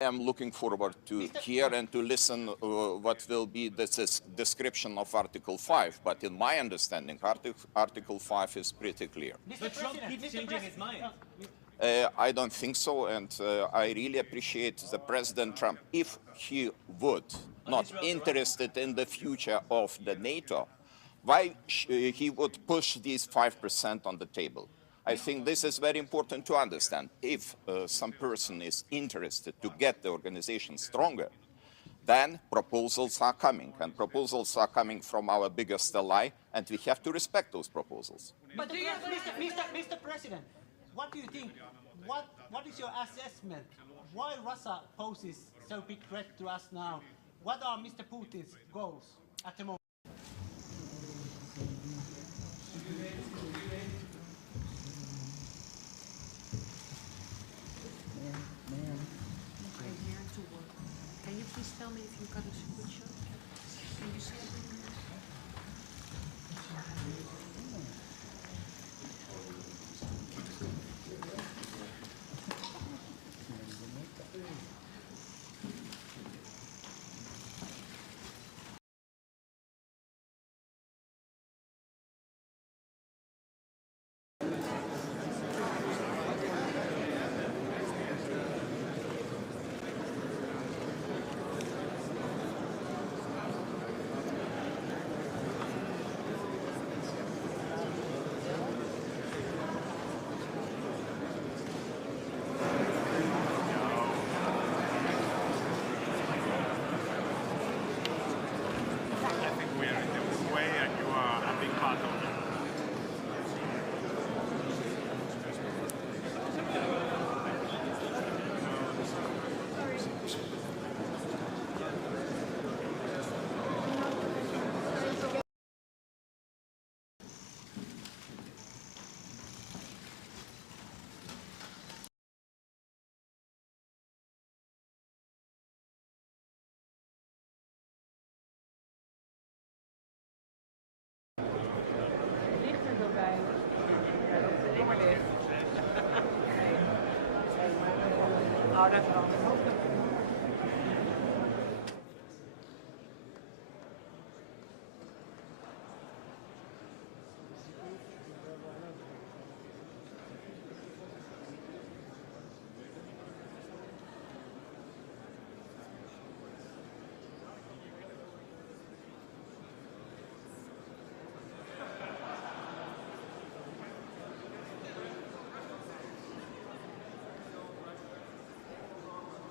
am looking forward to hear and to listen what will be this description of Article 5. But in my understanding, Article 5 is pretty clear. But Trump keeps changing his mind. I don't think so, and I really appreciate the President Trump. If he would not interested in the future of the NATO, why he would push these 5% on the table? I think this is very important to understand. If some person is interested to get the organization stronger, then proposals are coming, and proposals are coming from our biggest ally, and we have to respect those proposals. But Mr. President, what do you think? What is your assessment? Why Russia poses so big threat to us now? What are Mr. Putin's goals at the moment? Can you please tell me if you got a good shot? Can you see it?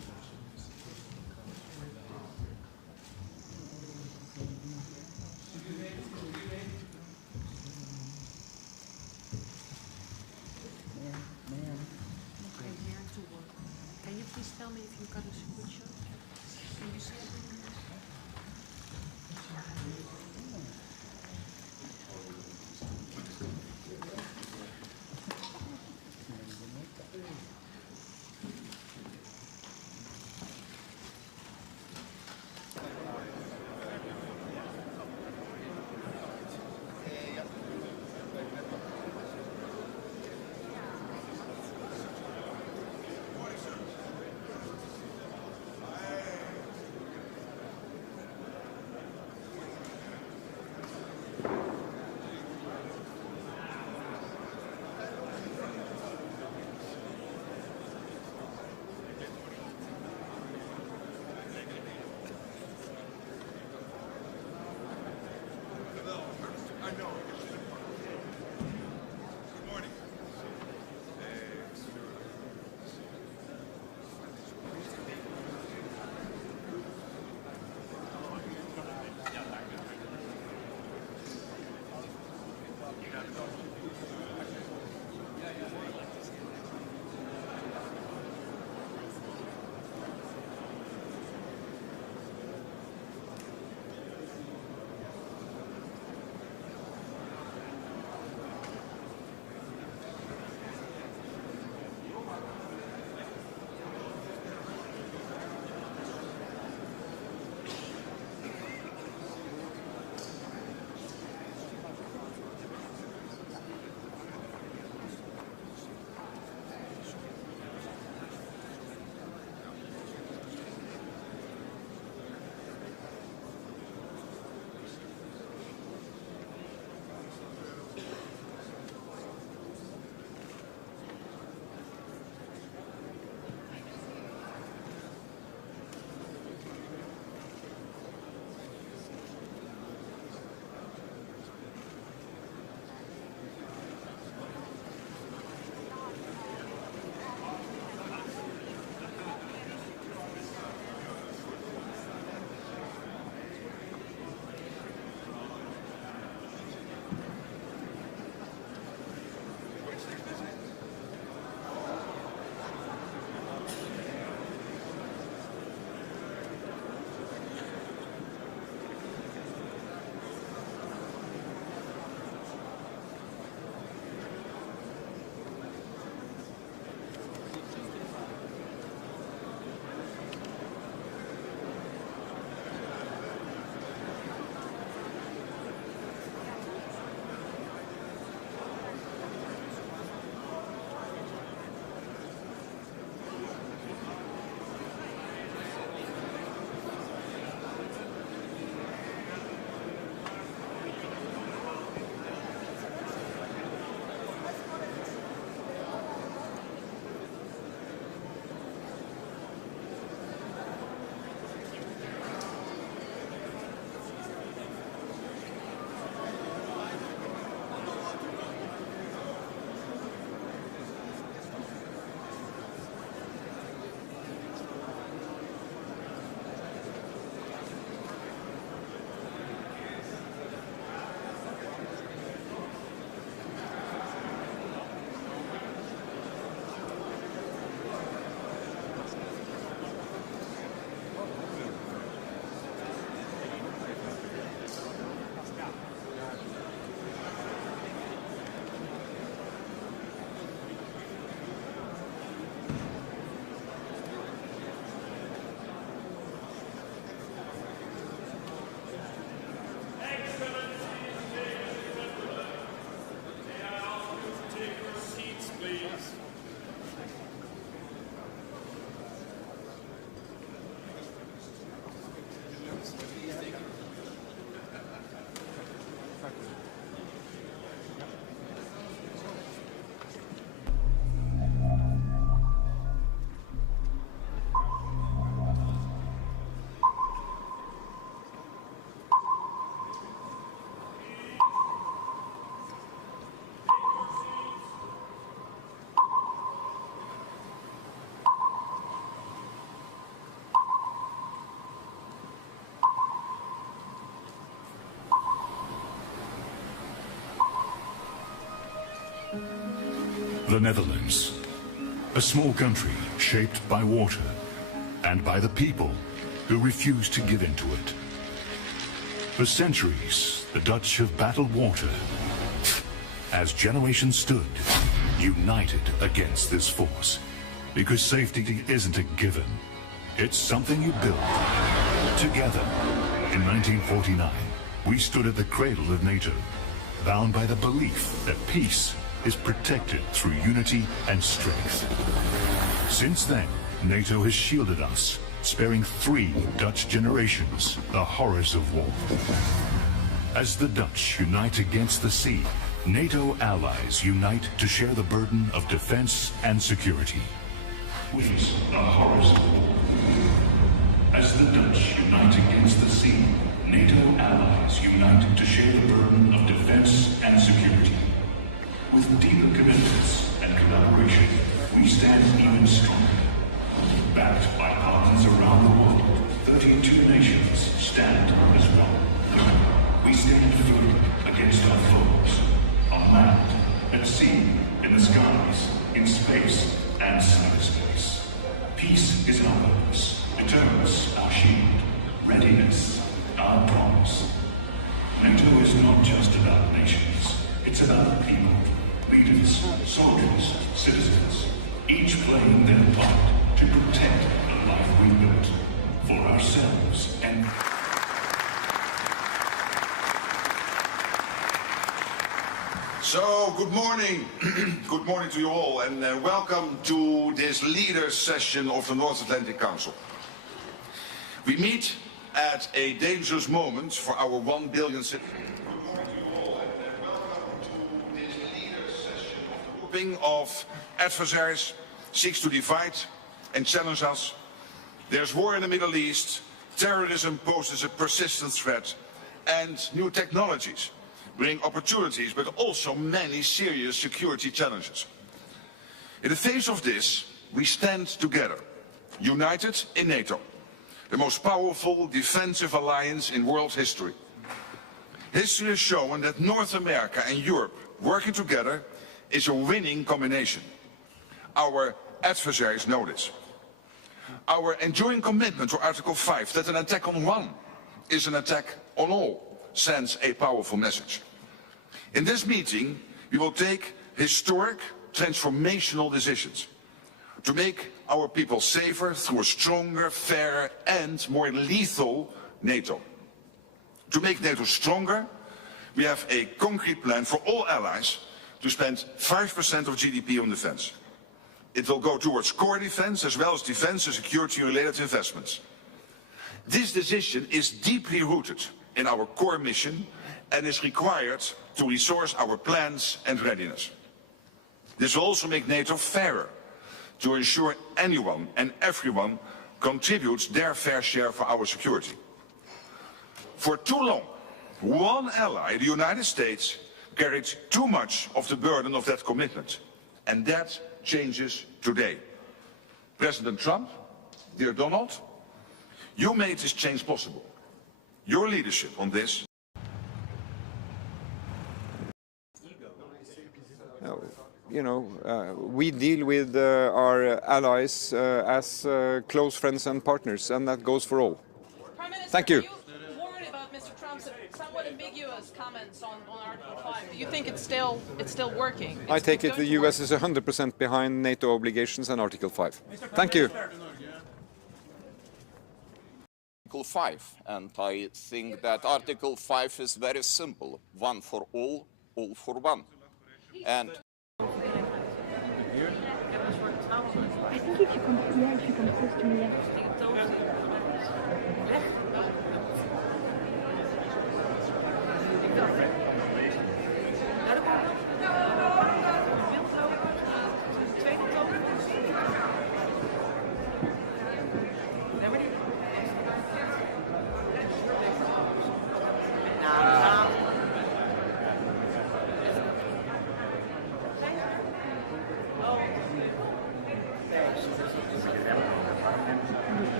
The Netherlands, a small country shaped by water and by the people who refuse to give in to it. For centuries, the Dutch have battled water as generations stood, united against this force. Because safety isn't a given, it's something you build together. In 1949, we stood at the cradle of NATO, bound by the belief that peace is protected through unity and strength. Since then, NATO has shielded us, sparing 3 Dutch generations the horrors of war. As the Dutch unite against the sea, NATO allies unite to share the burden of defense and security. Witness the horrors of war. As the Dutch unite against the sea, NATO allies unite to share the burden of defense and security. With deeper commitments and collaboration, we stand even stronger. Backed by partners around the world, 32 nations stand as one. We stand firm against our foes, on land, at sea, in the skies, in space, and cyberspace. Peace is our purpose, deterrence our shield, readiness our promise. NATO is not just about nations, it's about people, leaders, soldiers, citizens, each playing their part to protect the life we built for ourselves and... So, good morning. Good morning to you all, and welcome to this leaders session of the North Atlantic Council. We meet at a dangerous moment for our 1 billion citizens. Good morning to you all, and welcome to this leaders session of the grouping of adversaries seeks to divide and challenge us. There's war in the Middle East, terrorism poses a persistent threat, and new technologies bring opportunities, but also many serious security challenges. In the face of this, we stand together, united in NATO, the most powerful defensive alliance in world history. History has shown that North America and Europe working together is a winning combination. Our adversaries know this. Our enduring commitment to Article 5, that an attack on one is an attack on all, sends a powerful message. In this meeting, we will take historic, transformational decisions to make our people safer through a stronger, fairer and more lethal NATO. To make NATO stronger, we have a concrete plan for all allies to spend 5% of GDP on defense. It will go towards core defense as well as defense and security-related investments. This decision is deeply rooted in our core mission and is required to resource our plans and readiness. This will also make NATO fairer, to ensure anyone and everyone contributes their fair share for our security. For too long, one ally, the United States, carried too much of the burden of that commitment, and that changes today. President Trump, dear Donald, you made this change possible. Your leadership on this. You know, we deal with our allies as close friends and partners, and that goes for all. Prime Minister, Thank you. Are you worried about Mr. Trump's somewhat ambiguous comments on Article 5? Do you think it's still working? I take it the US is 100% behind NATO obligations and Article 5. Thank you. Article 5, and I think that Article 5 is very simple: one for all for one. And I think if you come close to me, yeah.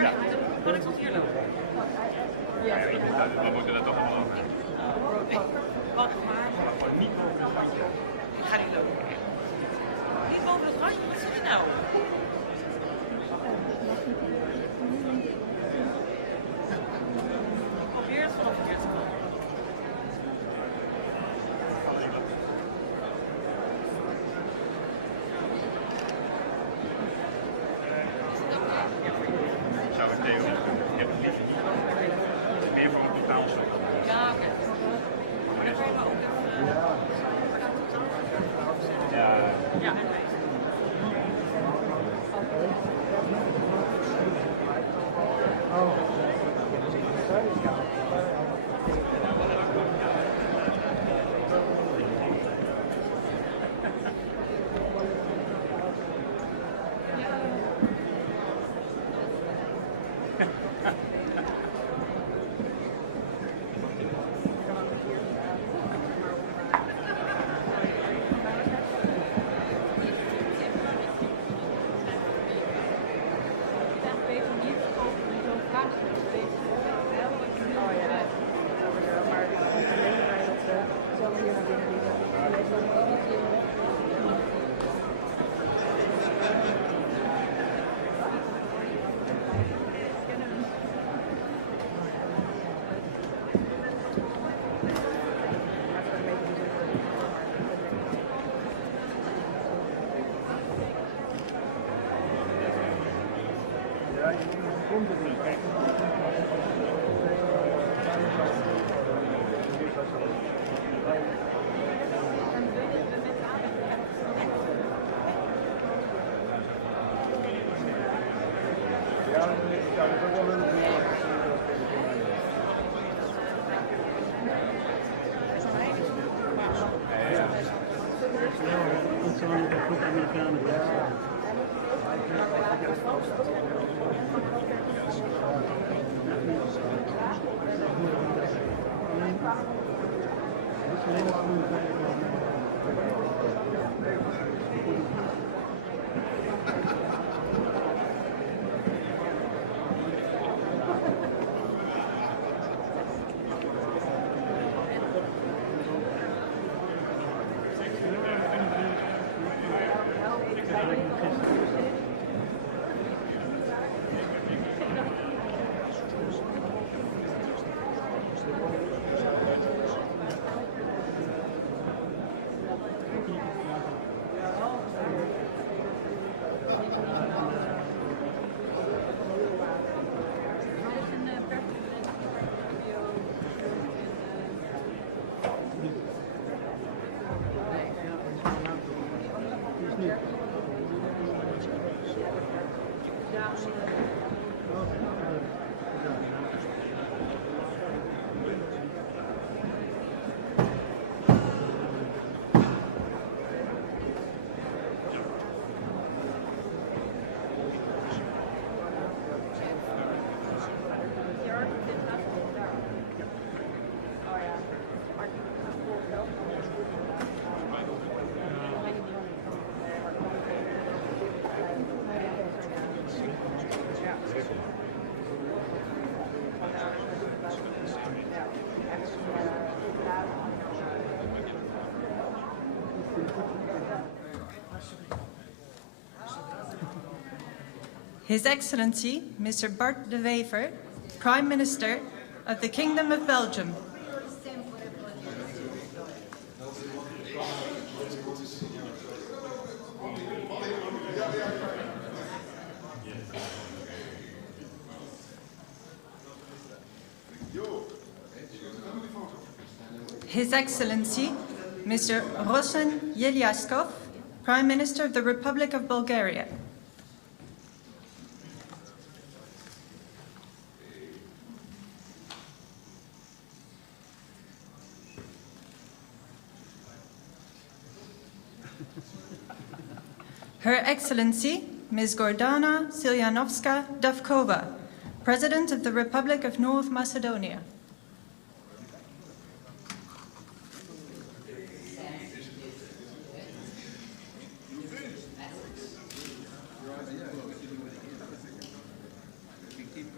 Kan ik tot hier lopen? We moeten dat toch allemaal over. Wacht maar. Ik ga niet lopen. Niet boven dat randje, wat zeg je nou? Probeer het vanaf hier te komen. Zou ik Theo? Ik heb het liefst meer voor een totaalstuk. Ja, oké. Maar dan kan je wel ook even... Ja, en wij. His Excellency, Mr. Bart de Wever, Prime Minister of the Kingdom of Belgium. His Excellency, Mr. Rosen Yeliaskov, Prime Minister of the Republic of Bulgaria. Her Excellency, Ms. Gordana Silyanovska-Dovkova, President of the Republic of North Macedonia.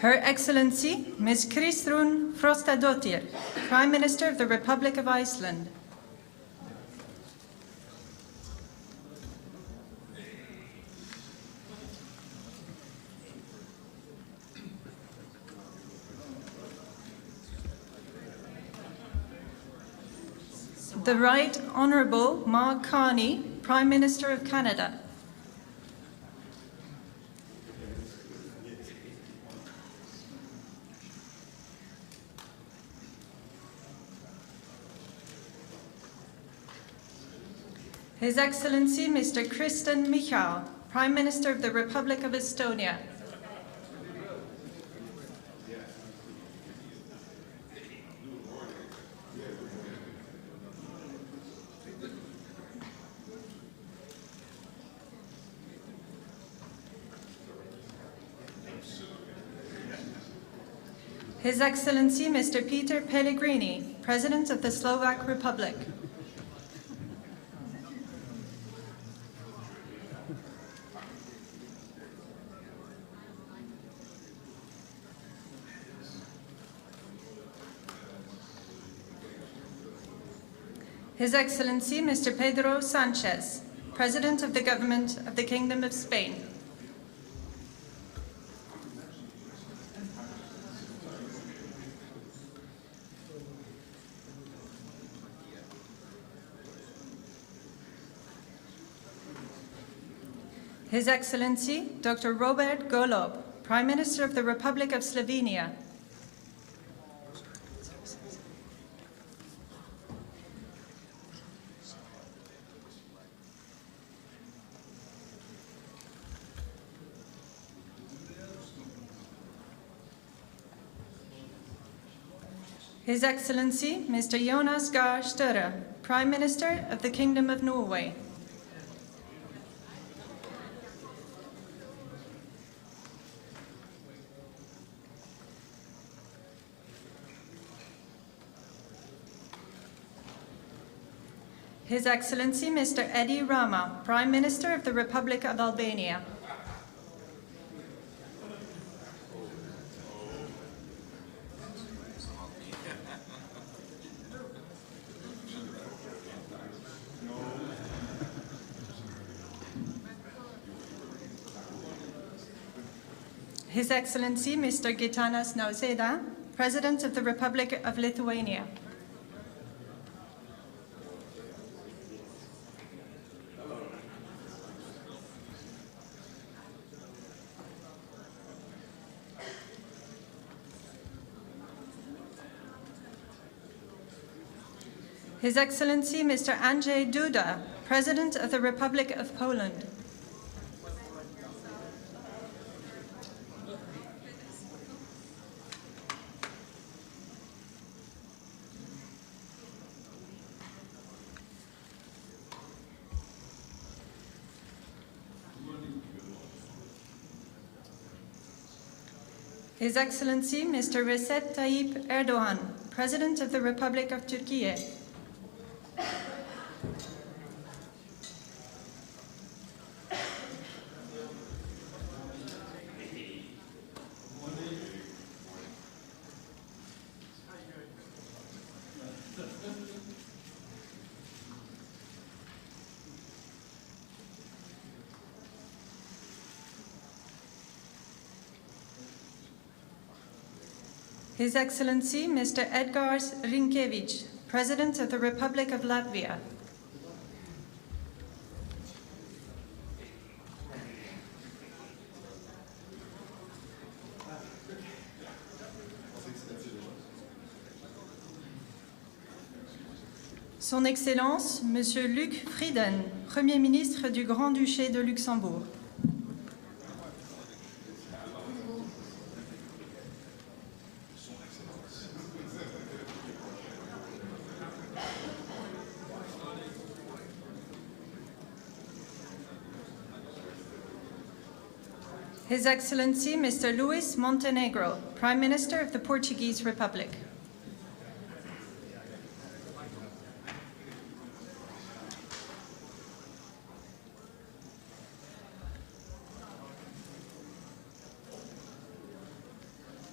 Her Excellency, Ms. Kristrún Frostadóttir, Prime Minister of the Republic of Iceland. The Right Honourable Mark Carney, Prime Minister of Canada. His Excellency Mr. Kristen Michal, Prime Minister of the Republic of Estonia. His Excellency Mr. Peter Pellegrini, President of the Slovak Republic. His Excellency Mr. Pedro Sanchez, President of the Government of the Kingdom of Spain. His Excellency Dr. Robert Golob, Prime Minister of the Republic of Slovenia. His Excellency Mr. Jonas Gahr Støre, Prime Minister of the Kingdom of Norway. His Excellency Mr. Edi Rama, Prime Minister of the Republic of Albania. His Excellency Mr. Gitanas Nausėda, President of the Republic of Lithuania. His Excellency Mr. Andrzej Duda, President of the Republic of Poland. His Excellency Mr. Recep Tayyip Erdogan, President of the Republic of Turkey. His Excellency Mr. Edgars Rinkēvičs, President of the Republic of Latvia. Son Excellence, Monsieur Luc Frieden, Premier ministre du Grand-Duché de Luxembourg. His Excellency Mr. Luis Montenegro, Prime Minister of the Portuguese Republic.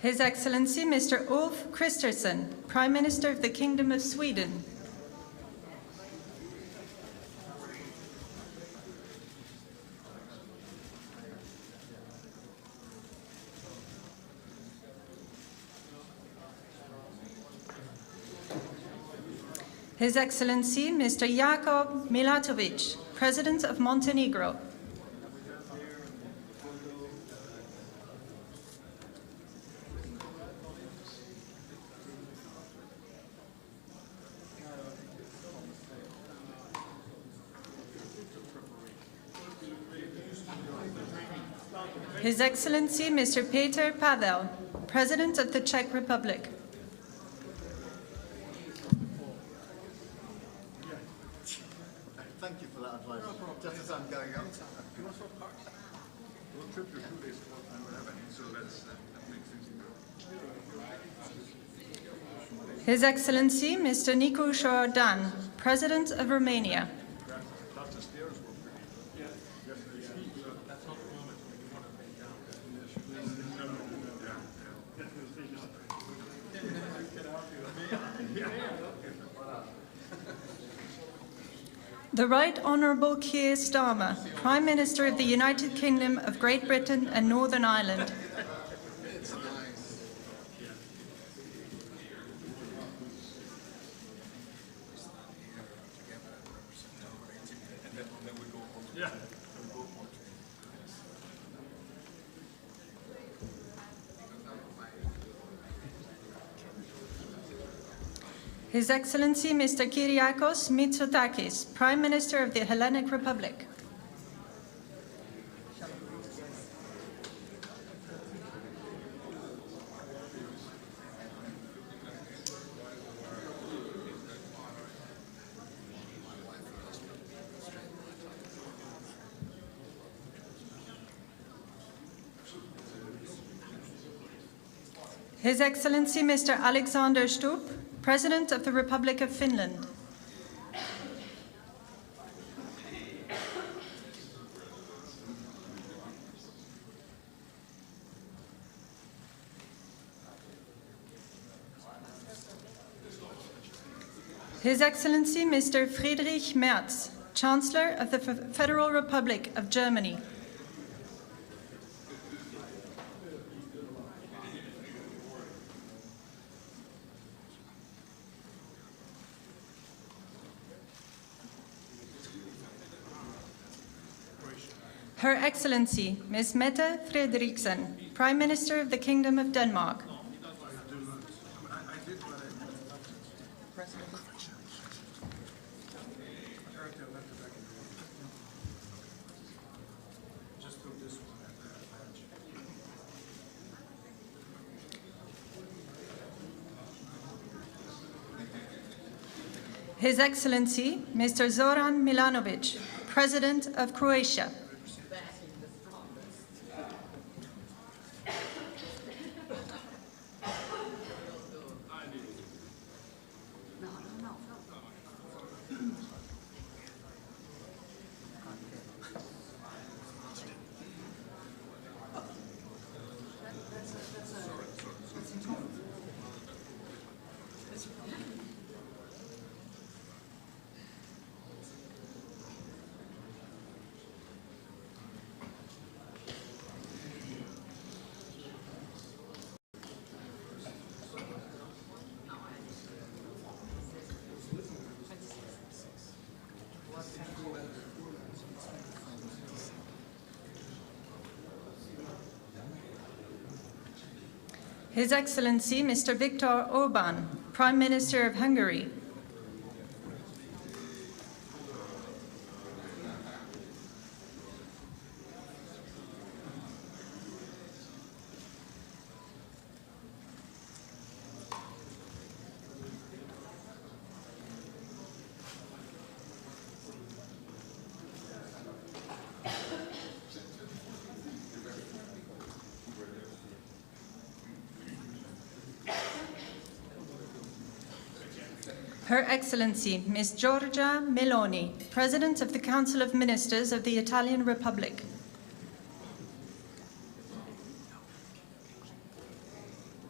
His Excellency Mr. Ulf Kristersson, Prime Minister of the Kingdom of Sweden. His Excellency Mr. Jakub Milatovic, President of Montenegro. His Excellency Mr. Peter Pavel, President of the Czech Republic. Thank you for that advice. Just as I'm going up. His Excellency Mr. Nicu Jordan, President of Romania. The Right Honourable Keir Starmer, Prime Minister of the United Kingdom of Great Britain and Northern Ireland. His Excellency Mr. Kyriakos Mitsotakis, Prime Minister of the Hellenic Republic. His Excellency Mr. Alexander Stubb, President of the Republic of Finland. His Excellency Mr. Friedrich Merz, Chancellor of the Federal Republic of Germany. Her Excellency, Ms. Mette Frederiksen, Prime Minister of the Kingdom of Denmark. His Excellency, Mr. Zoran Milanovic, President of Croatia. His Excellency Mr. Viktor Orbán, Prime Minister of Hungary. Her Excellency, Ms. Giorgia Meloni, President of the Council of Ministers of the Italian Republic.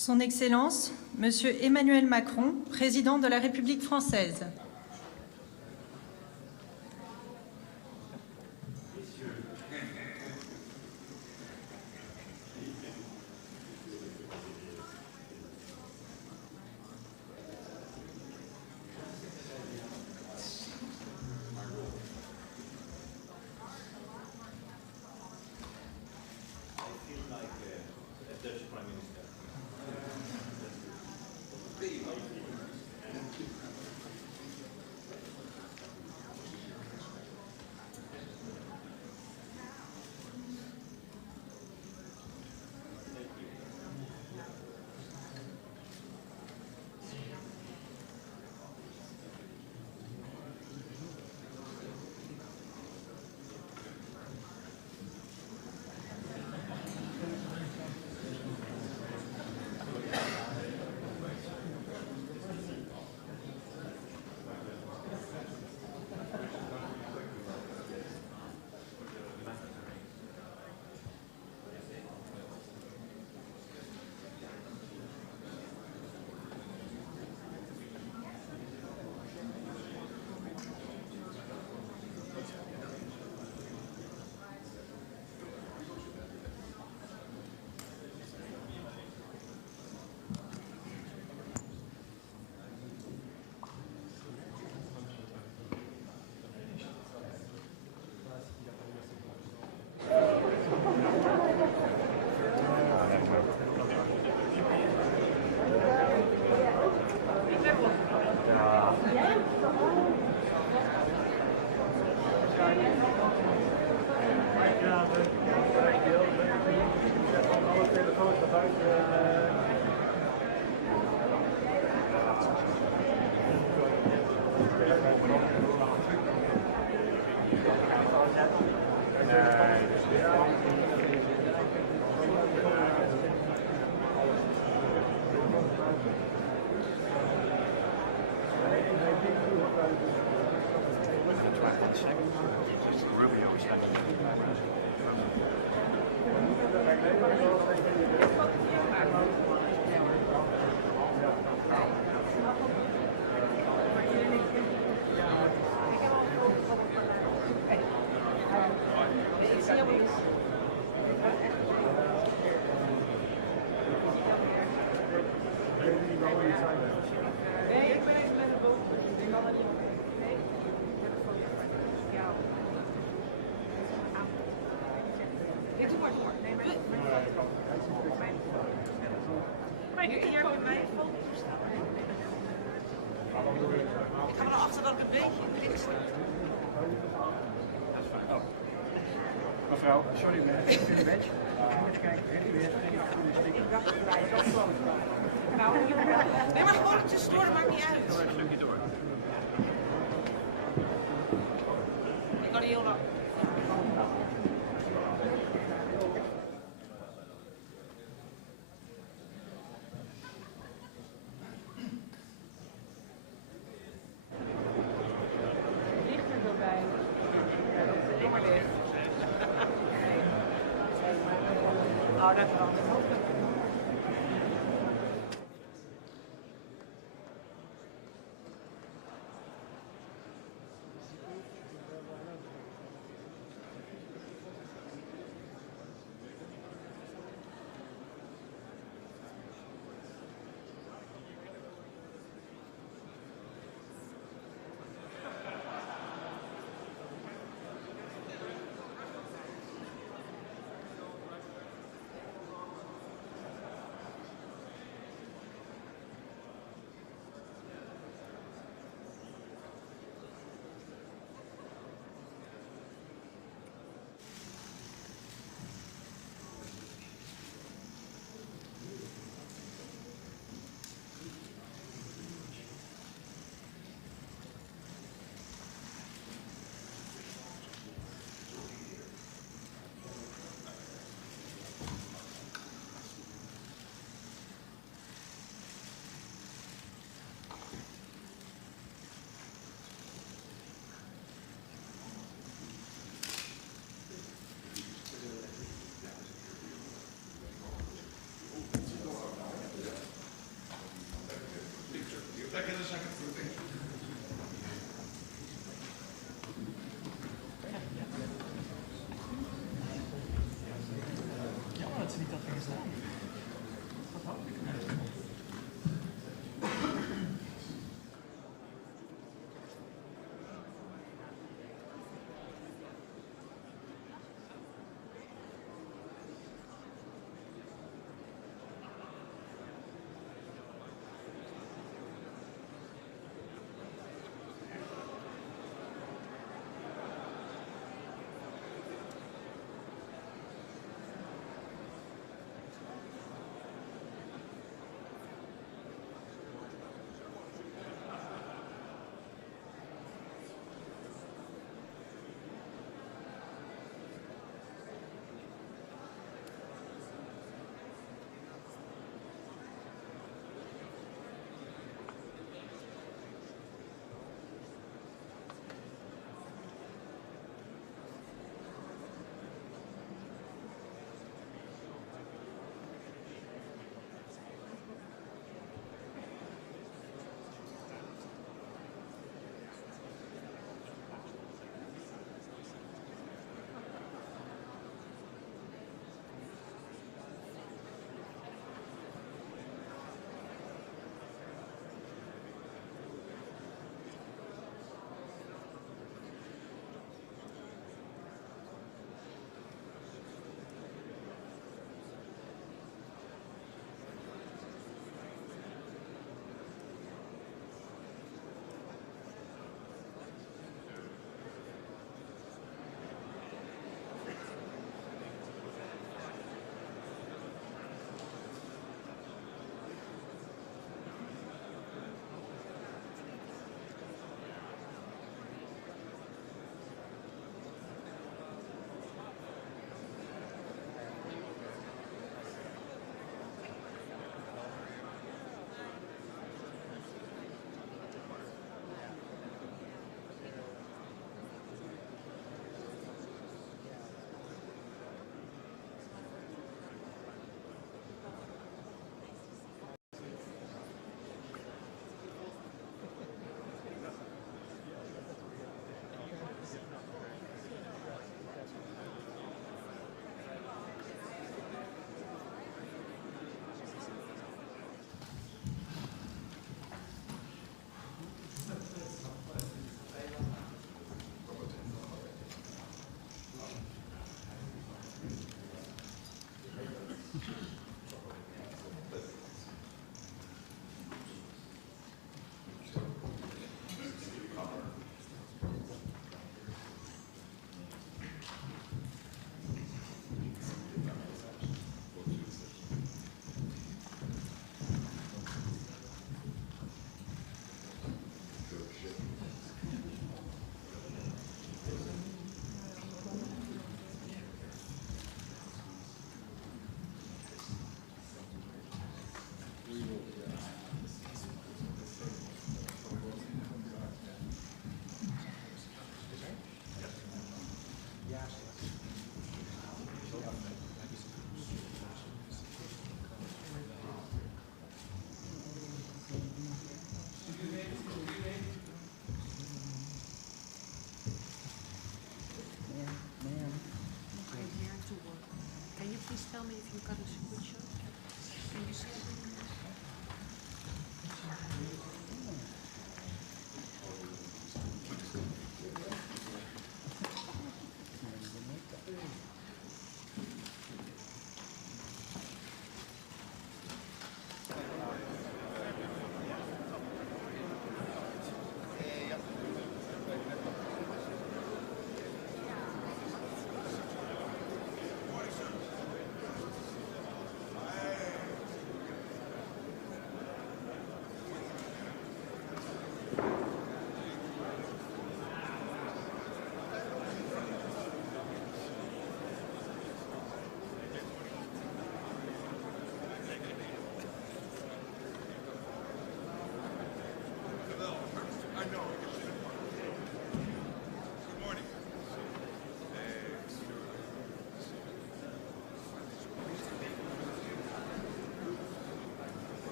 Son Excellence, Monsieur Emmanuel Macron, Président de la République française. Mevrouw, sorry, maar even een badge. Even kijken, ik dacht dat wij het afgelopen waren. Nee, maar gewoon tussendoor, dat maakt niet uit. Een stukje door. Ik kan heel lang.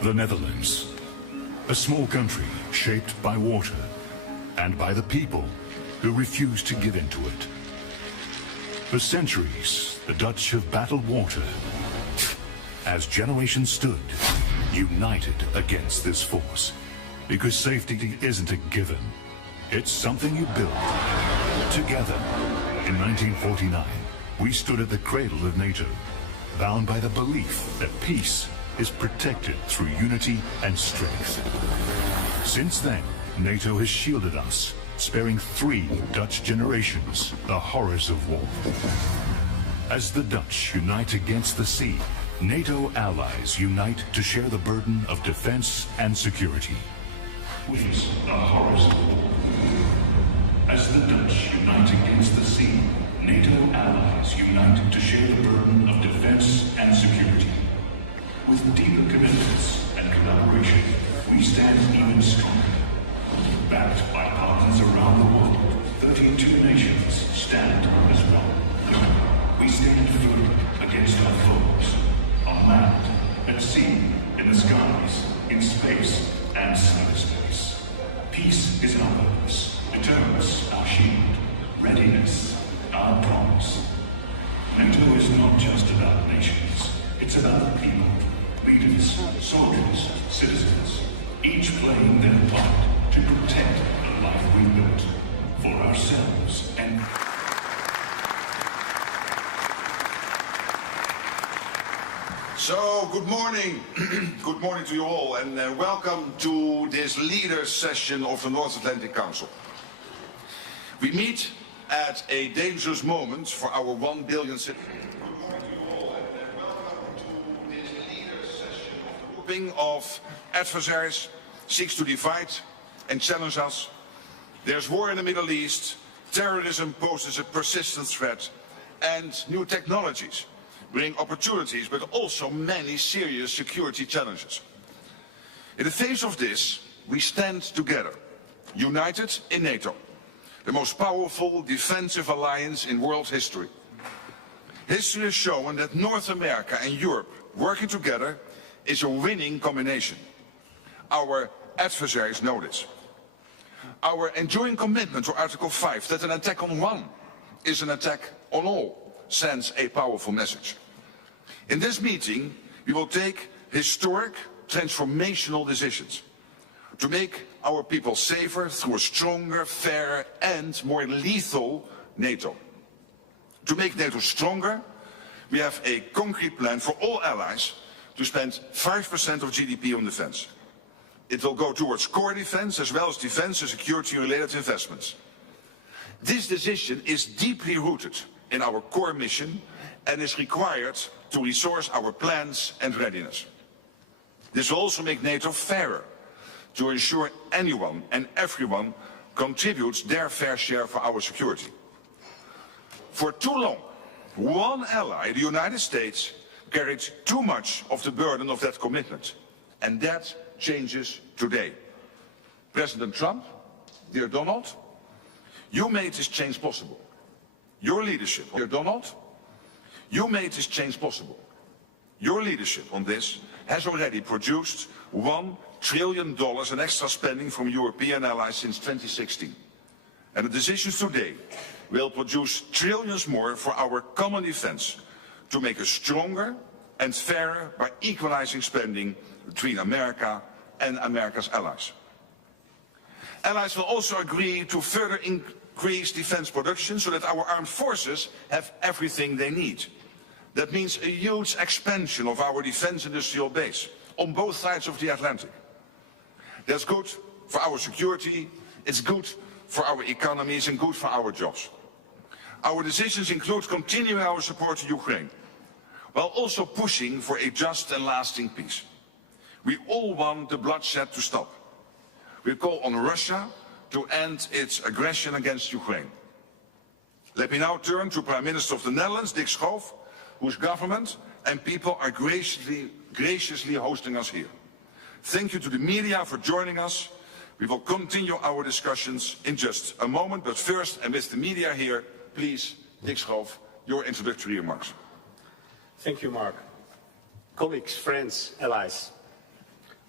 The Netherlands, a small country shaped by water and by the people who refuse to give in to it. For centuries, the Dutch have battled water as generations stood, united against this force. Because safety isn't a given. It's something you build together. In 1949, we stood at the cradle of NATO, bound by the belief that peace is protected through unity and strength. Since then, NATO has shielded us, sparing 3 Dutch generations the horrors of war. As the Dutch unite against the sea, NATO allies unite to share the burden of defense and security. Witness the horrors of war. As the Dutch unite against the sea, NATO allies unite to share the burden of defense and security. With deeper commitments and collaboration, we stand even stronger. Backed by partners around the world, 32 nations stand as one. We stand firm against our foes, on land, at sea, in the skies, in space, and cyberspace. Peace is our purpose, deterrence our shield, readiness our promise. NATO is not just about nations, it's about people, leaders, soldiers, citizens, each playing their part to protect the life we built for ourselves and... So, good morning. Good morning to you all, and welcome to this leaders session of the North Atlantic Council. We meet at a dangerous moment for our 1 billion citizens. Good morning to you all, and welcome to this leaders session of the grouping of adversaries seeks to divide and challenge us. There's war in the Middle East, terrorism poses a persistent threat, and new technologies bring opportunities, but also many serious security challenges. In the face of this, we stand together, united in NATO, the most powerful defensive alliance in world history. History has shown that North America and Europe working together is a winning combination. Our adversaries know this. Our enduring commitment to Article 5, that an attack on one is an attack on all, sends a powerful message. In this meeting, we will take historic, transformational decisions to make our people safer through a stronger, fairer and more lethal NATO. To make NATO stronger, we have a concrete plan for all allies to spend 5% of GDP on defense. It will go towards core defense as well as defense and security-related investments. This decision is deeply rooted in our core mission and is required to resource our plans and readiness. This will also make NATO fairer, to ensure anyone and everyone contributes their fair share for our security. For too long, one ally, the United States, carried too much of the burden of that commitment, and that changes today. President Trump, dear Donald, you made this change possible. Your leadership, dear Donald, you made this change possible. Your leadership on this has already produced $1 trillion in extra spending from European allies since 2016. And the decisions today will produce trillions more for our common defense to make us stronger and fairer by equalizing spending between America and America's allies. Allies will also agree to further increase defense production so that our armed forces have everything they need. That means a huge expansion of our defense industrial base on both sides of the Atlantic. That's good for our security, it's good for our economies and good for our jobs. Our decisions include continuing our support to Ukraine, while also pushing for a just and lasting peace. We all want the bloodshed to stop. We call on Russia to end its aggression against Ukraine. Let me now turn to Prime Minister of the Netherlands, Dick Schoof, whose government and people are graciously hosting us here. Thank you to the media for joining us. We will continue our discussions in just a moment, but first, and with the media here, please, Dick Schoof, your introductory remarks. Thank you, Mark. Colleagues, friends, allies.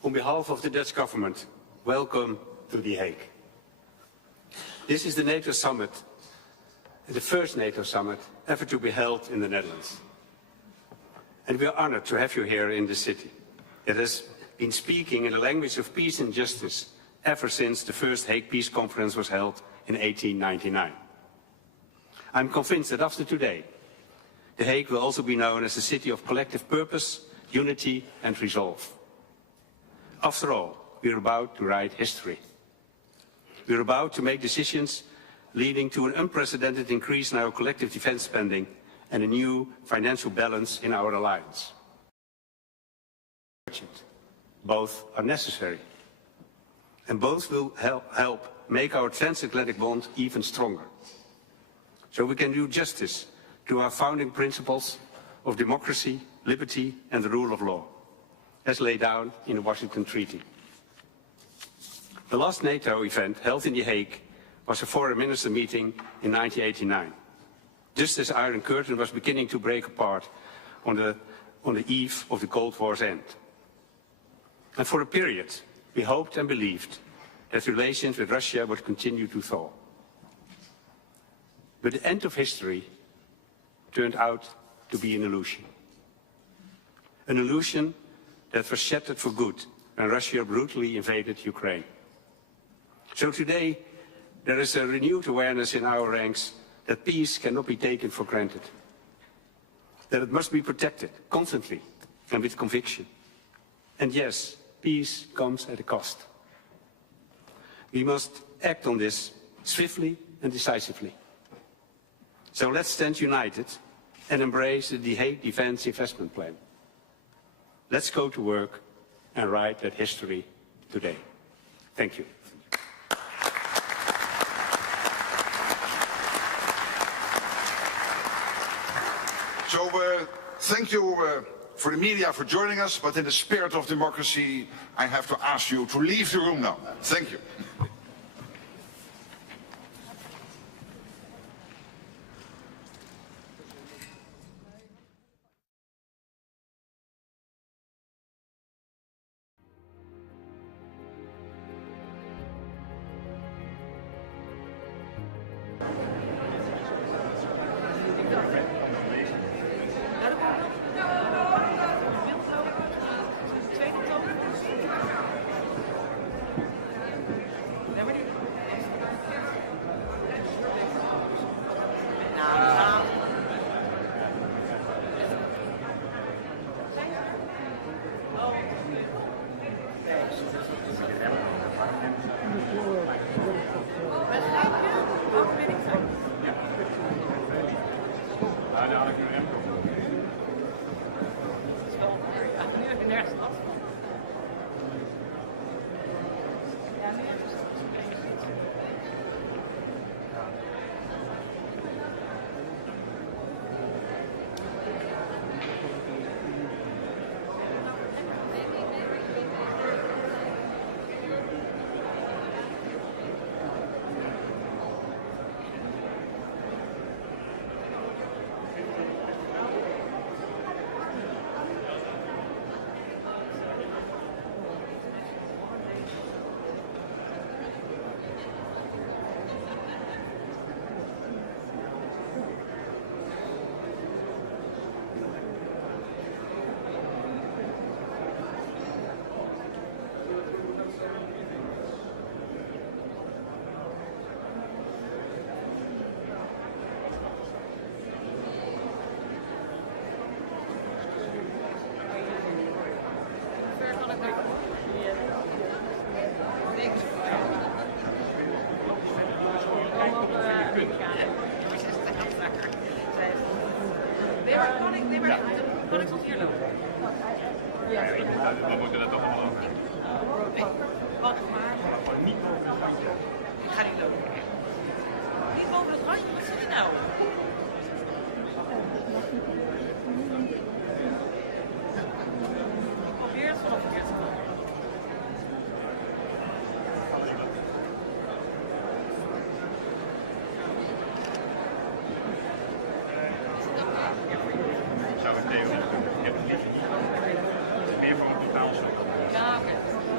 On behalf of the Dutch government, welcome to The Hague. This is the NATO summit, the first NATO summit ever to be held in the Netherlands. And we are honored to have you here in the city. It has been speaking in the language of peace and justice ever since the first Hague Peace Conference was held in 1899. I'm convinced that after today, The Hague will also be known as a city of collective purpose, unity and resolve. After all, we're about to write history. We're about to make decisions leading to an unprecedented increase in our collective defense spending and a new financial balance in our alliance. Both are necessary, and both will help make our transatlantic bond even stronger, so we can do justice to our founding principles of democracy, liberty and the rule of law, as laid down in the Washington Treaty. The last NATO event held in The Hague was a foreign minister meeting in 1989, just as the Iron Curtain was beginning to break apart on the eve of the Cold War's end. And for a period, we hoped and believed that relations with Russia would continue to thaw. But the end of history turned out to be an illusion. An illusion that was shattered for good when Russia brutally invaded Ukraine. So today, there is a renewed awareness in our ranks that peace cannot be taken for granted, that it must be protected constantly and with conviction. And yes, peace comes at a cost. We must act on this swiftly and decisively. So let's stand united and embrace the The Hague Defence Investment Plan. Let's go to work and write that history today. Thank you. So thank you for the media for joining us, but in the spirit of democracy, I have to ask you to leave the room now. Thank you. We moeten dat toch allemaal over. Wacht maar. Ik ga niet lopen. Niet boven het randje, wat zit je nou? Ik probeer het vanaf verkeerd te komen. Zou ik Theo, ik heb het liefst meer voor een totaal stuk. Ja, oké.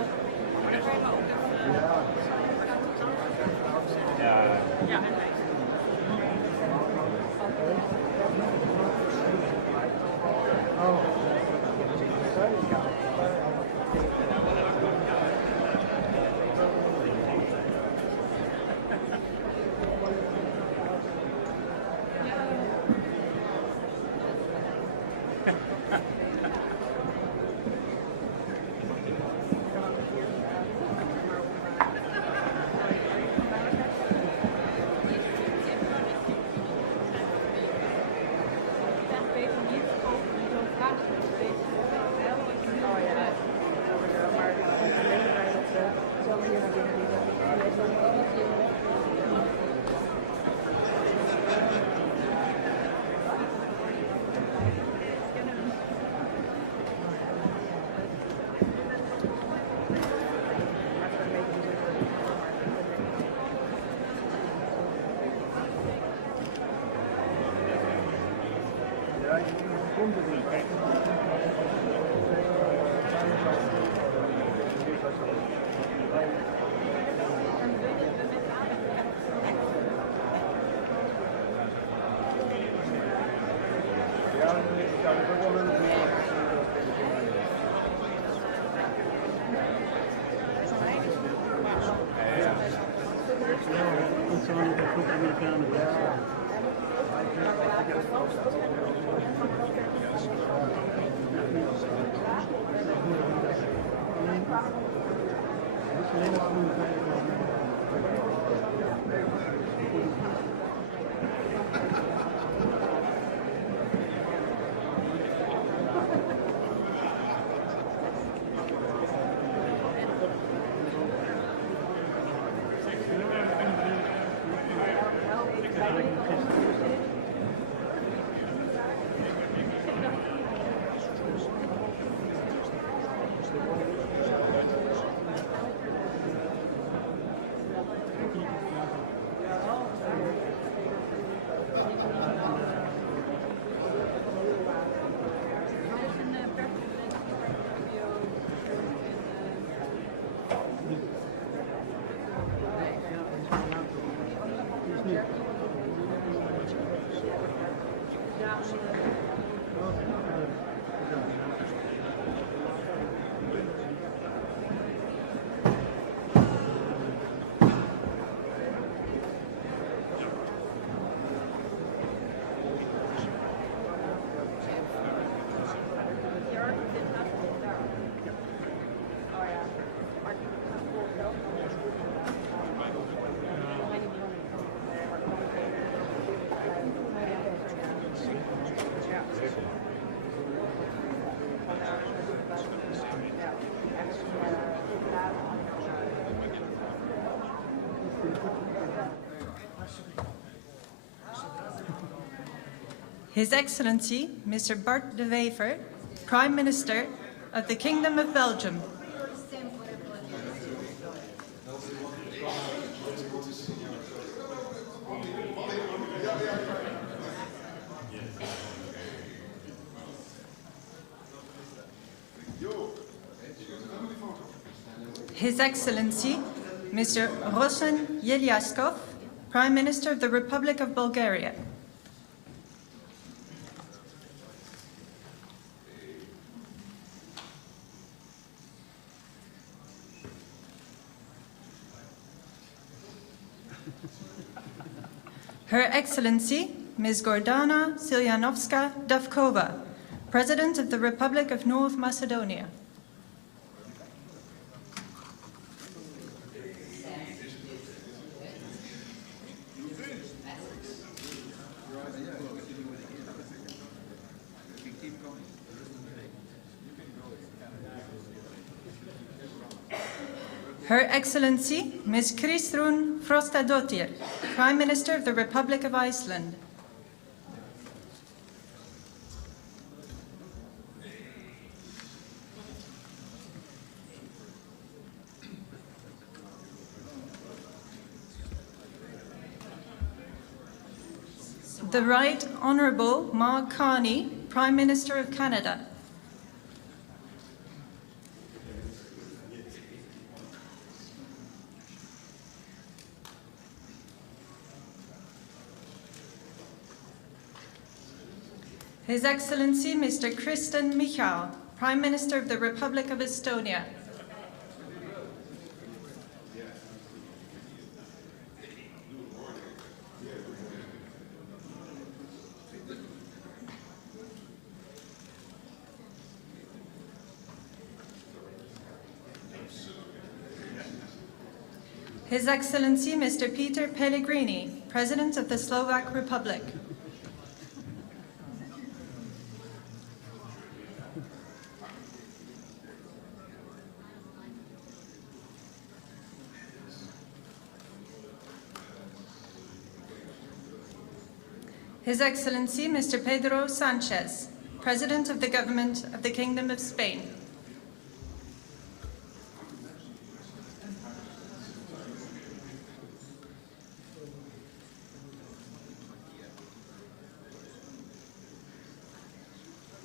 His Excellency, Mr. Bart de Wever, Prime Minister of the Kingdom of Belgium. His Excellency, Mr. Rosen Yeliaskov, Prime Minister of the Republic of Bulgaria. Her Excellency, Ms. Gordana Silyanovska-Davkova, President of the Republic of North Macedonia. Her Excellency, Ms. Kristrún Frostadóttir, Prime Minister of the Republic of Iceland. The Right Honourable Mark Carney, Prime Minister of Canada. His Excellency Mr. Kristen Michal, Prime Minister of the Republic of Estonia. His Excellency Mr. Peter Pellegrini, President of the Slovak Republic. His Excellency Mr. Pedro Sanchez, President of the Government of the Kingdom of Spain.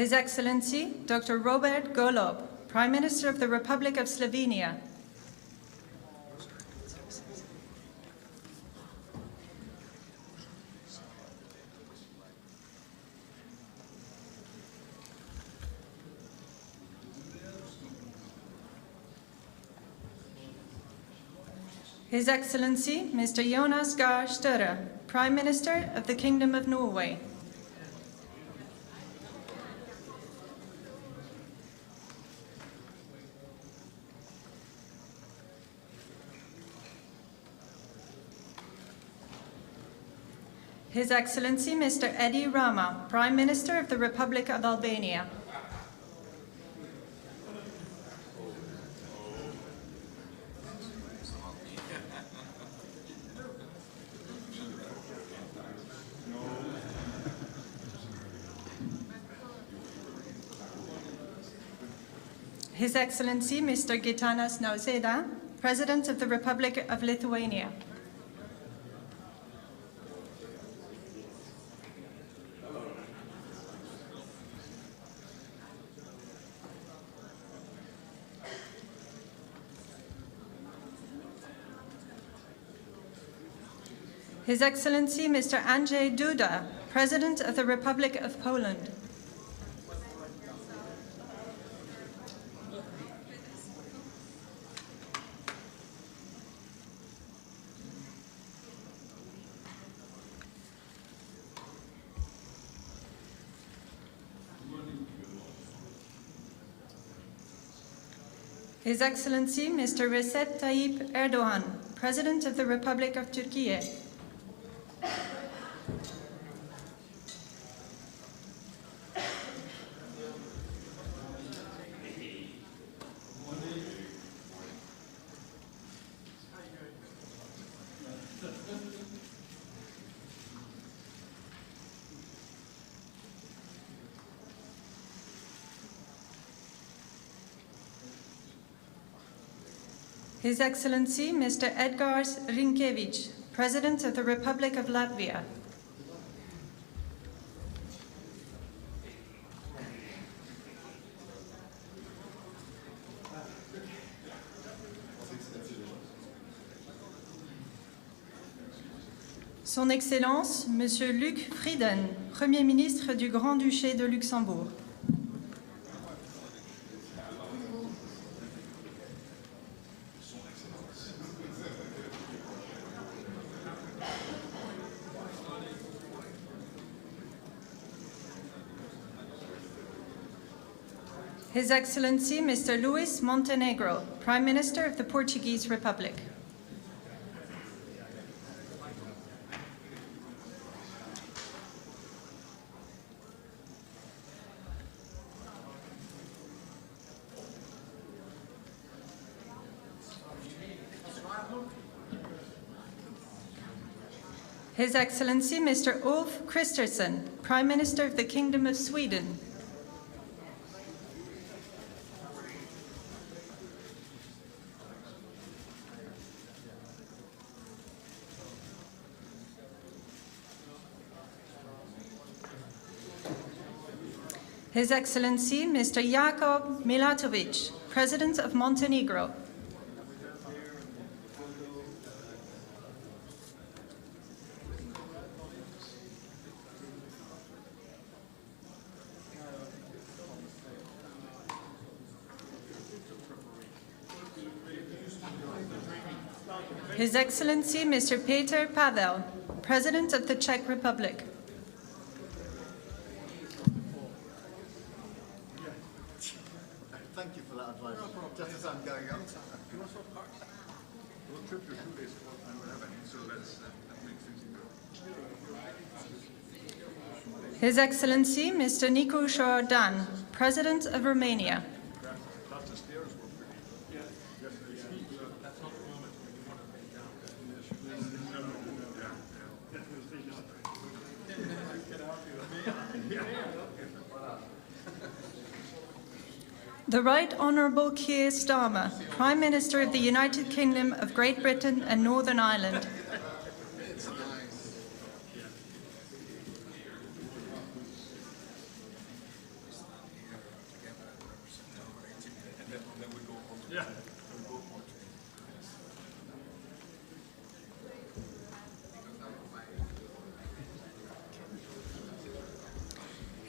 His Excellency Dr. Robert Golob, Prime Minister of the Republic of Slovenia. His Excellency Mr. Jonas Gahr Støre, Prime Minister of the Kingdom of Norway. His Excellency Mr. Edi Rama, Prime Minister of the Republic of Albania. His Excellency Mr. Gitanas Nausėda, President of the Republic of Lithuania. His Excellency Mr. Andrzej Duda, President of the Republic of Poland. His Excellency Mr. Recep Tayyip Erdogan, President of the Republic of Turkey. His Excellency Mr. Edgars Rinkēvičs, President of the Republic of Latvia. Son Excellence Monsieur Luc Frieden, Premier ministre du Grand-Duché de Luxembourg. His Excellency Mr. Luis Montenegro, Prime Minister of the Portuguese Republic. His Excellency Mr. Ulf Kristersson, Prime Minister of the Kingdom of Sweden. His Excellency Mr. Jakub Milatovic, President of Montenegro. His Excellency Mr. Peter Pavel, President of the Czech Republic. Thank you for that advice. Just as I'm going up. His Excellency Mr. Nicu Jordan, President of Romania. The Right Honourable Keir Starmer, Prime Minister of the United Kingdom of Great Britain and Northern Ireland.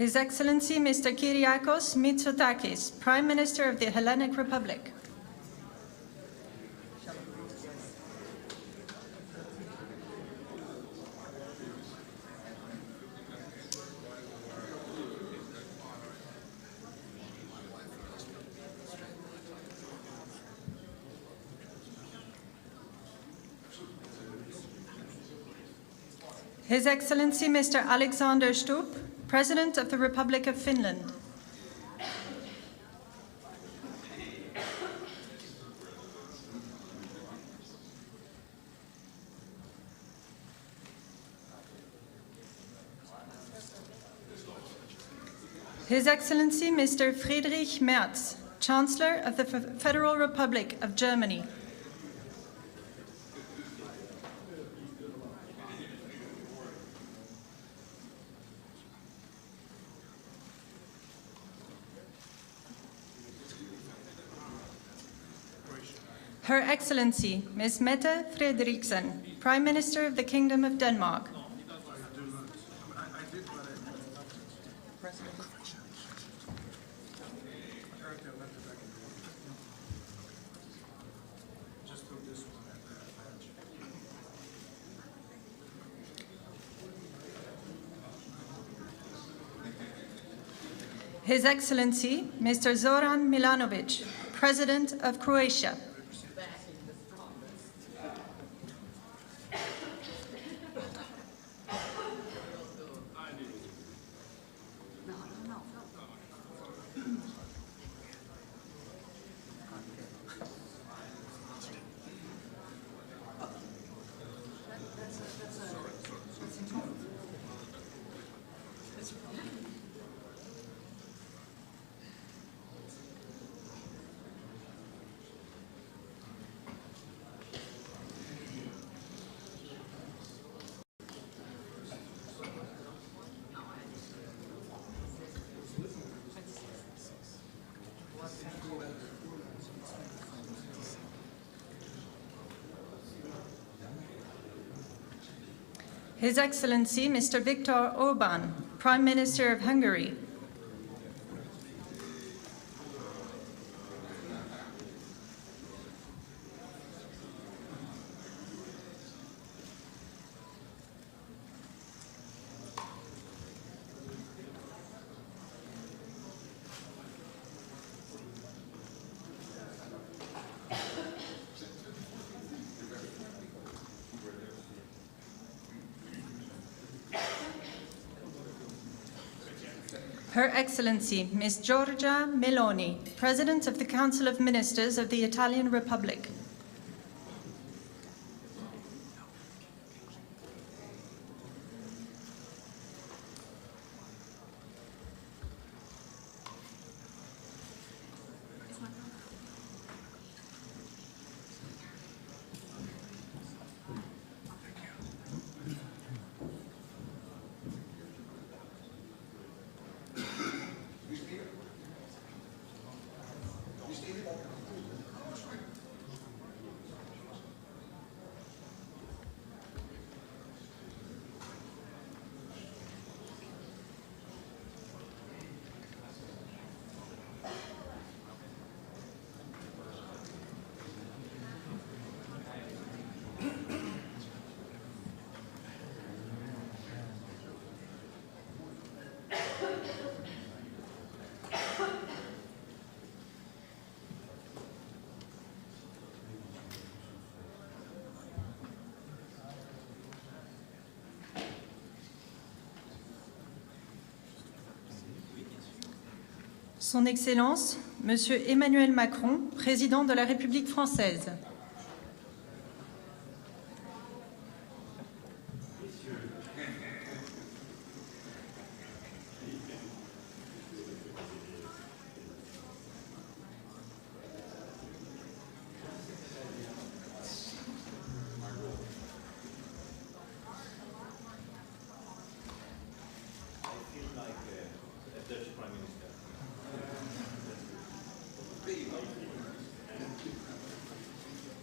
His Excellency Mr. Kyriakos Mitsotakis, Prime Minister of the Hellenic Republic. His Excellency Mr. Alexander Stubb, President of the Republic of Finland. His Excellency Mr. Friedrich Merz, Chancellor of the Federal Republic of Germany. Her Excellency, Ms. Mette Frederiksen, Prime Minister of the Kingdom of Denmark. His Excellency, Mr. Zoran Milanovic, President of Croatia. His Excellency, Mr. Viktor Orbán, Prime Minister of Hungary. Her Excellency, Ms. Giorgia Meloni, President of the Council of Ministers of the Italian Republic. Son Excellence, Monsieur Emmanuel Macron, Président de la République française.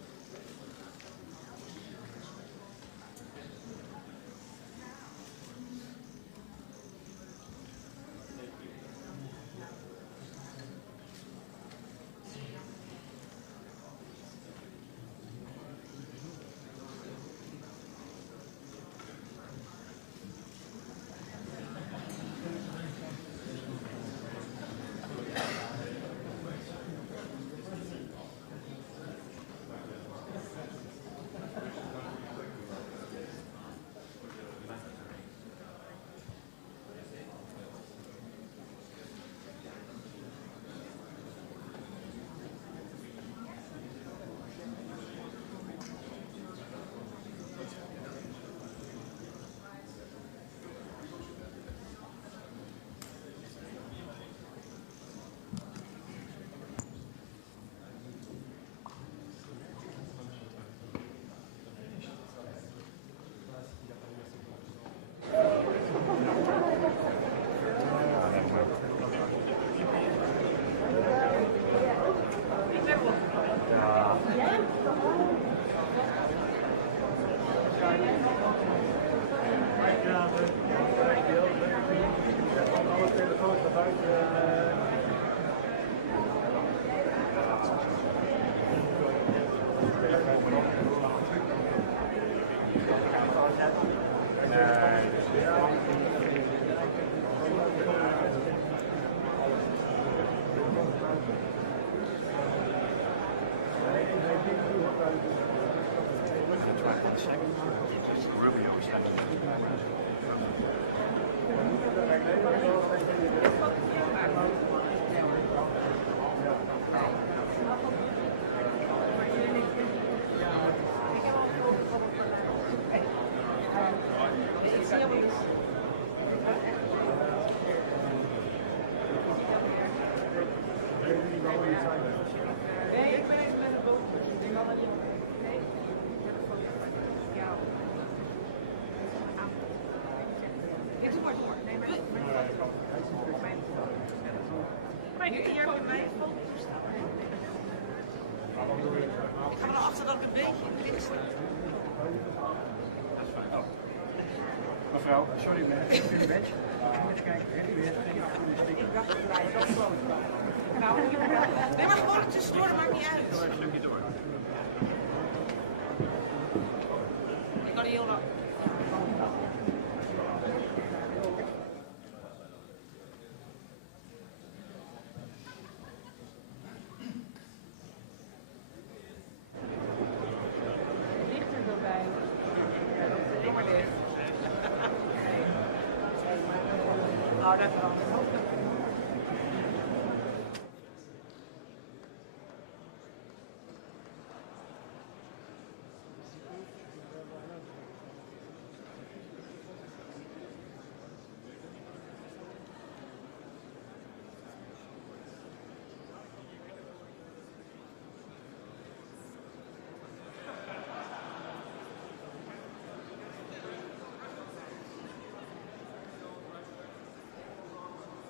Mevrouw, sorry, maar even een badge. Even kijken, heeft u weer geen goede sticker? Ik dacht dat wij het afgesloten waren. Nou, nee, maar gewoon tussendoor, maakt niet uit. Een stukje door. Ik kan niet heel lang.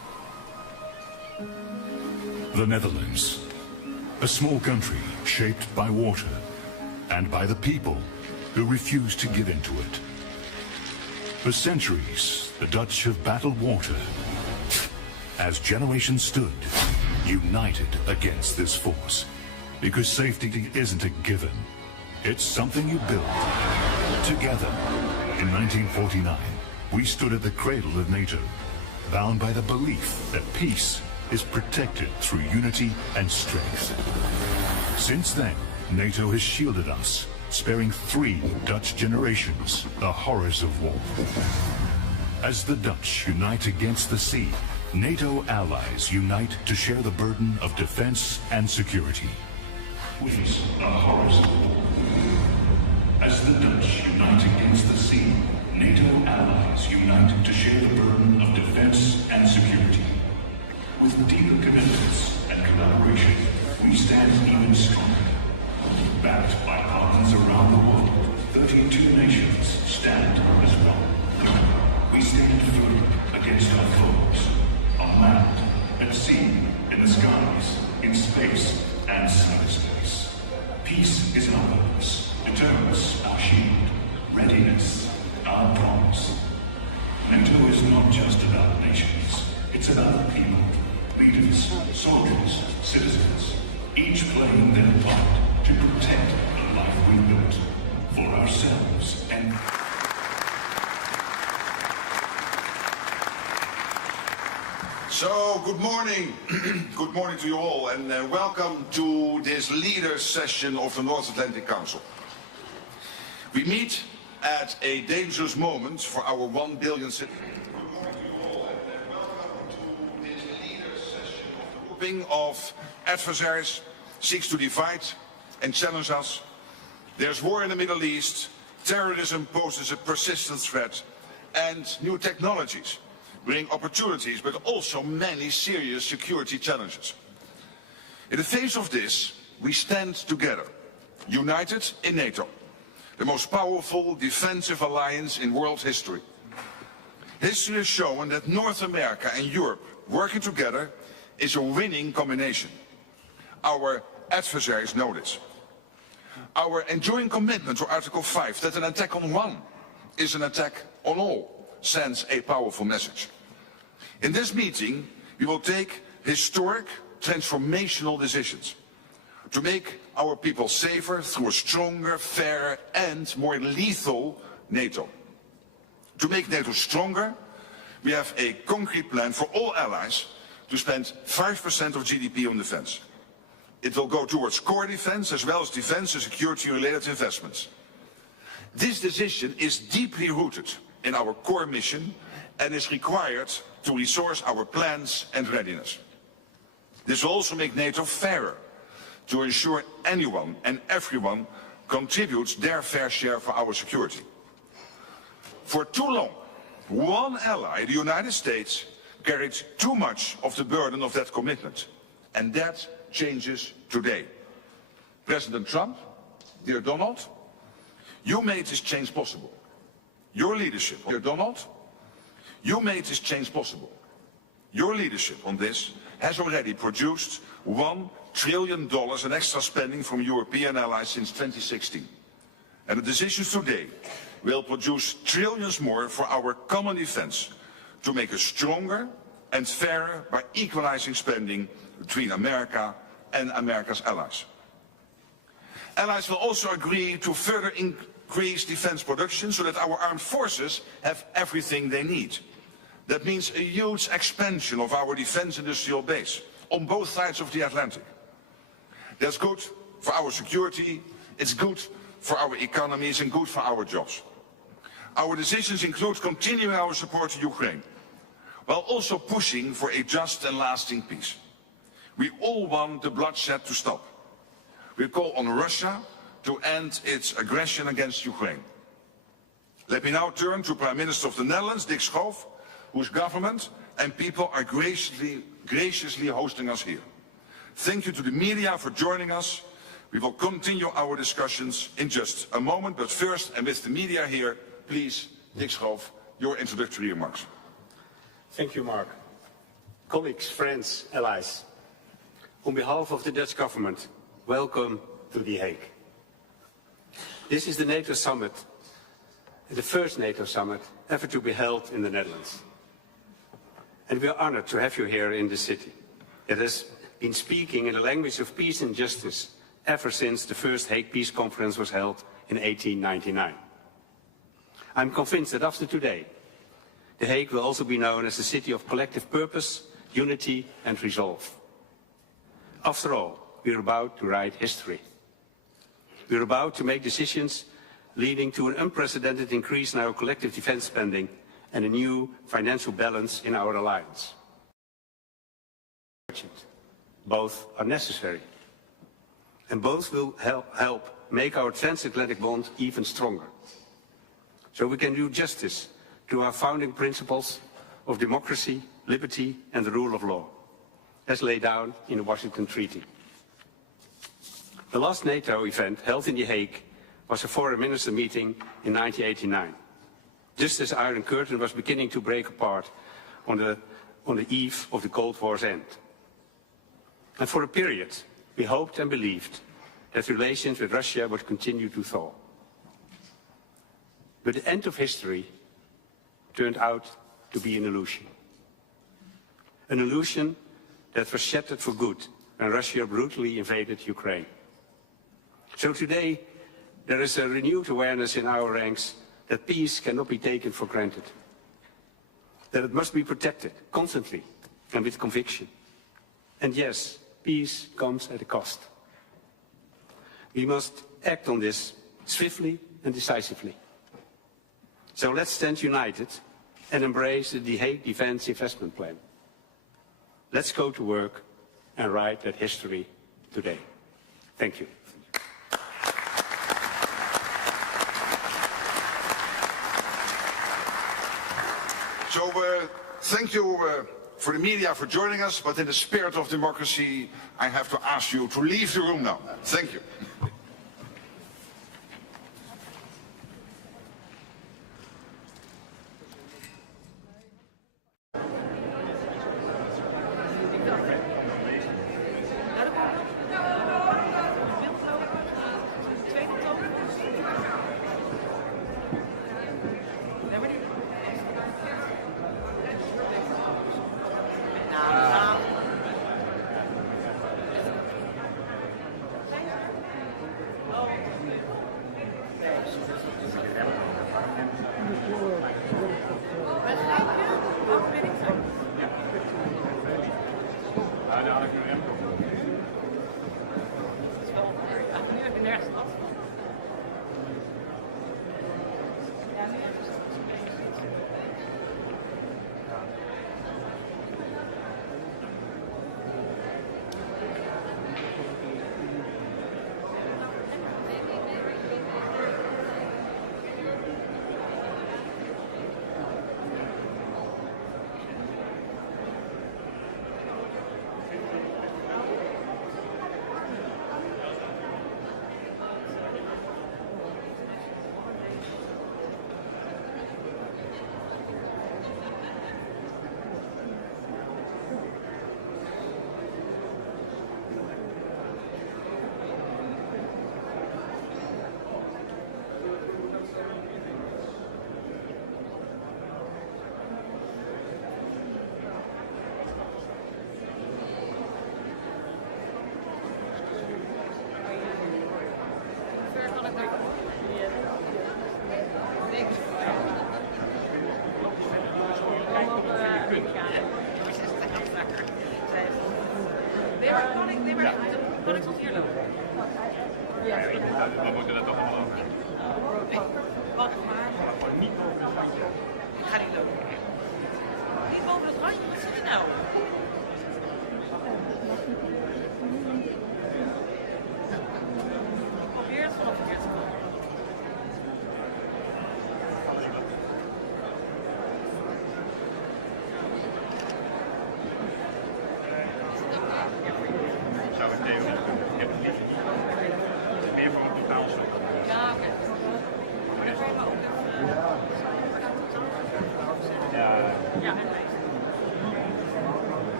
The Netherlands, a small country shaped by water and by the people who refuse to give in to it. For centuries, the Dutch have battled water as generations stood, united against this force. Because safety isn't a given, it's something you build together. In 1949, we stood at the cradle of NATO, bound by the belief that peace is protected through unity and strength. Since then, NATO has shielded us, sparing 3 Dutch generations the horrors of war. As the Dutch unite against the sea, NATO allies unite to share the burden of defense and security. Witness the horrors of war. As the Dutch unite against the sea, NATO allies unite to share the burden of defense and security. With deeper commitments and collaboration, we stand even stronger. Backed by partners around the world, 32 nations stand as one. We stand firm against our foes, on land, at sea, in the skies, in space, and cyberspace. Peace is our purpose, deterrence our shield, readiness our promise. NATO is not just about nations, it's about people, leaders, soldiers, citizens, each playing their part to protect the life we built for ourselves and... So, good morning. Good morning to you all, and welcome to this leaders session of the North Atlantic Council. We meet at a dangerous moment for our 1 billion citizens. Good morning to you all, and welcome to this leaders session of the grouping of adversaries seeks to divide and challenge us. There's war in the Middle East, terrorism poses a persistent threat, and new technologies bring opportunities, but also many serious security challenges. In the face of this, we stand together, united in NATO, the most powerful defensive alliance in world history. History has shown that North America and Europe working together is a winning combination. Our adversaries know this. Our enduring commitment to Article 5, that an attack on one is an attack on all, sends a powerful message. In this meeting, we will take historic, transformational decisions to make our people safer through a stronger, fairer and more lethal NATO. To make NATO stronger, we have a concrete plan for all allies to spend 5% of GDP on defense. It will go towards core defense as well as defense and security-related investments. This decision is deeply rooted in our core mission and is required to resource our plans and readiness. This will also make NATO fairer, to ensure anyone and everyone contributes their fair share for our security. For too long, one ally, the United States, carried too much of the burden of that commitment, and that changes today. President Trump, dear Donald, you made this change possible. Your leadership, dear Donald, you made this change possible. Your leadership on this has already produced $1 trillion in extra spending from European allies since 2016. And the decisions today will produce trillions more for our common defense to make us stronger and fairer by equalizing spending between America and America's allies. Allies will also agree to further increase defense production so that our armed forces have everything they need. That means a huge expansion of our defense industrial base on both sides of the Atlantic. That's good for our security, it's good for our economies and good for our jobs. Our decisions include continuing our support to Ukraine, while also pushing for a just and lasting peace. We all want the bloodshed to stop. We call on Russia to end its aggression against Ukraine. Let me now turn to Prime Minister of the Netherlands, Dick Schoof, whose government and people are graciously hosting us here. Thank you to the media for joining us. We will continue our discussions in just a moment, but first, and with the media here, please, Dick Schoof, your introductory remarks. Thank you, Mark. Colleagues, friends, allies. On behalf of the Dutch government, welcome to The Hague. This is the NATO summit, the first NATO summit ever to be held in the Netherlands. And we are honored to have you here in the city. It has been speaking in the language of peace and justice ever since the first Hague Peace Conference was held in 1899. I'm convinced that after today, The Hague will also be known as the city of collective purpose, unity and resolve. After all, we're about to write history. We're about to make decisions leading to an unprecedented increase in our collective defense spending and a new financial balance in our alliance. Both are necessary. And both will help make our transatlantic bond even stronger. So we can do justice to our founding principles of democracy, liberty and the rule of law, as laid down in the Washington Treaty. The last NATO event held in The Hague was a foreign minister meeting in 1989, just as the Iron Curtain was beginning to break apart on the eve of the Cold War's end. And for a period, we hoped and believed that relations with Russia would continue to thaw. But the end of history turned out to be an illusion. An illusion that was shattered for good when Russia brutally invaded Ukraine. So today, there is a renewed awareness in our ranks that peace cannot be taken for granted. That it must be protected constantly and with conviction. And yes, peace comes at a cost. We must act on this swiftly and decisively. So let's stand united and embrace the The Hague Defense Investment Plan. Let's go to work and write that history today. Thank you. So thank you for the media for joining us, but in the spirit of democracy, I have to ask you to leave the room now. Thank you. We moeten er toch allemaal over. Wacht maar. Niet boven het randje. Ik ga niet lopen. Niet boven het randje? Wat zit er nou? Probeer het vanaf verkeerd te komen. Zou ik theorie kunnen? Ik heb het liefst meer voor een totaalstuk. Ja, oké. Maar dat zijn we ook even... Ja. Ja, en lijst.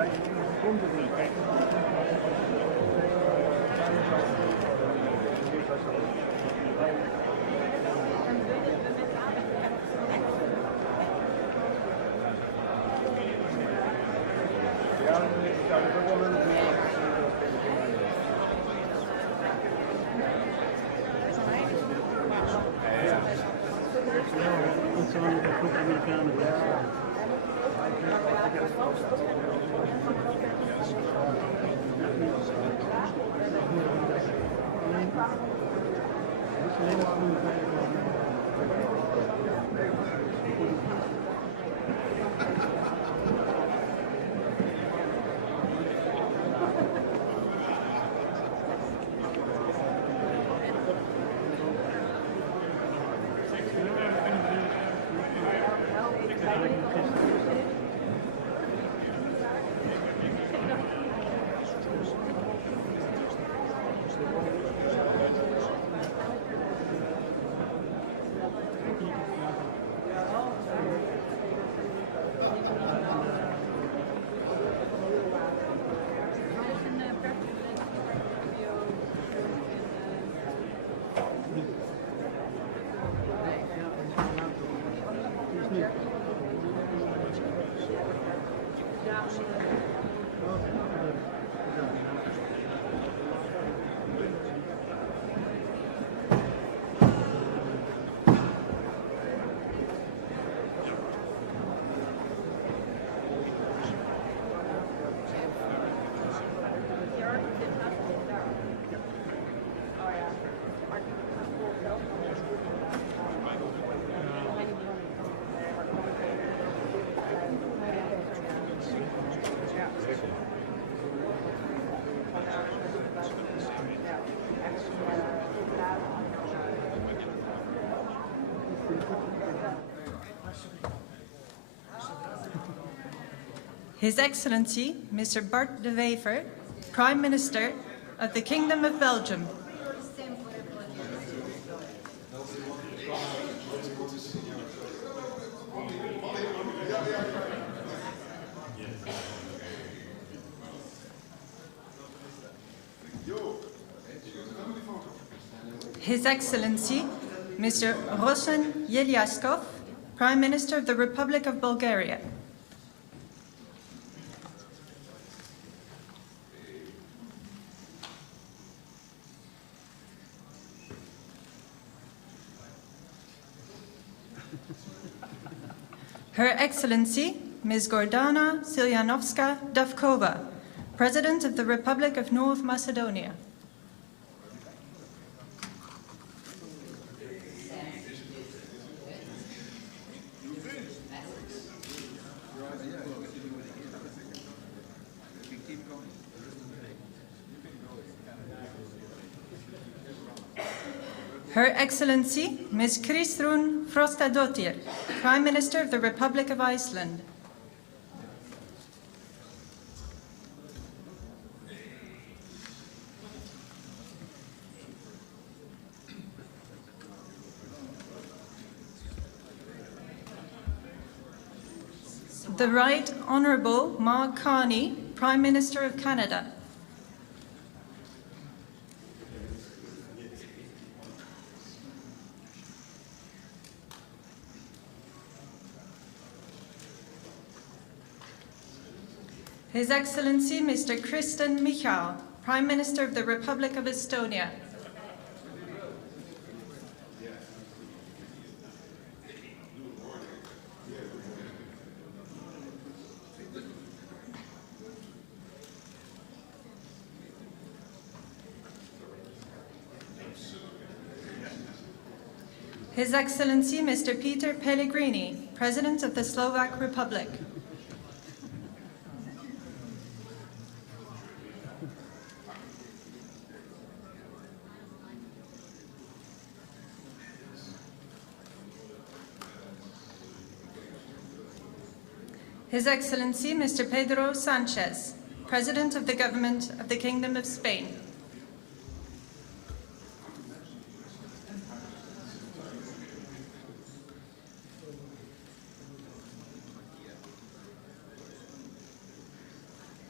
His Excellency, Mr. Bart de Wever, Prime Minister of the Kingdom of Belgium. His Excellency, Mr. Rosen Yeliaskov, Prime Minister of the Republic of Bulgaria. Her Excellency, Ms. Gordana Silyanovska-Davkova, President of the Republic of North Macedonia. Her Excellency, Ms. Kristrún Frostadóttir, Prime Minister of the Republic of Iceland. The Right Honourable Mark Carney, Prime Minister of Canada. His Excellency Mr. Kristen Michal, Prime Minister of the Republic of Estonia. His Excellency Mr. Peter Pellegrini, President of the Slovak Republic. His Excellency Mr. Pedro Sanchez, President of the Government of the Kingdom of Spain.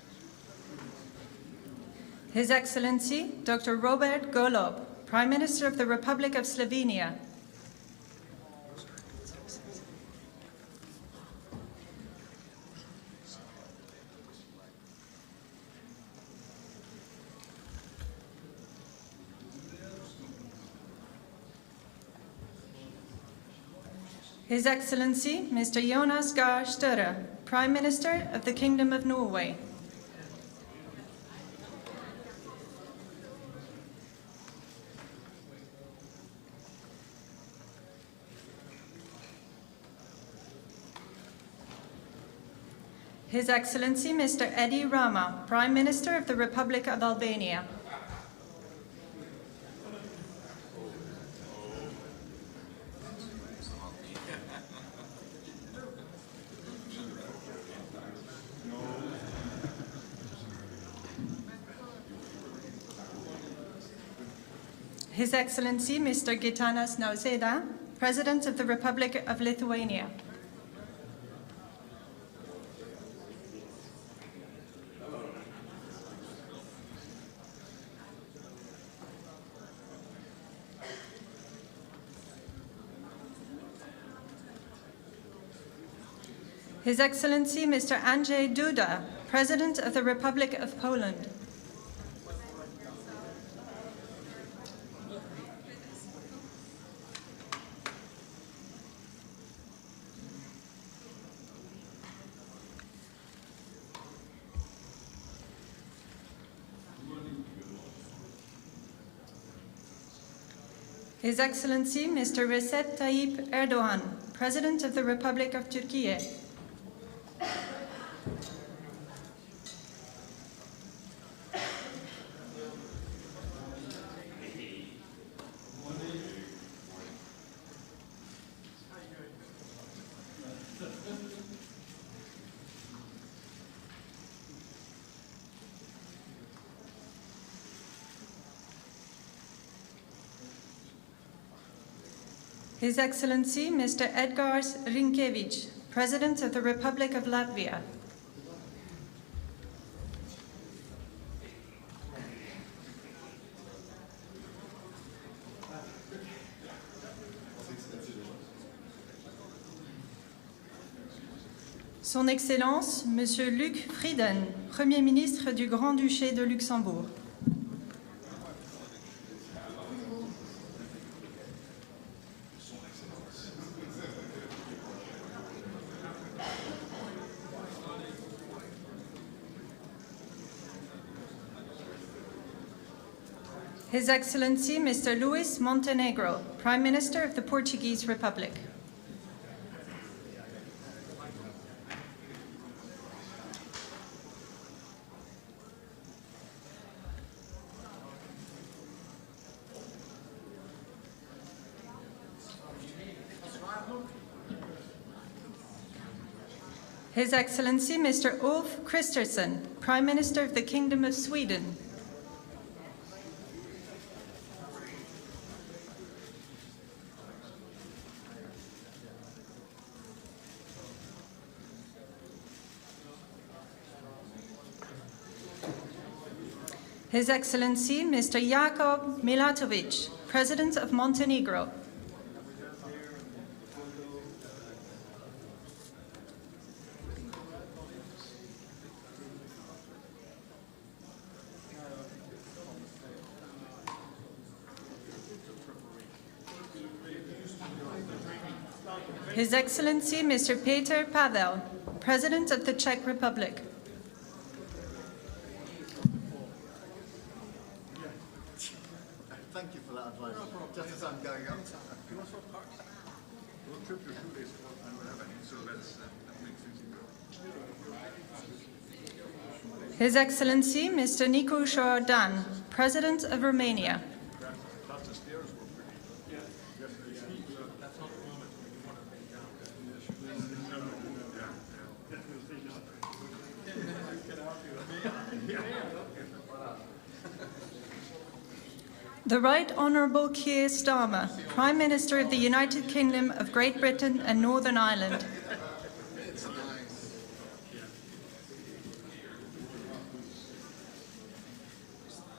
His Excellency Dr. Robert Golob, Prime Minister of the Republic of Slovenia. His Excellency Mr. Jonas Gahr Støre, Prime Minister of the Kingdom of Norway. His Excellency Mr. Edi Rama, Prime Minister of the Republic of Albania. His Excellency Mr. Gitanas Nausėda, President of the Republic of Lithuania. His Excellency Mr. Andrzej Duda, President of the Republic of Poland. His Excellency Mr. Recep Tayyip Erdogan, President of the Republic of Turkey. His Excellency Mr. Edgars Rinkēvičs, President of the Republic of Latvia. Son Excellence, Monsieur Luc Frieden, Premier ministre du Grand-Duché de Luxembourg. His Excellency Mr. Luis Montenegro, Prime Minister of the Portuguese Republic. His Excellency Mr. Ulf Kristersson, Prime Minister of the Kingdom of Sweden. His Excellency Mr. Jakub Milatovic, President of Montenegro. His Excellency Mr. Petr Pavel, President of the Czech Republic. Thank you for that advice. Just as I'm going up. We'll trip your shoelace and whatever, so that makes things easier. His Excellency Mr. Nicu Șordan, President of Romania. The Right Honourable Keir Starmer, Prime Minister of the United Kingdom of Great Britain and Northern Ireland.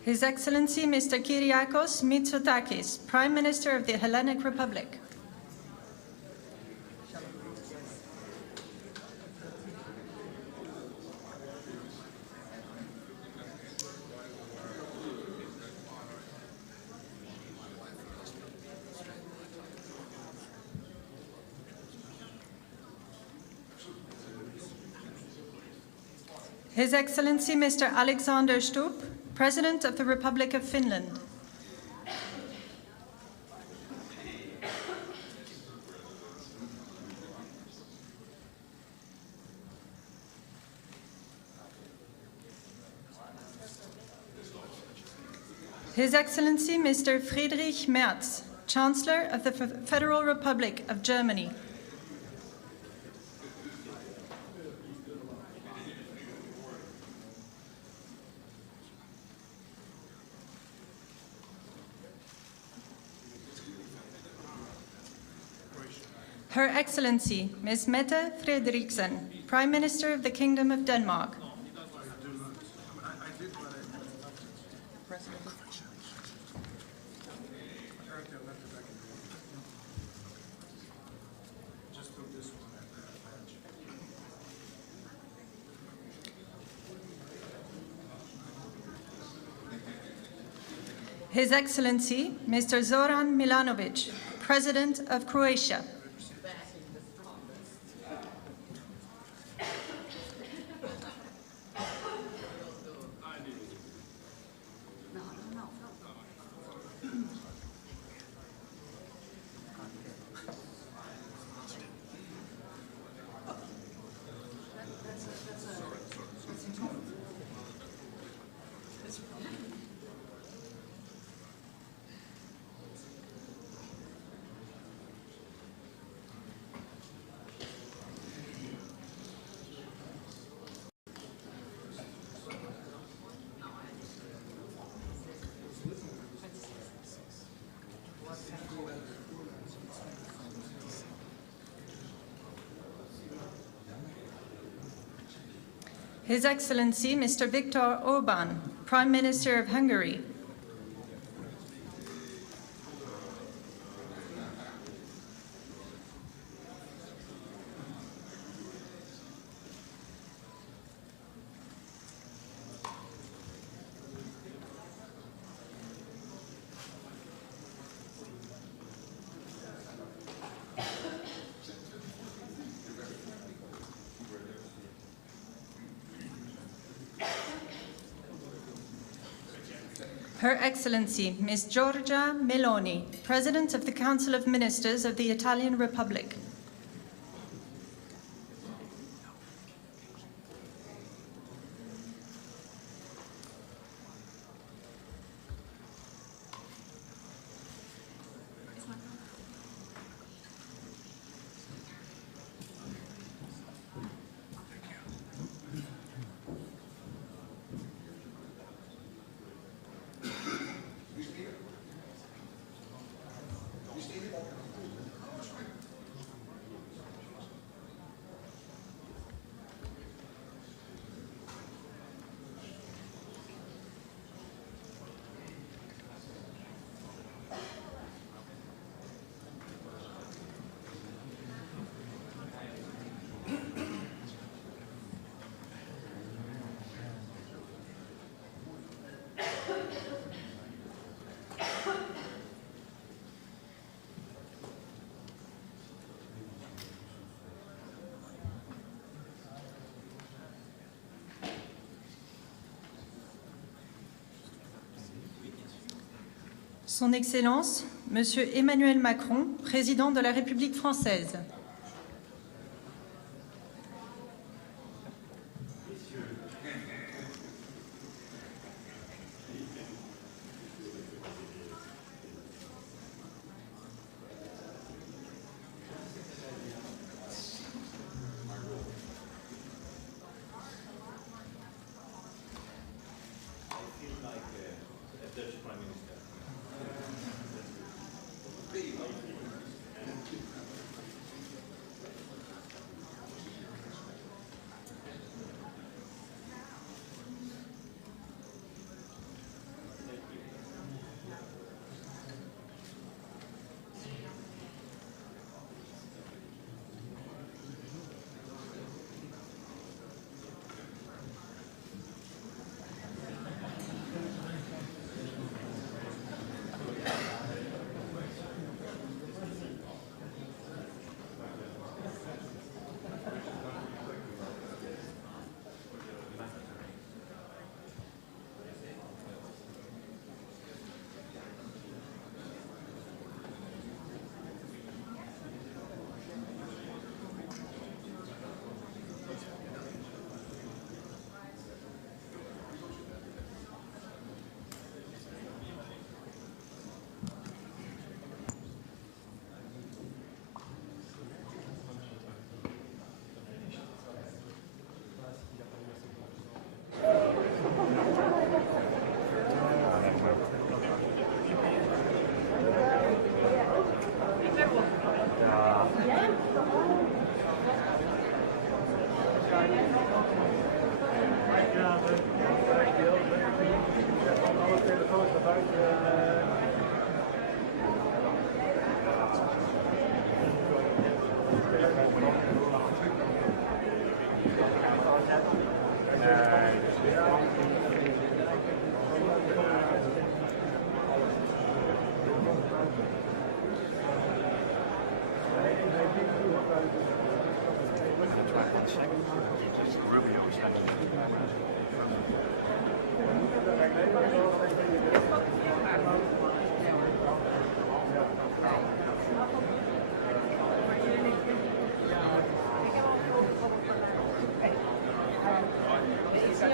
His Excellency Mr. Kyriakos Mitsotakis, Prime Minister of the Hellenic Republic. His Excellency Mr. Alexander Stubb, President of the Republic of Finland. His Excellency Mr. Friedrich Merz, Chancellor of the Federal Republic of Germany. Her Excellency, Ms. Mette Frederiksen, Prime Minister of the Kingdom of Denmark. His Excellency, Mr. Zoran Milanovic, President of Croatia. His Excellency Mr. Viktor Orban, Prime Minister of Hungary. Her Excellency, Ms. Giorgia Meloni, President of the Council of Ministers of the Italian Republic. Son Excellence, Monsieur Emmanuel Macron, Président de la République française.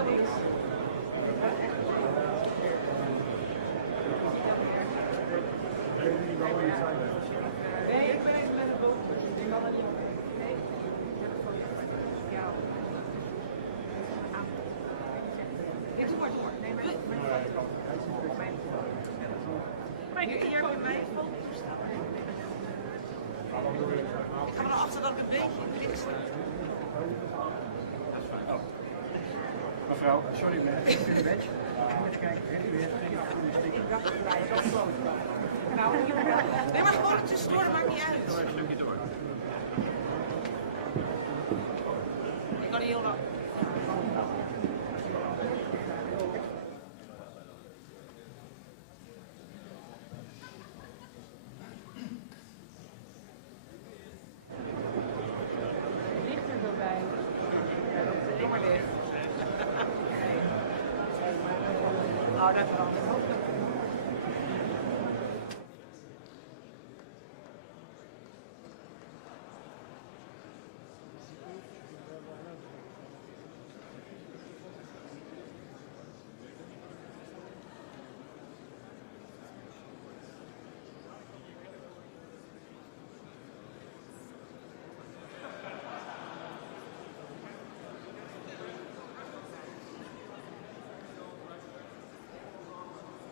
Ik ga maar naar achter dat ik een beetje in de wind sta. Mevrouw, sorry, maar ik vind een badge. Even kijken, ik dacht dat wij het afgesloten waren. Nee, maar gewoon tussendoor, dat maakt niet uit. Een stukje door. Ik kan niet heel lang. Ligt er wel bij. Doe maar dicht. Nou, dat verandert ook.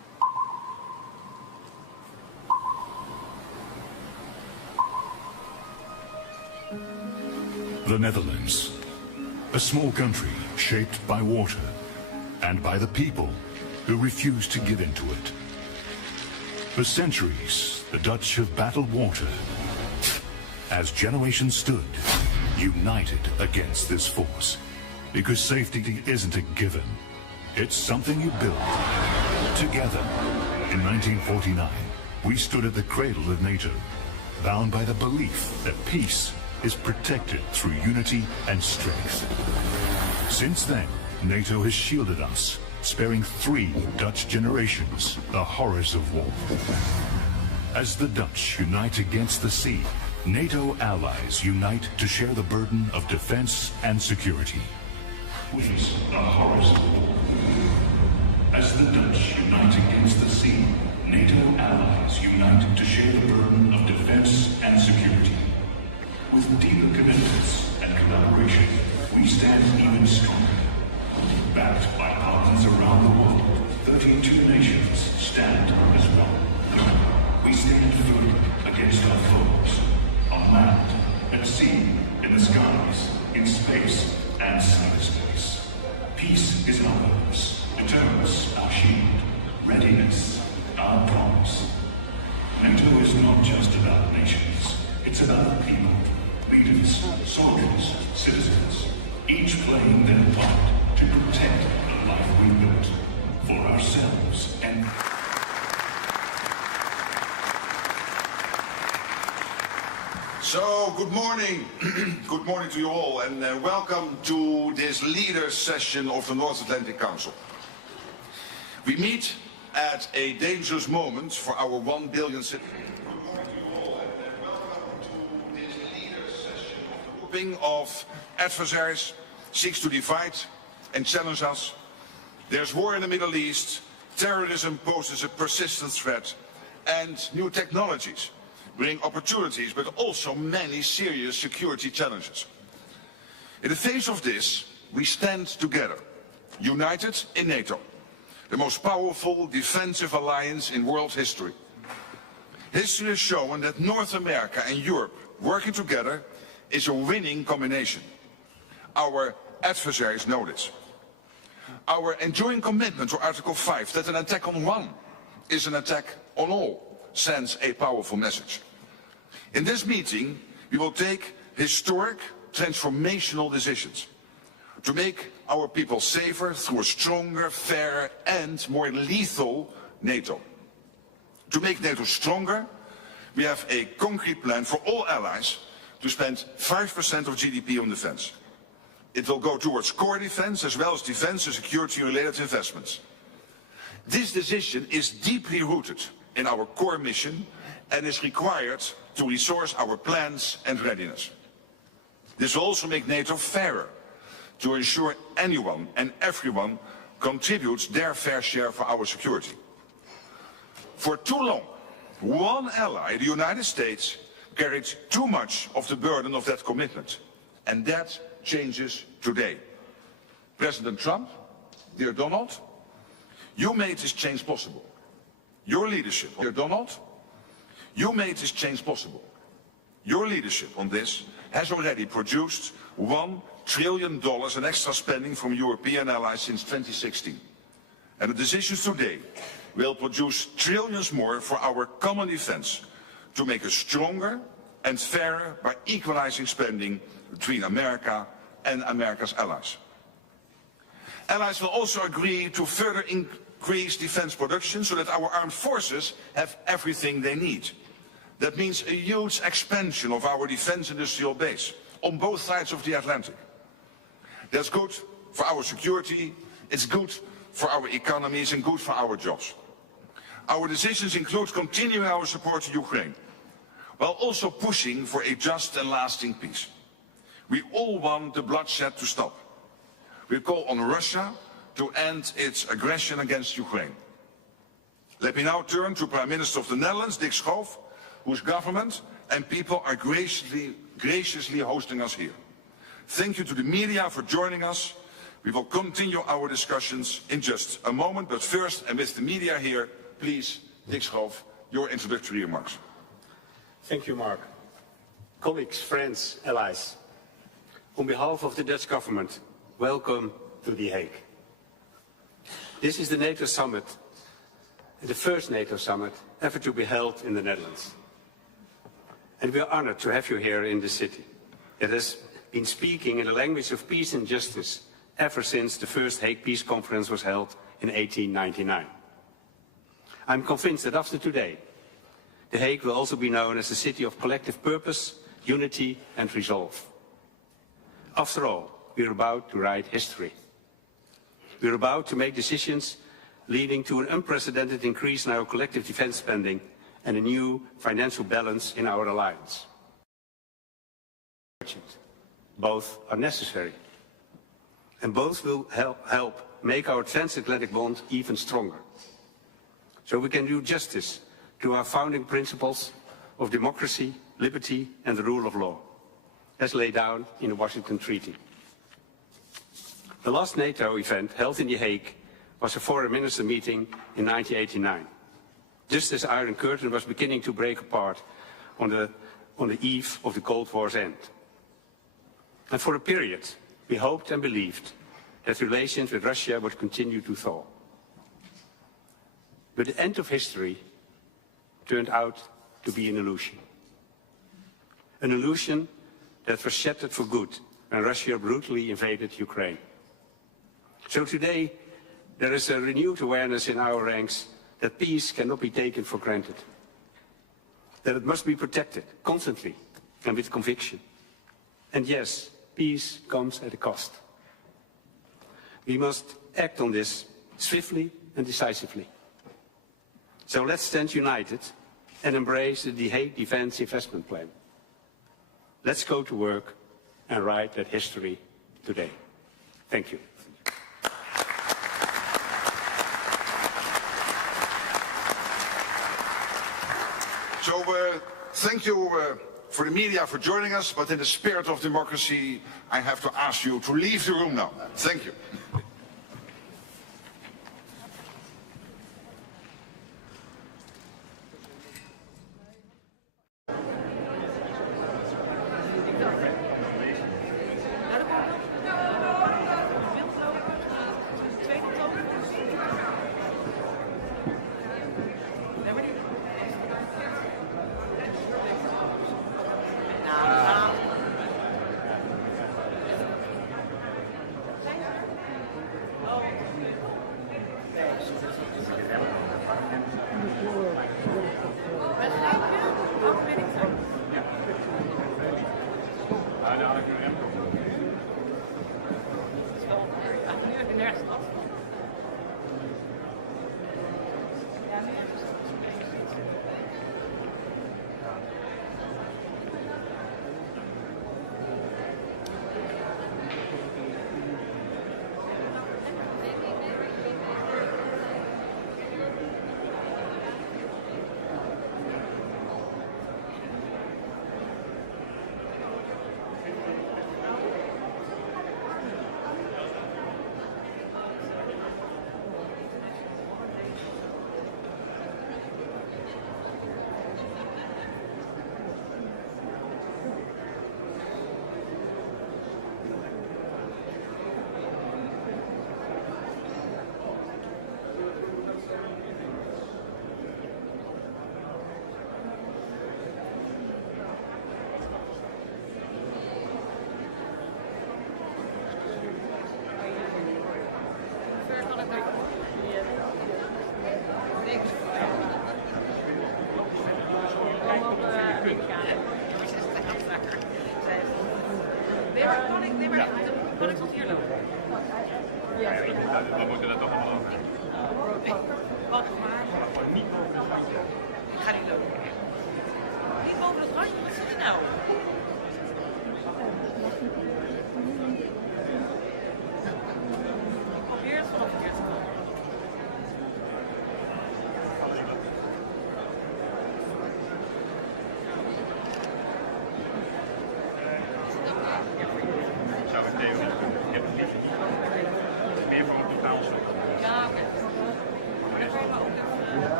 the Netherlands, a small country shaped by water and by the people who refuse to give in to it. For centuries, the Dutch have battled water. As generations stood, united against this force, because safety isn't a given. It's something you build together. In 1949, we stood at the cradle of NATO, bound by the belief that peace is protected through unity and strength. Since then, NATO has shielded us, sparing 3 Dutch generations the horrors of war. As the Dutch unite against the sea, NATO allies unite to share the burden of defense and security. Witness the horrors of war. As the Dutch unite against the sea, NATO allies unite to share the burden of defense and security. With deeper commitments and collaboration, we stand even stronger. Backed by partners around the world, 32 nations stand as one. We stand firm against our foes, on land, at sea, in the skies, in space, and cyberspace. Peace is our purpose, deterrence our shield, readiness our promise. NATO is not just about nations, it's about people, leaders, soldiers, citizens, each playing their part to protect the life we built for ourselves and... So, good morning. Good morning to you all, and welcome to this leaders session of the North Atlantic Council. We meet at a dangerous moment for our 1 billion citizens. Good morning to you all, and welcome to this leaders session of the grouping of adversaries seeks to divide and challenge us. There's war in the Middle East, terrorism poses a persistent threat, and new technologies bring opportunities, but also many serious security challenges. In the face of this, we stand together, united in NATO, the most powerful defensive alliance in world history. History has shown that North America and Europe working together is a winning combination. Our adversaries know this. Our enduring commitment to Article 5, that an attack on one is an attack on all, sends a powerful message. In this meeting, we will take historic, transformational decisions to make our people safer through a stronger, fairer and more lethal NATO. To make NATO stronger, we have a concrete plan for all allies to spend 5% of GDP on defense. It will go towards core defense as well as defense and security-related investments. This decision is deeply rooted in our core mission and is required to resource our plans and readiness. This will also make NATO fairer, to ensure anyone and everyone contributes their fair share for our security. For too long, one ally, the United States, carried too much of the burden of that commitment, and that changes today. President Trump, dear Donald, you made this change possible. Your leadership, dear Donald, you made this change possible. Your leadership on this has already produced $1 trillion in extra spending from European allies since 2016. And the decisions today will produce trillions more for our common defense to make us stronger and fairer by equalizing spending between America and America's allies. Allies will also agree to further increase defense production so that our armed forces have everything they need. That means a huge expansion of our defense industrial base on both sides of the Atlantic. That's good for our security, it's good for our economies and good for our jobs. Our decisions include continuing our support to Ukraine, while also pushing for a just and lasting peace. We all want the bloodshed to stop. We call on Russia to end its aggression against Ukraine. Let me now turn to Prime Minister of the Netherlands, Dick Schoof, whose government and people are graciously hosting us here. Thank you to the media for joining us. We will continue our discussions in just a moment, but first, and with the media here, please, Dick Schoof, your introductory remarks. Thank you, Mark. Colleagues, friends, allies. On behalf of the Dutch government, welcome to The Hague. This is the NATO summit, the first NATO summit ever to be held in the Netherlands. And we are honored to have you here in the city. It has been speaking in the language of peace and justice ever since the first Hague Peace Conference was held in 1899. I'm convinced that after today, The Hague will also be known as a city of collective purpose, unity and resolve. After all, we're about to write history. We're about to make decisions leading to an unprecedented increase in our collective defense spending and a new financial balance in our alliance. Both are necessary. And both will help make our transatlantic bond even stronger. So we can do justice to our founding principles of democracy, liberty and the rule of law, as laid down in the Washington Treaty. The last NATO event held in The Hague was a foreign minister meeting in 1989, just as the Iron Curtain was beginning to break apart on the eve of the Cold War's end. And for a period, we hoped and believed that relations with Russia would continue to thaw. But the end of history turned out to be an illusion. An illusion that was shattered for good when Russia brutally invaded Ukraine. So today, there is a renewed awareness in our ranks that peace cannot be taken for granted. That it must be protected constantly and with conviction. And yes, peace comes at a cost. We must act on this swiftly and decisively. So let's stand united and embrace the Hague Defence Investment Plan. Let's go to work and write that history today. Thank you. So thank you for the media for joining us, but in the spirit of democracy, I have to ask you to leave the room now. Thank you. We moeten dat toch allemaal over. Wacht maar. Ik ga niet lopen. Niet boven het randje, wat zit er nou? Ik probeer het vanaf keer te komen. Zou ik theorie kunnen? Ik heb het liefst meer voor een totaalstuk. Ja, oké. Maar dat is wel ook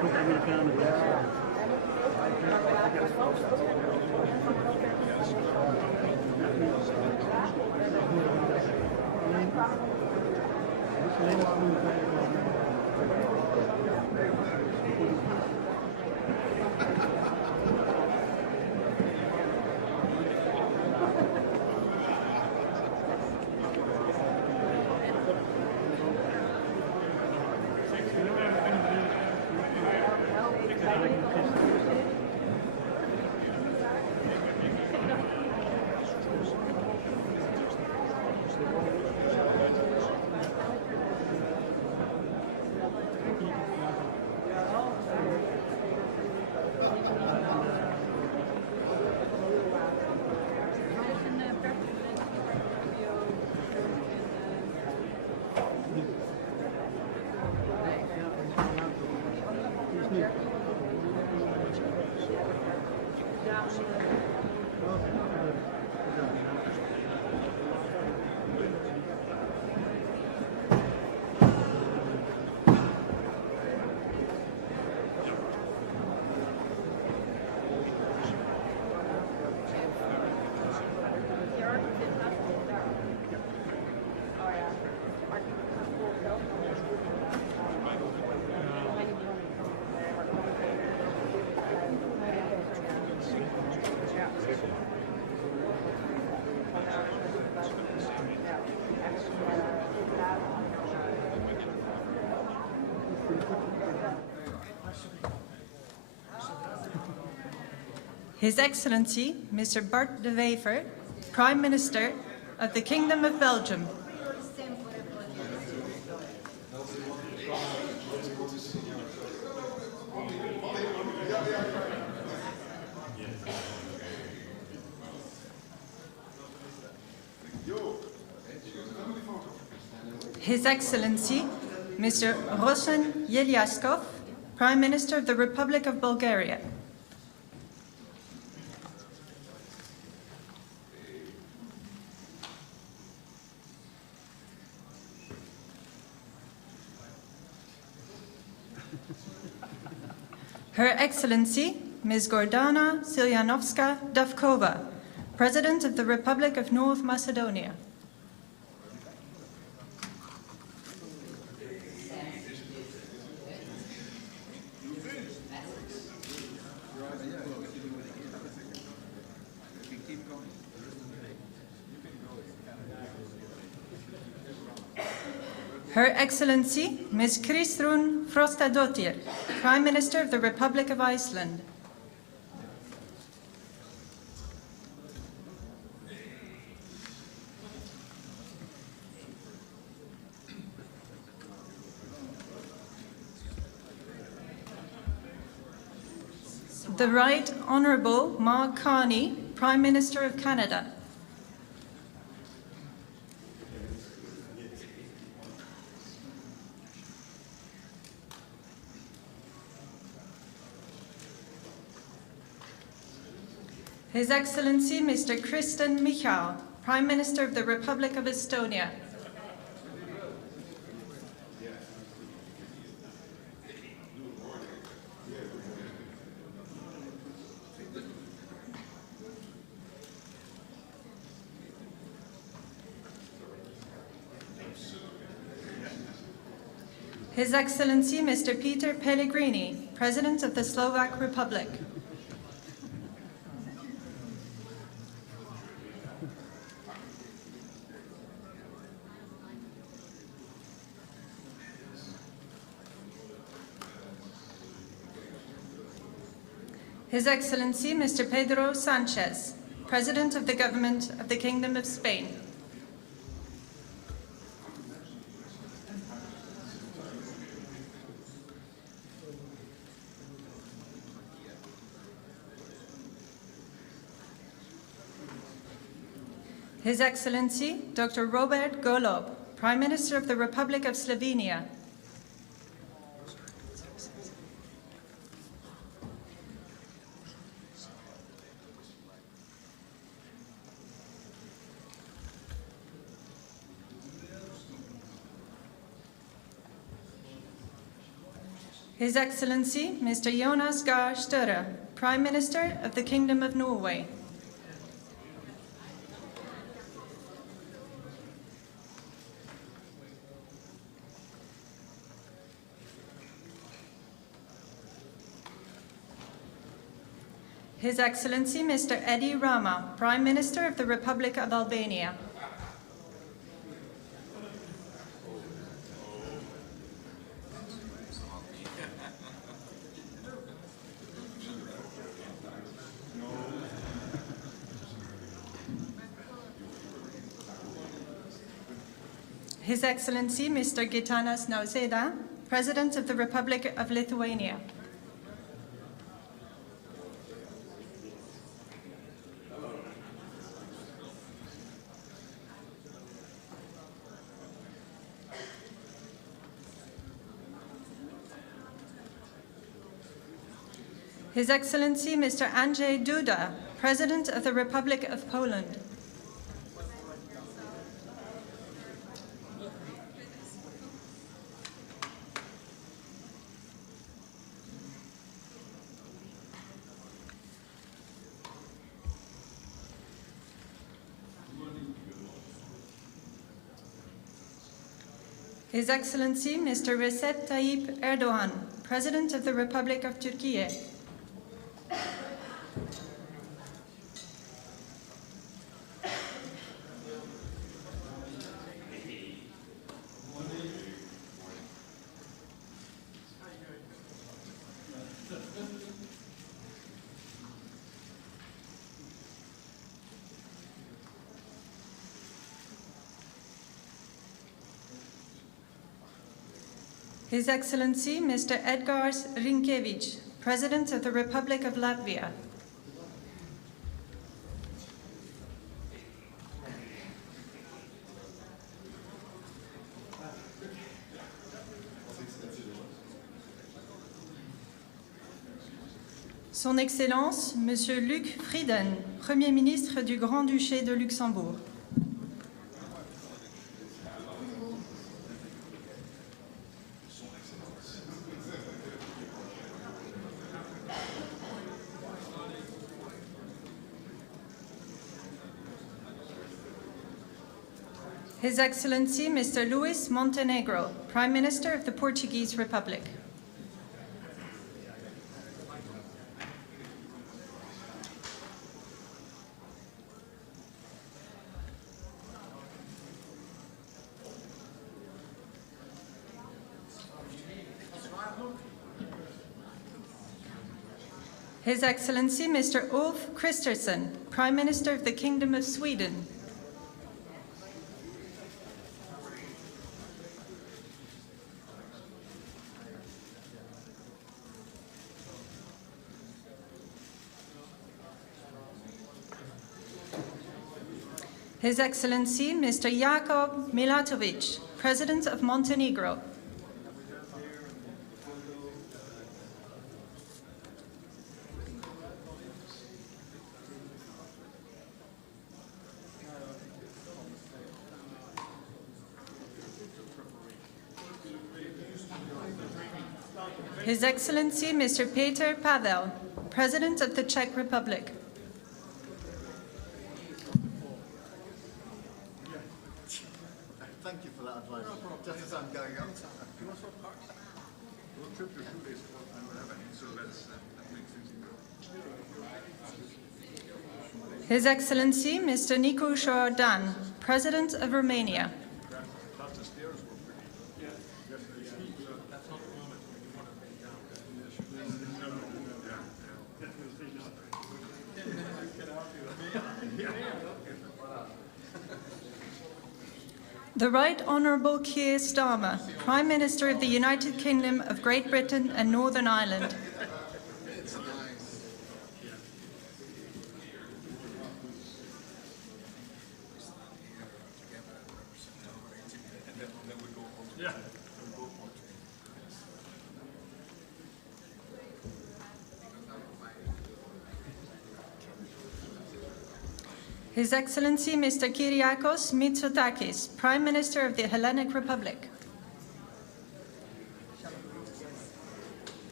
His Excellency, Mr. Bart de Wever, Prime Minister of the Kingdom of Belgium. His Excellency, Mr. Rosen Yeliaskov, Prime Minister of the Republic of Bulgaria. Her Excellency, Ms. Gordana Silyanovska-Davkova, President of the Republic of North Macedonia. Her Excellency, Ms. Kristrún Frostadóttir, Prime Minister of the Republic of Iceland. The Right Honourable Mark Carney, Prime Minister of Canada. His Excellency Mr. Kristen Michal, Prime Minister of the Republic of Estonia. His Excellency Mr. Peter Pellegrini, President of the Slovak Republic. His Excellency Mr. Pedro Sanchez, President of the Government of the Kingdom of Spain. His Excellency Dr. Robert Golob, Prime Minister of the Republic of Slovenia. His Excellency Mr. Jonas Gahr Støre, Prime Minister of the Kingdom of Norway. His Excellency Mr. Edi Rama, Prime Minister of the Republic of Albania. His Excellency Mr. Gitanas Nausėda, President of the Republic of Lithuania. His Excellency Mr. Andrzej Duda, President of the Republic of Poland. His Excellency Mr. Recep Tayyip Erdogan, President of the Republic of Turkey. His Excellency Mr. Edgars Rinkēvičs, President of the Republic of Latvia. Son Excellence, Monsieur Luc Frieden, Premier ministre du Grand-Duché de Luxembourg. His Excellency Mr. Luis Montenegro, Prime Minister of the Portuguese Republic. His Excellency Mr. Ulf Kristersson, Prime Minister of the Kingdom of Sweden. His Excellency Mr. Jakub Milatovic, President of Montenegro. His Excellency Mr. Petr Pavel, President of the Czech Republic. Thank you for that advice. Just as I'm going up. His Excellency Mr. Nicu Șordan, President of Romania. The Right Honourable Keir Starmer, Prime Minister of the United Kingdom of Great Britain and Northern Ireland. His Excellency Mr. Kyriakos Mitsotakis, Prime Minister of the Hellenic Republic.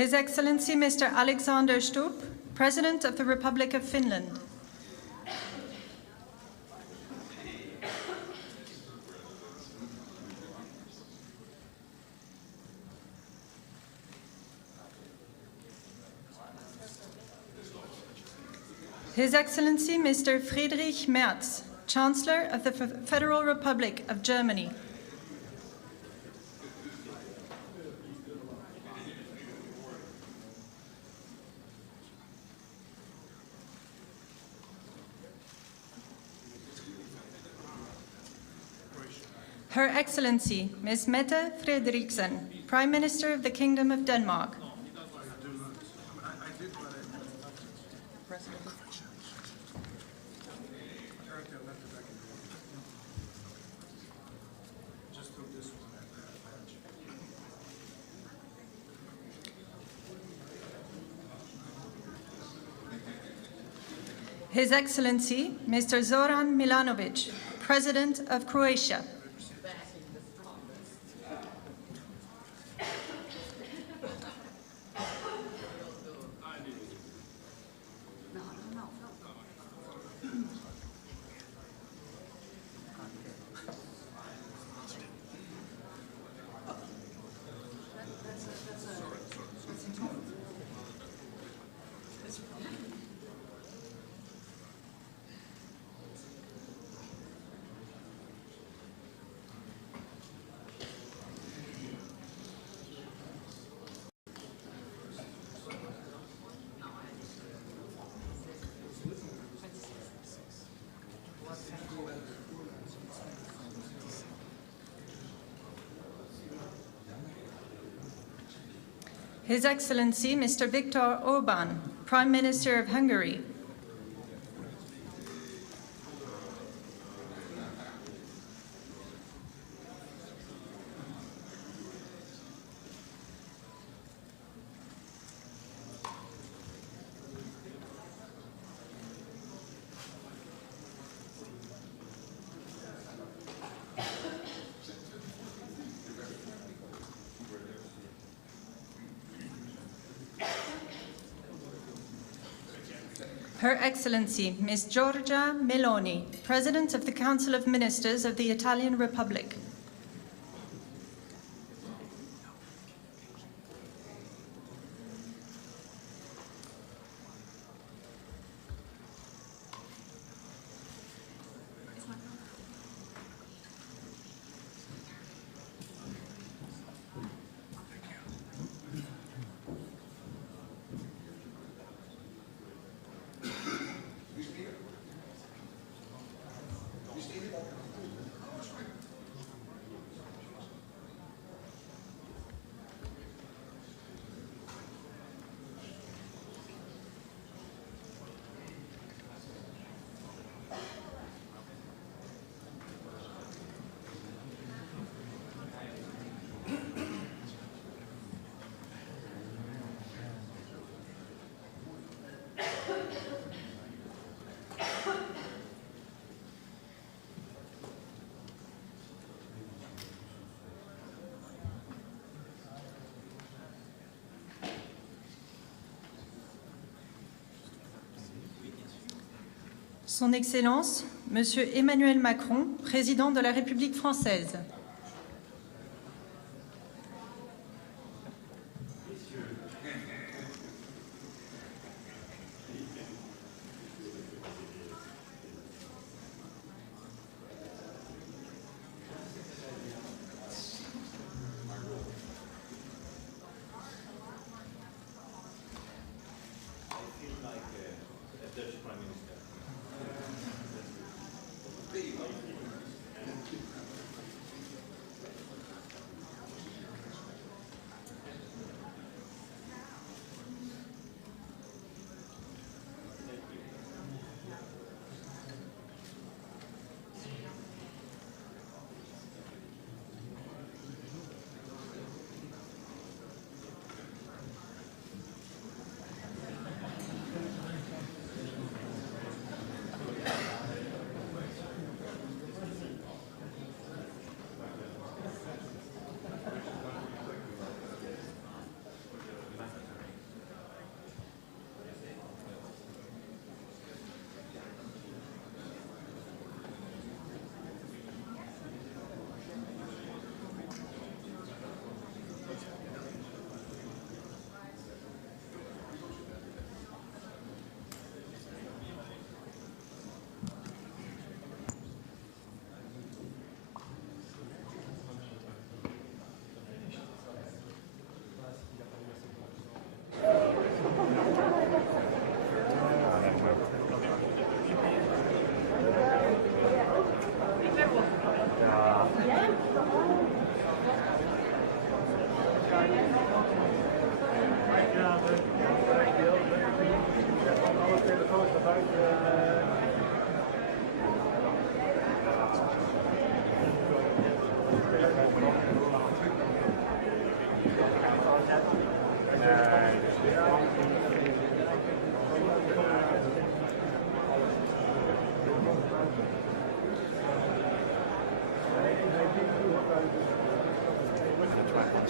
His Excellency Mr. Alexander Stubb, President of the Republic of Finland. His Excellency Mr. Friedrich Merz, Chancellor of the Federal Republic of Germany. Her Excellency Ms. Mette Frederiksen, Prime Minister of the Kingdom of Denmark. His Excellency Mr. Zoran Milanovic, President of Croatia. His Excellency Mr. Viktor Orbán, Prime Minister of Hungary. Her Excellency Ms. Giorgia Meloni, President of the Council of Ministers of the Italian Republic. Son Excellence, Monsieur Emmanuel Macron, Président de la République française.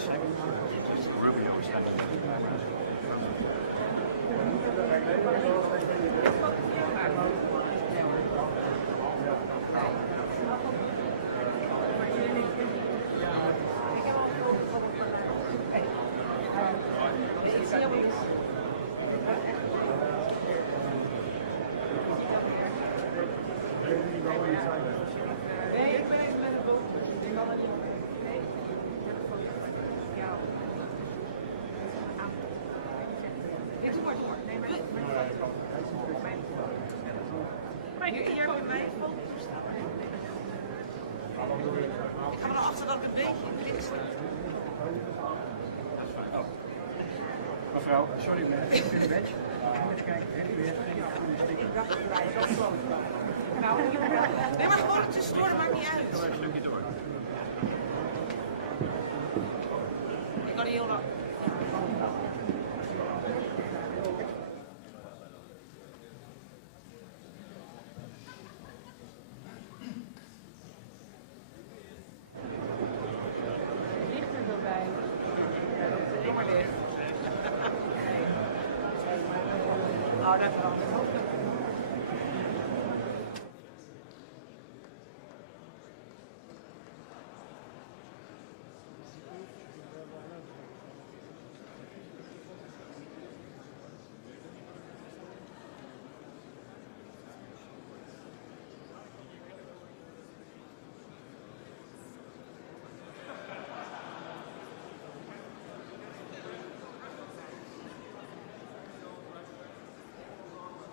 Ik ga maar naar achter dat ik een beetje in het sta. Mevrouw, sorry, maar ik heb een badge. Even kijken, heb je weer een sticker? Ik dacht dat wij het afgesloten. Nee, maar gewoon tussendoor, dat maakt niet uit. Een stukje door. Ik kan niet heel lang. Nou, dat verandert ook.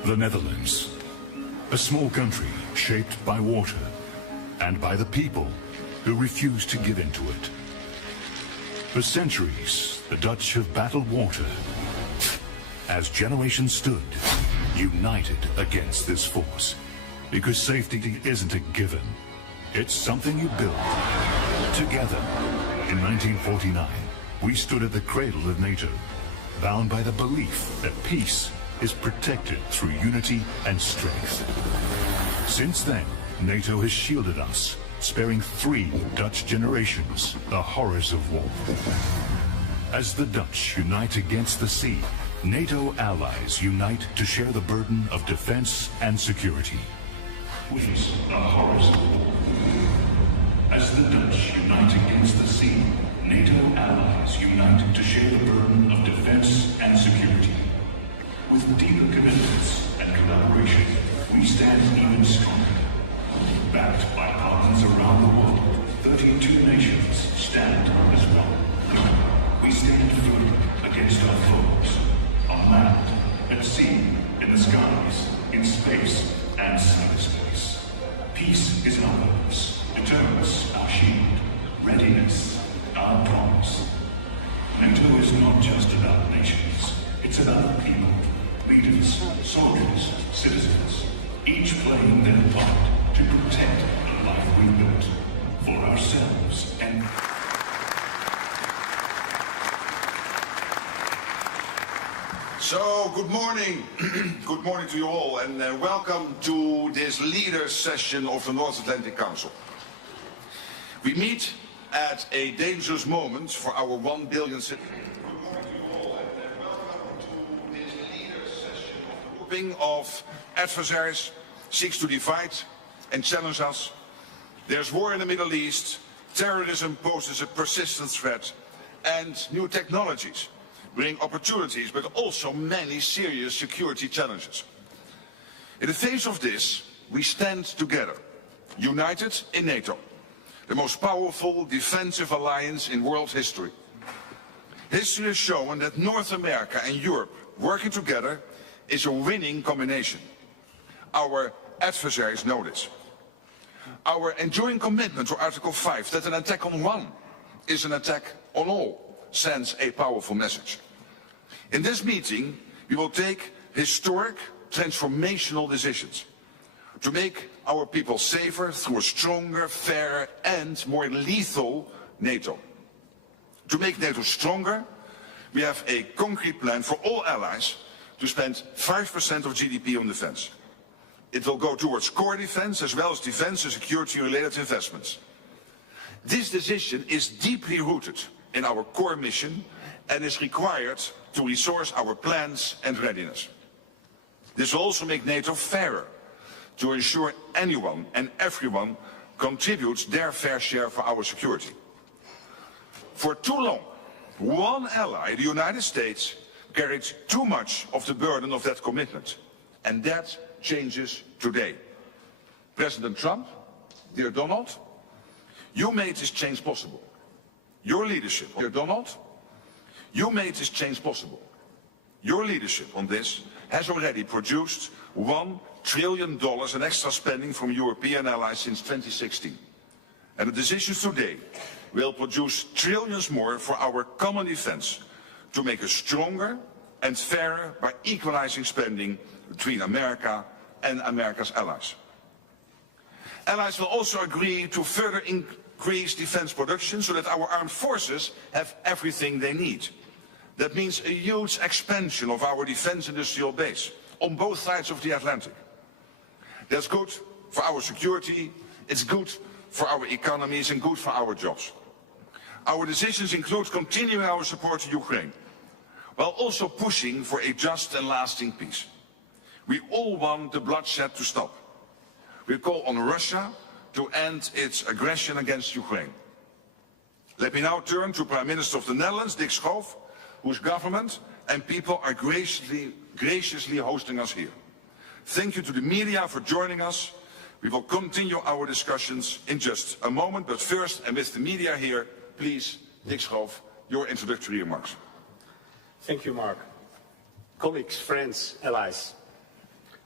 The Netherlands, a small country shaped by water and by the people who refuse to give in to it. For centuries, the Dutch have battled water as generations stood, united against this force. Because safety isn't a given. It's something you build together. In 1949, we stood at the cradle of NATO, bound by the belief that peace is protected through unity and strength. Since then, NATO has shielded us, sparing 3 Dutch generations the horrors of war. As the Dutch unite against the sea, NATO allies unite to share the burden of defense and security. Witness the horrors of war. As the Dutch unite against the sea, NATO allies unite to share the burden of defense and security. With deeper commitments and collaboration, we stand even stronger. Backed by partners around the world, 32 nations stand as one. We stand firm against our foes, on land, at sea, in the skies, in space, and cyberspace. Peace is our purpose, deterrence our shield, readiness our promise. NATO is not just about nations, it's about people, leaders, soldiers, citizens, each playing their part to protect the life we built for ourselves and... So, good morning. Good morning to you all, and welcome to this leaders session of the North Atlantic Council. We meet at a dangerous moment for our 1 billion citizens. Good morning to you all, and welcome to this leaders session of the grouping of adversaries seeks to divide and challenge us. There's war in the Middle East, terrorism poses a persistent threat, and new technologies bring opportunities, but also many serious security challenges. In the face of this, we stand together, united in NATO, the most powerful defensive alliance in world history. History has shown that North America and Europe working together is a winning combination. Our adversaries know this. Our enduring commitment to Article 5, that an attack on one is an attack on all, sends a powerful message. In this meeting, we will take historic, transformational decisions to make our people safer through a stronger, fairer and more lethal NATO. To make NATO stronger, we have a concrete plan for all allies to spend 5% of GDP on defense. It will go towards core defense as well as defense and security-related investments. This decision is deeply rooted in our core mission and is required to resource our plans and readiness. This will also make NATO fairer, to ensure anyone and everyone contributes their fair share for our security. For too long, one ally, the United States, carried too much of the burden of that commitment, and that changes today. President Trump, dear Donald, you made this change possible. Your leadership, dear Donald, you made this change possible. Your leadership on this has already produced $1 trillion in extra spending from European allies since 2016. And the decisions today will produce trillions more for our common defense to make us stronger and fairer by equalizing spending between America and America's allies. Allies will also agree to further increase defense production so that our armed forces have everything they need. That means a huge expansion of our defense industrial base on both sides of the Atlantic. That's good for our security, it's good for our economies and good for our jobs. Our decisions include continuing our support to Ukraine, while also pushing for a just and lasting peace. We all want the bloodshed to stop. We call on Russia to end its aggression against Ukraine. Let me now turn to Prime Minister of the Netherlands, Dick Schoof, whose government and people are graciously hosting us here. Thank you to the media for joining us. We will continue our discussions in just a moment, but first, and with the media here, please, Dick Schoof, your introductory remarks. Thank you, Mark. Colleagues, friends, allies.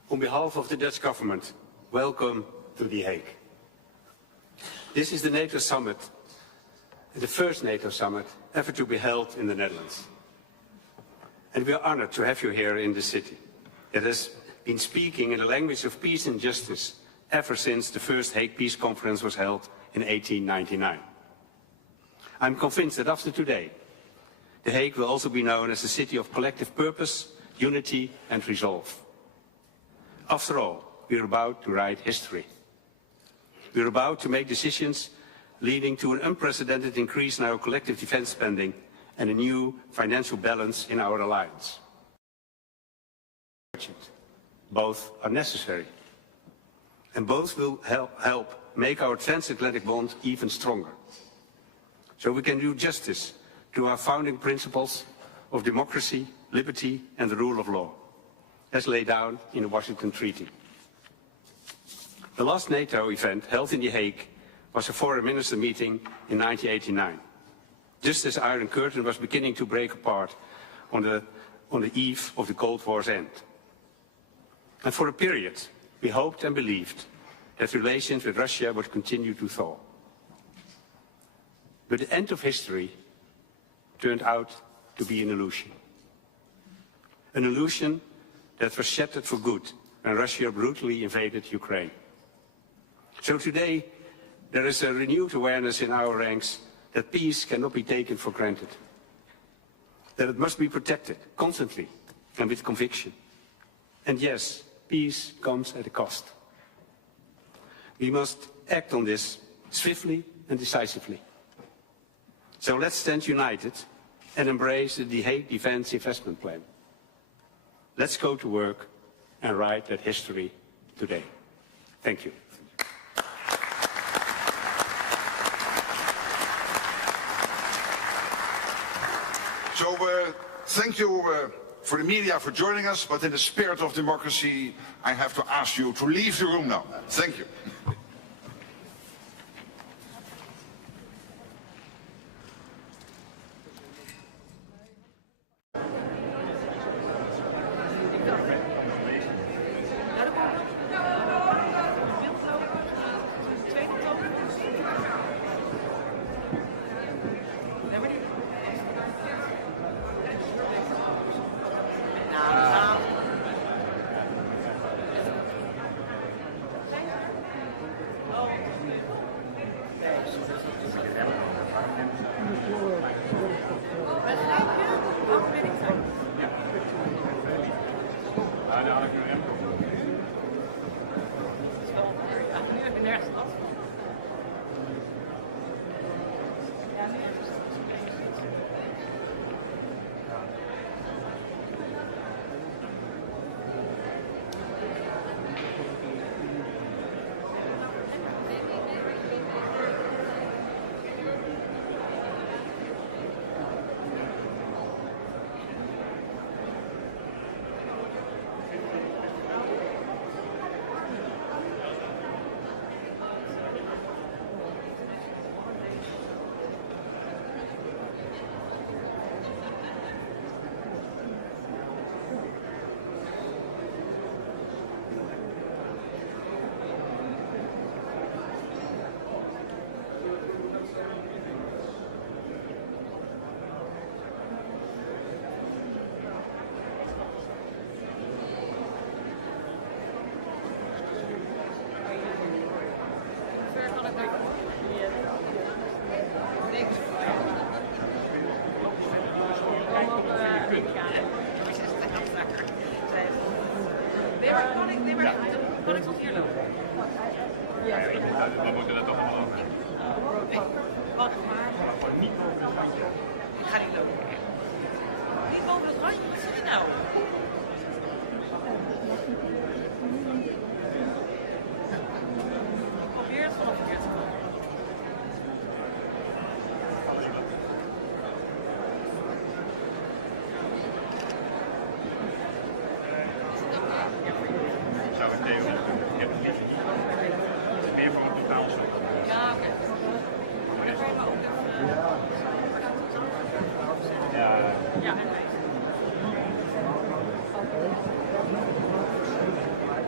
On behalf of the Dutch government, welcome to The Hague. This is the NATO summit, the first NATO summit ever to be held in the Netherlands. And we are honored to have you here in the city that has been speaking in the language of peace and justice ever since the first Hague Peace Conference was held in 1899. I'm convinced that after today, The Hague will also be known as a city of collective purpose, unity and resolve. After all, we're about to write history. We're about to make decisions leading to an unprecedented increase in our collective defense spending and a new financial balance in our alliance. Both are necessary. And both will help make our transatlantic bond even stronger. So we can do justice to our founding principles of democracy, liberty and the rule of law, as laid down in the Washington Treaty. The last NATO event held in The Hague was a foreign minister meeting in 1989, just as the Iron Curtain was beginning to break apart on the eve of the Cold War's end. And for a period, we hoped and believed that relations with Russia would continue to thaw. But the end of history turned out to be an illusion. An illusion that was shattered for good when Russia brutally invaded Ukraine. So today, there is a renewed awareness in our ranks that peace cannot be taken for granted. That it must be protected constantly and with conviction. And yes, peace comes at a cost. We must act on this swiftly and decisively. So let's stand united and embrace the Hague Defence Investment Plan. Let's go to work and write that history today. Thank you. So thank you for the media for joining us, but in the spirit of democracy, I have to ask you to leave the room now. Thank you.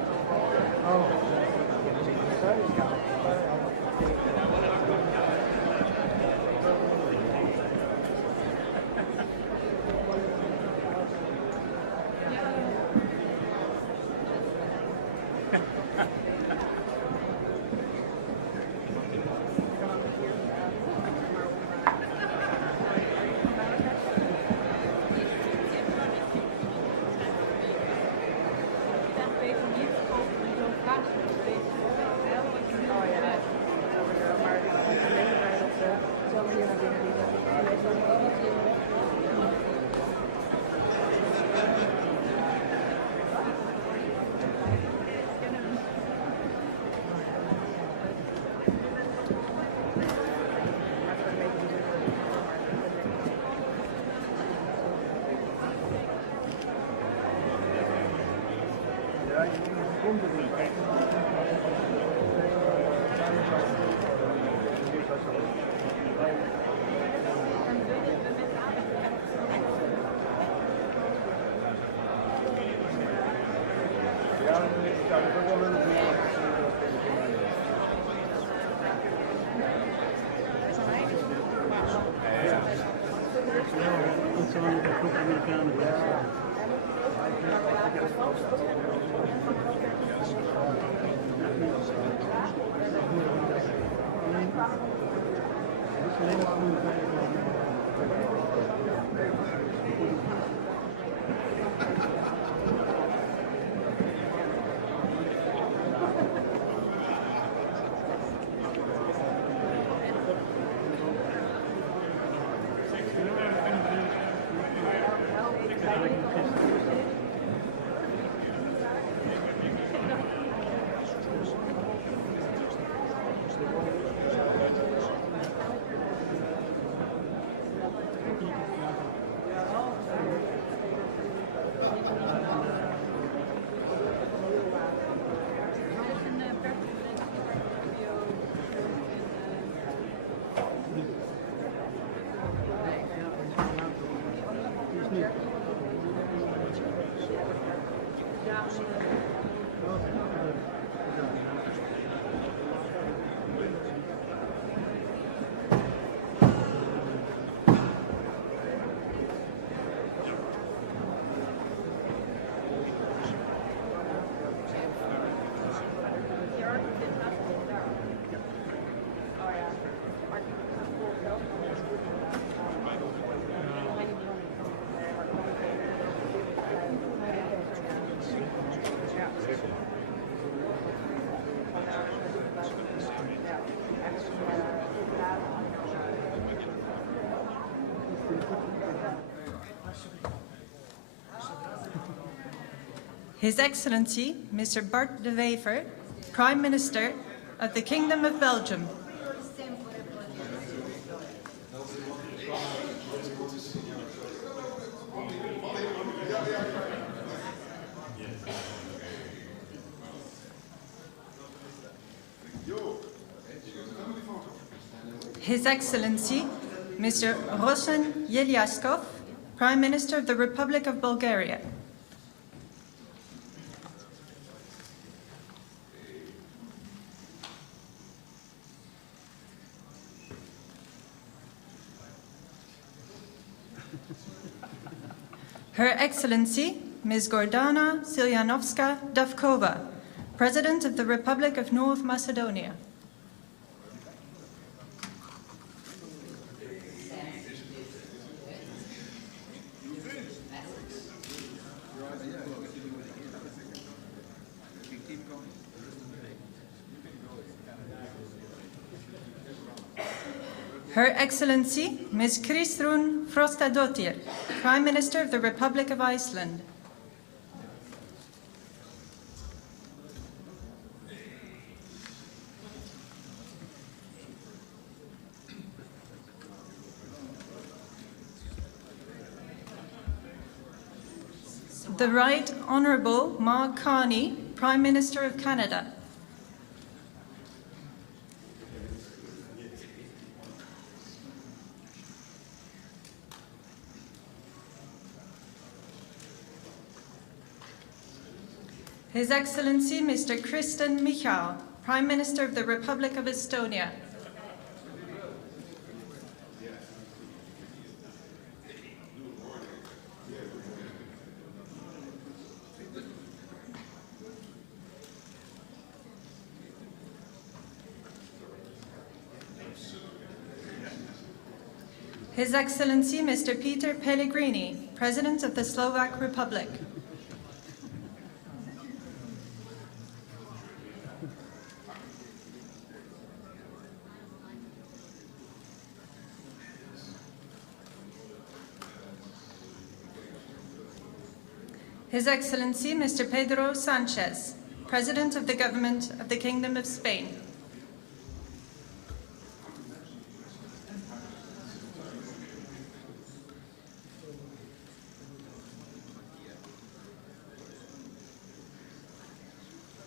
His Excellency, Mr. Bart de Wever, Prime Minister of the Kingdom of Belgium. His Excellency, Mr. Rosen Yeliaskov, Prime Minister of the Republic of Bulgaria. Her Excellency, Ms. Gordana Silyanovska-Dovkova, President of the Republic of North Macedonia. Her Excellency, Ms. Kristrún Frostadóttir, Prime Minister of the Republic of Iceland. The Right Honourable Mark Carney, Prime Minister of Canada. His Excellency Mr. Kristen Michal, Prime Minister of the Republic of Estonia. His Excellency Mr. Peter Pellegrini, President of the Slovak Republic. His Excellency Mr. Pedro Sanchez, President of the Government of the Kingdom of Spain.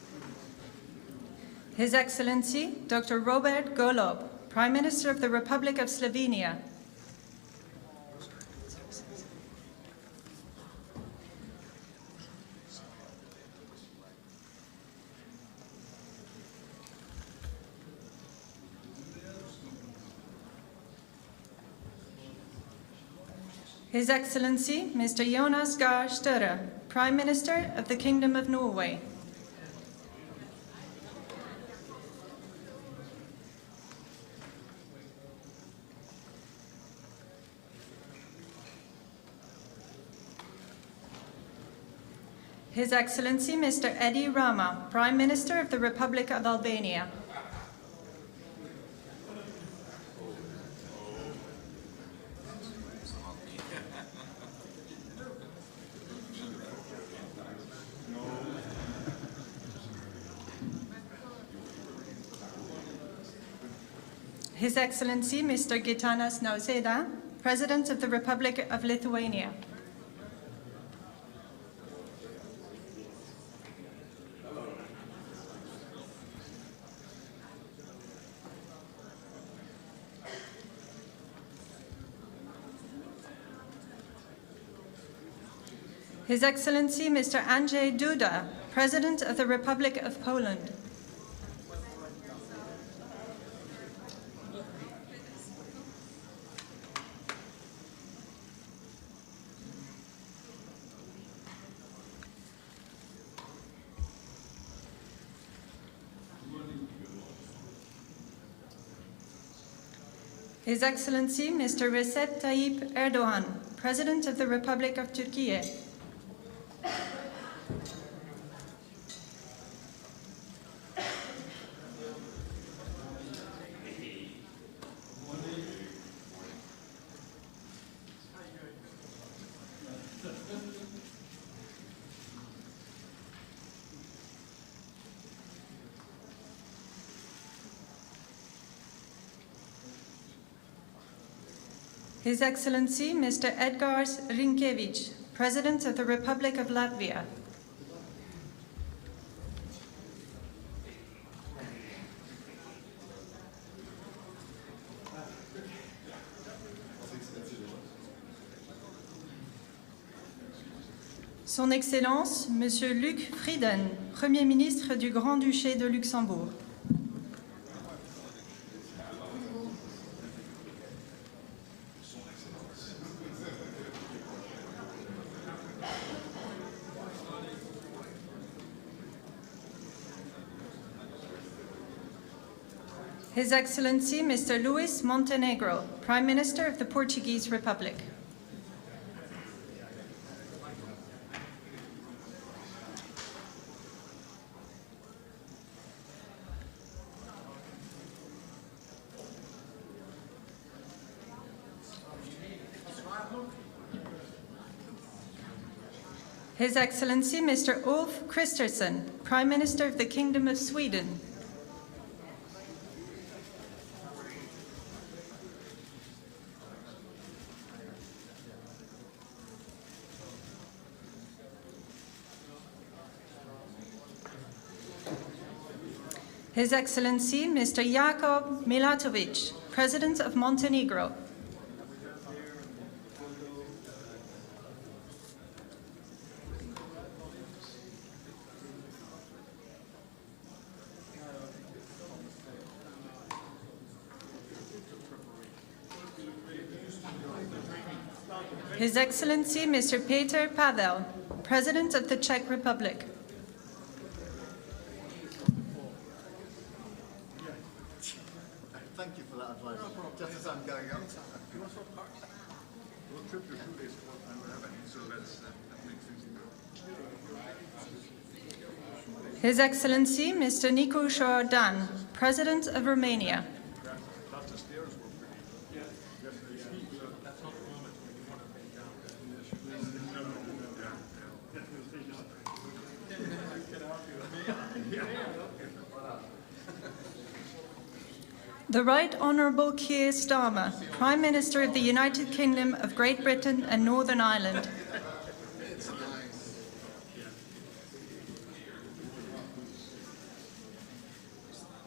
His Excellency Dr. Robert Golob, Prime Minister of the Republic of Slovenia. His Excellency Mr. Jonas Gahr Støre, Prime Minister of the Kingdom of Norway. His Excellency Mr. Edi Rama, Prime Minister of the Republic of Albania. His Excellency Mr. Gitanas Nausėda, President of the Republic of Lithuania. His Excellency Mr. Andrzej Duda, President of the Republic of Poland. His Excellency Mr. Recep Tayyip Erdogan, President of the Republic of Turkey. His Excellency Mr. Edgars Rinkēvičs, President of the Republic of Latvia. Son Excellence, Monsieur Luc Frieden, Premier ministre du Grand-Duché de Luxembourg. His Excellency Mr. Luis Montenegro, Prime Minister of the Portuguese Republic. His Excellency Mr. Ulf Kristersson, Prime Minister of the Kingdom of Sweden. His Excellency Mr. Jakub Milatovic, President of Montenegro. His Excellency Mr. Peter Pavel, President of the Czech Republic. Thank you for that advice. Just as I'm going up. His Excellency Mr. Nicu Șordan, President of Romania. The Right Honourable Keir Starmer, Prime Minister of the United Kingdom of Great Britain and Northern Ireland.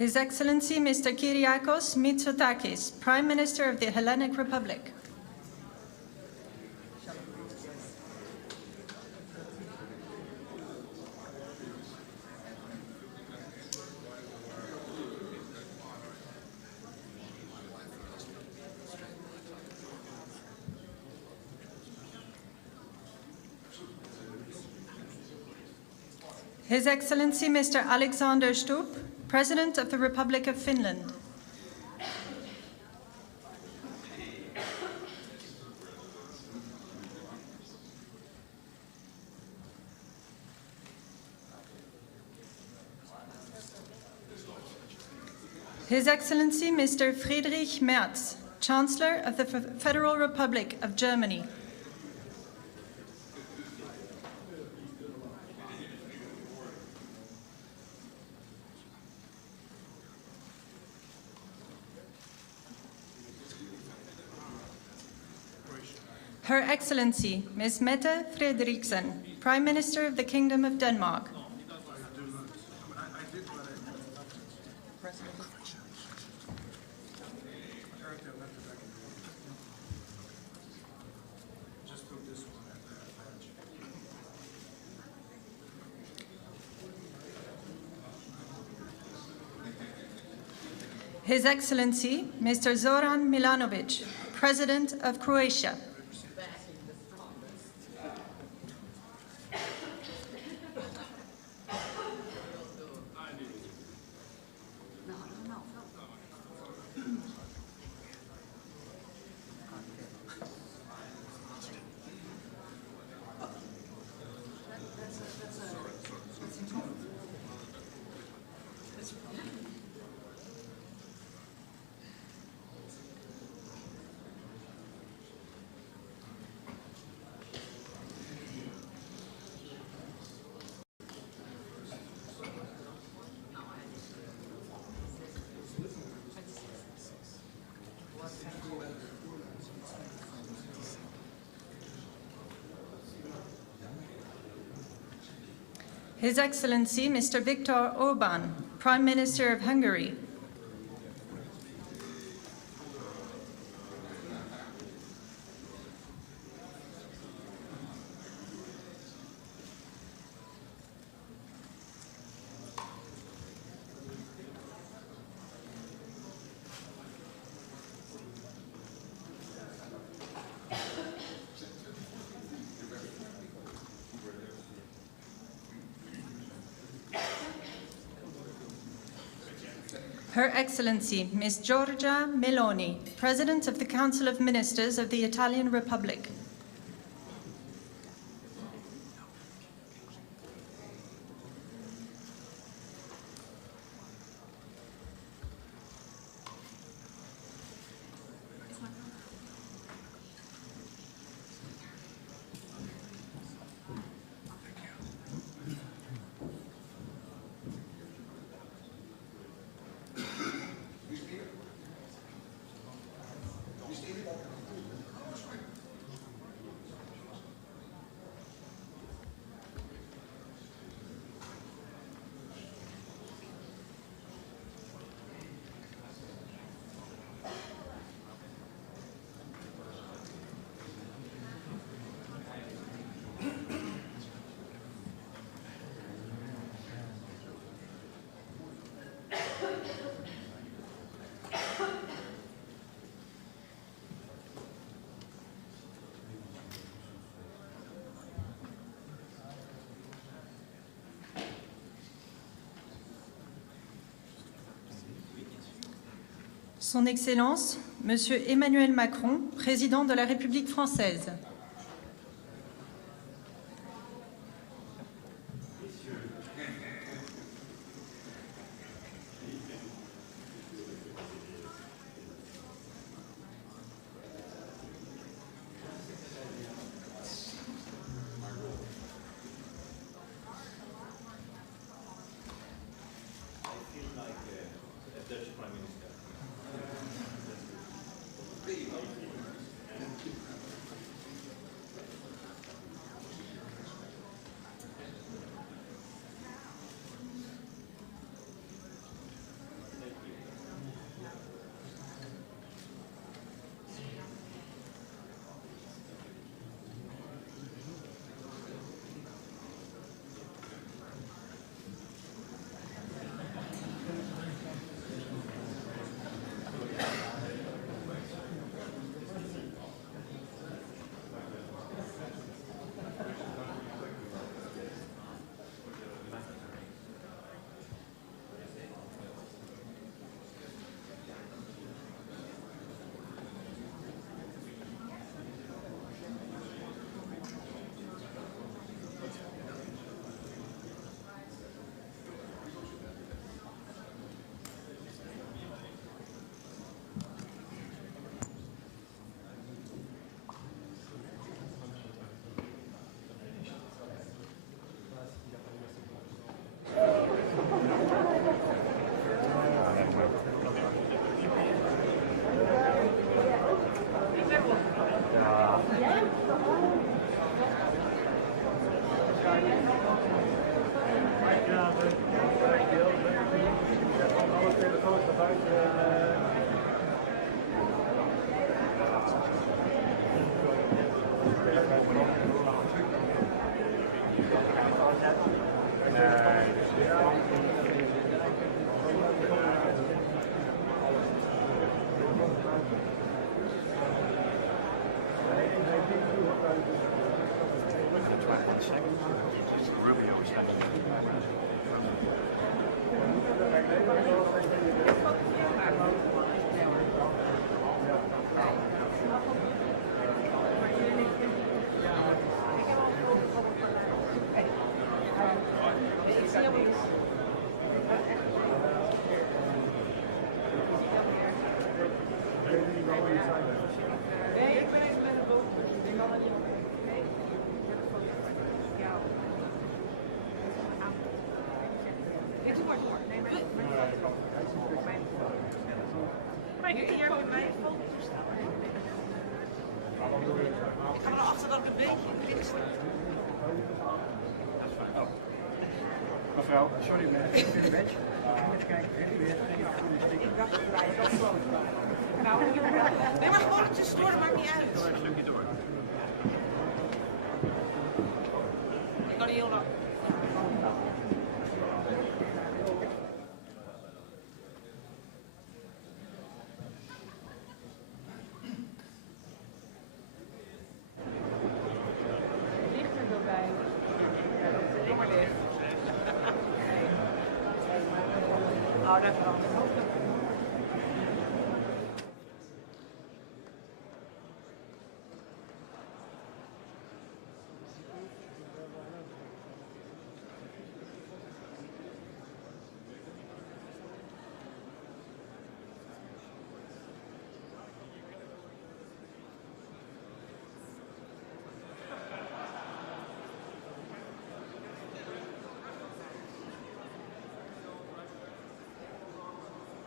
His Excellency Mr. Kyriakos Mitsotakis, Prime Minister of the Hellenic Republic. His Excellency Mr. Alexander Stubb, President of the Republic of Finland. His Excellency Mr. Friedrich Merz, Chancellor of the Federal Republic of Germany. Her Excellency, Ms. Mette Frederiksen, Prime Minister of the Kingdom of Denmark. His Excellency, Mr. Zoran Milanovic, President of Croatia. His Excellency, Mr. Viktor Orbán, Prime Minister of Hungary. Her Excellency, Ms. Giorgia Meloni, President of the Council of Ministers of the Italian Republic. Son Excellence, Monsieur Emmanuel Macron, Président de la République française. Maar hier bij mij foto's staan. Ik ga er naar achter dat ik een beetje in het licht sta. Mevrouw, sorry, maar even een badge. Even kijken, ik dacht dat wij dat zo. Nee, maar gewoon het tussendoor, dat maakt niet uit. Een stukje door. Ik kan niet heel lang. Nou, dat verandert.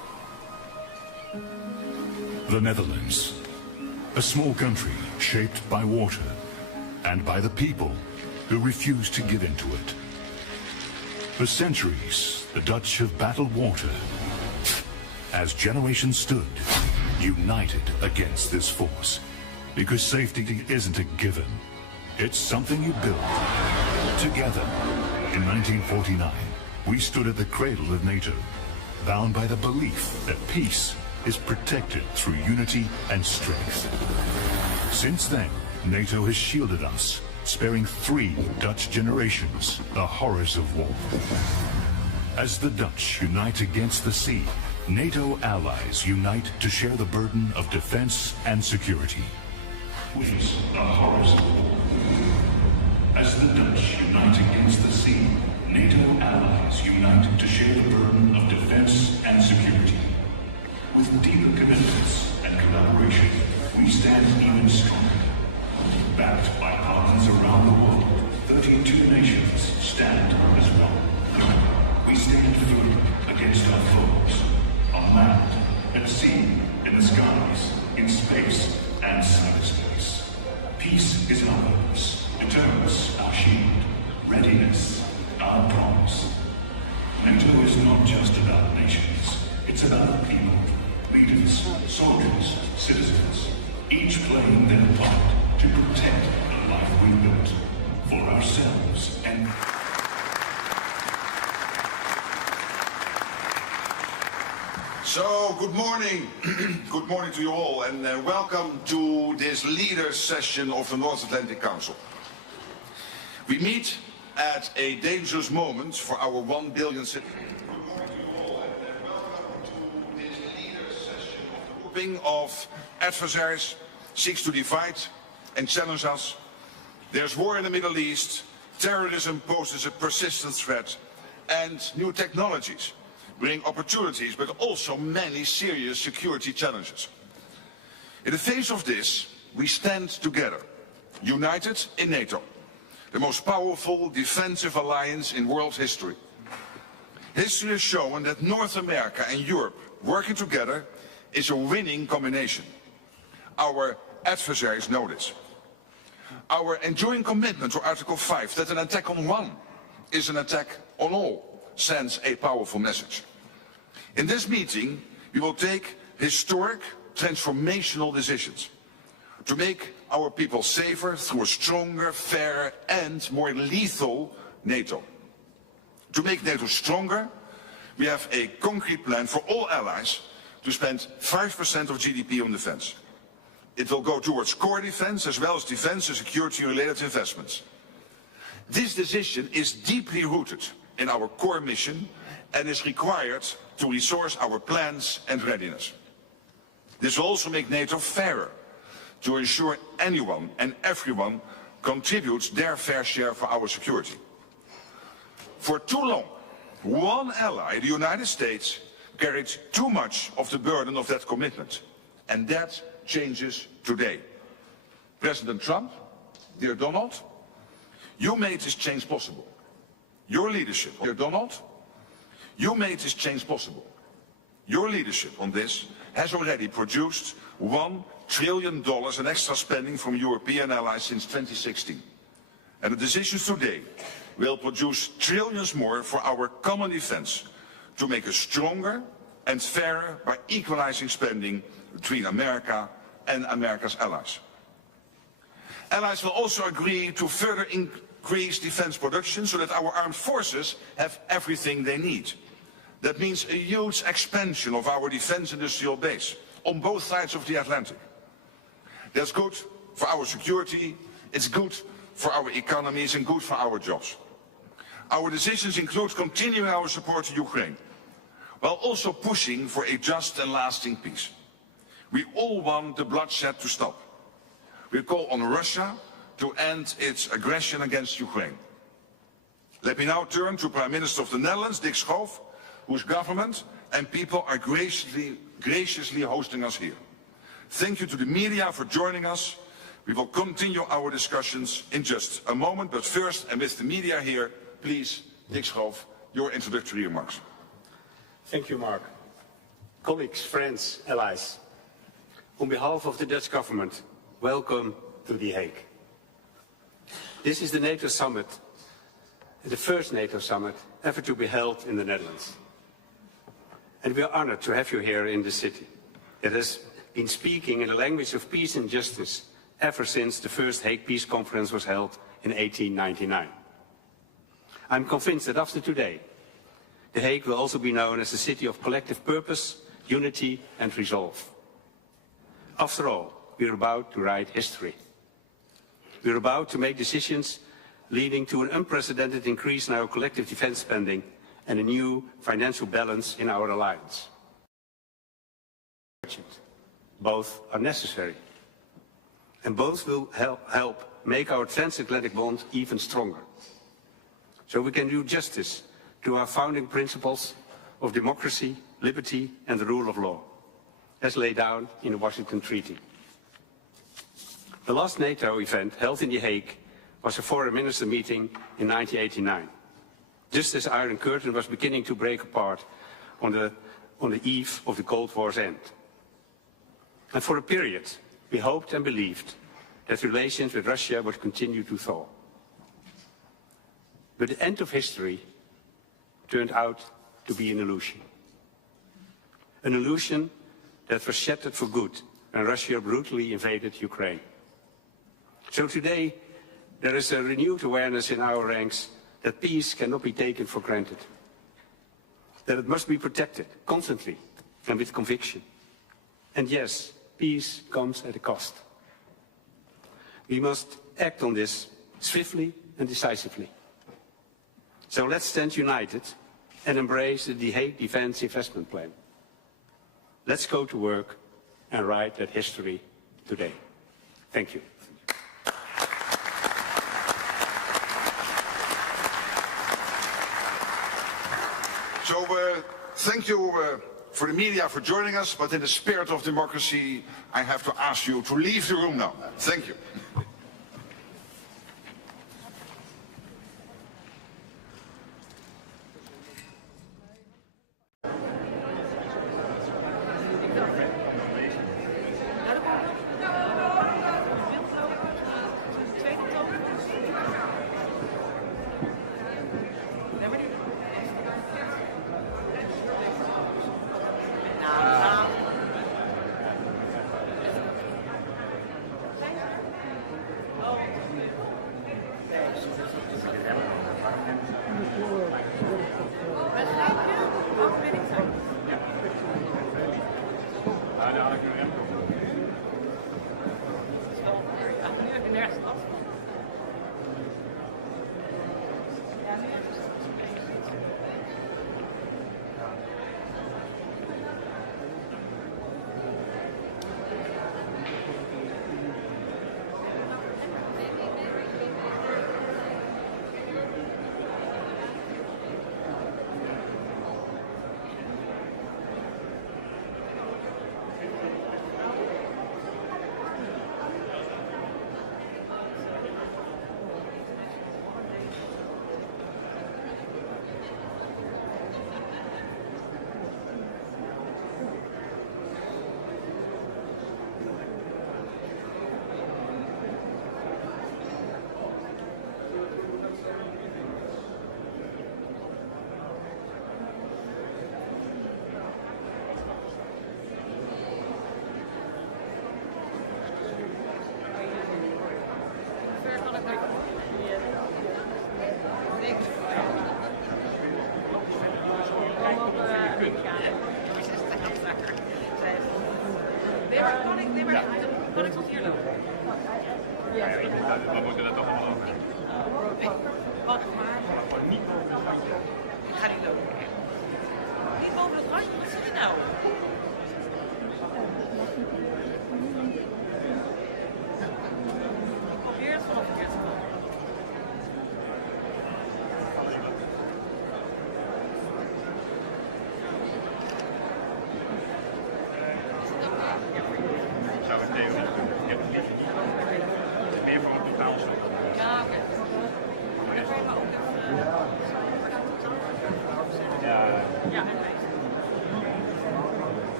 The Netherlands, a small country shaped by water and by the people who refuse to give into it. For centuries, the Dutch have battled water as generations stood, united against this force. Because safety isn't a given. It's something you build together. In 1949, we stood at the cradle of NATO, bound by the belief that peace is protected through unity and strength. Since then, NATO has shielded us, sparing 3 Dutch generations the horrors of war. As the Dutch unite against the sea, NATO allies unite to share the burden of defense and security. Witness the horrors of war. As the Dutch unite against the sea, NATO allies unite to share the burden of defense and security. With deeper commitments and collaboration, we stand even stronger. Backed by partners around the world, 32 nations stand as one. We stand firm against our foes, on land, at sea, in the skies, in space, and cyberspace. Peace is our purpose, deterrence our shield, readiness our promise. NATO is not just about nations, it's about people, leaders, soldiers, citizens, each playing their part to protect the life we built for ourselves and... So, good morning. Good morning to you all, and welcome to this leaders session of the North Atlantic Council. We meet at a dangerous moment for our 1 billion citizens. Good morning to you all, and welcome to this leaders session of the grouping of adversaries seeks to divide and challenge us. There's war in the Middle East, terrorism poses a persistent threat, and new technologies bring opportunities, but also many serious security challenges. In the face of this, we stand together, united in NATO, the most powerful defensive alliance in world history. History has shown that North America and Europe working together is a winning combination. Our adversaries know this. Our enduring commitment to Article 5, that an attack on one is an attack on all, sends a powerful message. In this meeting, we will take historic, transformational decisions to make our people safer through a stronger, fairer and more lethal NATO. To make NATO stronger, we have a concrete plan for all allies to spend 5% of GDP on defense. It will go towards core defense as well as defense and security-related investments. This decision is deeply rooted in our core mission and is required to resource our plans and readiness. This will also make NATO fairer, to ensure anyone and everyone contributes their fair share for our security. For too long, one ally, the United States, carried too much of the burden of that commitment, and that changes today. President Trump, dear Donald, you made this change possible. Your leadership, dear Donald, you made this change possible. Your leadership on this has already produced $1 trillion in extra spending from European allies since 2016. And the decisions today will produce trillions more for our common defense to make us stronger and fairer by equalizing spending between America and America's allies. Allies will also agree to further increase defense production so that our armed forces have everything they need. That means a huge expansion of our defense industrial base on both sides of the Atlantic. That's good for our security, it's good for our economies and good for our jobs. Our decisions include continuing our support to Ukraine, while also pushing for a just and lasting peace. We all want the bloodshed to stop. We call on Russia to end its aggression against Ukraine. Let me now turn to Prime Minister of the Netherlands, Dick Schoof, whose government and people are graciously hosting us here. Thank you to the media for joining us. We will continue our discussions in just a moment, but first, and with the media here, please, Dick Schoof, your introductory remarks. Thank you, Mark. Colleagues, friends, allies, on behalf of the Dutch government, welcome to The Hague. This is the NATO summit, the first NATO summit ever to be held in the Netherlands. And we are honored to have you here in the city that has been speaking in the language of peace and justice ever since the first Hague Peace Conference was held in 1899. I'm convinced that after today, The Hague will also be known as a city of collective purpose, unity and resolve. After all, we're about to write history. We're about to make decisions leading to an unprecedented increase in our collective defense spending and a new financial balance in our alliance. Both are necessary, and both will help make our transatlantic bond even stronger, so we can do justice to our founding principles of democracy, liberty and the rule of law, as laid down in the Washington Treaty. The last NATO event held in The Hague was a foreign minister meeting in 1989, just as the Iron Curtain was beginning to break apart on the eve of the Cold War's end. And for a period, we hoped and believed that relations with Russia would continue to thaw. But the end of history turned out to be an illusion. An illusion that was shattered for good when Russia brutally invaded Ukraine. So today, there is a renewed awareness in our ranks that peace cannot be taken for granted. That it must be protected constantly and with conviction. And yes, peace comes at a cost. We must act on this swiftly and decisively. So let's stand united and embrace the The Hague Defense Investment Plan. Let's go to work and write that history today. Thank you. So thank you for the media for joining us, but in the spirit of democracy, I have to ask you to leave the room now. Thank you.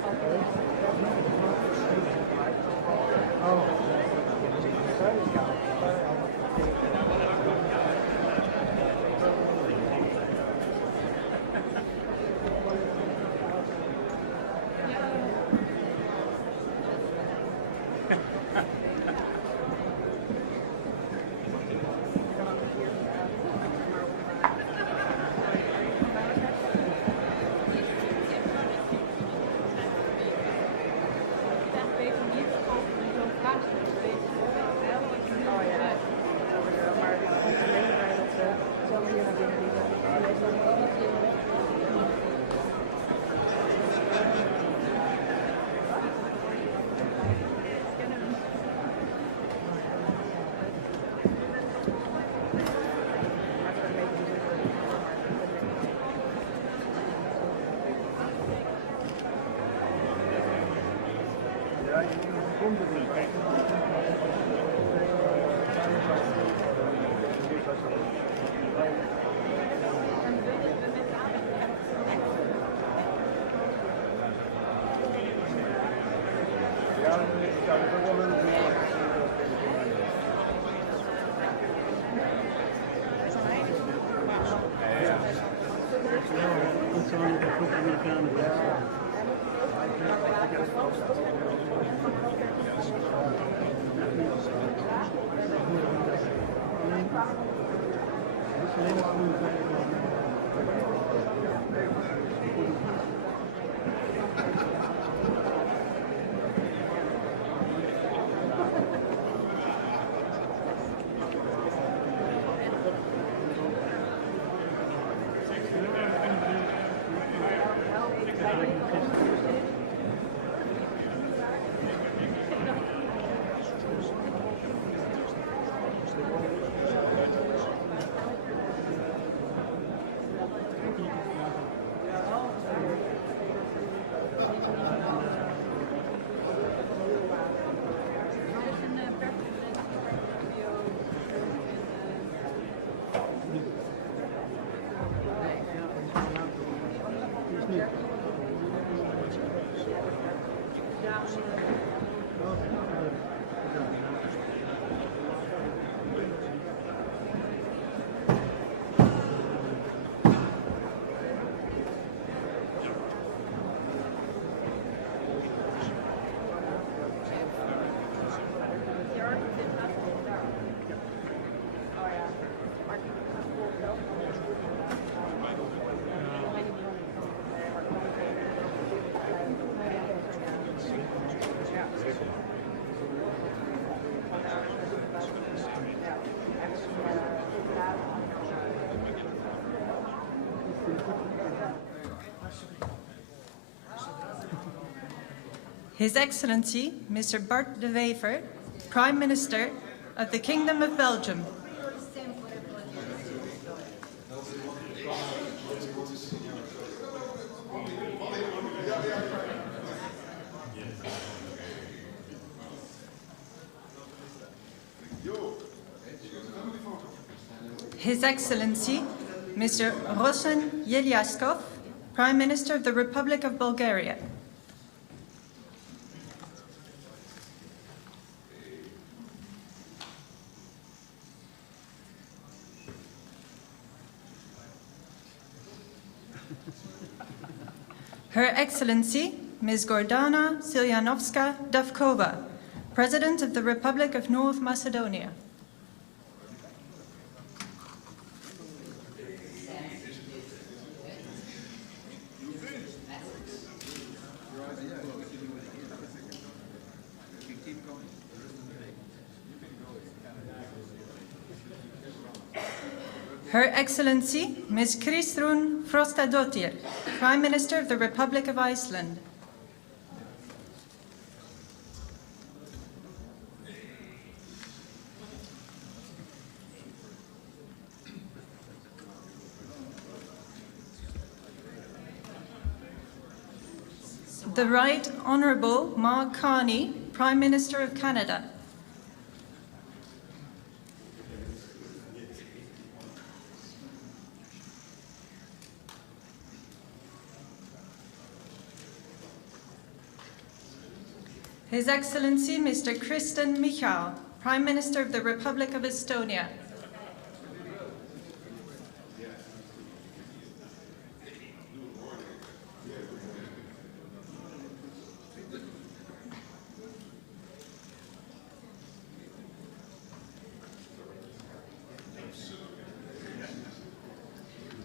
His Excellency, Mr. Bart de Wever, Prime Minister of the Kingdom of Belgium. His Excellency, Mr. Rosen Yeliaskov, Prime Minister of the Republic of Bulgaria. Her Excellency, Ms. Gordana Silyanovska-Davkova, President of the Republic of North Macedonia. Her Excellency, Ms. Kristrún Frostadóttir, Prime Minister of the Republic of Iceland. The Right Honourable Mark Carney, Prime Minister of Canada. His Excellency Mr. Kristen Michal, Prime Minister of the Republic of Estonia.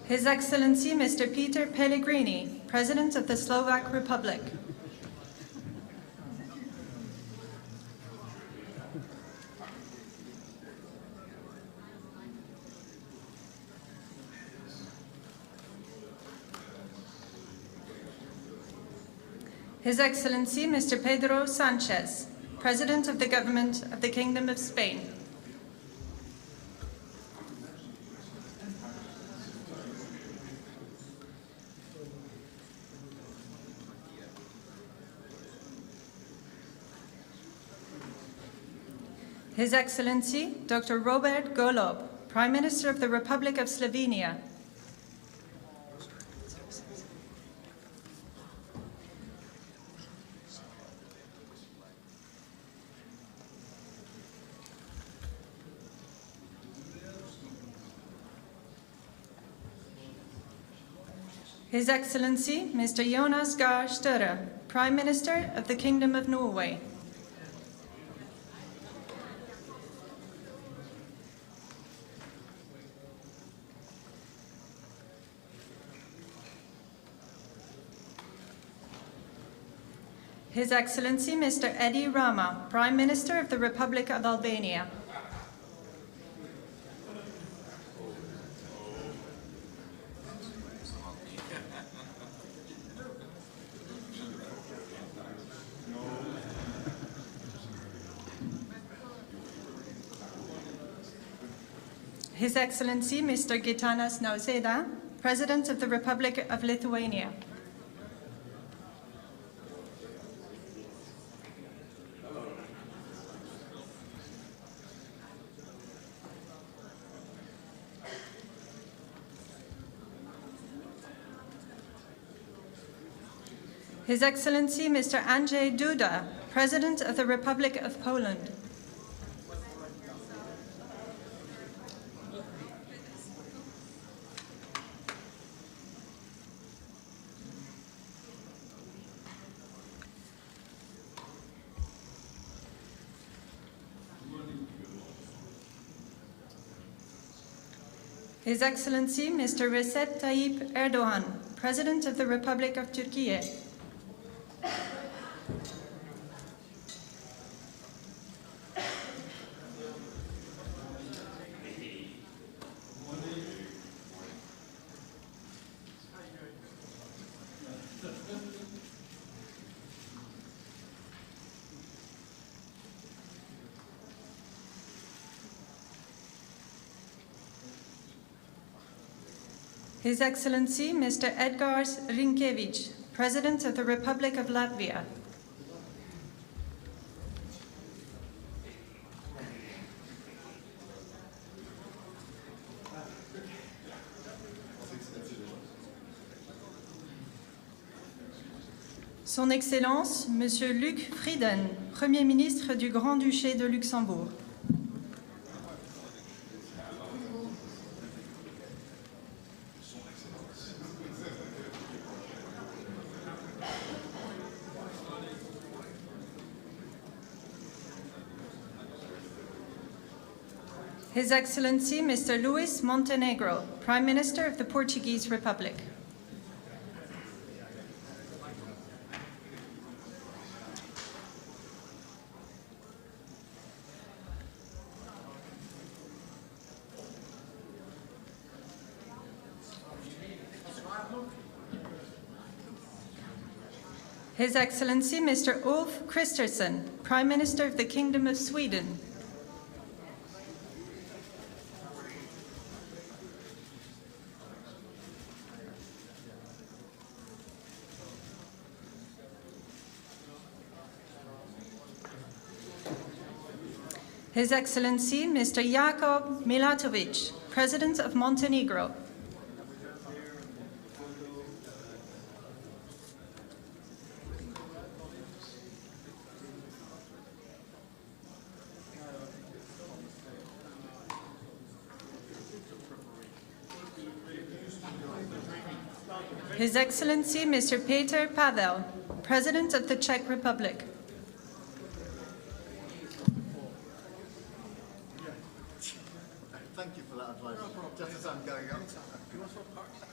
His Excellency Mr. Peter Pellegrini, President of the Slovak Republic. His Excellency Mr. Pedro Sanchez, President of the Government of the Kingdom of Spain. His Excellency Dr. Robert Golob, Prime Minister of the Republic of Slovenia. His Excellency Mr. Jonas Gahr Støre, Prime Minister of the Kingdom of Norway. His Excellency Mr. Edi Rama, Prime Minister of the Republic of Albania. His Excellency Mr. Gitanas Nausėda, President of the Republic of Lithuania. His Excellency Mr. Andrzej Duda, President of the Republic of Poland. His Excellency Mr. Recep Tayyip Erdogan, President of the Republic of Turkey. His Excellency Mr. Edgars Rinkēvičs, President of the Republic of Latvia. Son Excellence, Monsieur Luc Frieden, Premier ministre du Grand-Duché de Luxembourg. His Excellency Mr. Luis Montenegro, Prime Minister of the Portuguese Republic. His Excellency Mr. Ulf Kristersson, Prime Minister of the Kingdom of Sweden. His Excellency Mr. Jakub Milatovic, President of Montenegro. His Excellency Mr. Petr Pavel, President of the Czech Republic. Thank you for that advice. Just as I'm going up.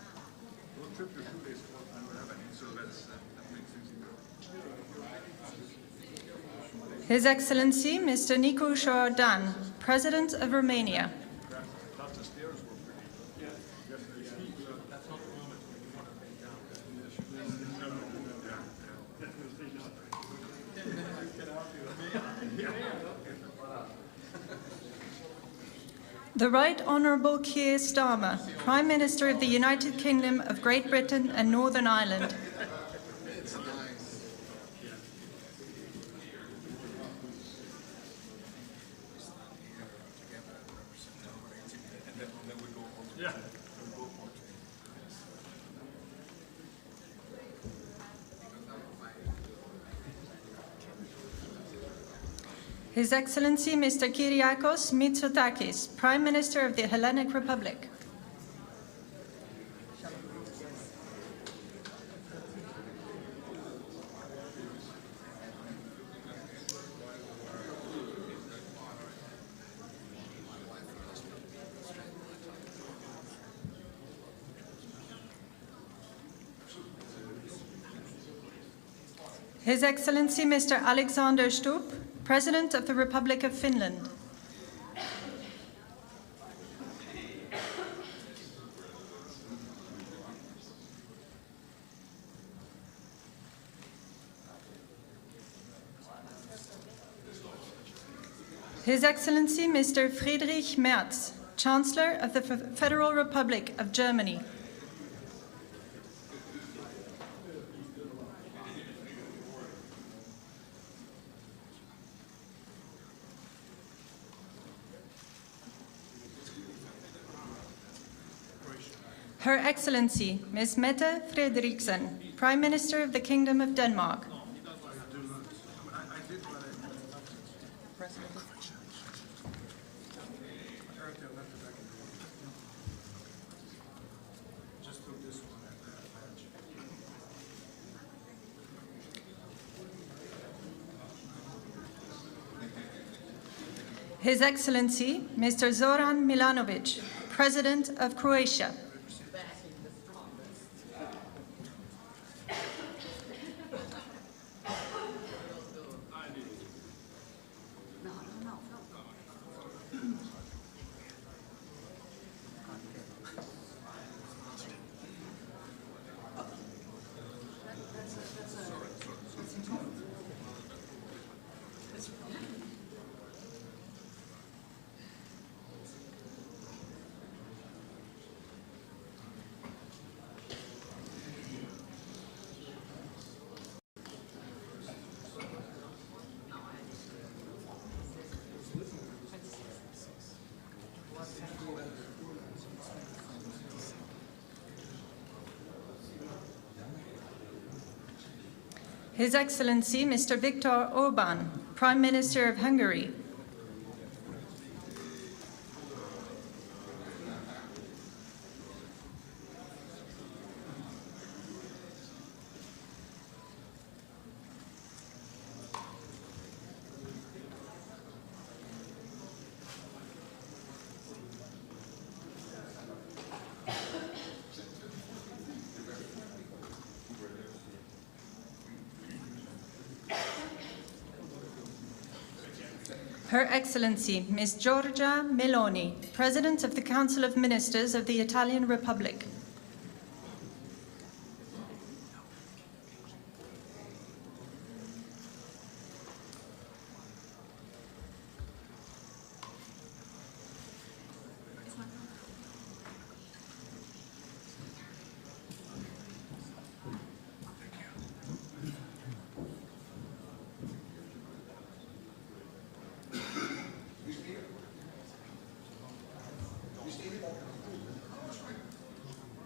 His Excellency Mr. Nicu Șordan, President of Romania. The Right Honourable Keir Starmer, Prime Minister of the United Kingdom of Great Britain and Northern Ireland. His Excellency Mr. Kyriakos Mitsotakis, Prime Minister of the Hellenic Republic. His Excellency Mr. Alexander Stubb, President of the Republic of Finland. His Excellency Mr. Friedrich Merz, Chancellor of the Federal Republic of Germany. Her Excellency, Ms. Mette Frederiksen, Prime Minister of the Kingdom of Denmark. His Excellency, Mr. Zoran Milanovic, President of Croatia. His Excellency Mr. Viktor Orbán, Prime Minister of Hungary. Her Excellency, Ms. Giorgia Meloni, President of the Council of Ministers of the Italian Republic.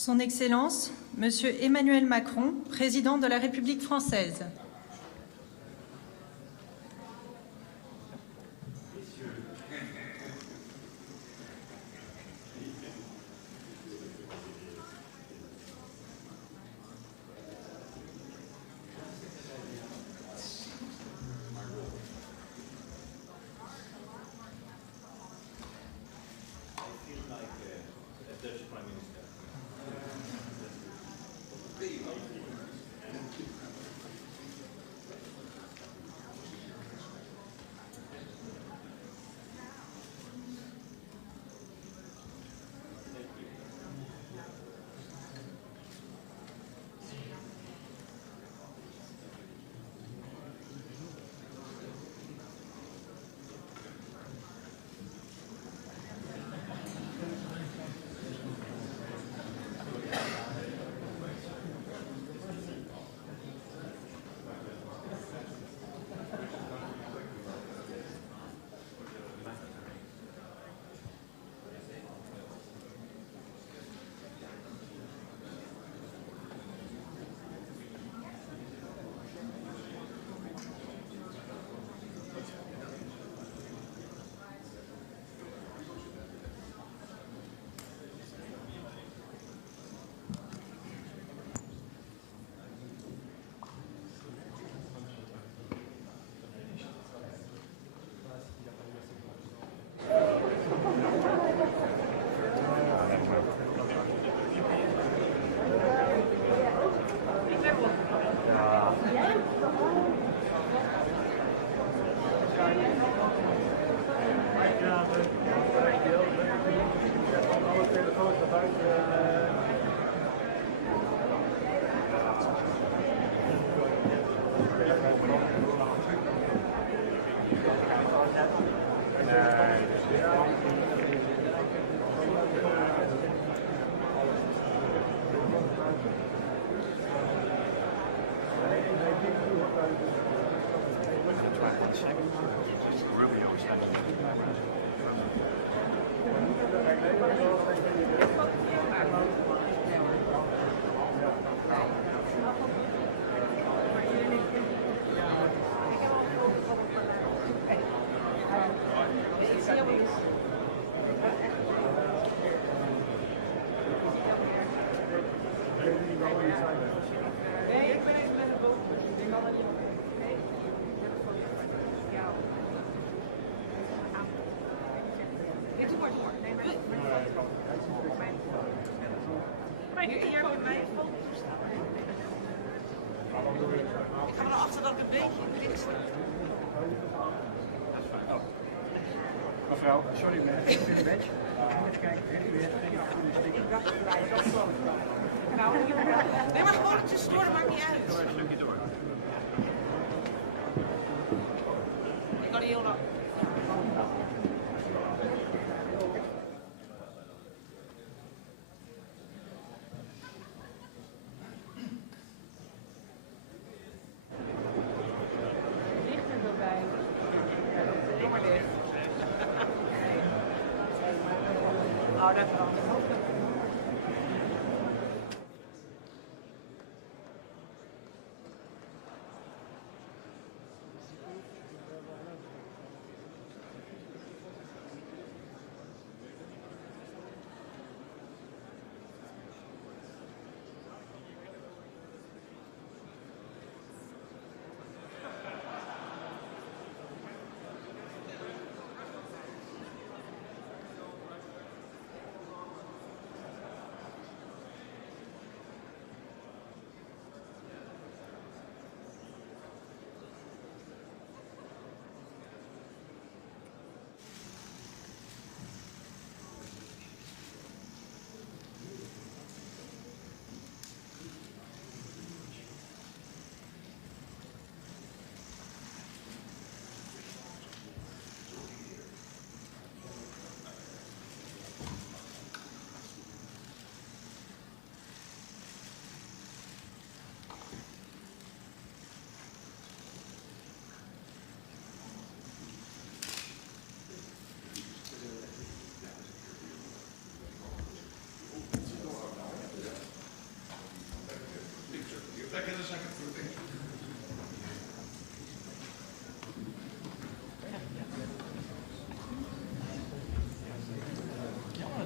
Son Excellence, Monsieur Emmanuel Macron, Président de la République française. Ik ga er achter dat ik een beetje in dit sta. Mevrouw, sorry, maar even een badge. Even kijken, ik dacht dat nee, maar gewoon het tussendoor, dat maakt niet uit. Een stukje door. Ik kan heel lang.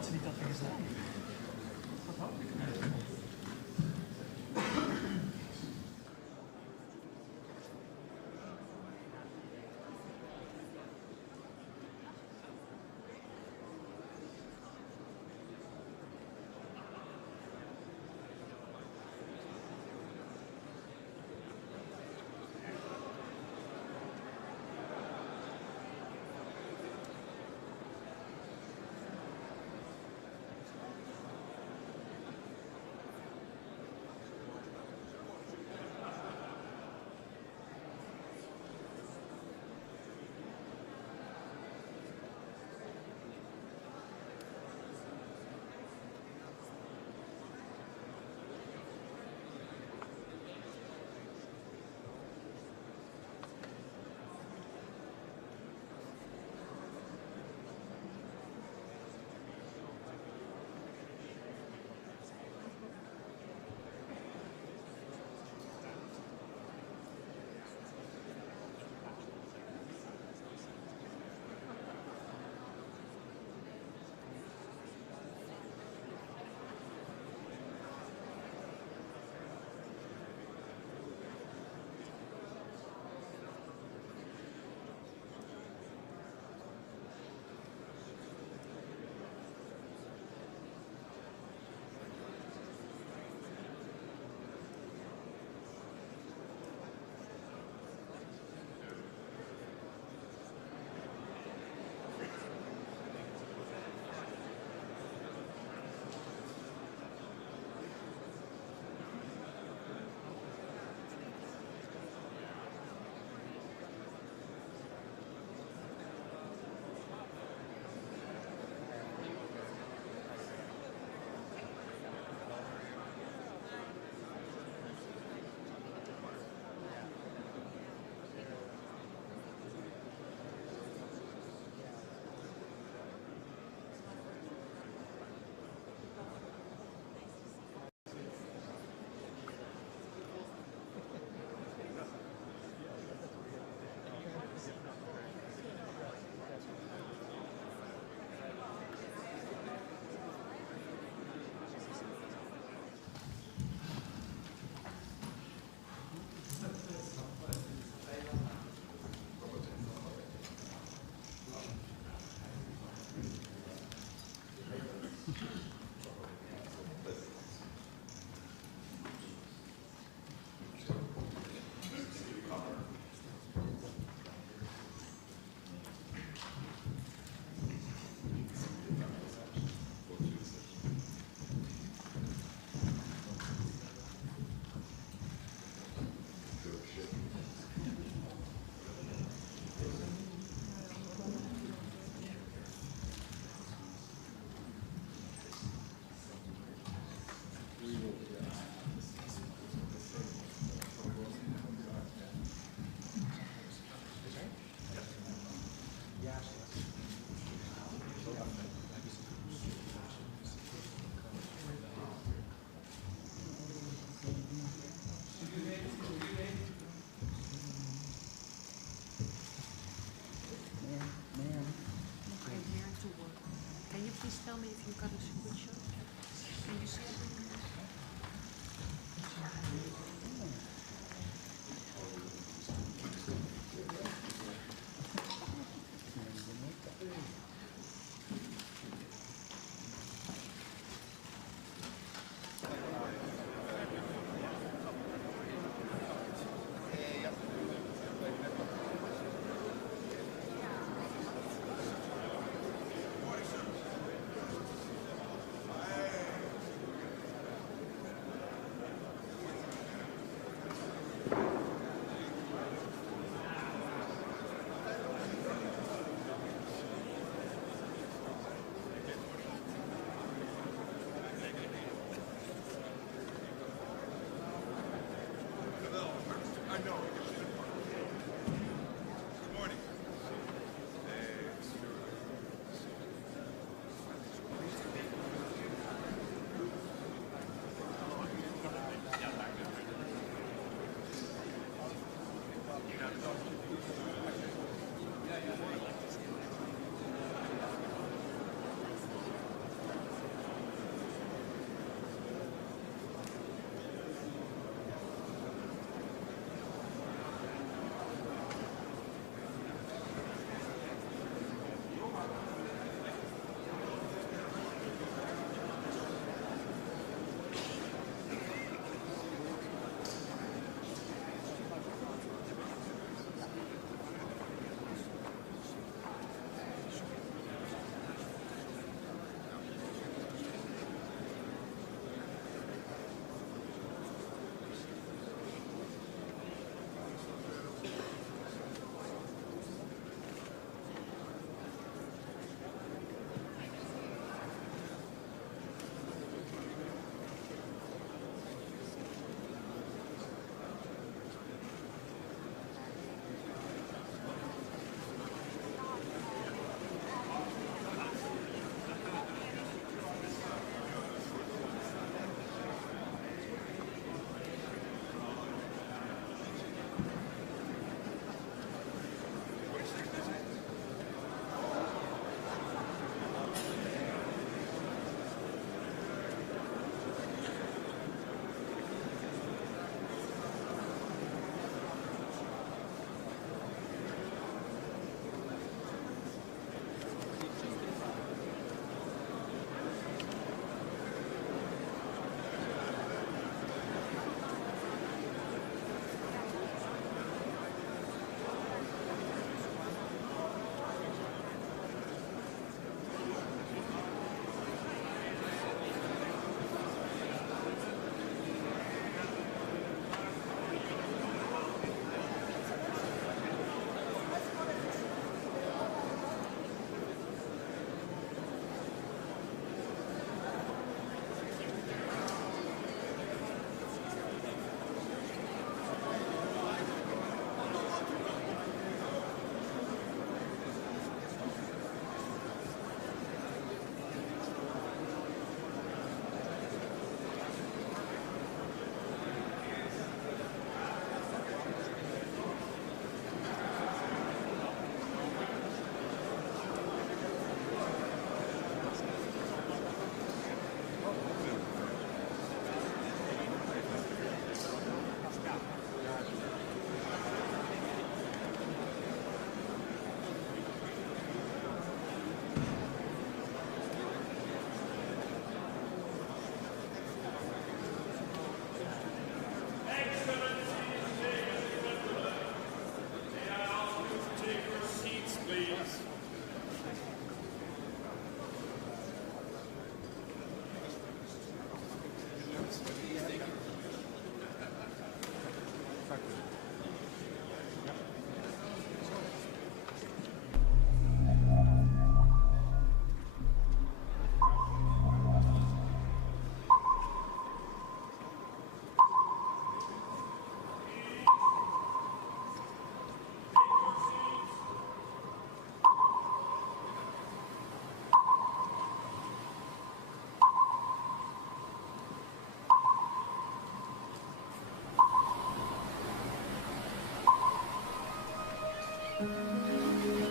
ze niet dat hebben gedaan. Dat hoop ik.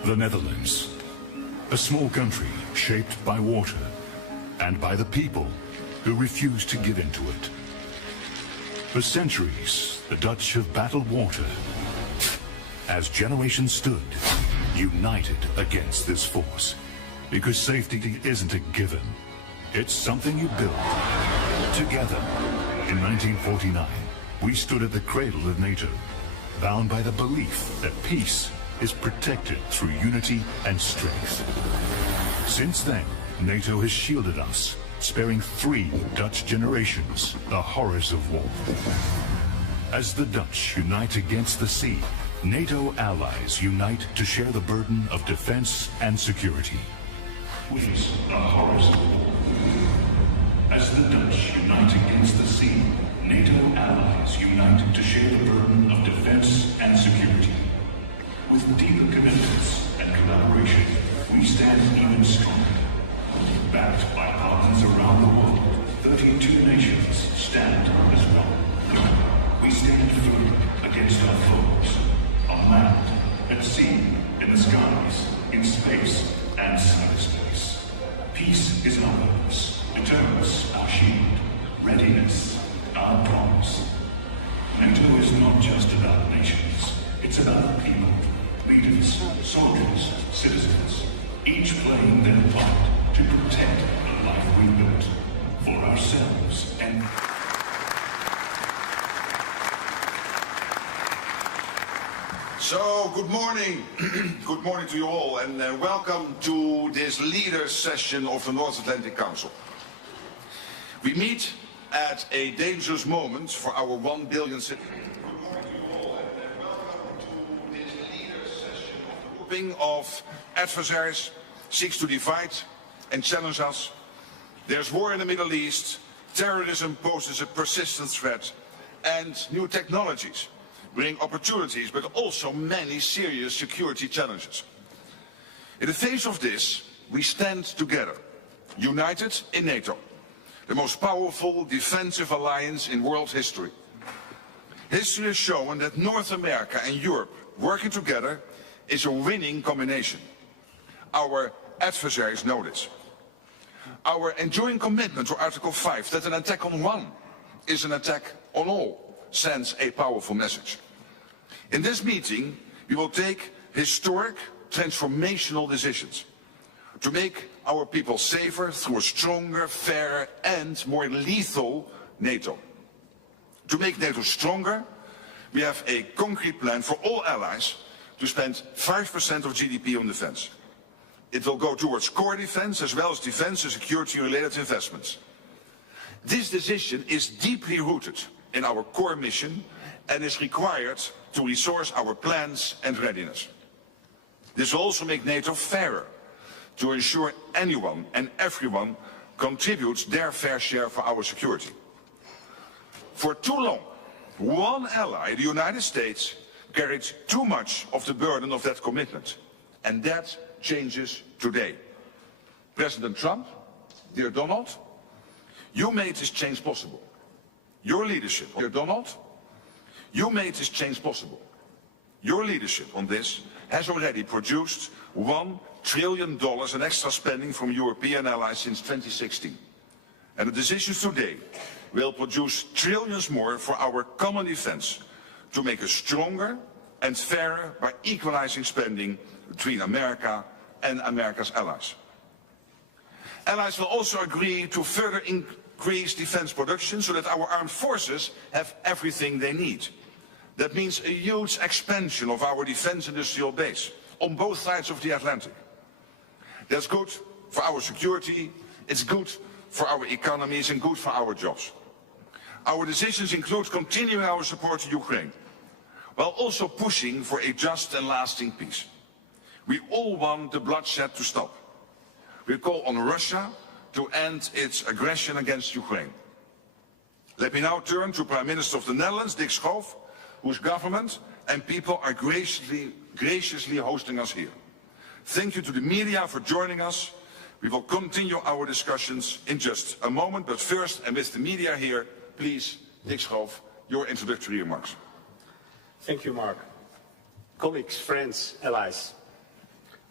The Netherlands, a small country shaped by water and by the people who refuse to give in to it. For centuries, the Dutch have battled water as generations stood, united against this force. Because safety isn't a given. It's something you build together. In 1949, we stood at the cradle of NATO, bound by the belief that peace is protected through unity and strength. Since then, NATO has shielded us, sparing 3 Dutch generations the horrors of war. As the Dutch unite against the sea, NATO allies unite to share the burden of defense and security. Witness the horrors of war. As the Dutch unite against the sea, NATO allies unite to share the burden of defense and security. With deeper commitments and collaboration, we stand even stronger. Backed by partners around the world, 32 nations stand as one. We stand firm against our foes, on land, at sea, in the skies, in space, and cyberspace. Peace is our purpose, deterrence our shield, readiness our promise. NATO is not just about nations, it's about people, leaders, soldiers, citizens, each playing their part to protect the life we built for ourselves and... So, good morning. Good morning to you all, and welcome to this leaders session of the North Atlantic Council. We meet at a dangerous moment for our 1 billion citizens. Good morning to you all, and welcome to this leaders session of the grouping of adversaries seeks to divide and challenge us. There's war in the Middle East, terrorism poses a persistent threat, and new technologies bring opportunities, but also many serious security challenges. In the face of this, we stand together, united in NATO, the most powerful defensive alliance in world history. History has shown that North America and Europe working together is a winning combination. Our adversaries know this. Our enduring commitment to Article 5, that an attack on one is an attack on all, sends a powerful message. In this meeting, we will take historic, transformational decisions to make our people safer through a stronger, fairer and more lethal NATO. To make NATO stronger, we have a concrete plan for all allies to spend 5% of GDP on defense. It will go towards core defense as well as defense and security-related investments. This decision is deeply rooted in our core mission and is required to resource our plans and readiness. This will also make NATO fairer, to ensure anyone and everyone contributes their fair share for our security. For too long, one ally, the United States, carried too much of the burden of that commitment, and that changes today. President Trump, dear Donald, you made this change possible. Your leadership, dear Donald, you made this change possible. Your leadership on this has already produced $1 trillion in extra spending from European allies since 2016. And the decisions today will produce trillions more for our common defense to make us stronger and fairer by equalizing spending between America and America's allies. Allies will also agree to further increase defense production so that our armed forces have everything they need. That means a huge expansion of our defense industrial base on both sides of the Atlantic. That's good for our security, it's good for our economies and good for our jobs. Our decisions include continuing our support to Ukraine, while also pushing for a just and lasting peace. We all want the bloodshed to stop. We call on Russia to end its aggression against Ukraine. Let me now turn to Prime Minister of the Netherlands, Dick Schoof, whose government and people are graciously hosting us here. Thank you to the media for joining us. We will continue our discussions in just a moment, but first, and with the media here, please, Dick Schoof, your introductory remarks. Thank you, Mark. Colleagues, friends, allies.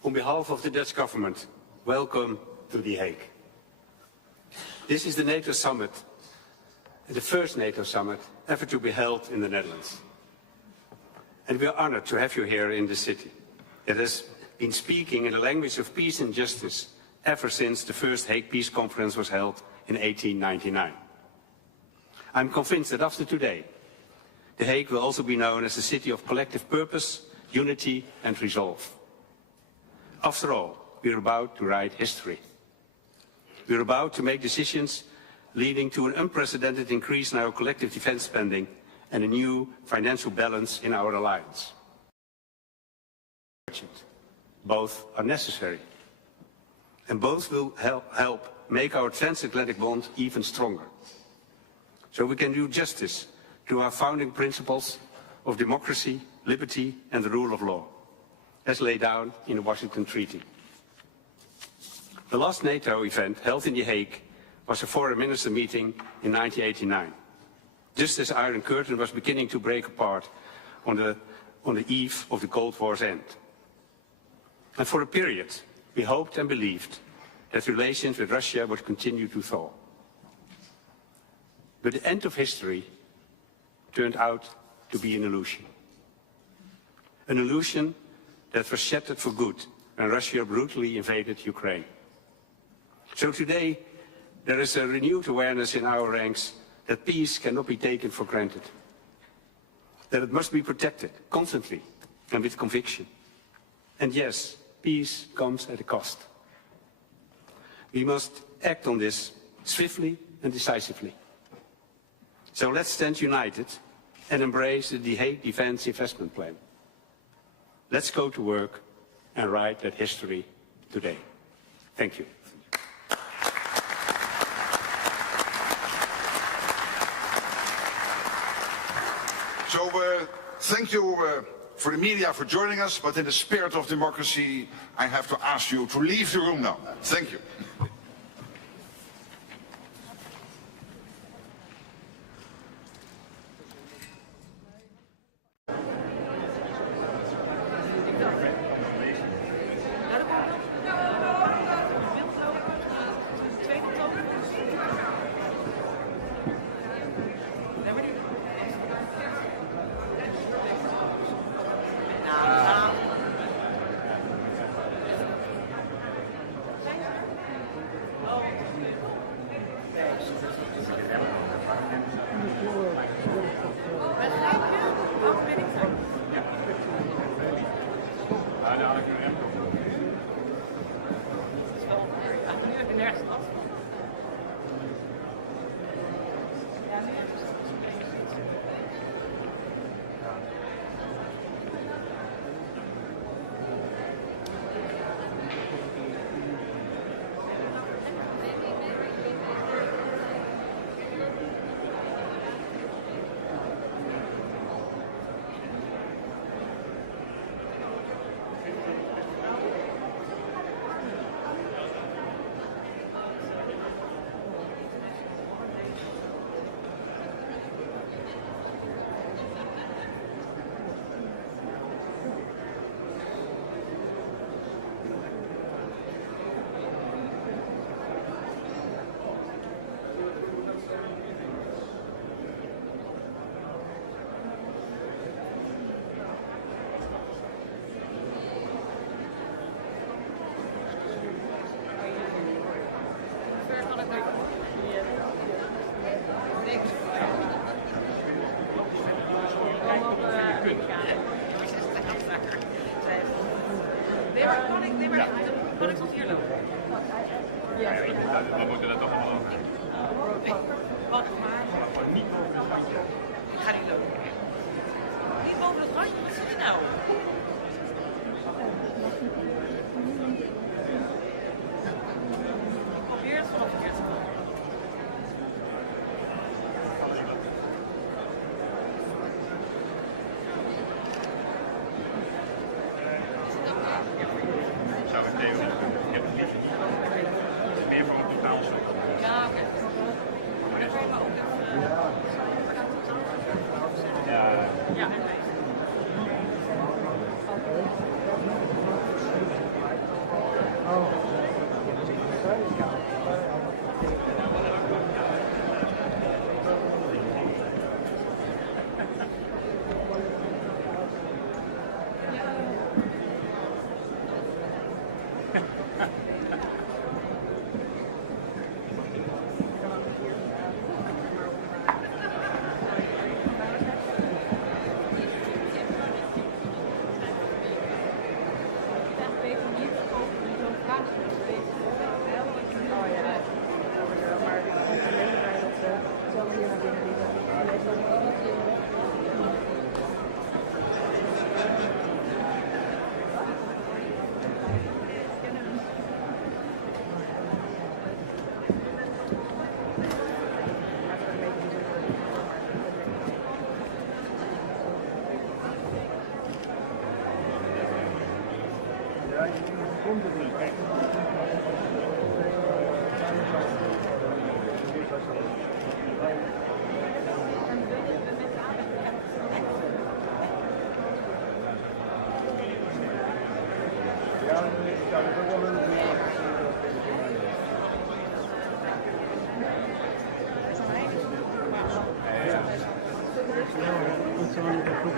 On behalf of the Dutch government, welcome to The Hague. This is the NATO summit, the first NATO summit ever to be held in the Netherlands. And we are honored to have you here in the city. It has been speaking in the language of peace and justice ever since the first Hague Peace Conference was held in 1899. I'm convinced that after today, The Hague will also be known as a city of collective purpose, unity and resolve. After all, we're about to write history. We're about to make decisions leading to an unprecedented increase in our collective defense spending and a new financial balance in our alliance. Both are necessary. And both will help make our transatlantic bond even stronger. So we can do justice to our founding principles of democracy, liberty and the rule of law, as laid down in the Washington Treaty. The last NATO event held in The Hague was a foreign minister meeting in 1989, just as the Iron Curtain was beginning to break apart on the eve of the Cold War's end. And for a period, we hoped and believed that relations with Russia would continue to thaw. But the end of history turned out to be an illusion. An illusion that was shattered for good when Russia brutally invaded Ukraine. So today, there is a renewed awareness in our ranks that peace cannot be taken for granted. That it must be protected constantly and with conviction. And yes, peace comes at a cost. We must act on this swiftly and decisively. So let's stand united and embrace the The Hague Defence Investment Plan. Let's go to work and write that history today. Thank you. So thank you for the media for joining us, but in the spirit of democracy, I have to ask you to leave the room now. Thank you. We moeten dat toch allemaal over. Wacht maar. Niet over het randje. Ik ga niet lopen. Niet boven het randje, wat zit er nou? Ik probeer het vanaf verkeerd te doen. Zou ik theorie kunnen. Ik heb het liefst meer voor een totaalstuk. Ja, oké. Maar dan kan je ook even... Ja.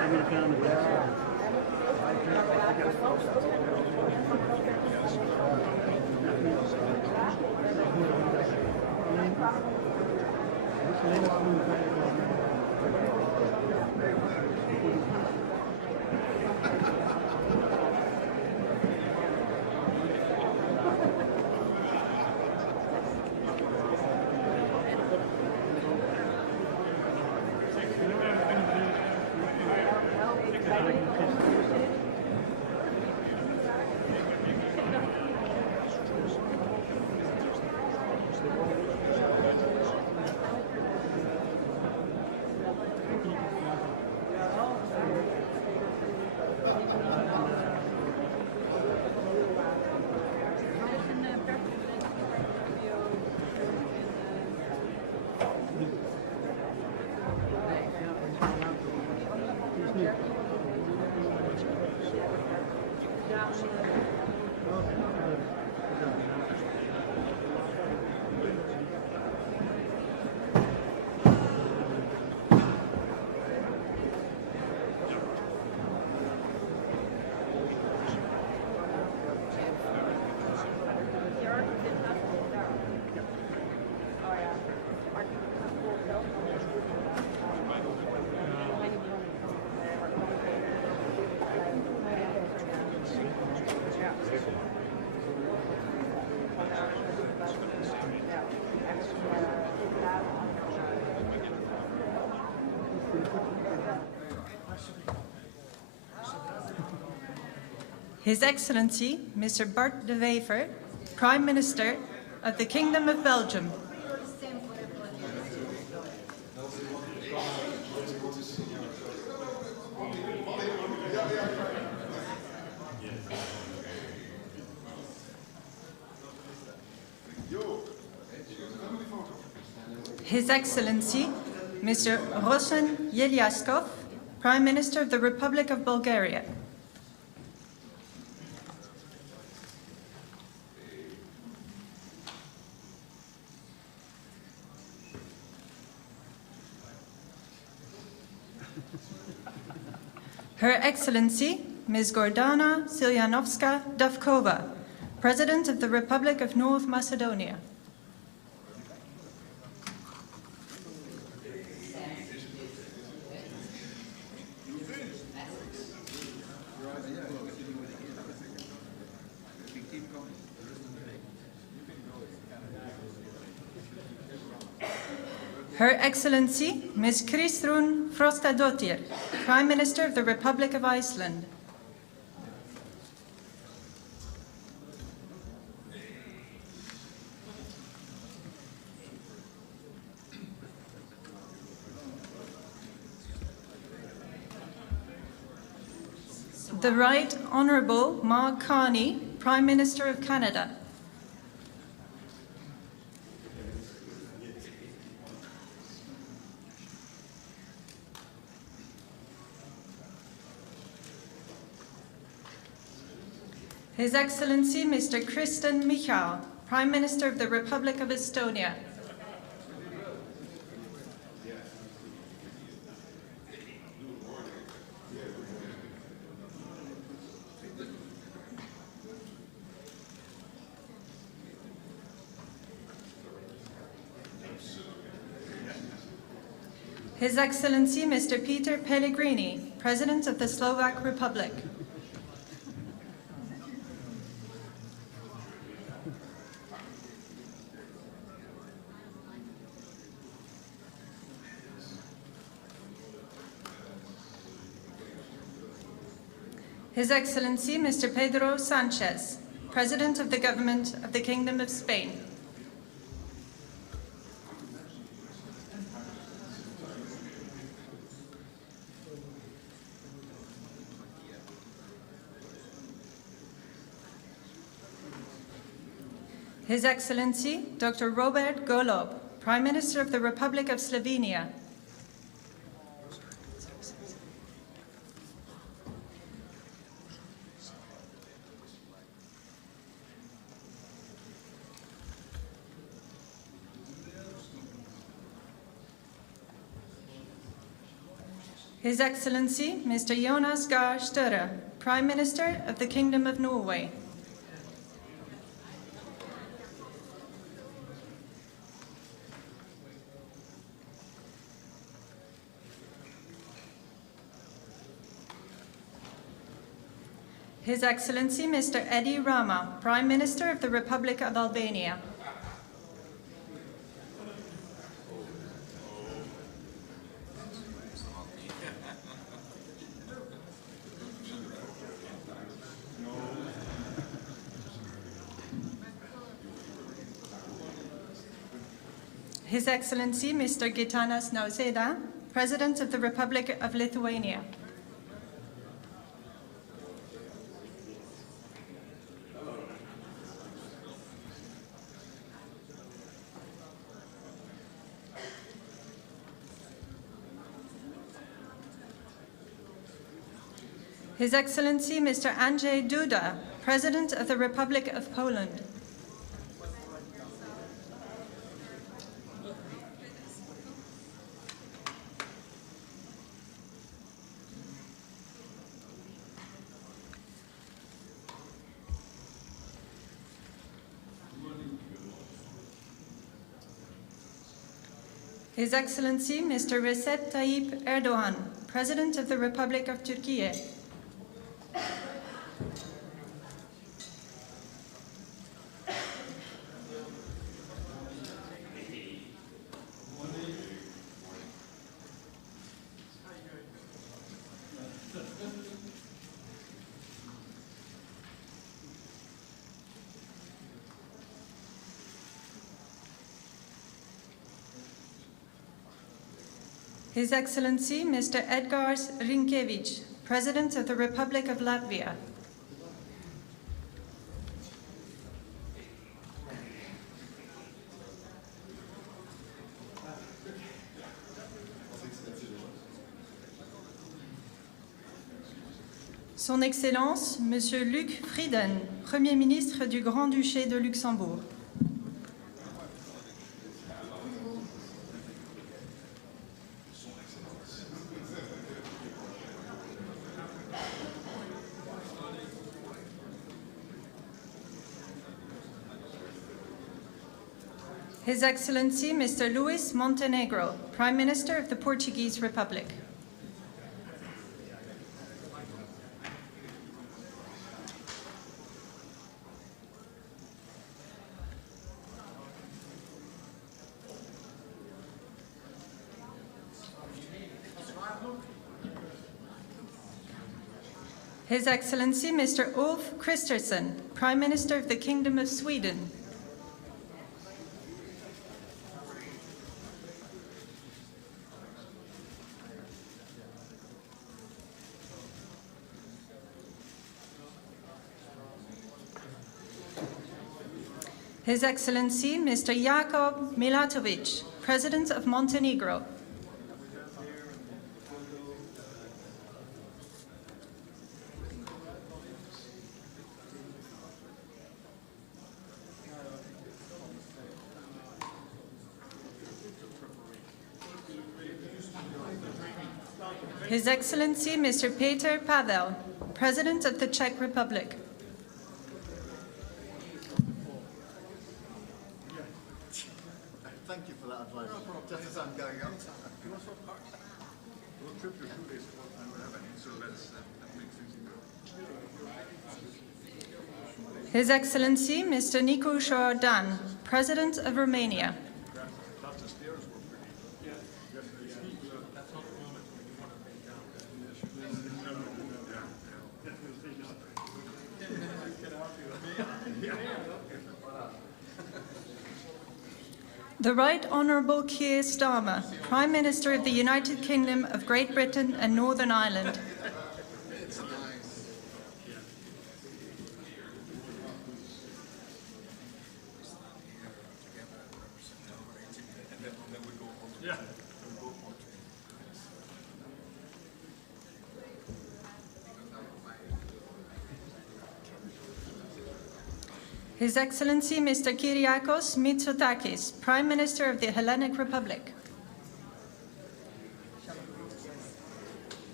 Amerikanen daar. His Excellency, Mr. Bart de Wever, Prime Minister of the Kingdom of Belgium. His Excellency, Mr. Rosen Yeliaskov, Prime Minister of the Republic of Bulgaria. Her Excellency, Ms. Gordana Silyanovska-Davkova, President of the Republic of North Macedonia. Her Excellency, Ms. Kristrún Frostadóttir, Prime Minister of the Republic of Iceland. The Right Honourable Mark Carney, Prime Minister of Canada. His Excellency Mr. Kristen Michal, Prime Minister of the Republic of Estonia. His Excellency Mr. Peter Pellegrini, President of the Slovak Republic. His Excellency Mr. Pedro Sanchez, President of the Government of the Kingdom of Spain. His Excellency Dr. Robert Golob, Prime Minister of the Republic of Slovenia. His Excellency Mr. Jonas Gahr Støre, Prime Minister of the Kingdom of Norway. His Excellency Mr. Edi Rama, Prime Minister of the Republic of Albania. His Excellency Mr. Gitanas Nausėda, President of the Republic of Lithuania. His Excellency Mr. Andrzej Duda, President of the Republic of Poland. His Excellency Mr. Recep Tayyip Erdogan, President of the Republic of Turkey. His Excellency Mr. Edgars Rinkēvičs, President of the Republic of Latvia. Son Excellence, Monsieur Luc Frieden, Premier ministre du Grand-Duché de Luxembourg. His Excellency Mr. Luis Montenegro, Prime Minister of the Portuguese Republic. His Excellency Mr. Ulf Kristersson, Prime Minister of the Kingdom of Sweden. His Excellency Mr. Jakub Milatovic, President of Montenegro. His Excellency Mr. Petr Pavel, President of the Czech Republic. Thank you for that advice. Just as I'm going up. His Excellency Mr. Nicu Șordan, President of Romania. The Right Honourable Keir Starmer, Prime Minister of the United Kingdom of Great Britain and Northern Ireland. His Excellency Mr. Kyriakos Mitsotakis, Prime Minister of the Hellenic Republic.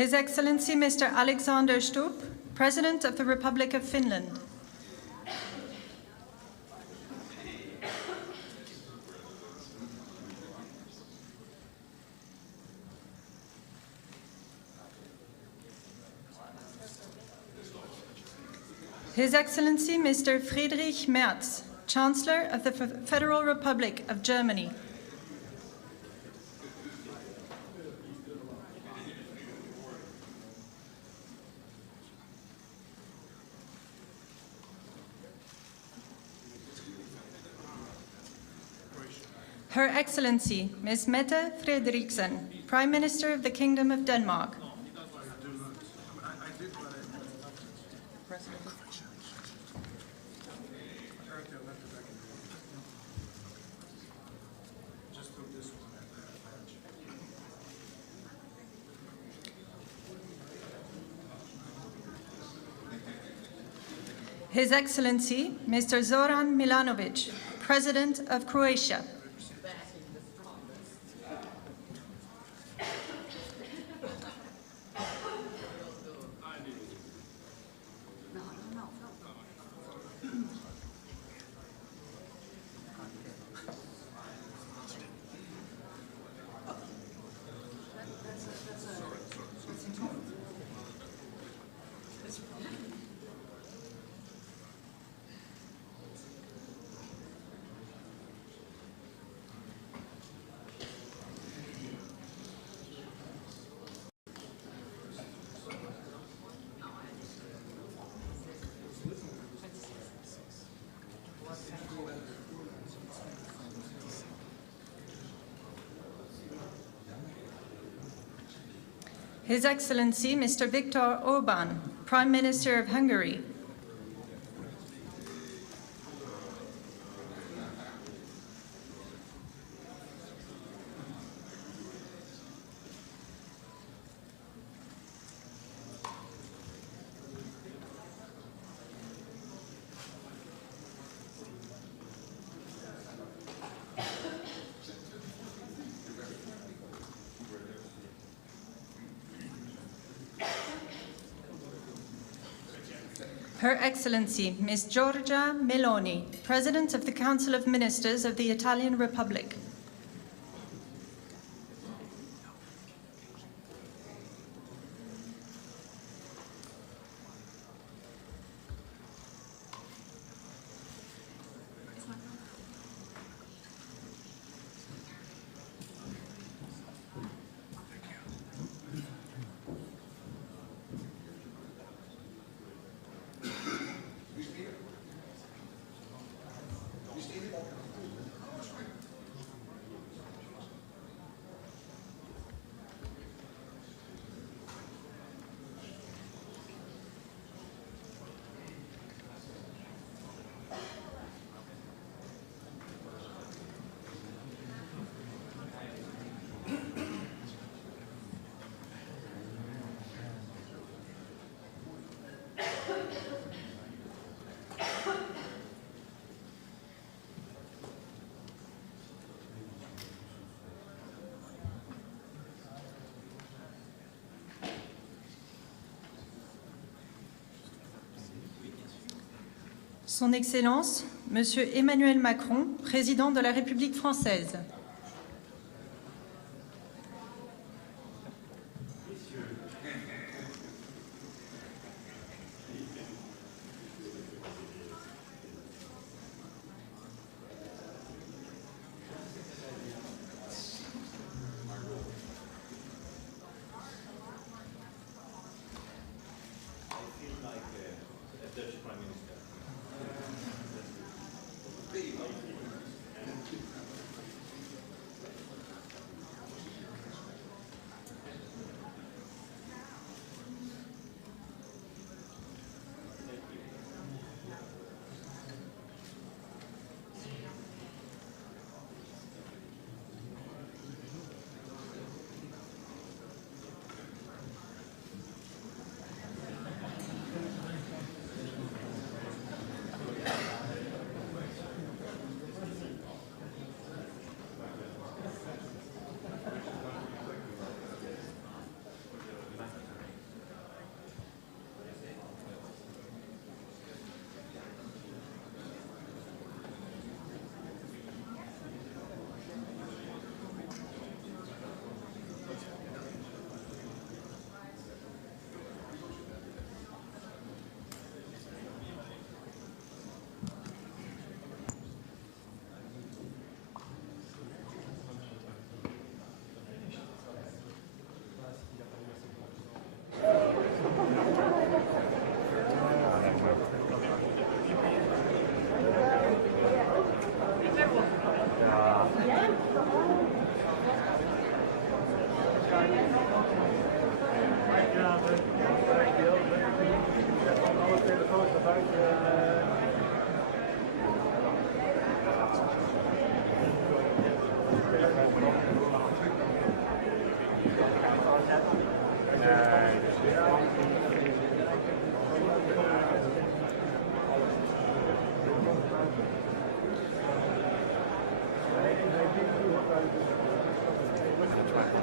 His Excellency Mr. Alexander Stubb, President of the Republic of Finland. His Excellency Mr. Friedrich Merz, Chancellor of the Federal Republic of Germany. Her Excellency Ms. Mette Frederiksen, Prime Minister of the Kingdom of Denmark. His Excellency Mr. Zoran Milanovic, President of Croatia. His Excellency Mr. Viktor Orbán, Prime Minister of Hungary. Her Excellency Ms. Giorgia Meloni, President of the Council of Ministers of the Italian Republic. Son Excellence, Monsieur Emmanuel Macron, Président de la République française.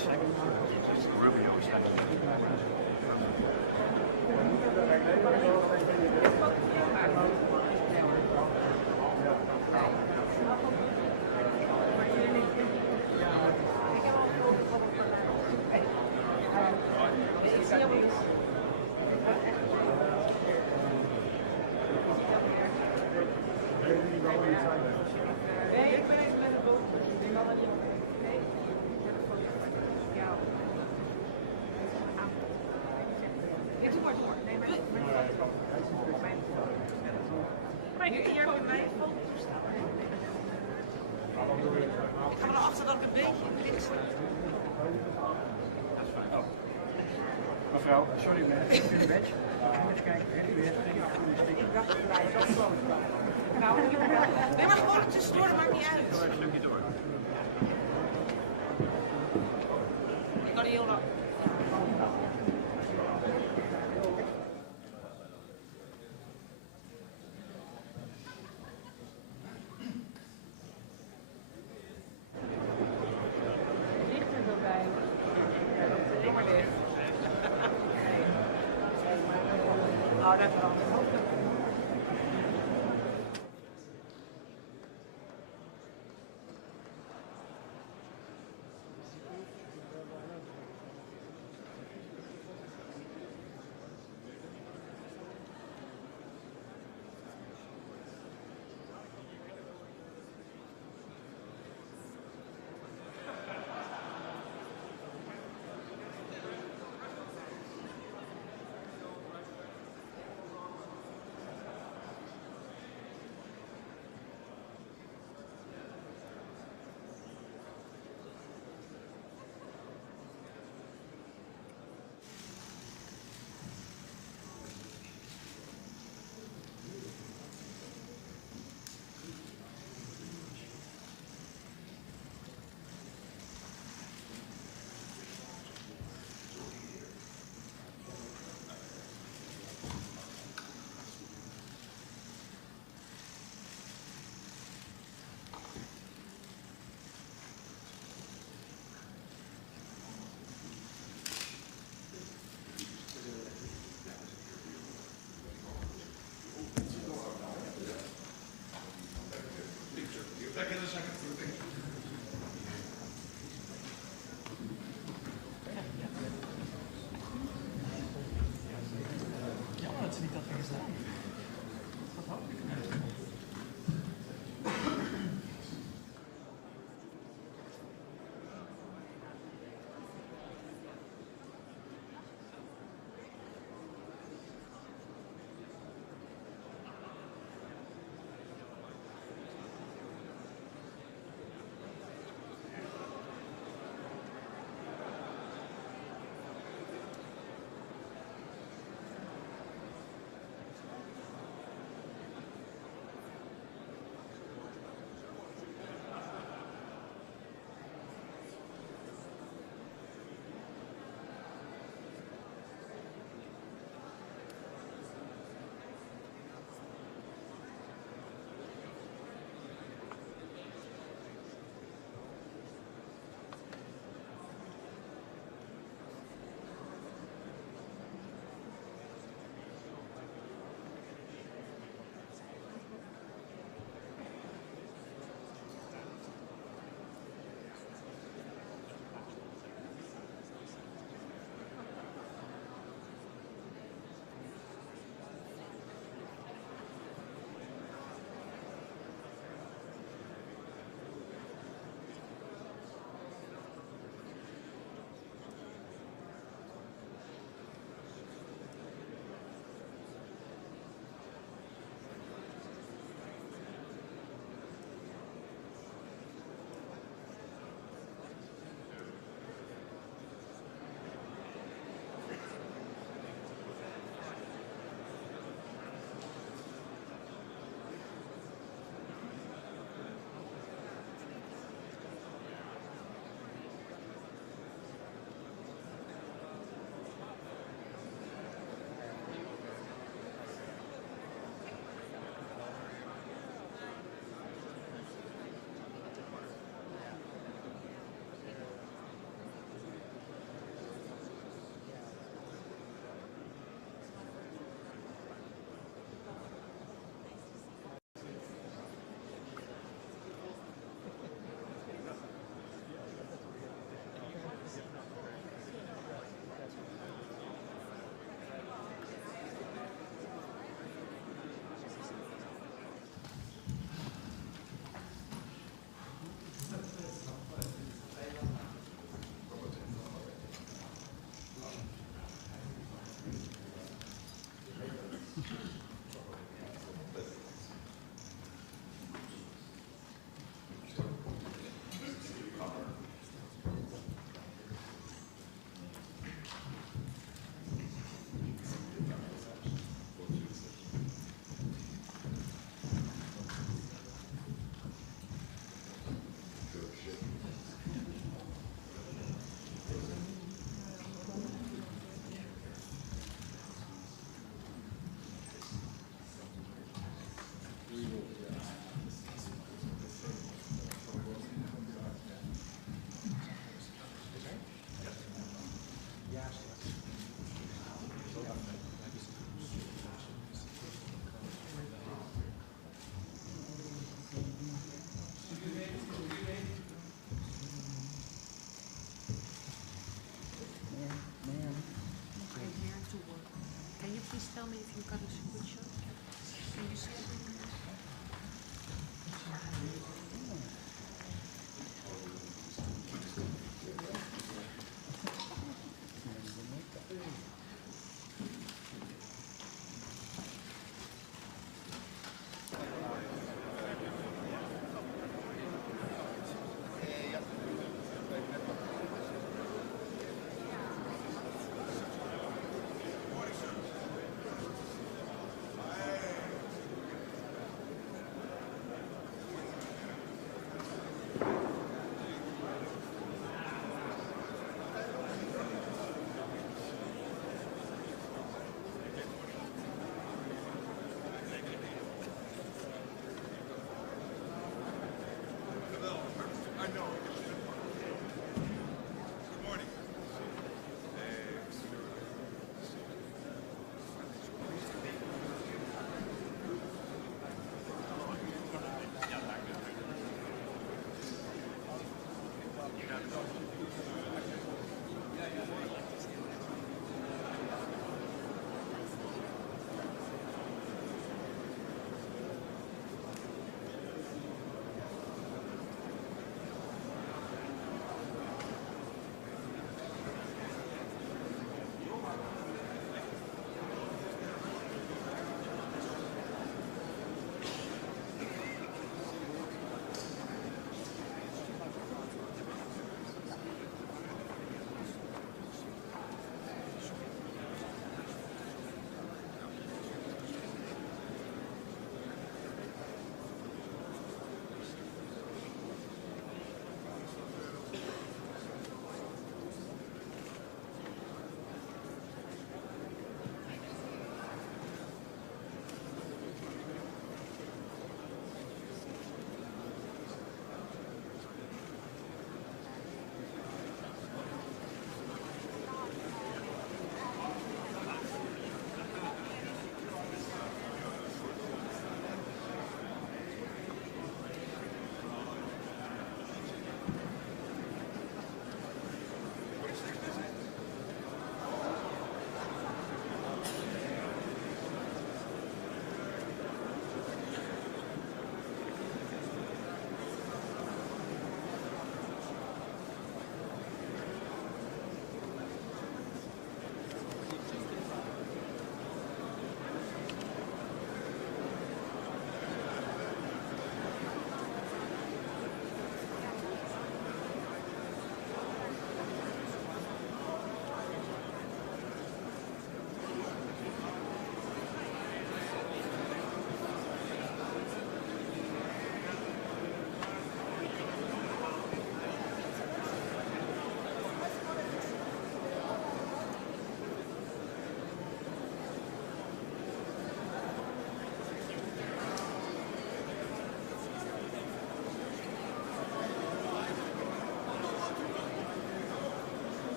Mevrouw, sorry, maar even een badge. Even kijken, heb je weer een groene sticker? Ik dacht dat wij het afgesloten waren. Nou, nee, maar gewoon tussendoor, dat maakt niet uit. Een stukje door. Ik kan niet heel lang.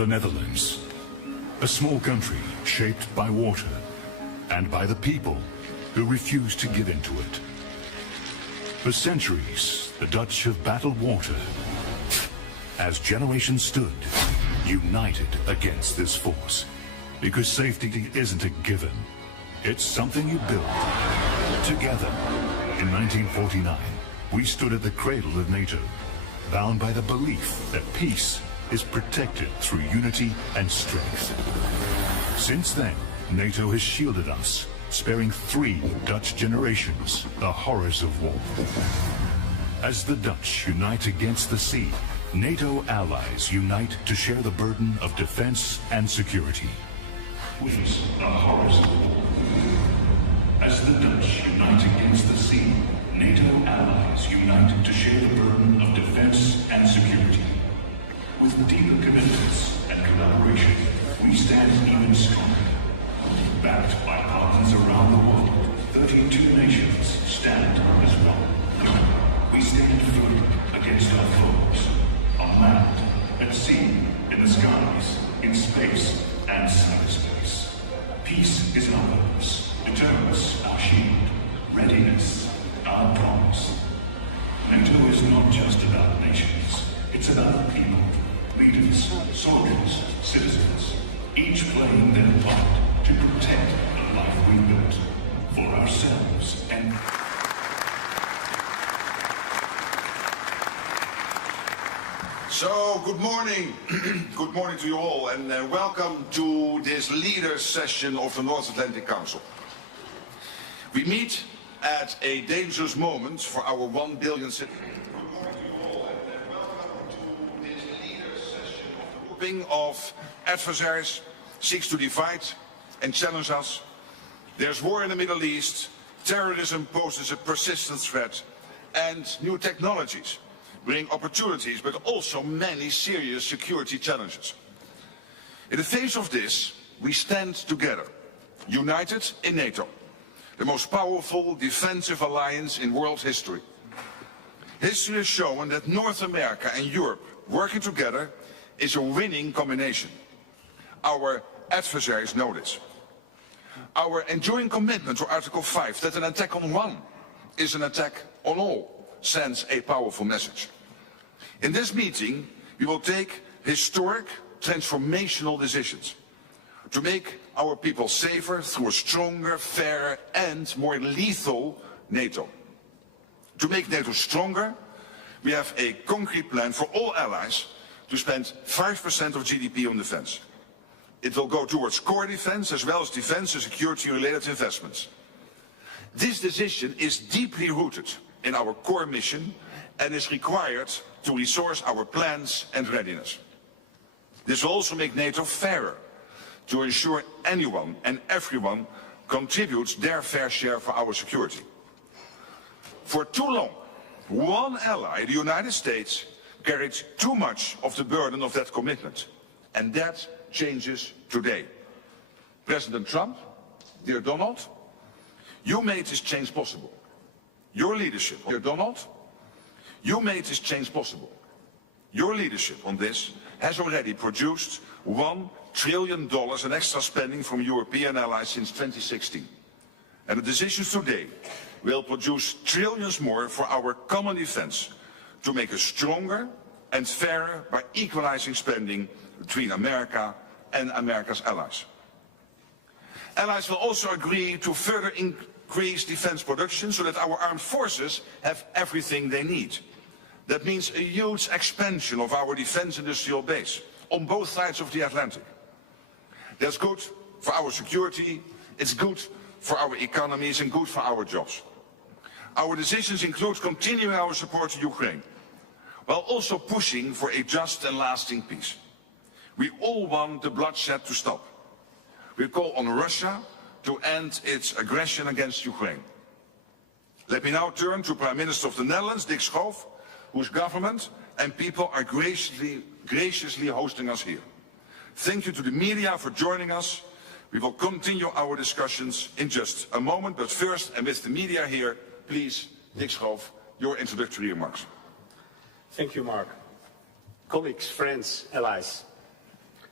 the Netherlands, a small country shaped by water and by the people who refuse to give in to it. For centuries, the Dutch have battled water as generations stood, united against this force. Because safety isn't a given. It's something you build together. In 1949, we stood at the cradle of NATO, bound by the belief that peace is protected through unity and strength. Since then, NATO has shielded us, sparing 3 Dutch generations the horrors of war. As the Dutch unite against the sea, NATO allies unite to share the burden of defense and security. Witness the horrors of war. As the Dutch unite against the sea, NATO allies unite to share the burden of defense and security. With deeper commitments and collaboration, we stand even stronger. Backed by partners around the world, 32 nations stand as one. We stand firm against our foes, on land, at sea, in the skies, in space, and cyberspace. Peace is our purpose, deterrence our shield, readiness our promise. NATO is not just about nations, it's about people, leaders, soldiers, citizens, each playing their part to protect the life we built for ourselves and... So, good morning. Good morning to you all, and welcome to this leaders session of the North Atlantic Council. We meet at a dangerous moment for our 1 billion citizens. Good morning to you all, and welcome to this leaders session of the grouping of adversaries seeks to divide and challenge us. There's war in the Middle East, terrorism poses a persistent threat, and new technologies bring opportunities, but also many serious security challenges. In the face of this, we stand together, united in NATO, the most powerful defensive alliance in world history. History has shown that North America and Europe working together is a winning combination. Our adversaries know this. Our enduring commitment to Article 5, that an attack on one is an attack on all, sends a powerful message. In this meeting, we will take historic, transformational decisions to make our people safer through a stronger, fairer and more lethal NATO. To make NATO stronger, we have a concrete plan for all allies to spend 5% of GDP on defense. It will go towards core defense as well as defense and security-related investments. This decision is deeply rooted in our core mission and is required to resource our plans and readiness. This will also make NATO fairer, to ensure anyone and everyone contributes their fair share for our security. For too long, one ally, the United States, carried too much of the burden of that commitment, and that changes today. President Trump, dear Donald, you made this change possible. Your leadership, dear Donald, you made this change possible. Your leadership on this has already produced $1 trillion in extra spending from European allies since 2016. And the decisions today will produce trillions more for our common defense to make us stronger and fairer by equalizing spending between America and America's allies. Allies will also agree to further increase defense production so that our armed forces have everything they need. That means a huge expansion of our defense industrial base on both sides of the Atlantic. That's good for our security, it's good for our economies and good for our jobs. Our decisions include continuing our support to Ukraine, while also pushing for a just and lasting peace. We all want the bloodshed to stop. We call on Russia to end its aggression against Ukraine. Let me now turn to Prime Minister of the Netherlands, Dick Schoof, whose government and people are graciously hosting us here. Thank you to the media for joining us. We will continue our discussions in just a moment, but first, and with the media here, please, Dick Schoof, your introductory remarks. Thank you, Mark. Colleagues, friends, allies.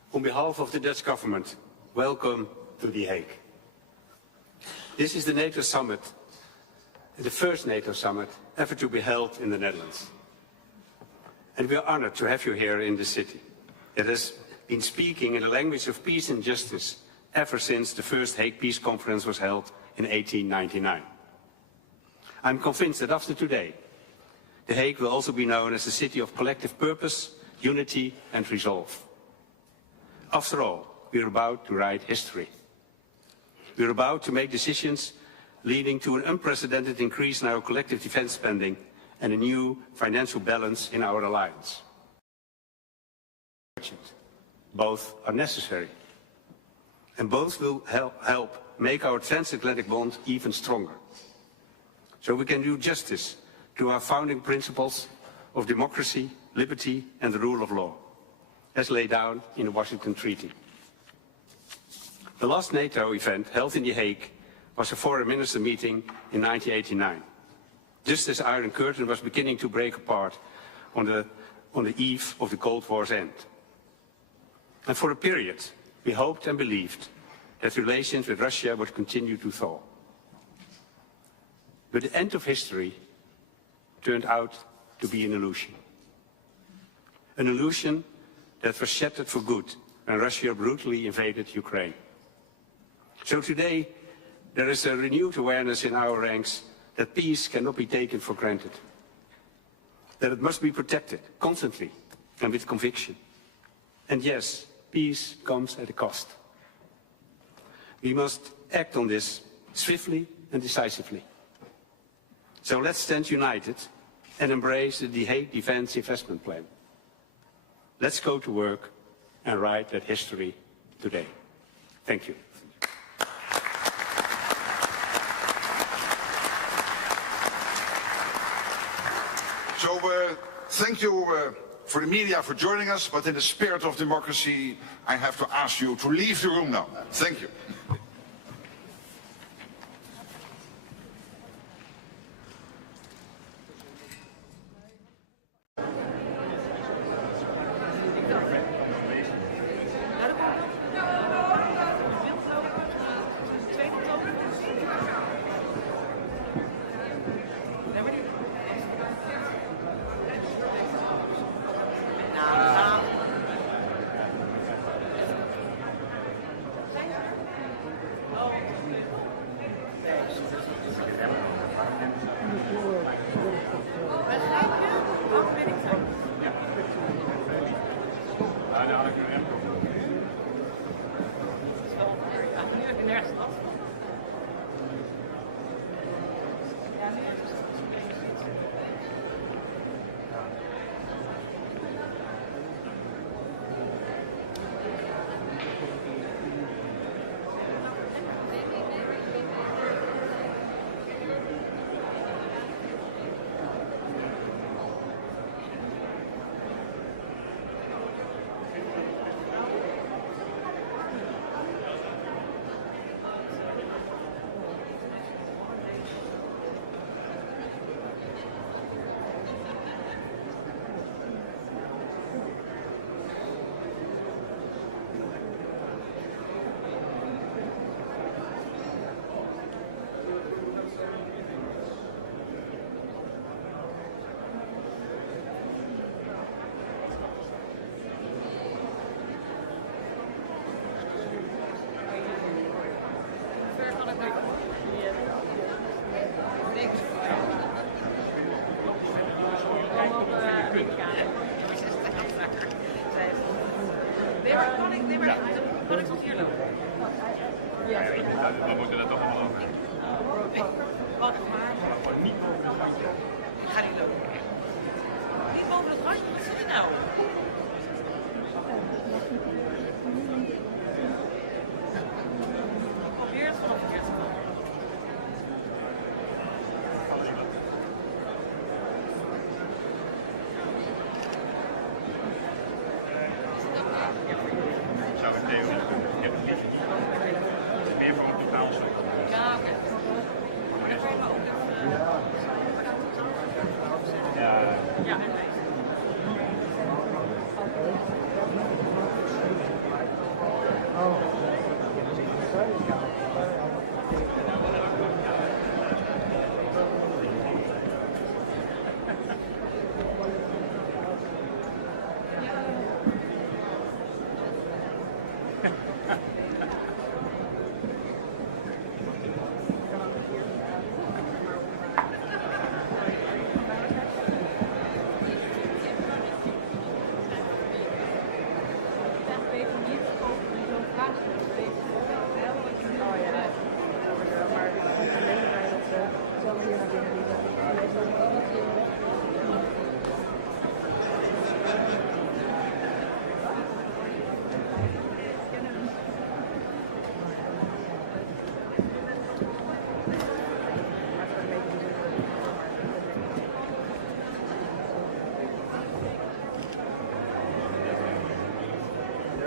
On behalf of the Dutch government, welcome to The Hague. This is the NATO summit, the first NATO summit ever to be held in the Netherlands. And we are honored to have you here in the city. It has been speaking in the language of peace and justice ever since the first Hague Peace Conference was held in 1899. I'm convinced that after today, The Hague will also be known as the city of collective purpose, unity and resolve. After all, we're about to write history. We're about to make decisions leading to an unprecedented increase in our collective defense spending and a new financial balance in our alliance. Both are necessary. And both will help make our transatlantic bond even stronger. So we can do justice to our founding principles of democracy, liberty and the rule of law, as laid down in the Washington Treaty. The last NATO event held in The Hague was a foreign minister meeting in 1989, just as the Iron Curtain was beginning to break apart on the eve of the Cold War's end. And for a period, we hoped and believed that relations with Russia would continue to thaw. But the end of history turned out to be an illusion. An illusion that was shattered for good when Russia brutally invaded Ukraine. So today, there is a renewed awareness in our ranks that peace cannot be taken for granted. That it must be protected constantly and with conviction. And yes, peace comes at a cost. We must act on this swiftly and decisively. So let's stand united and embrace the Hague Defence Investment Plan. Let's go to work and write that history today. Thank you. So thank you for the media for joining us, but in the spirit of democracy, I have to ask you to leave the room now. Thank you. We moeten dat toch allemaal over. Wat maar. Ik ga niet lopen. Niet boven het randje, wat zit er nou? Probeer het vanaf verkeerd te komen. Zou ik Theo? Ik heb het liefst niet. Het is meer voor een totaal stuk. Ja, oké. Maar dan kan je maar ook even... Ja, en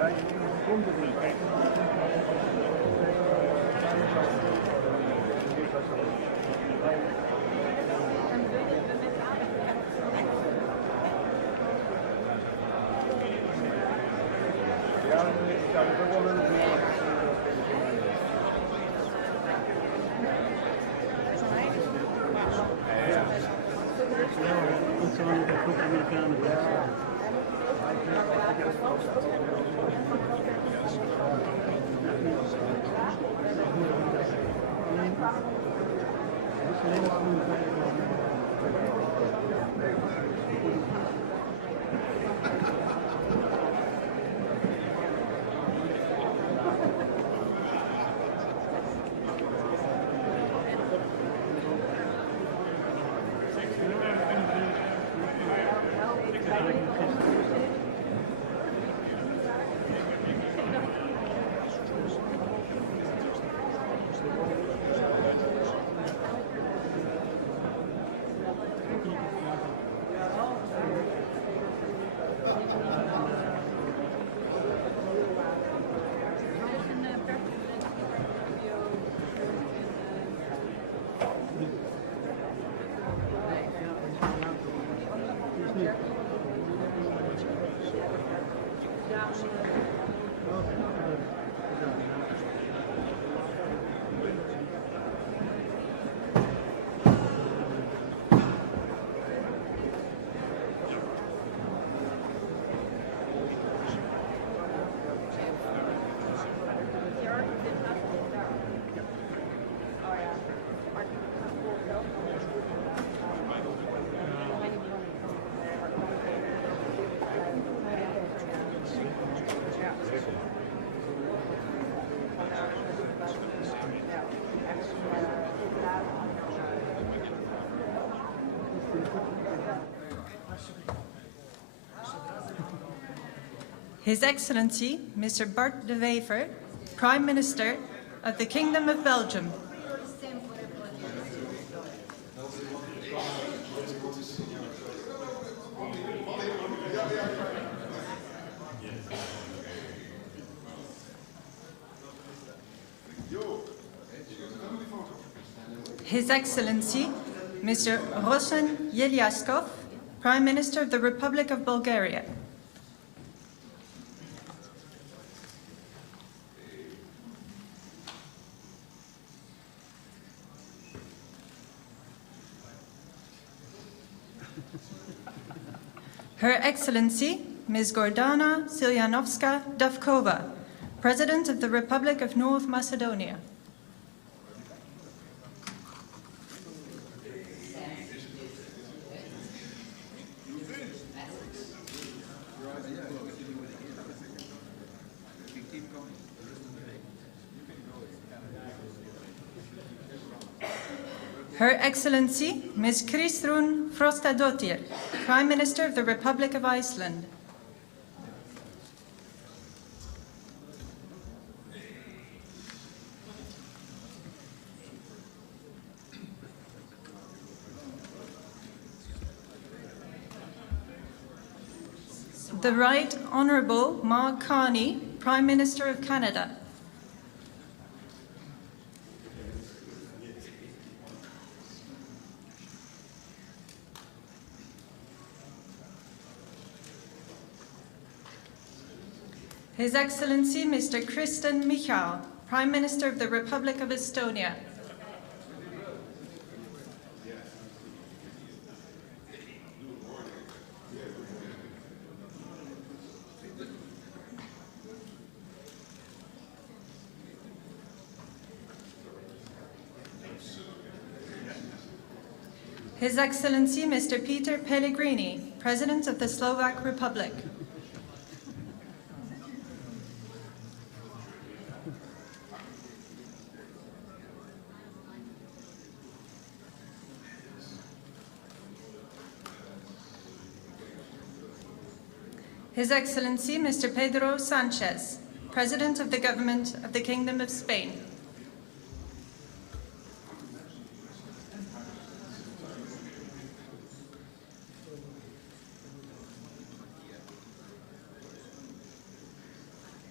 His Excellency, Mr. Bart de Wever, Prime Minister of the Kingdom of Belgium. His Excellency, Mr. Rosen Yeliaskov, Prime Minister of the Republic of Bulgaria. Her Excellency, Ms. Gordana Silyanovska-Dovkova, President of the Republic of North Macedonia. Her Excellency, Ms. Kristrún Frostadóttir, Prime Minister of the Republic of Iceland. The Right Honourable Mark Carney, Prime Minister of Canada. His Excellency Mr. Kristen Michal, Prime Minister of the Republic of Estonia. His Excellency Mr. Peter Pellegrini, President of the Slovak Republic. His Excellency Mr. Pedro Sanchez, President of the Government of the Kingdom of Spain.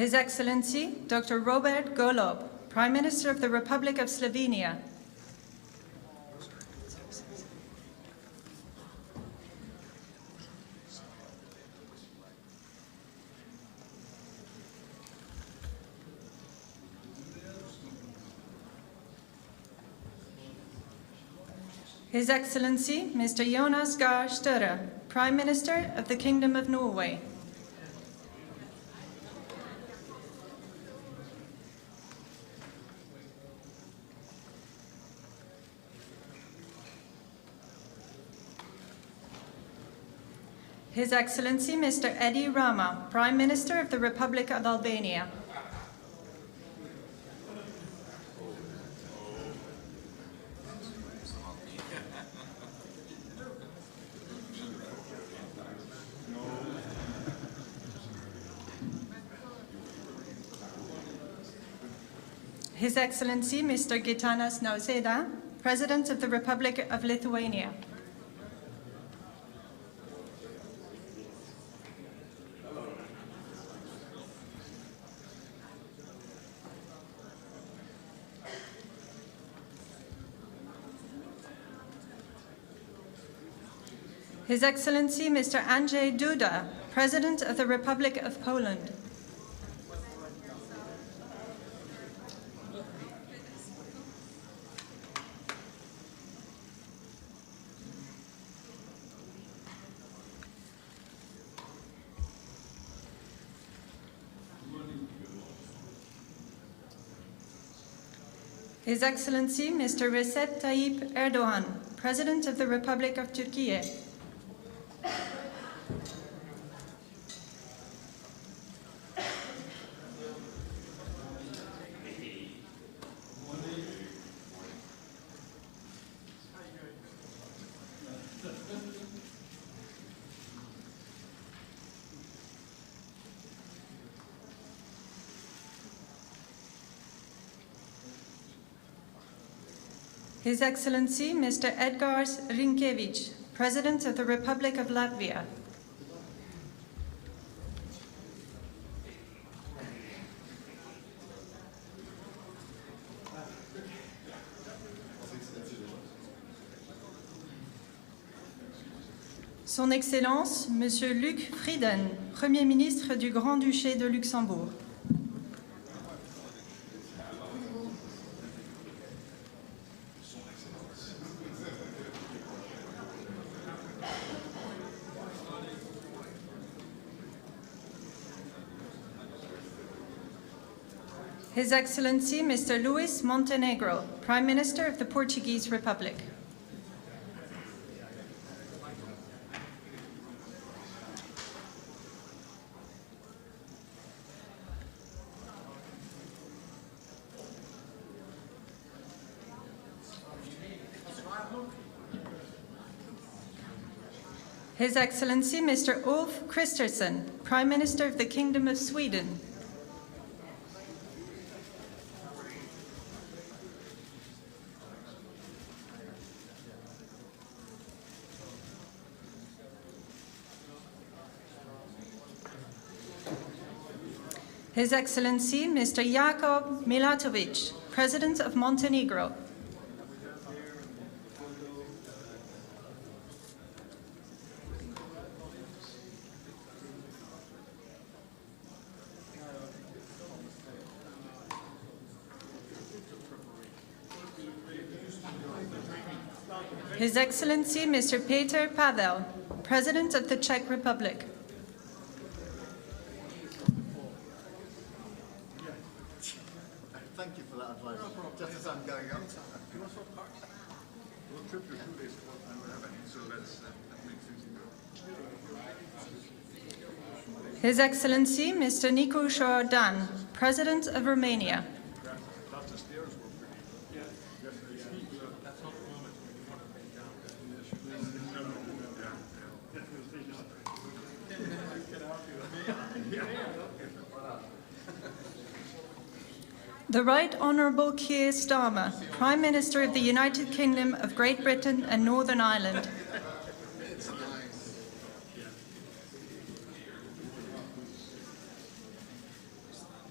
His Excellency Dr. Robert Golob, Prime Minister of the Republic of Slovenia. His Excellency Mr. Jonas Gahr Støre, Prime Minister of the Kingdom of Norway. His Excellency Mr. Edi Rama, Prime Minister of the Republic of Albania. His Excellency Mr. Gitanas Nausėda, President of the Republic of Lithuania. His Excellency Mr. Andrzej Duda, President of the Republic of Poland. His Excellency Mr. Recep Tayyip Erdogan, President of the Republic of Turkey. His Excellency Mr. Edgars Rinkēvičs, President of the Republic of Latvia. Son Excellence, Monsieur Luc Frieden, Premier ministre du Grand-Duché de Luxembourg. His Excellency Mr. Luis Montenegro, Prime Minister of the Portuguese Republic. His Excellency Mr. Ulf Kristersson, Prime Minister of the Kingdom of Sweden. His Excellency Mr. Jakub Milatovic, President of Montenegro. His Excellency Mr. Peter Pavel, President of the Czech Republic. Thank you for that advice. Just as I'm going up. His Excellency Mr. Nicu Șordan, President of Romania. The Right Honourable Keir Starmer, Prime Minister of the United Kingdom of Great Britain and Northern Ireland.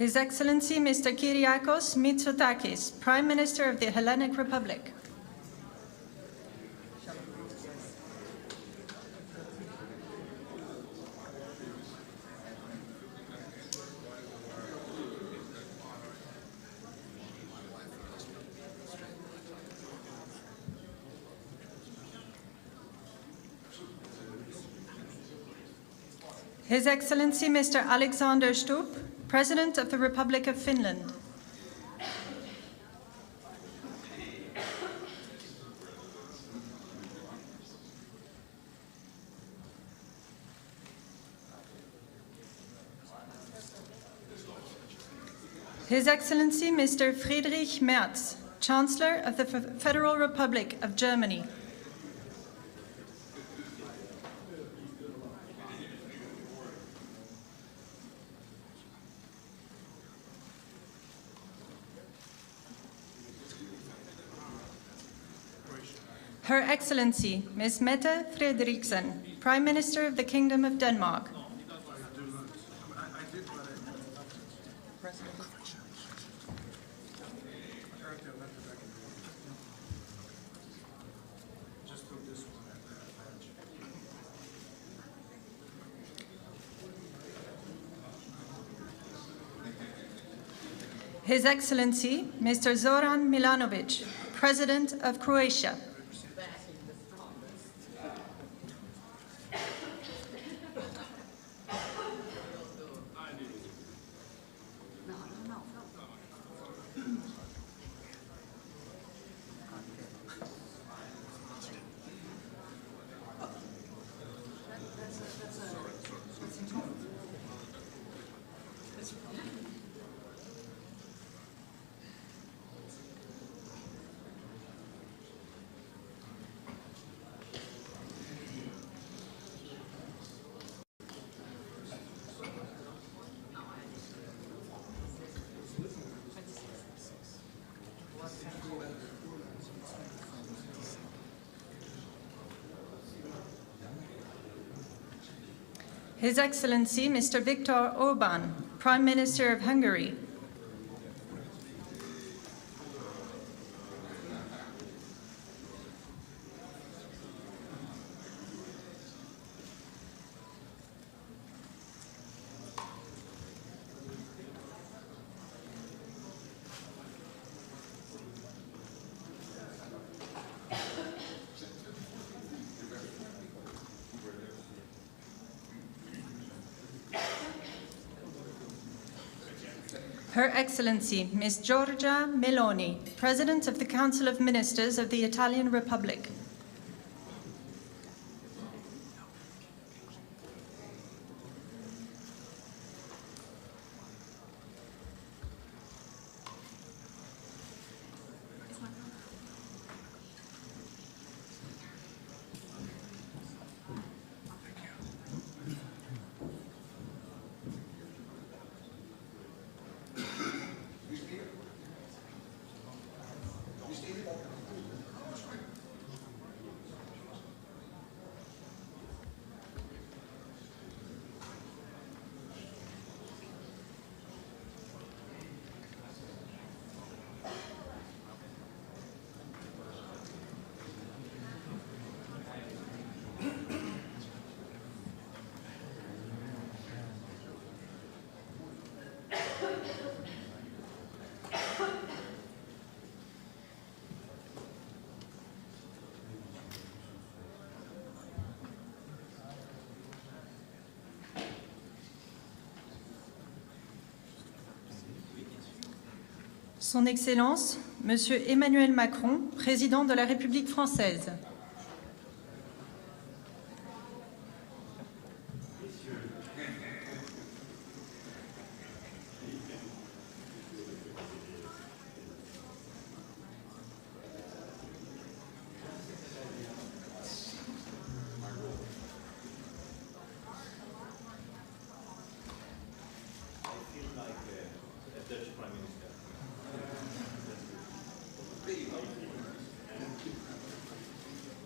His Excellency Mr. Kyriakos Mitsotakis, Prime Minister of the Hellenic Republic. His Excellency Mr. Alexander Stubb, President of the Republic of Finland. His Excellency Mr. Friedrich Merz, Chancellor of the Federal Republic of Germany. Her Excellency, Ms. Mette Frederiksen, Prime Minister of the Kingdom of Denmark. His Excellency, Mr. Zoran Milanovic, President of Croatia. His Excellency, Mr. Viktor Orbán, Prime Minister of Hungary. Her Excellency, Ms. Giorgia Meloni, President of the Council of Ministers of the Italian Republic. Son Excellence, Monsieur Emmanuel Macron, Président de la République française.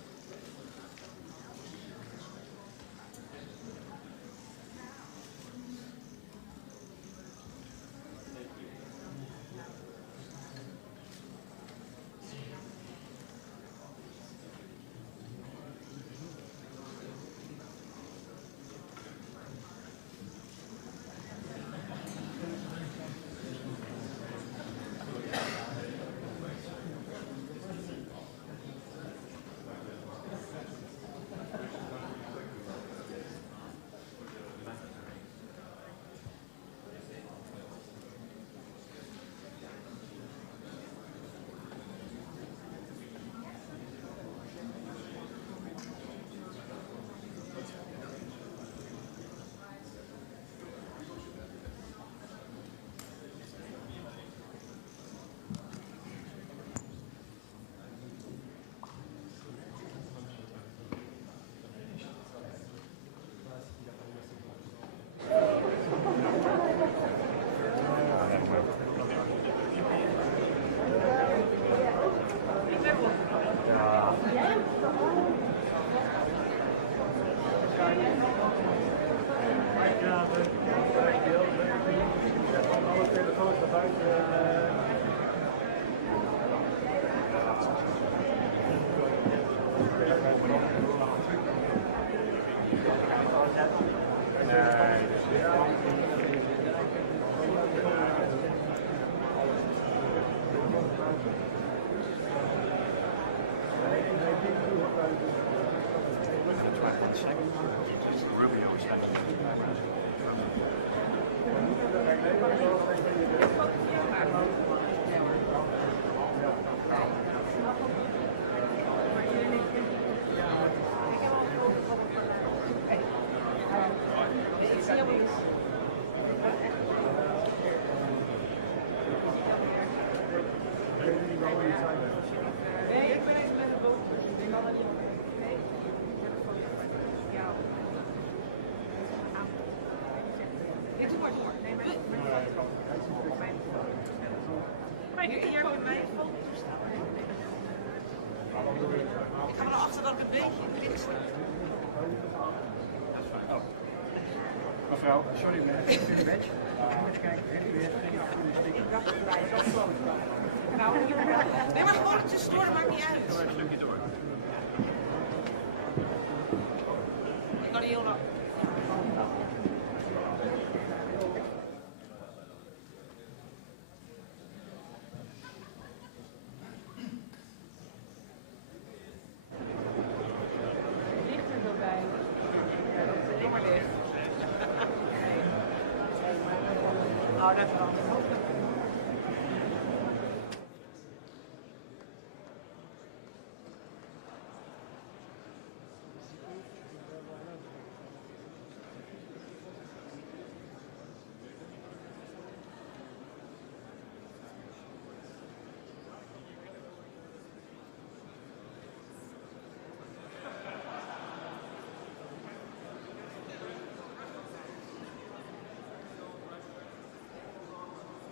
Maar nu hier met mij foto's staan. Ik ga maar naar achter dat ik een beetje in het licht sta. Mevrouw, sorry, maar even een badge. Even kijken, u heeft geen groene sticker. Ik dacht dat wij zo groot waren. Nou, nee, maar gewoon het tussendoor, dat maakt niet uit. Een stukje door. Ik kan heel lang. Ligt er wel bij. Ja, dat is alleen maar dicht. Nou, dat verandert.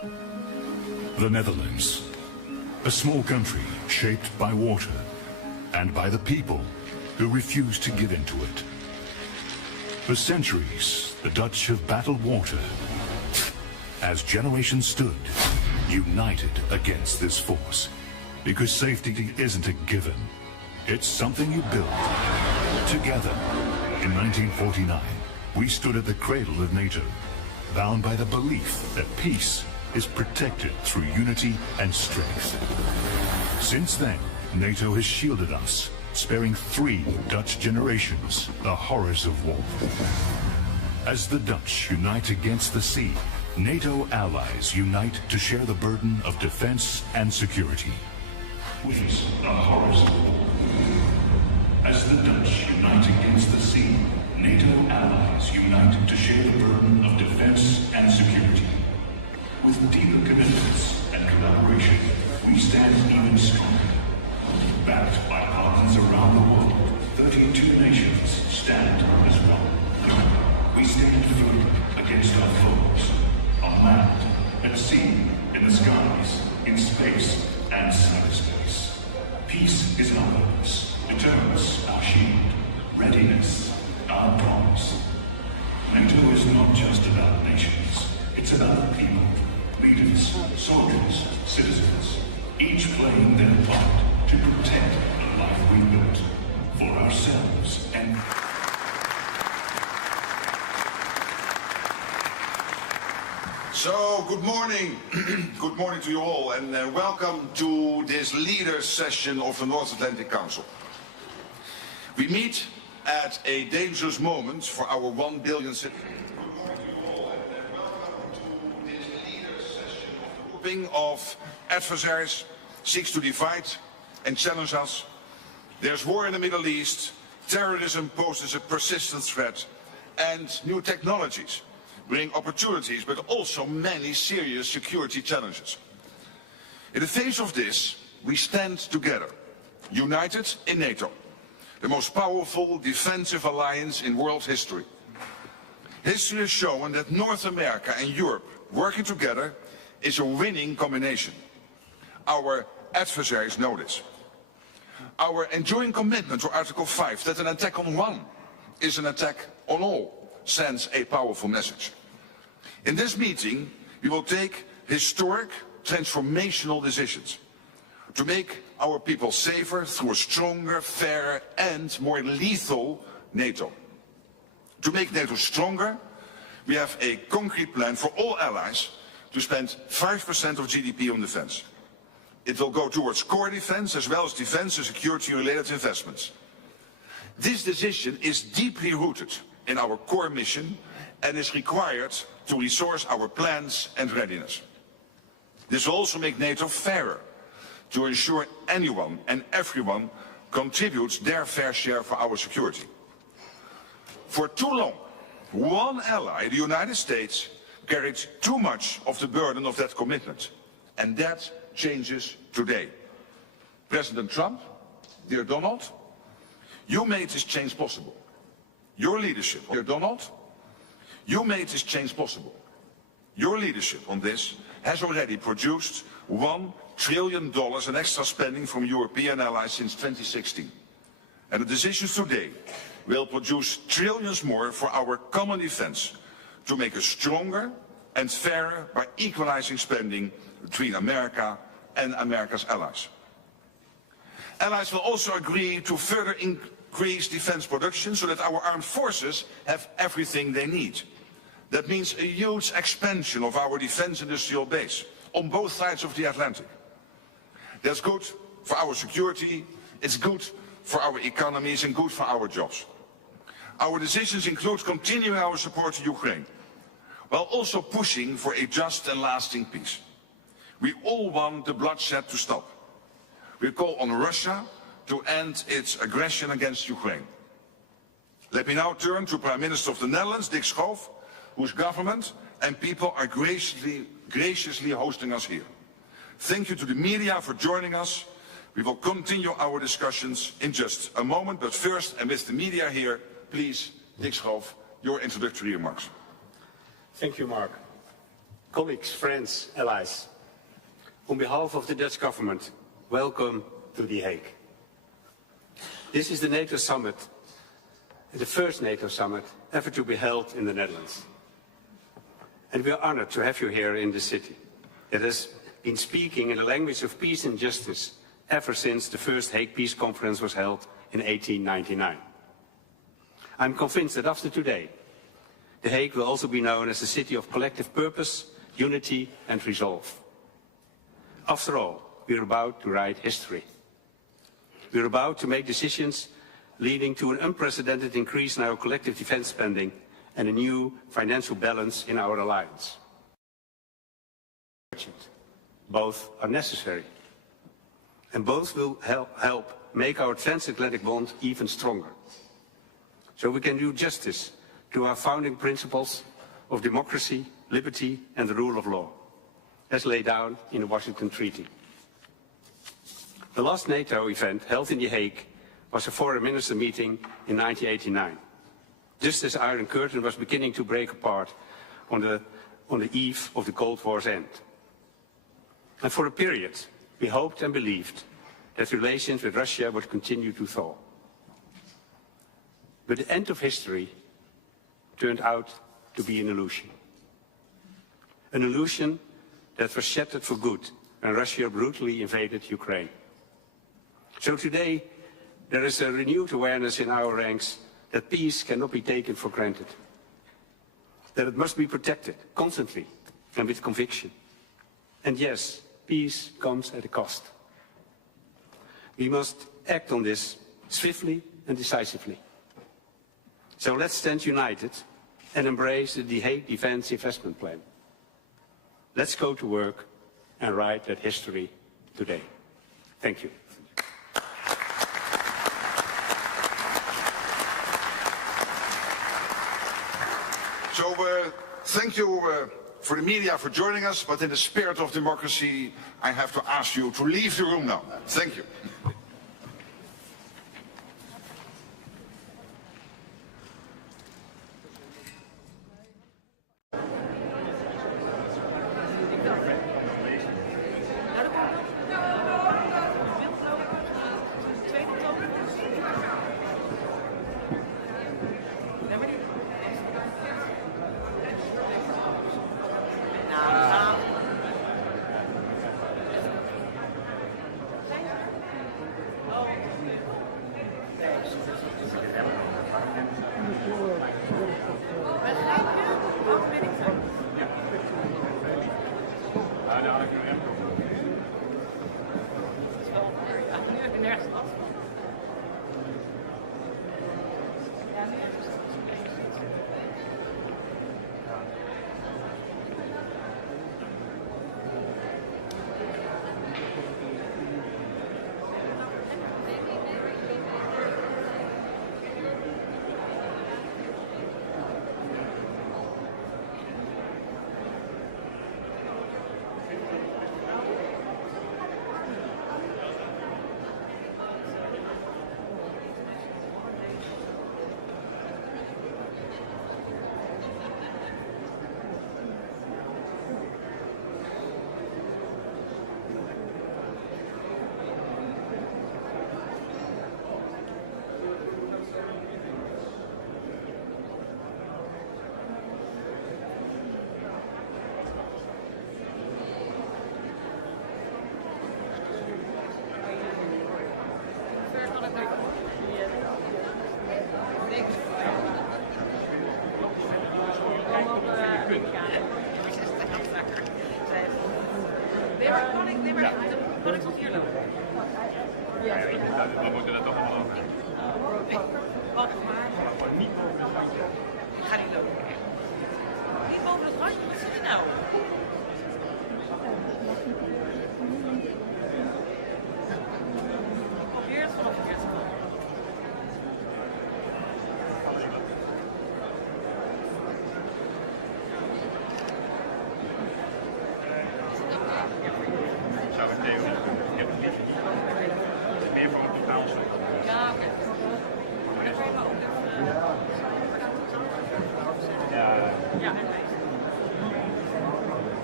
The Netherlands, a small country shaped by water and by the people who refuse to give into it. For centuries, the Dutch have battled water as generations stood, united against this force. Because safety isn't a given. It's something you build together. In 1949, we stood at the cradle of NATO, bound by the belief that peace is protected through unity and strength. Since then, NATO has shielded us, sparing 3 Dutch generations the horrors of war. As the Dutch unite against the sea, NATO allies unite to share the burden of defense and security. Witness the horrors of war. As the Dutch unite against the sea, NATO allies unite to share the burden of defense and security. With deeper commitments and collaboration, we stand even stronger. Backed by partners around the world, 32 nations stand as one. We stand firm against our foes, on land, at sea, in the skies, in space, and cyberspace. Peace is our purpose, deterrence our shield, readiness our promise. NATO is not just about nations, it's about people, leaders, soldiers, citizens, each playing their part to protect the life we built for ourselves and... So, good morning. Good morning to you all, and welcome to this leaders session of the North Atlantic Council. We meet at a dangerous moment for our 1 billion citizens. Good morning to you all, and welcome to this leaders session of the grouping of adversaries seeks to divide and challenge us. There's war in the Middle East, terrorism poses a persistent threat, and new technologies bring opportunities, but also many serious security challenges. In the face of this, we stand together, united in NATO, the most powerful defensive alliance in world history. History has shown that North America and Europe working together is a winning combination. Our adversaries know this. Our enduring commitment to Article 5, that an attack on one is an attack on all, sends a powerful message. In this meeting, we will take historic, transformational decisions to make our people safer through a stronger, fairer and more lethal NATO. To make NATO stronger, we have a concrete plan for all allies to spend 5% of GDP on defense. It will go towards core defense as well as defense and security-related investments. This decision is deeply rooted in our core mission and is required to resource our plans and readiness. This will also make NATO fairer, to ensure anyone and everyone contributes their fair share for our security. For too long, one ally, the United States, carried too much of the burden of that commitment, and that changes today. President Trump, dear Donald, you made this change possible. Your leadership, dear Donald, you made this change possible. Your leadership on this has already produced $1 trillion in extra spending from European allies since 2016. And the decisions today will produce trillions more for our common defense to make us stronger and fairer by equalizing spending between America and America's allies. Allies will also agree to further increase defense production so that our armed forces have everything they need. That means a huge expansion of our defense industrial base on both sides of the Atlantic. That's good for our security, it's good for our economies and good for our jobs. Our decisions include continuing our support to Ukraine, while also pushing for a just and lasting peace. We all want the bloodshed to stop. We call on Russia to end its aggression against Ukraine. Let me now turn to Prime Minister of the Netherlands, Dick Schoof, whose government and people are graciously hosting us here. Thank you to the media for joining us. We will continue our discussions in just a moment, but first, and with the media here, please, Dick Schoof, your introductory remarks. Thank you, Mark. Colleagues, friends, allies, on behalf of the Dutch government, welcome to The Hague. This is the NATO summit, the first NATO summit ever to be held in the Netherlands. And we are honored to have you here in the city that has been speaking in the language of peace and justice ever since the first Hague Peace Conference was held in 1899. I'm convinced that after today, The Hague will also be known as a city of collective purpose, unity and resolve. After all, we're about to write history. We're about to make decisions leading to an unprecedented increase in our collective defense spending and a new financial balance in our alliance. Both are necessary, and both will help make our transatlantic bond even stronger, so we can do justice to our founding principles of democracy, liberty and the rule of law, as laid down in the Washington Treaty. The last NATO event held in The Hague was a foreign minister meeting in 1989, just as the Iron Curtain was beginning to break apart on the eve of the Cold War's end. And for a period, we hoped and believed that relations with Russia would continue to thaw. But the end of history turned out to be an illusion. An illusion that was shattered for good when Russia brutally invaded Ukraine. So today, there is a renewed awareness in our ranks that peace cannot be taken for granted. That it must be protected constantly and with conviction. And yes, peace comes at a cost. We must act on this swiftly and decisively. So let's stand united and embrace the The Hague Defense Investment Plan. Let's go to work and write that history today. Thank you. So thank you for the media for joining us, but in the spirit of democracy, I have to ask you to leave the room now. Thank you.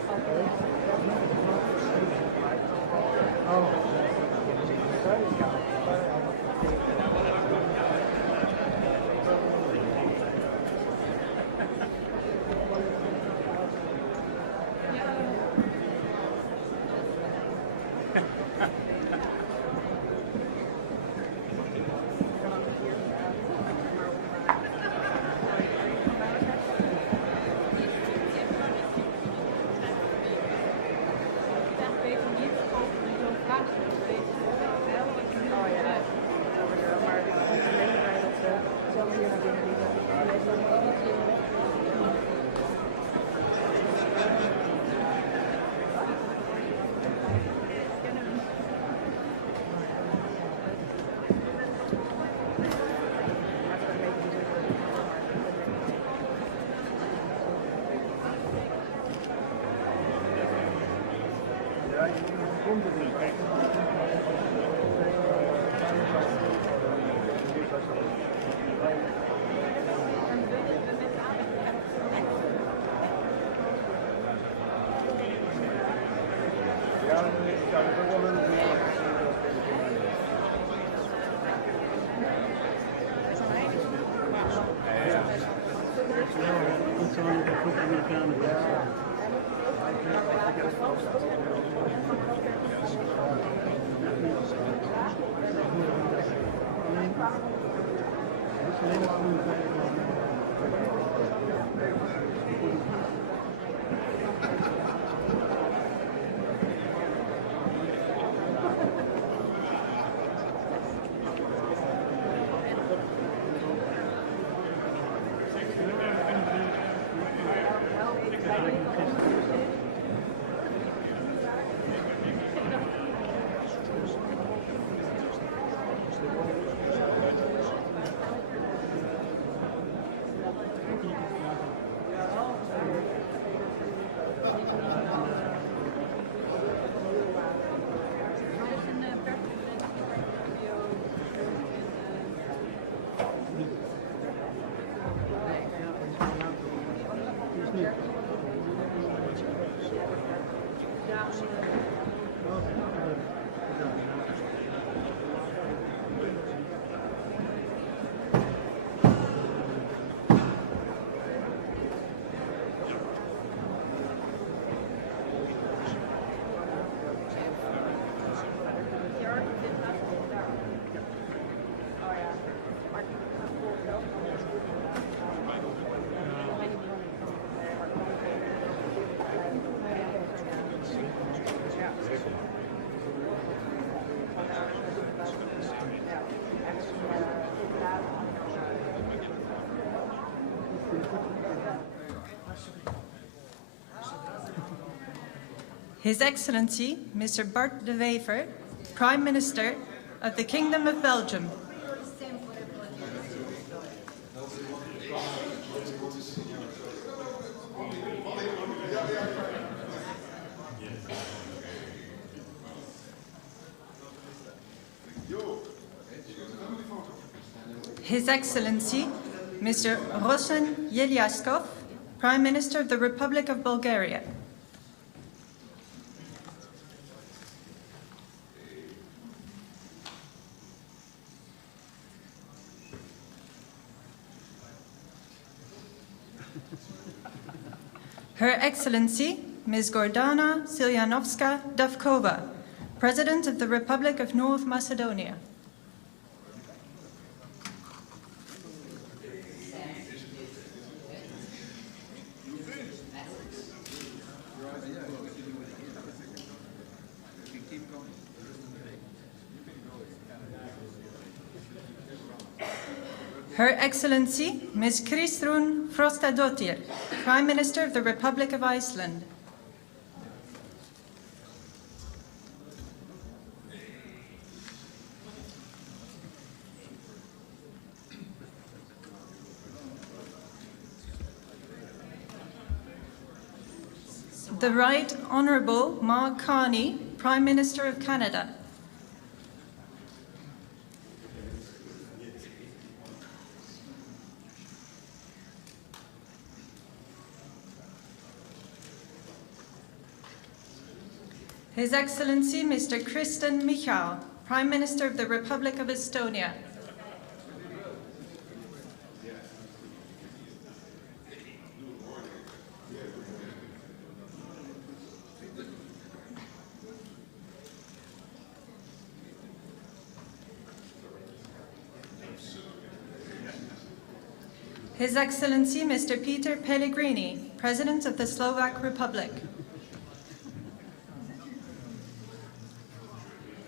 His Excellency, Mr. Bart de Wever, Prime Minister of the Kingdom of Belgium. His Excellency, Mr. Rosen Yeliaskov, Prime Minister of the Republic of Bulgaria. Her Excellency, Ms. Gordana Silyanovska-Davkova, President of the Republic of North Macedonia. Her Excellency, Ms. Kristrún Frostadóttir, Prime Minister of the Republic of Iceland. The Right Honourable Mark Carney, Prime Minister of Canada. His Excellency Mr. Kristen Michal, Prime Minister of the Republic of Estonia. His Excellency Mr. Peter Pellegrini, President of the Slovak Republic.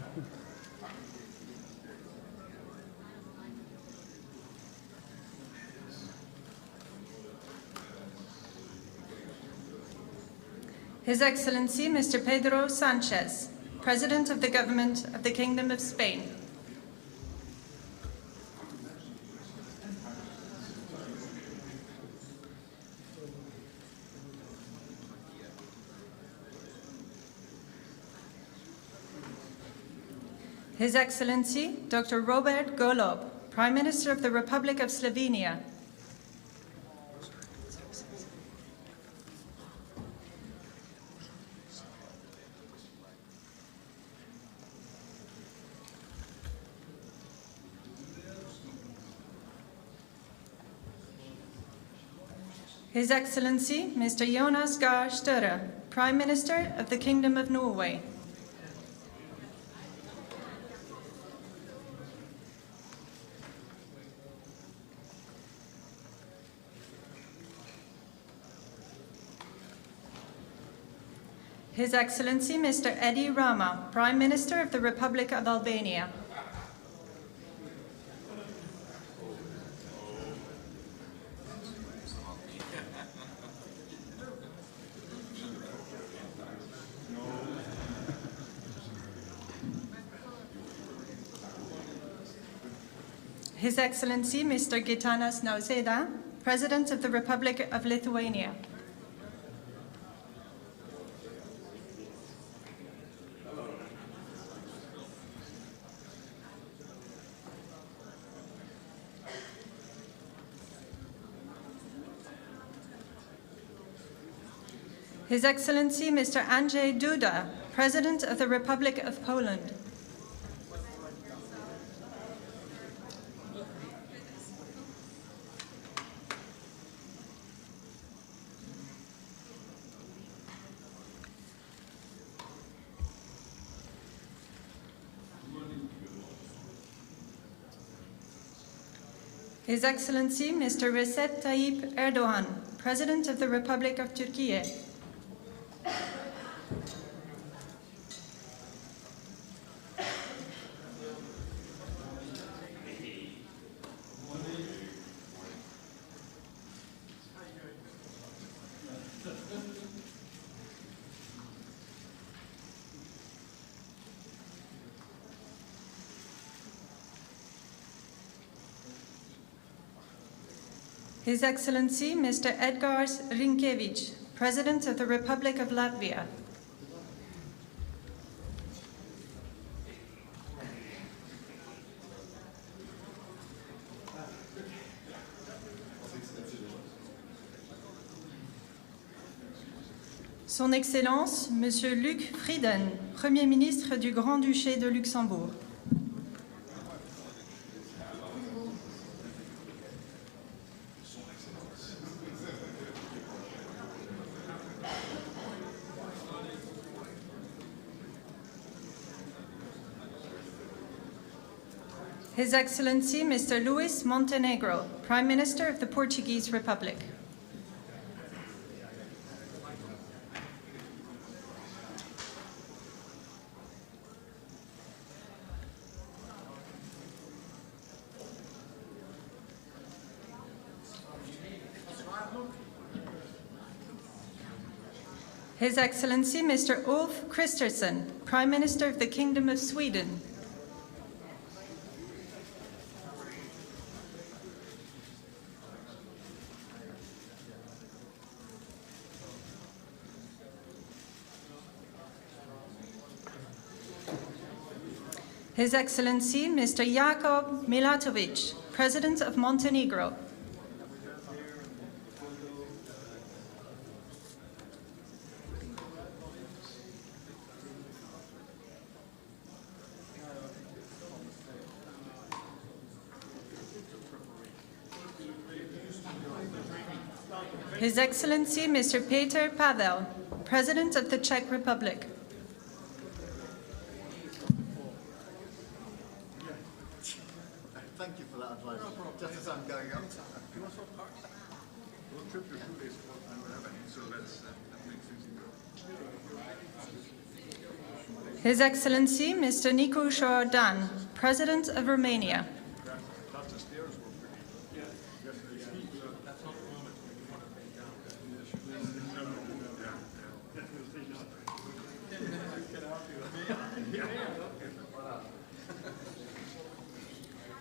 His Excellency Mr. Pedro Sanchez, President of the Government of the Kingdom of Spain. His Excellency Dr. Robert Golob, Prime Minister of the Republic of Slovenia. His Excellency Mr. Jonas Gahr Støre, Prime Minister of the Kingdom of Norway. His Excellency Mr. Edi Rama, Prime Minister of the Republic of Albania. His Excellency Mr. Gitanas Nausėda, President of the Republic of Lithuania. His Excellency Mr. Andrzej Duda, President of the Republic of Poland. His Excellency Mr. Recep Tayyip Erdogan, President of the Republic of Turkey. His Excellency Mr. Edgars Rinkēvičs, President of the Republic of Latvia. Son Excellence, Monsieur Luc Frieden, Premier ministre du Grand-Duché de Luxembourg. His Excellency Mr. Luis Montenegro, Prime Minister of the Portuguese Republic. His Excellency Mr. Ulf Kristersson, Prime Minister of the Kingdom of Sweden. His Excellency Mr. Jakub Milatovic, President of Montenegro. His Excellency Mr. Petr Pavel, President of the Czech Republic. Thank you for that advice. Just as I'm going up. His Excellency Mr. Nicu Șordan, President of Romania.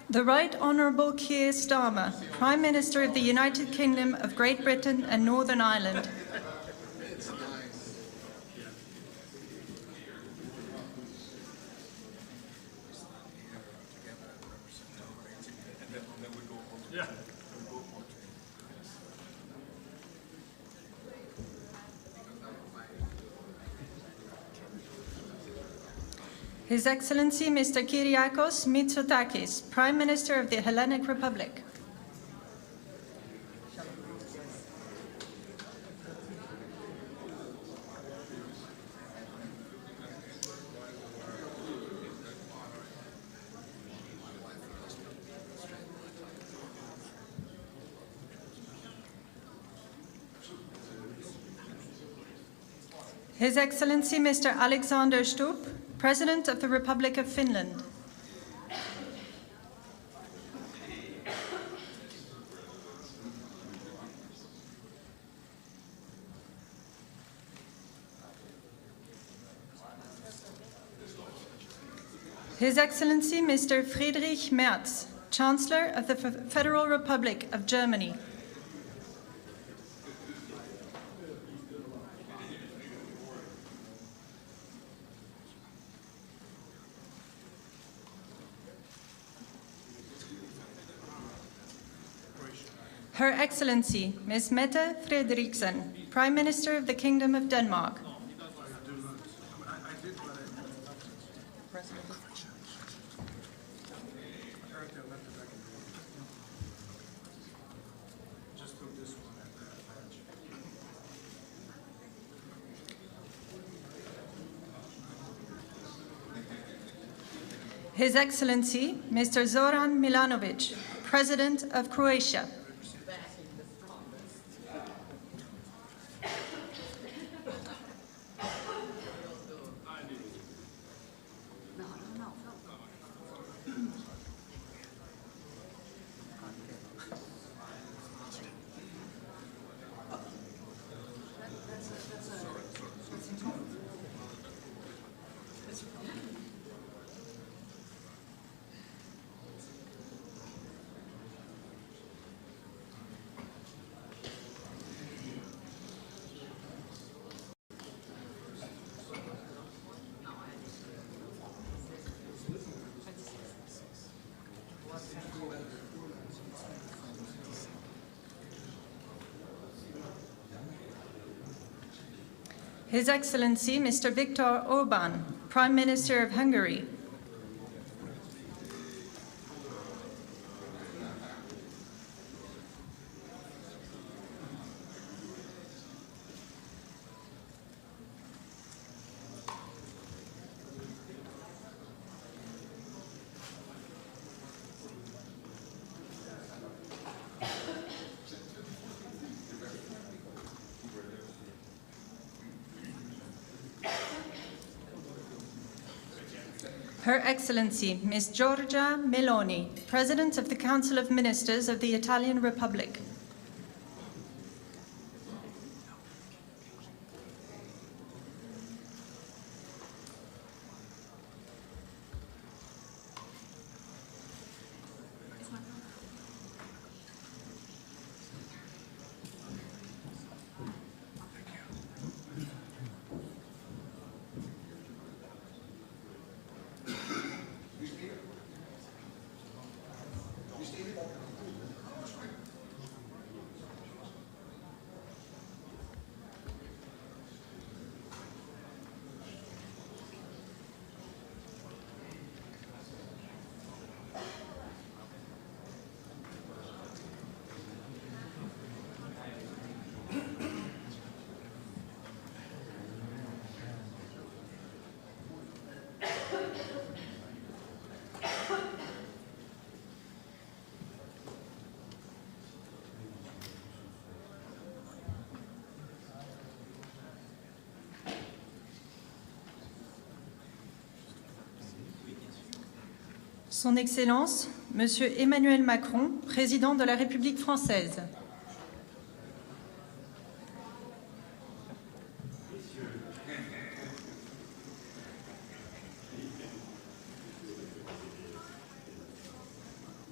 The Right Honourable Keir Starmer, Prime Minister of the United Kingdom of Great Britain and Northern Ireland. His Excellency Mr. Kyriakos Mitsotakis, Prime Minister of the Hellenic Republic. His Excellency Mr. Alexander Stubb, President of the Republic of Finland. His Excellency Mr. Friedrich Merz, Chancellor of the Federal Republic of Germany. Her Excellency, Ms. Mette Frederiksen, Prime Minister of the Kingdom of Denmark. His Excellency, Mr. Zoran Milanovic, President of Croatia. His Excellency, Mr. Viktor Orbán, Prime Minister of Hungary. Her Excellency, Ms. Giorgia Meloni, President of the Council of Ministers of the Italian Republic. Son Excellence, Monsieur Emmanuel Macron, Président de la République française.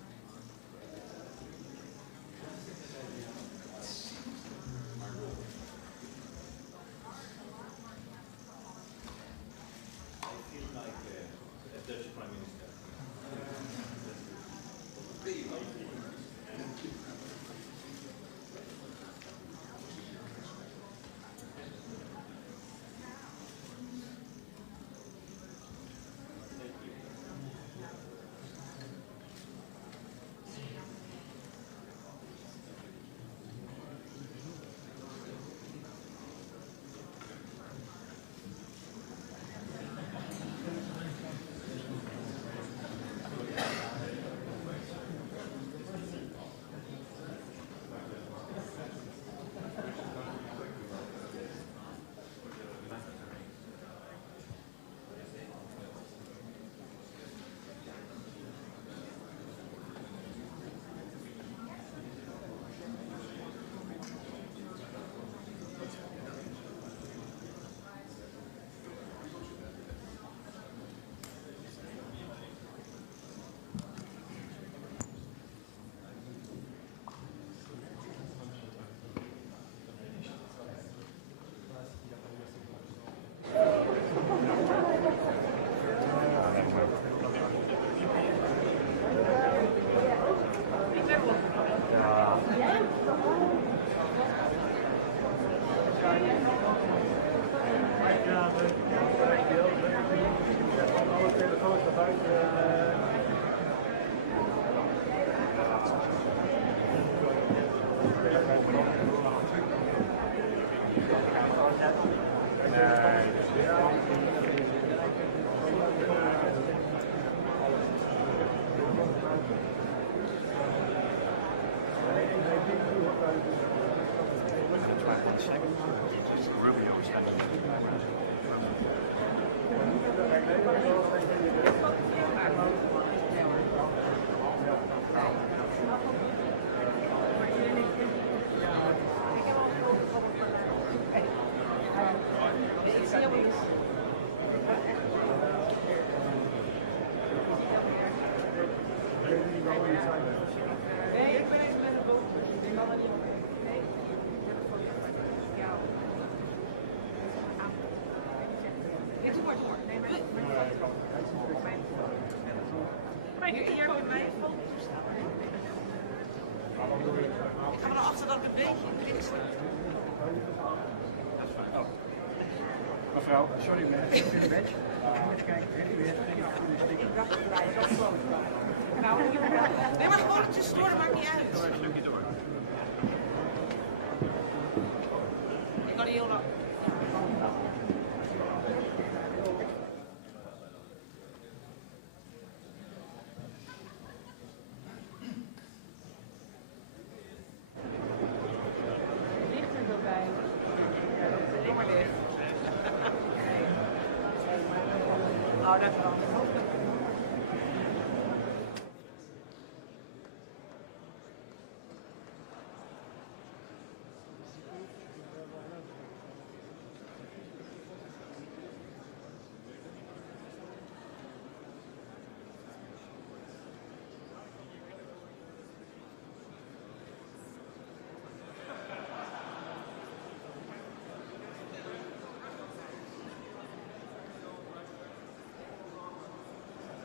Nee, ik ben even met een boot. Die kan er niet op. Nee. Ja, doe maar door. Nee, maar hier heb je mijn foto's staan. Ik ga maar naar achter dat ik een beetje in het sta. Mevrouw, sorry, maar ik heb een badge. Moet je kijken, ik dacht dat hij zo groot was. Nee, maar gewoon tussendoor, dat maakt niet uit. Ik kan heel lang. Ligt er wel bij? Ja, dat is alleen maar dicht. Nou, dat verandert.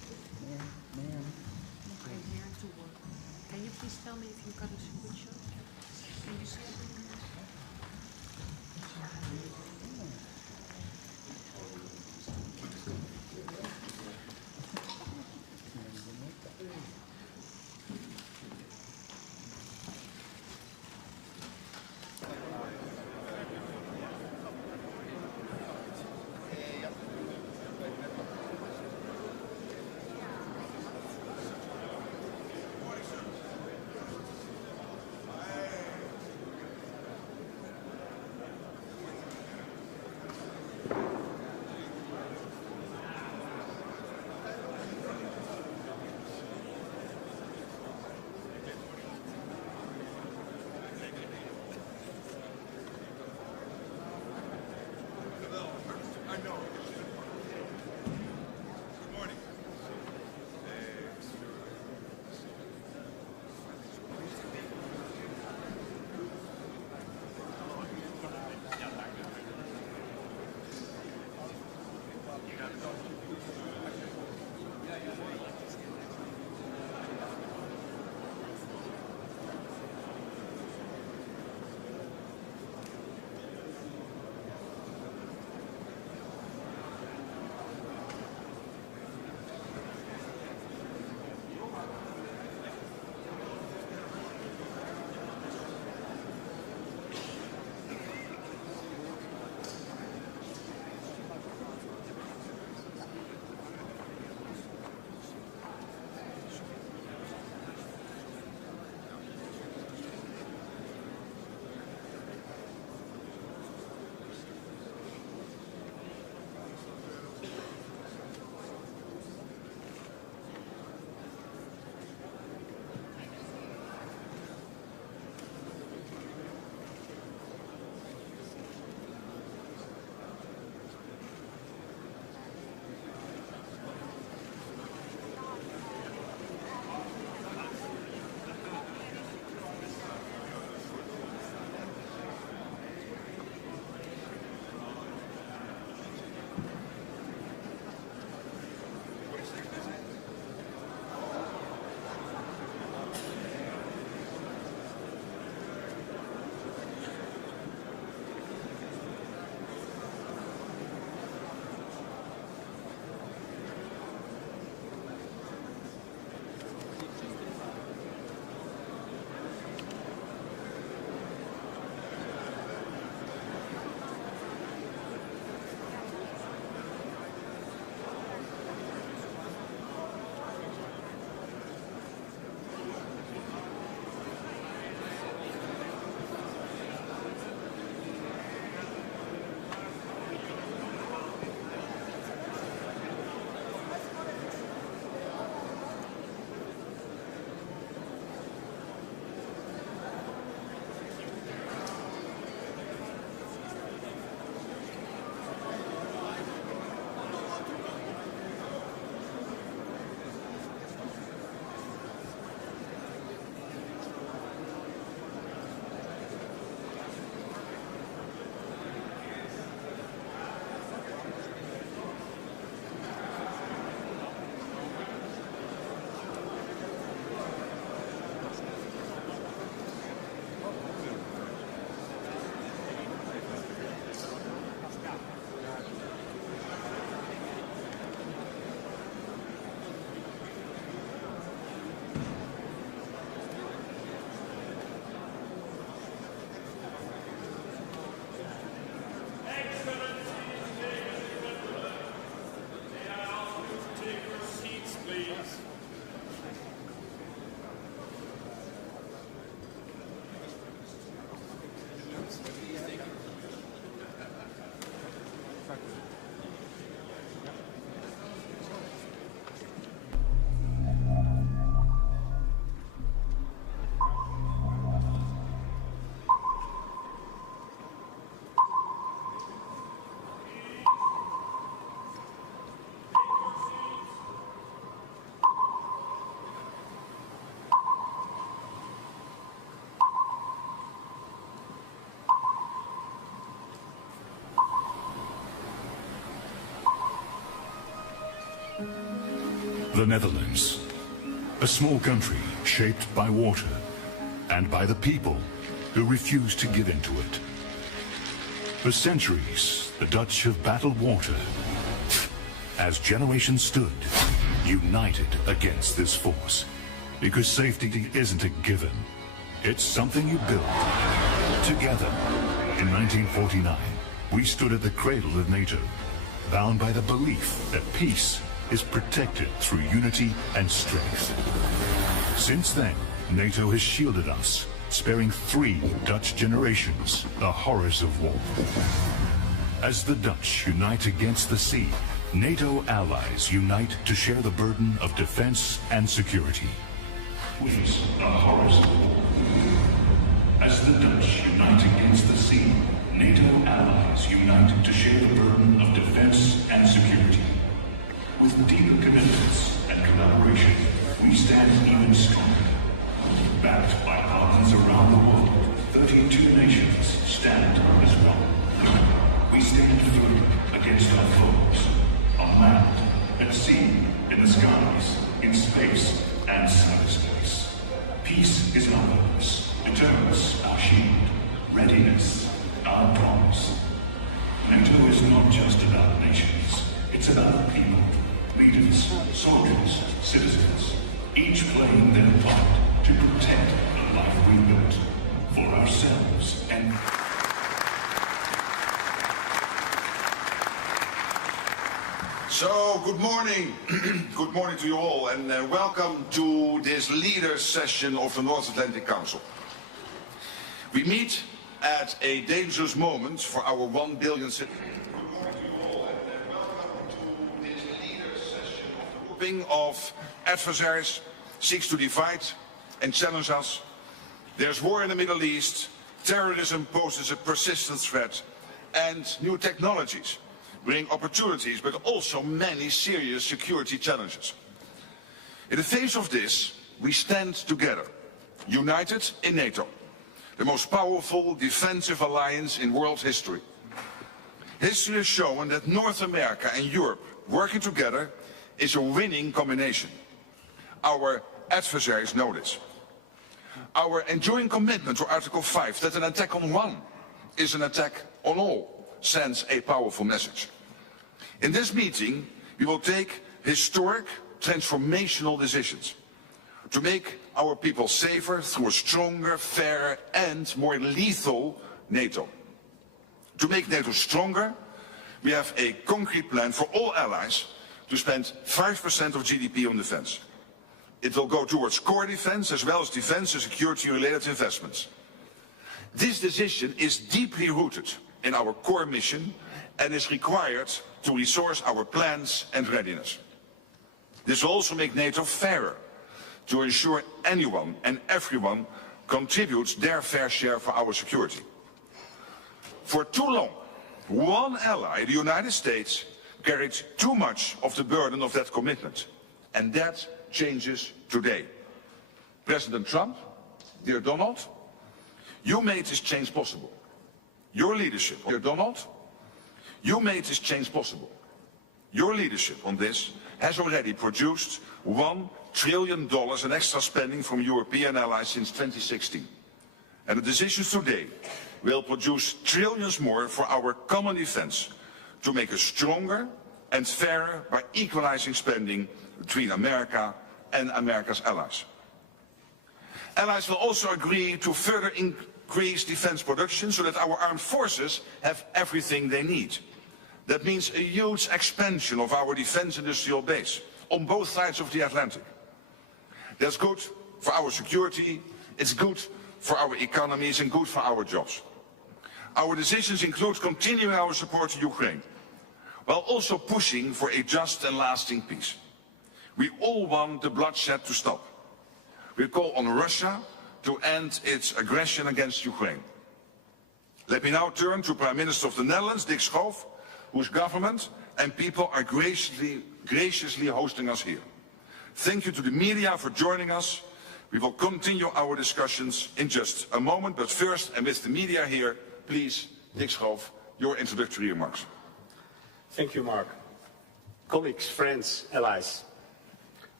please tell me if you got a screenshot? Can you see it? The Netherlands, A small country shaped by water and by the people who refuse to give in to it. For centuries, the Dutch have battled water as generations stood, united against this force. Because safety isn't a given. It's something you build together. In 1949, we stood at the cradle of NATO, bound by the belief that peace is protected through unity and strength. Since then, NATO has shielded us, sparing 3 Dutch generations the horrors of war. As the Dutch unite against the sea, NATO allies unite to share the burden of defense and security. Witness the horrors of war. As the Dutch unite against the sea, NATO allies unite to share the burden of defense and security. With deeper commitments and collaboration, we stand even stronger. Backed by partners around the world, 32 nations stand as one. We stand firm against our foes, on land, at sea, in the skies, in space, and cyberspace. Peace is our purpose, deterrence our shield, readiness our promise. NATO is not just about nations, it's about people, leaders, soldiers, citizens, each playing their part to protect the life we built for ourselves and... So, good morning. Good morning to you all, and welcome to this leaders session of the North Atlantic Council. We meet at a dangerous moment for our 1 billion citizens. Good morning to you all, and welcome to this leaders session of the grouping of adversaries seeks to divide and challenge us. There's war in the Middle East, terrorism poses a persistent threat, and new technologies bring opportunities, but also many serious security challenges. In the face of this, we stand together, united in NATO, the most powerful defensive alliance in world history. History has shown that North America and Europe working together is a winning combination. Our adversaries know this. Our enduring commitment to Article 5, that an attack on one is an attack on all, sends a powerful message. In this meeting, we will take historic, transformational decisions to make our people safer through a stronger, fairer and more lethal NATO. To make NATO stronger, we have a concrete plan for all allies to spend 5% of GDP on defense. It will go towards core defense as well as defense and security-related investments. This decision is deeply rooted in our core mission and is required to resource our plans and readiness. This will also make NATO fairer, to ensure anyone and everyone contributes their fair share for our security. For too long, one ally, the United States, carried too much of the burden of that commitment, and that changes today. President Trump, dear Donald, you made this change possible. Your leadership, dear Donald, you made this change possible. Your leadership on this has already produced $1 trillion in extra spending from European allies since 2016. And the decisions today will produce trillions more for our common defense to make us stronger and fairer by equalizing spending between America and America's allies. Allies will also agree to further increase defense production so that our armed forces have everything they need. That means a huge expansion of our defense industrial base on both sides of the Atlantic. That's good for our security, it's good for our economies and good for our jobs. Our decisions include continuing our support to Ukraine, while also pushing for a just and lasting peace. We all want the bloodshed to stop. We call on Russia to end its aggression against Ukraine. Let me now turn to Prime Minister of the Netherlands, Dick Schoof, whose government and people are graciously hosting us here. Thank you to the media for joining us. We will continue our discussions in just a moment, but first, and with the media here, please, Dick Schoof, your introductory remarks. Thank you, Mark. Colleagues, friends, allies.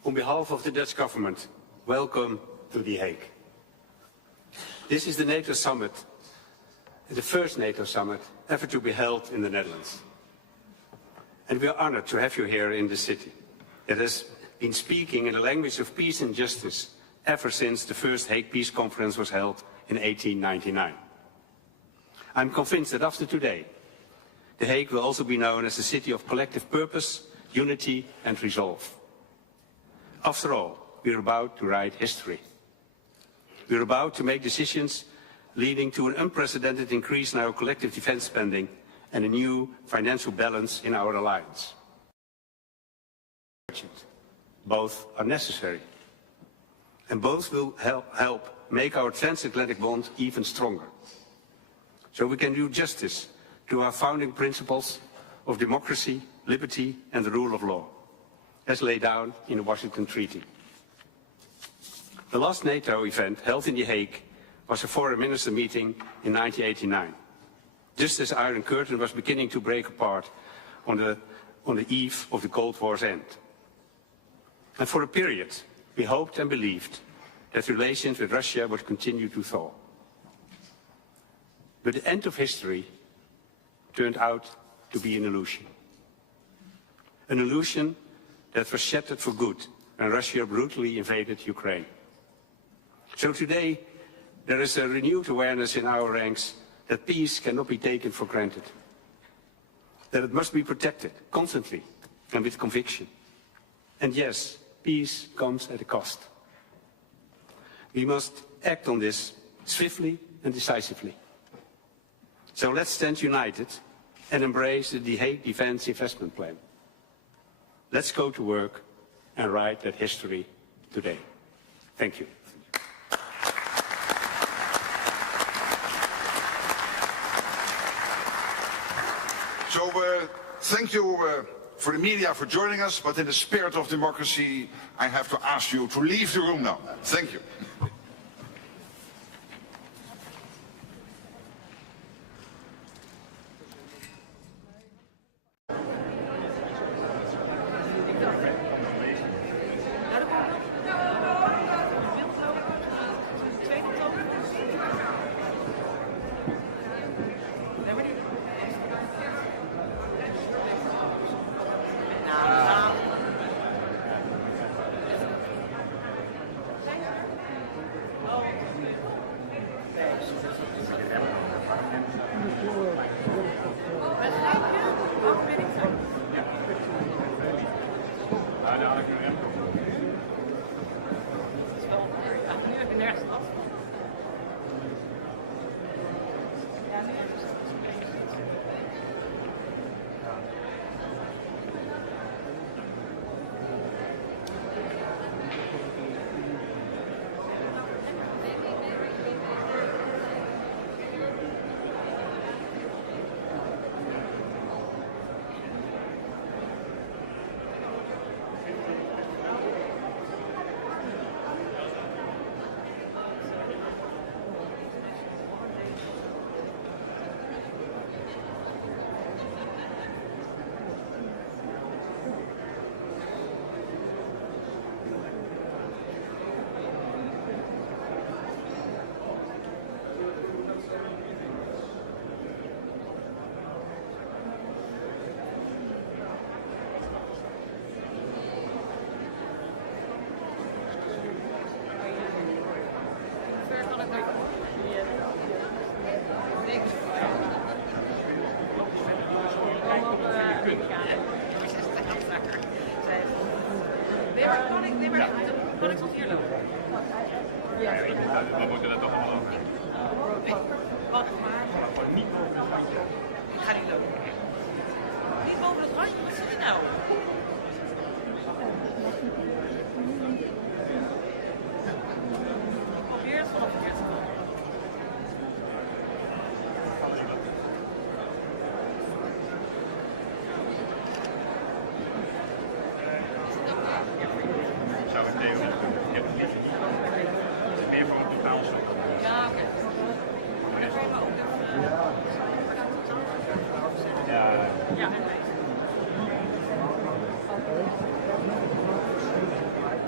On behalf of the Dutch government, welcome to The Hague. This is the NATO summit, the first NATO summit ever to be held in the Netherlands. And we are honored to have you here in the city. It has been speaking in the language of peace and justice ever since the first Hague Peace Conference was held in 1899. I'm convinced that after today, The Hague will also be known as a city of collective purpose, unity and resolve. After all, we're about to write history. We're about to make decisions leading to an unprecedented increase in our collective defense spending and a new financial balance in our alliance. Both are necessary. And both will help make our transatlantic bond even stronger. So we can do justice to our founding principles of democracy, liberty and the rule of law, as laid down in the Washington Treaty. The last NATO event held in The Hague was a foreign minister meeting in 1989, just as the Iron Curtain was beginning to break apart on the eve of the Cold War's end. And for a period, we hoped and believed that relations with Russia would continue to thaw. But the end of history turned out to be an illusion. An illusion that was shattered for good when Russia brutally invaded Ukraine. So today, there is a renewed awareness in our ranks that peace cannot be taken for granted. That it must be protected constantly and with conviction. And yes, peace comes at a cost. We must act on this swiftly and decisively. So let's stand united and embrace the The Hague Defence Investment Plan. Let's go to work and write that history today. Thank you. So thank you for the media for joining us, but in the spirit of democracy, I have to ask you to leave the room now. Thank you. We moeten dat toch allemaal over. Wacht maar. Ik ga niet lopen. Niet boven het randje, wat zit er nou? Ik probeer het vanaf het eerste te doen. Zou ik theorie kunnen? Ik heb het liefst niet. Het is meer voor een totaalstuk. Ja, oké. Maar dan kan je ook even... Ja. Ja.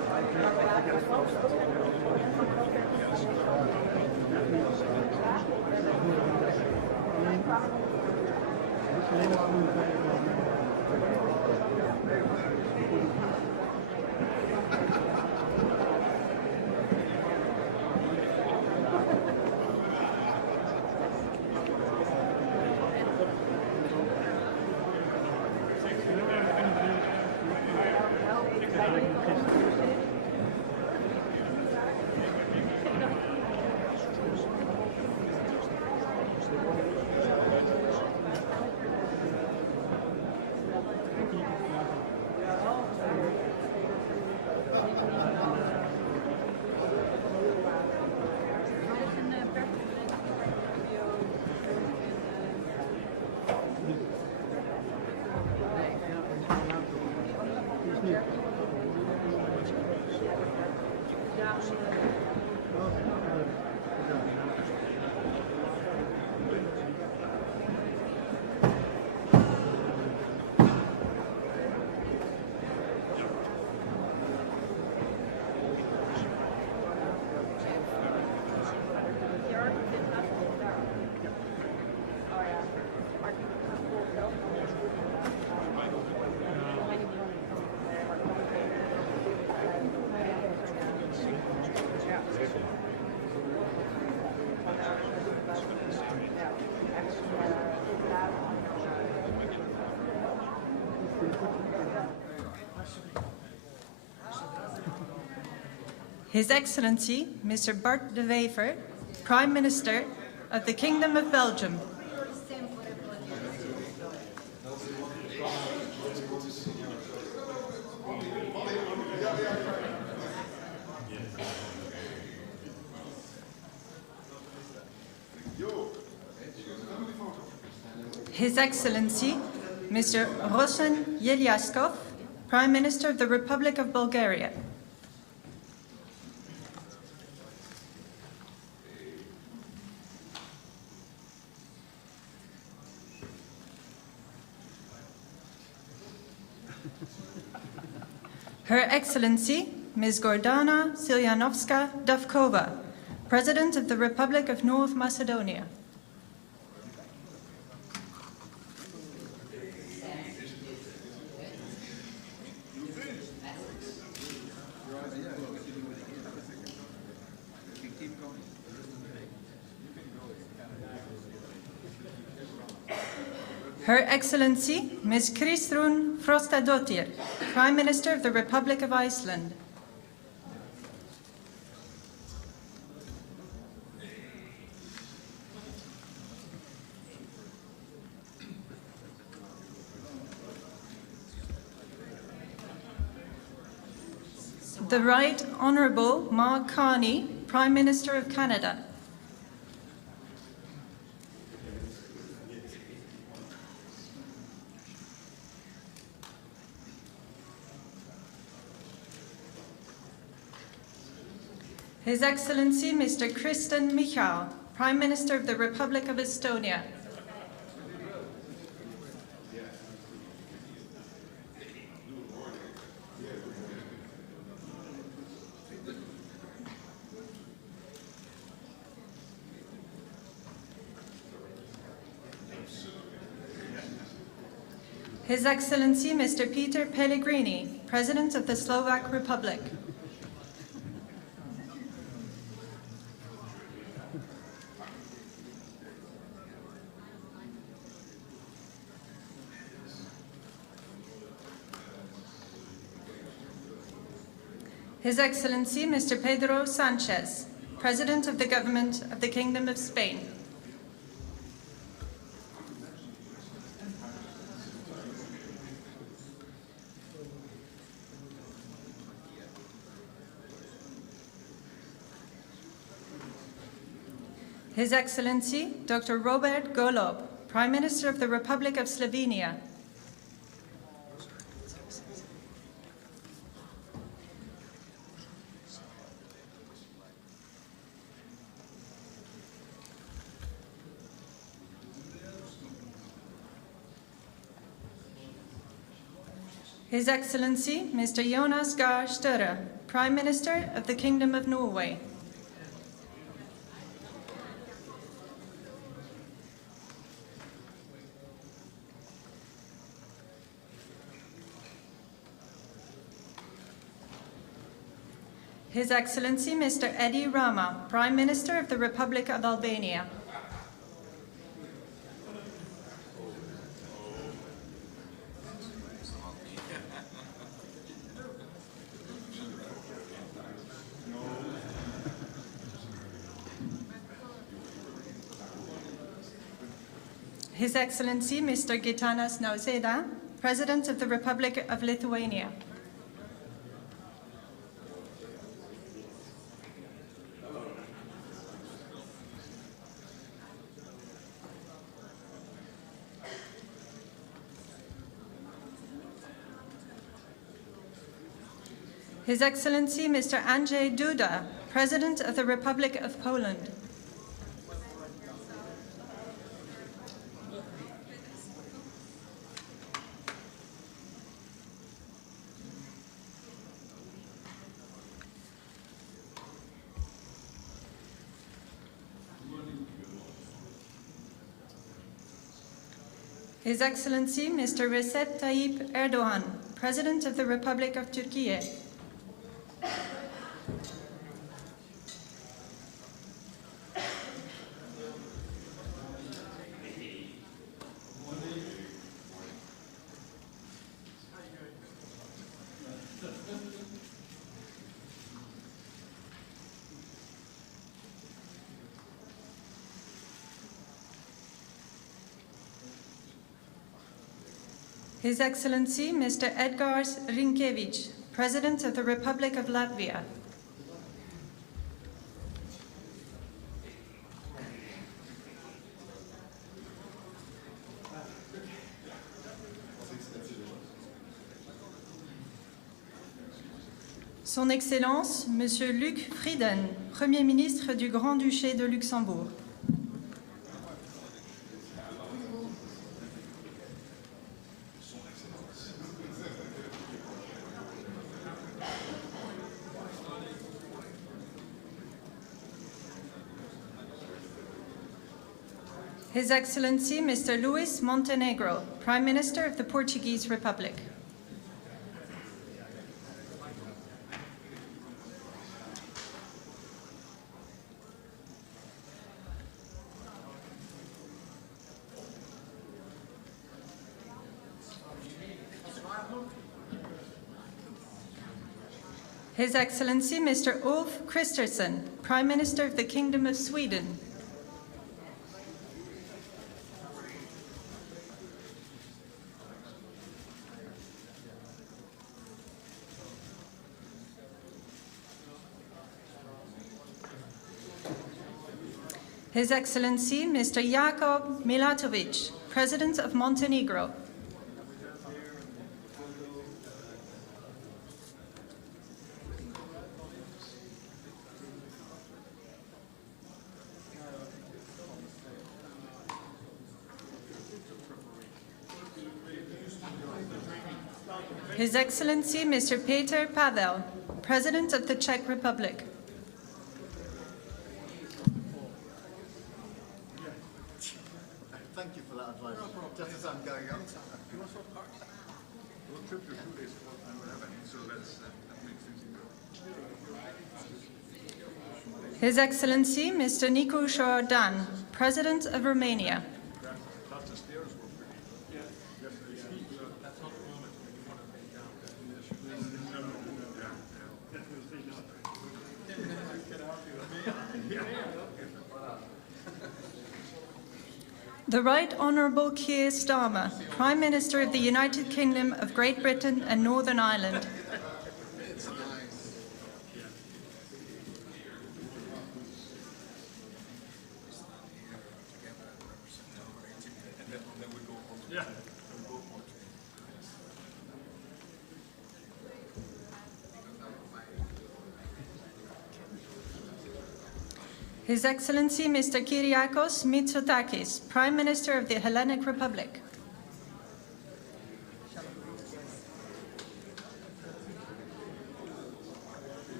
His Excellency, Mr. Bart de Wever, Prime Minister of the Kingdom of Belgium. His Excellency, Mr. Rosen Yeliaskov, Prime Minister of the Republic of Bulgaria. Her Excellency, Ms. Gordana Silyanovska-Davkova, President of the Republic of North Macedonia. Her Excellency, Ms. Kristrún Frostadóttir, Prime Minister of the Republic of Iceland. The Right Honourable Mark Carney, Prime Minister of Canada. His Excellency Mr. Kristen Michal, Prime Minister of the Republic of Estonia. His Excellency Mr. Peter Pellegrini, President of the Slovak Republic. His Excellency Mr. Pedro Sanchez, President of the Government of the Kingdom of Spain. His Excellency Dr. Robert Golob, Prime Minister of the Republic of Slovenia. His Excellency Mr. Jonas Gahr Störe, Prime Minister of the Kingdom of Norway. His Excellency Mr. Edi Rama, Prime Minister of the Republic of Albania. His Excellency Mr. Gitanas Nausėda, President of the Republic of Lithuania. His Excellency Mr. Andrzej Duda, President of the Republic of Poland. His Excellency Mr. Recep Tayyip Erdogan, President of the Republic of Turkey. His Excellency Mr. Edgars Rinkēvičs, President of the Republic of Latvia. Son Excellence, Monsieur Luc Frieden, Premier ministre du Grand-Duché de Luxembourg. His Excellency Mr. Luis Montenegro, Prime Minister of the Portuguese Republic. His Excellency Mr. Ulf Kristersson, Prime Minister of the Kingdom of Sweden. His Excellency Mr. Jakub Milatovic, President of Montenegro. His Excellency Mr. Petr Pavel, President of the Czech Republic. Thank you for that advice. Just as I'm going up. His Excellency Mr. Nicu Șordan, President of Romania. The Right Honourable Keir Starmer, Prime Minister of the United Kingdom of Great Britain and Northern Ireland. His Excellency Mr. Kyriakos Mitsotakis, Prime Minister of the Hellenic Republic.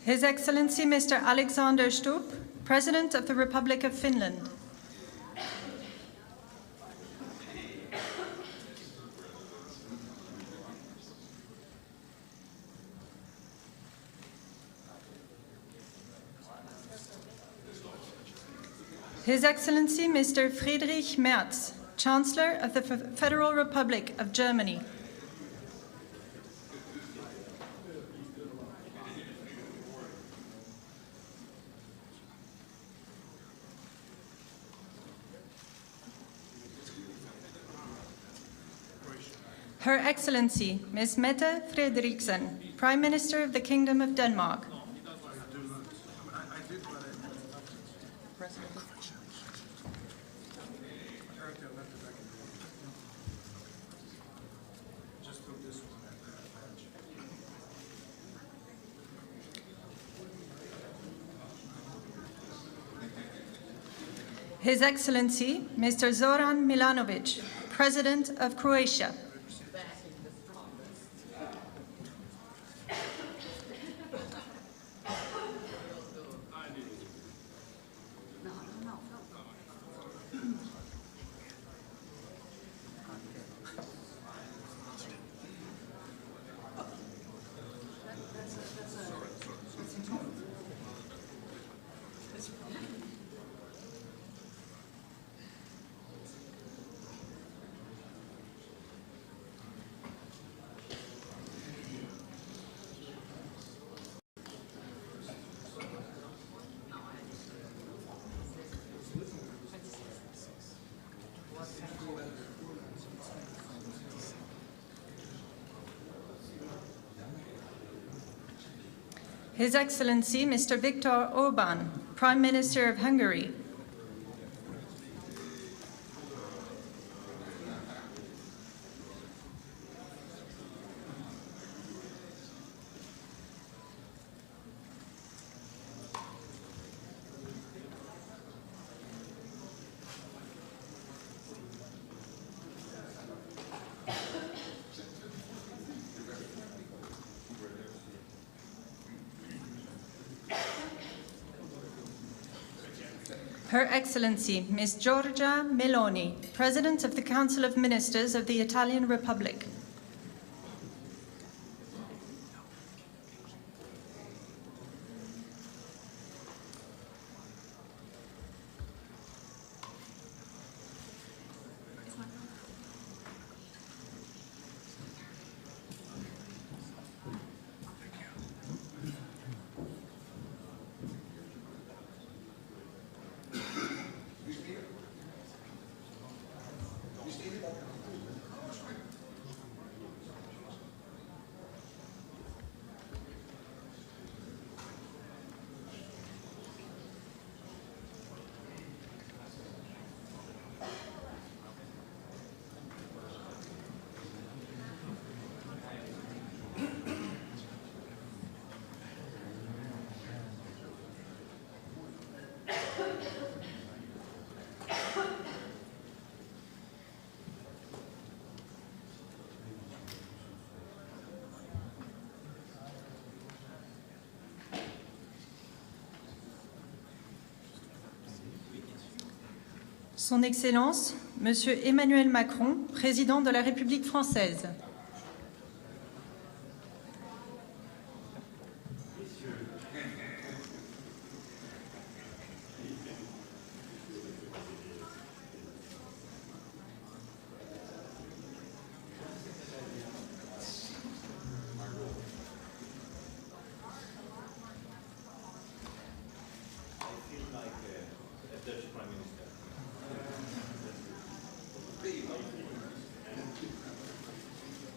His Excellency Mr. Alexander Stubb, President of the Republic of Finland. His Excellency Mr. Friedrich Merz, Chancellor of the Federal Republic of Germany. Her Excellency Ms. Mette Frederiksen, Prime Minister of the Kingdom of Denmark. His Excellency Mr. Zoran Milanovic, President of Croatia. His Excellency Mr. Viktor Orbán, Prime Minister of Hungary. Her Excellency Ms. Giorgia Meloni, President of the Council of Ministers of the Italian Republic. Son Excellence, Monsieur Emmanuel Macron, Président de la République française.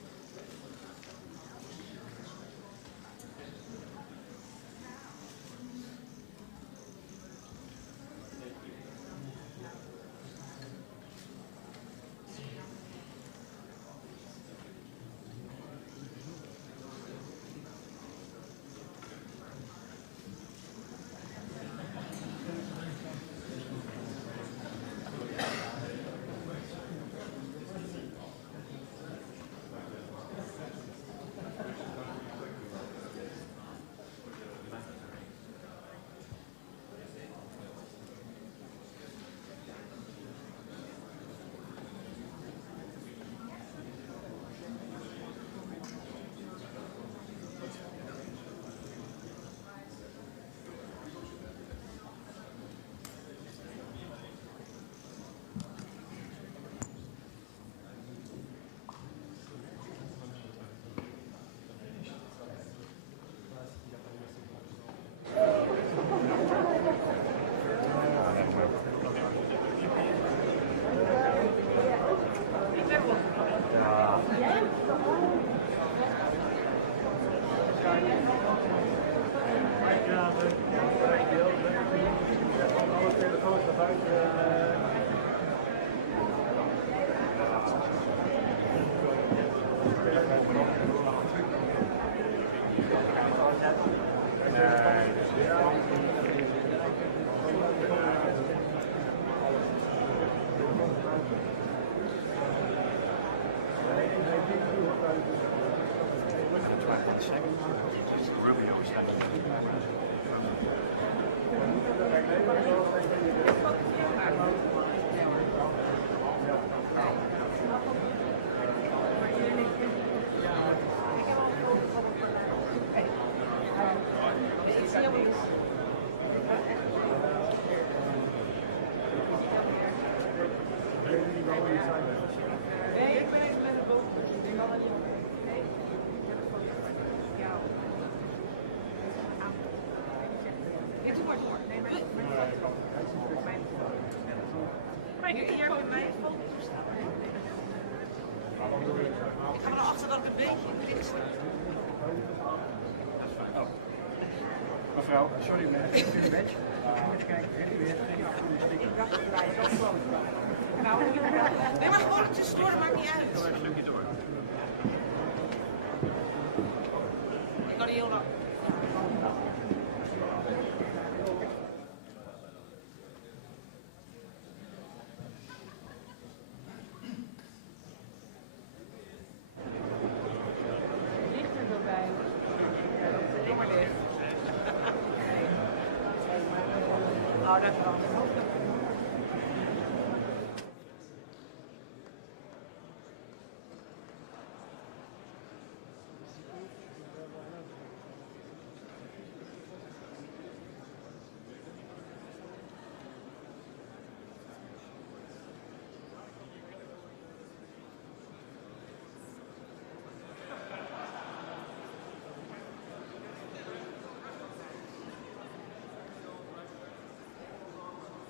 Ik ga maar naar achter dat ik een beetje in het sta. Mevrouw, sorry, maar even uw badge. Even kijken, heeft u weer geen groene sticker? Ik dacht dat wij het afgesloten waren. Nee, maar gewoon tussendoor, dat maakt niet uit. Een stukje door. Ik kan niet heel lang. Nou, dat verandert ook.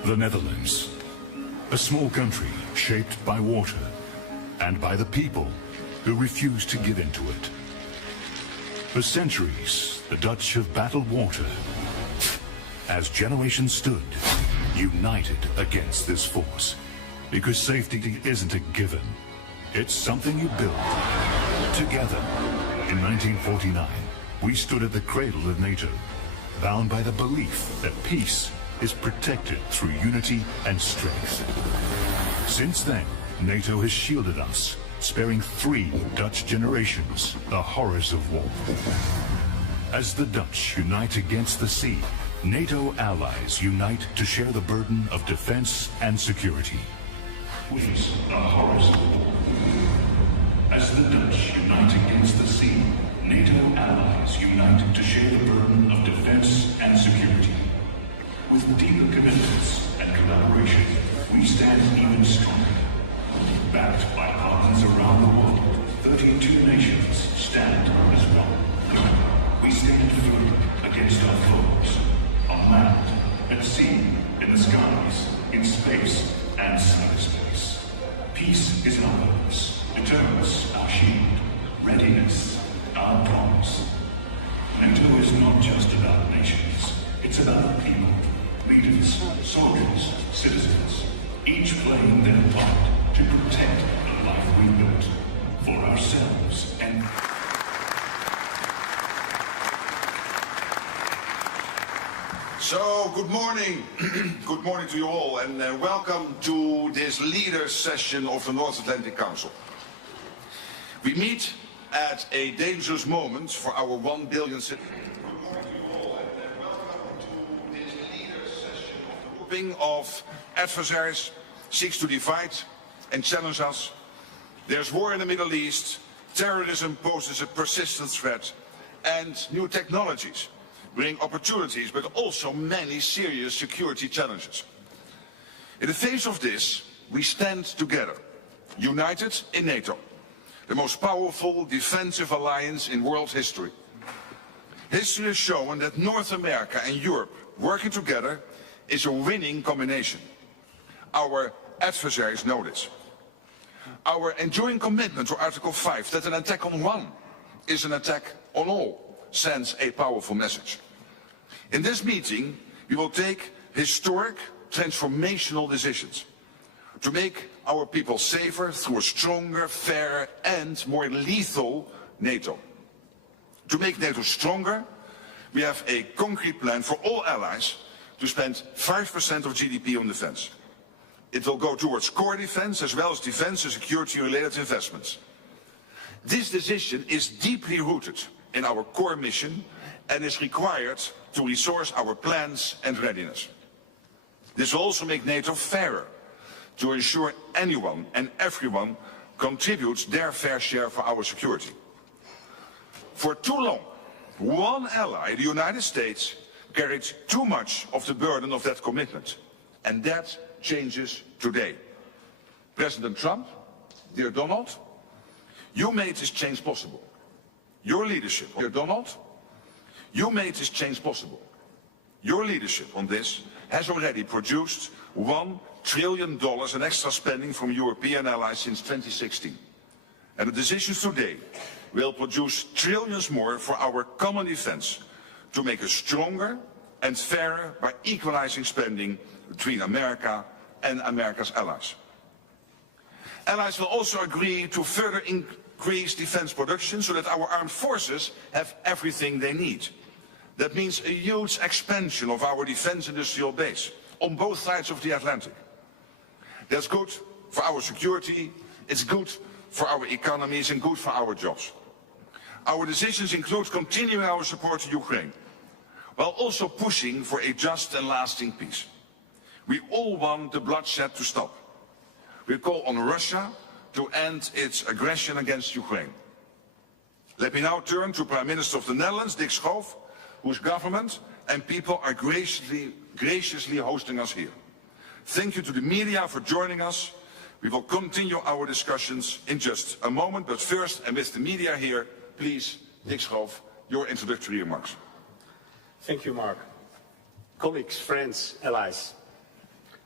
The Netherlands, a small country shaped by water and by the people who refuse to give in to it. For centuries, the Dutch have battled water as generations stood, united against this force. Because safety isn't a given. It's something you build together. In 1949, we stood at the cradle of NATO, bound by the belief that peace is protected through unity and strength. Since then, NATO has shielded us, sparing 3 Dutch generations the horrors of war. As the Dutch unite against the sea, NATO allies unite to share the burden of defense and security. With the horrors of war. As the Dutch unite against the sea, NATO allies unite to share the burden of defense and security. With deeper commitments and collaboration, we stand even stronger. Backed by partners around the world, 32 nations stand as one. We stand firm against our foes, on land, at sea, in the skies, in space, and cyberspace. Peace is our purpose, deterrence our shield, readiness our promise. NATO is not just about nations, it's about people, leaders, soldiers, citizens, each playing their part to protect the life we built for ourselves and... So, good morning. Good morning to you all, and welcome to this leaders session of the North Atlantic Council. We meet at a dangerous moment for our 1 billion citizens. Good morning to you all, and welcome to this leaders session of the grouping of adversaries seeks to divide and challenge us. There's war in the Middle East, terrorism poses a persistent threat, and new technologies bring opportunities, but also many serious security challenges. In the face of this, we stand together, united in NATO, the most powerful defensive alliance in world history. History has shown that North America and Europe working together is a winning combination. Our adversaries know this. Our enduring commitment to Article 5, that an attack on one is an attack on all, sends a powerful message. In this meeting, we will take historic, transformational decisions to make our people safer through a stronger, fairer and more lethal NATO. To make NATO stronger, we have a concrete plan for all allies to spend 5% of GDP on defense. It will go towards core defense as well as defense and security-related investments. This decision is deeply rooted in our core mission and is required to resource our plans and readiness. This will also make NATO fairer, to ensure anyone and everyone contributes their fair share for our security. For too long, one ally, the United States, carried too much of the burden of that commitment, and that changes today. President Trump, dear Donald, you made this change possible. Your leadership, dear Donald, you made this change possible. Your leadership on this has already produced $1 trillion in extra spending from European allies since 2016. And the decisions today will produce trillions more for our common defense to make us stronger and fairer by equalizing spending between America and America's allies. Allies will also agree to further increase defense production so that our armed forces have everything they need. That means a huge expansion of our defense industrial base on both sides of the Atlantic. That's good for our security, it's good for our economies and good for our jobs. Our decisions include continuing our support to Ukraine, while also pushing for a just and lasting peace. We all want the bloodshed to stop. We call on Russia to end its aggression against Ukraine. Let me now turn to Prime Minister of the Netherlands, Dick Schoof, whose government and people are graciously hosting us here. Thank you to the media for joining us. We will continue our discussions in just a moment, but first, and with the media here, please, Dick Schoof, your introductory remarks. Thank you, Mark. Colleagues, friends, allies.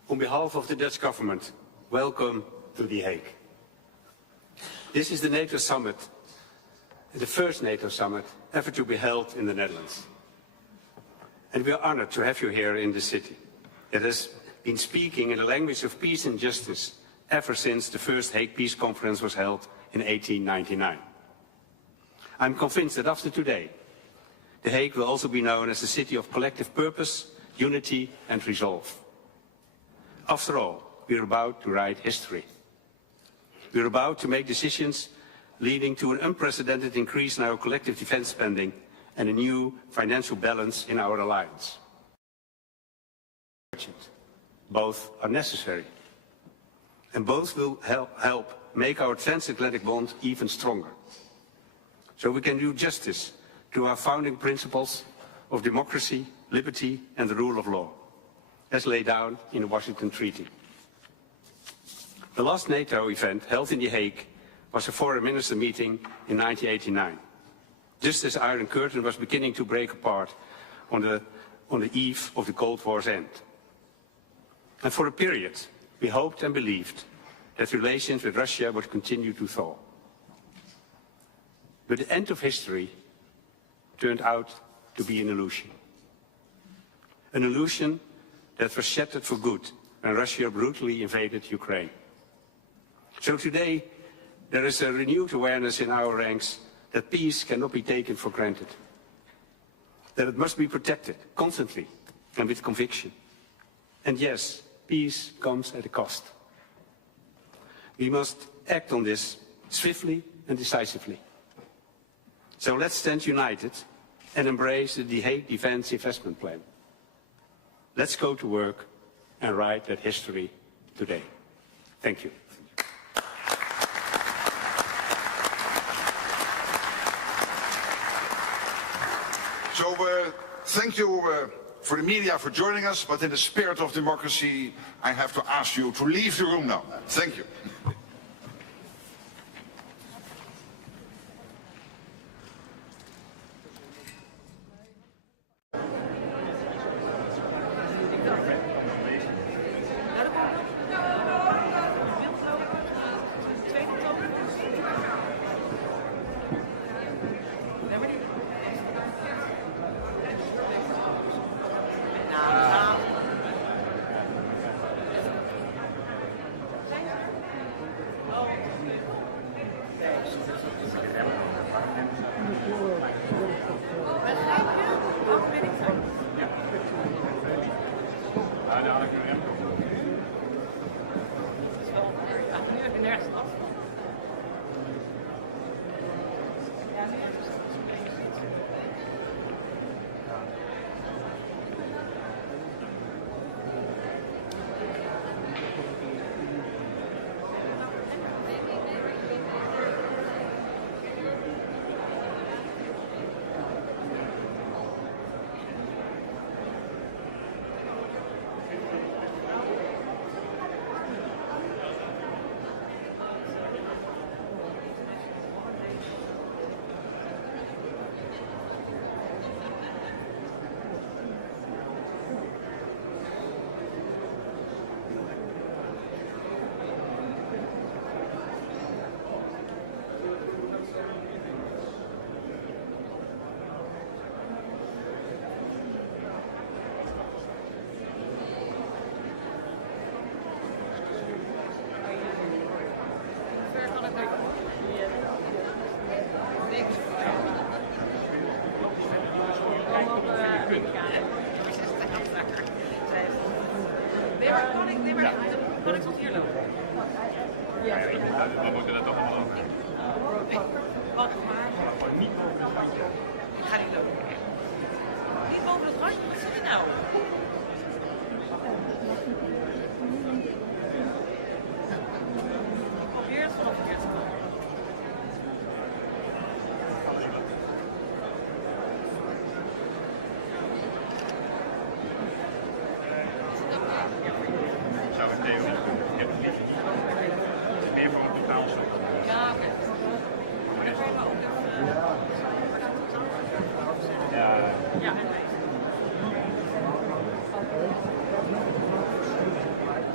On behalf of the Dutch government, welcome to The Hague. This is the NATO summit, the first NATO summit ever to be held in the Netherlands. And we are honored to have you here in the city that has been speaking in the language of peace and justice ever since the first Hague Peace Conference was held in 1899. I'm convinced that after today, The Hague will also be known as the city of collective purpose, unity and resolve. After all, we're about to write history. We're about to make decisions leading to an unprecedented increase in our collective defense spending and a new financial balance in our alliance. Both are necessary. And both will help make our transatlantic bond even stronger. So we can do justice to our founding principles of democracy, liberty and the rule of law, as laid down in the Washington Treaty. The last NATO event held in The Hague was a foreign minister meeting in 1989, just as the Iron Curtain was beginning to break apart on the eve of the Cold War's end. And for a period, we hoped and believed that relations with Russia would continue to thaw. But the end of history turned out to be an illusion. An illusion that was shattered for good when Russia brutally invaded Ukraine. So today, there is a renewed awareness in our ranks that peace cannot be taken for granted. That it must be protected constantly and with conviction. And yes, peace comes at a cost. We must act on this swiftly and decisively. So let's stand united and embrace the Hague Defence Investment Plan. Let's go to work and write that history today. Thank you. So thank you for the media for joining us, but in the spirit of democracy, I have to ask you to leave the room now. Thank you.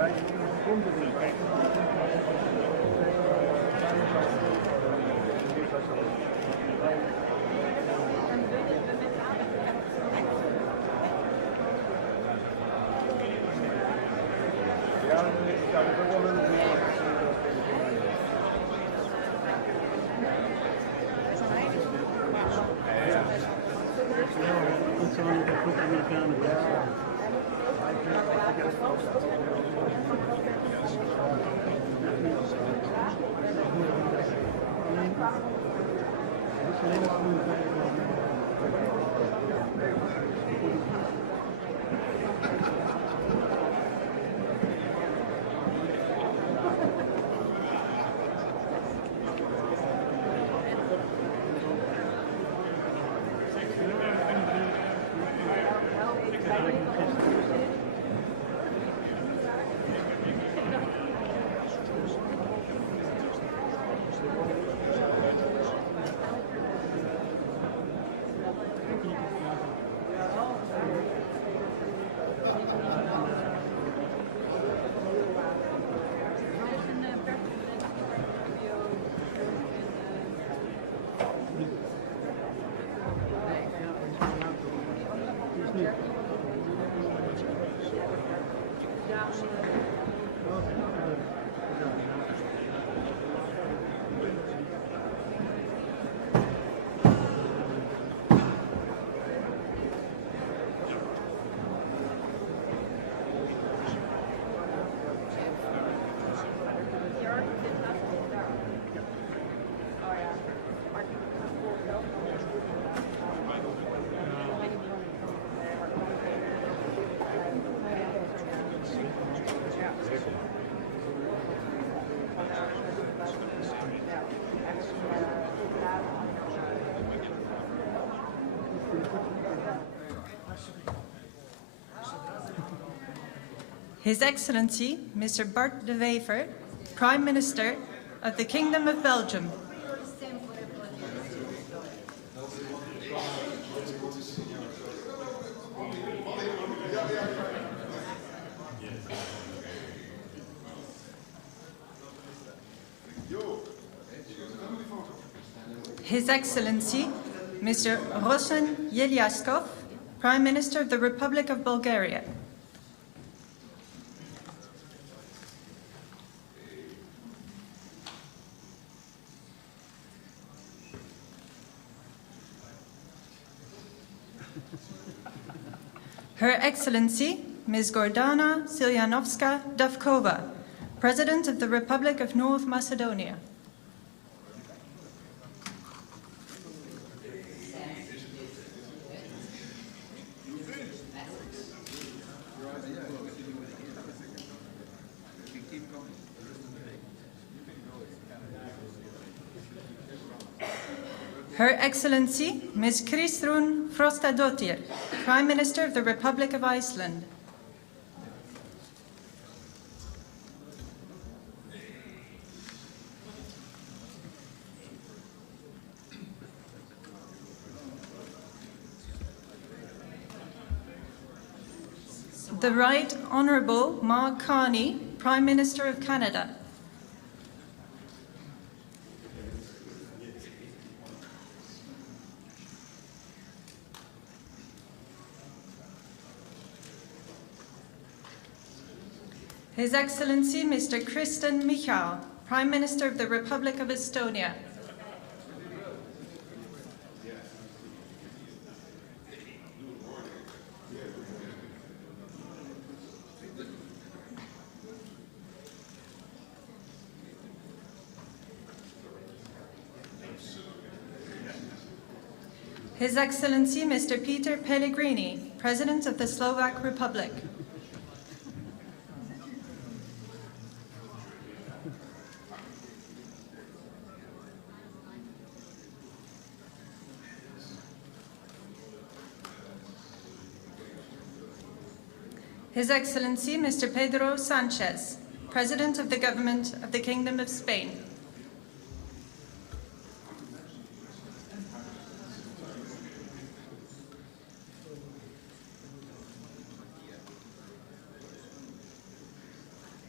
His Excellency, Mr. Bart de Wever, Prime Minister of the Kingdom of Belgium. His Excellency, Mr. Rosen Yeliaskov, Prime Minister of the Republic of Bulgaria. Her Excellency, Ms. Gordana Silyanovska-Davkova, President of the Republic of North Macedonia. Her Excellency, Ms. Kristrún Frostadóttir, Prime Minister of the Republic of Iceland. The Right Honourable Mark Carney, Prime Minister of Canada. His Excellency Mr. Kristen Michal, Prime Minister of the Republic of Estonia. His Excellency Mr. Peter Pellegrini, President of the Slovak Republic. His Excellency Mr. Pedro Sanchez, President of the Government of the Kingdom of Spain.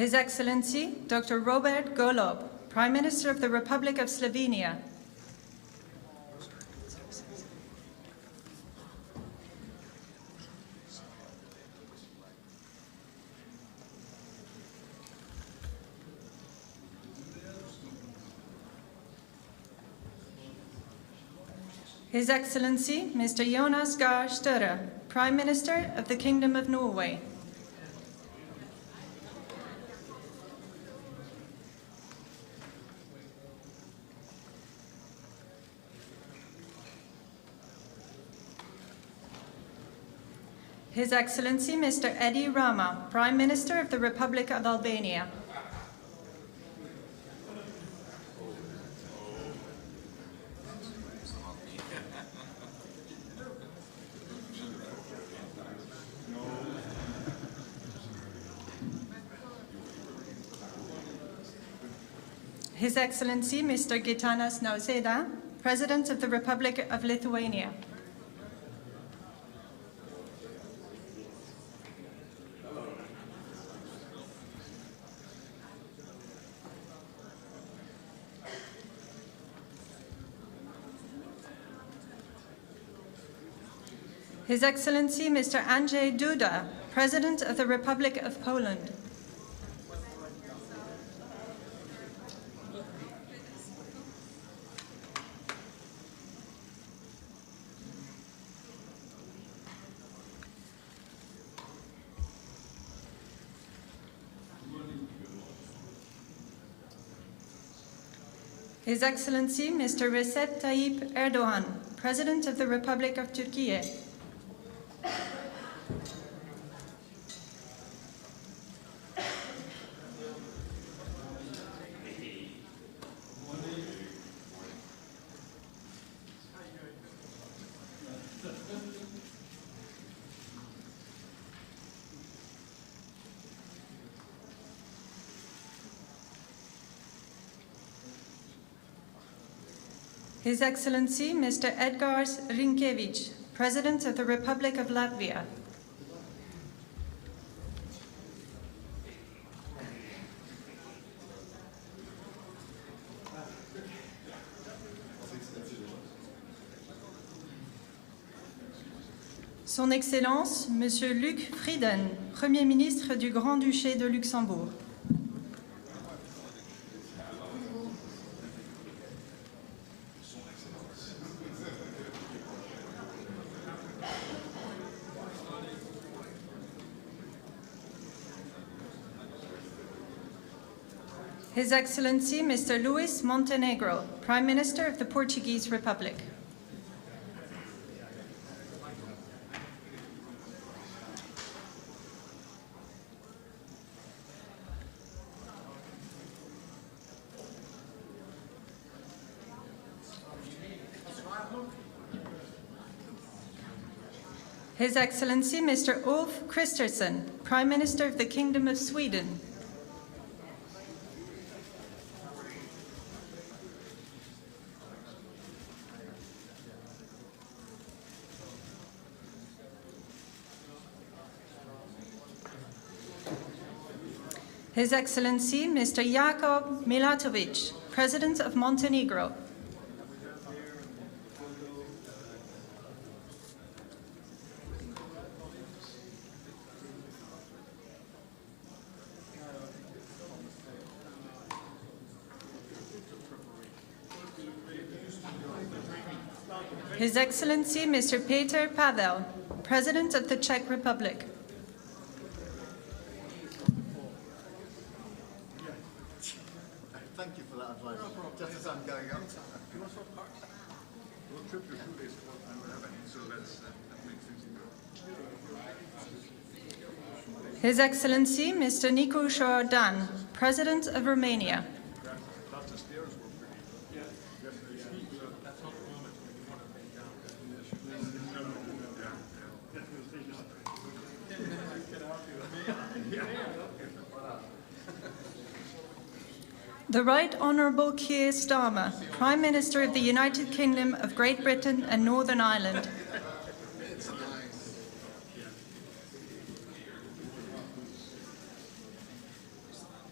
His Excellency Dr. Robert Golob, Prime Minister of the Republic of Slovenia. His Excellency Mr. Jonas Gahr Støre, Prime Minister of the Kingdom of Norway. His Excellency Mr. Edi Rama, Prime Minister of the Republic of Albania. His Excellency Mr. Gitanas Nausėda, President of the Republic of Lithuania. His Excellency Mr. Andrzej Duda, President of the Republic of Poland. His Excellency Mr. Recep Tayyip Erdogan, President of the Republic of Turkey. His Excellency Mr. Edgars Rinkēvičs, President of the Republic of Latvia. Son Excellence, Monsieur Luc Frieden, Premier ministre du Grand-Duché de Luxembourg. His Excellency Mr. Luis Montenegro, Prime Minister of the Portuguese Republic. His Excellency Mr. Ulf Kristersson, Prime Minister of the Kingdom of Sweden. His Excellency Mr. Jakub Milatovic, President of Montenegro. His Excellency Mr. Peter Pavel, President of the Czech Republic. Thank you for that advice. Just as I'm going up. His Excellency Mr. Nicu Jordan, President of Romania. The Right Honourable Keir Starmer, Prime Minister of the United Kingdom of Great Britain and Northern Ireland.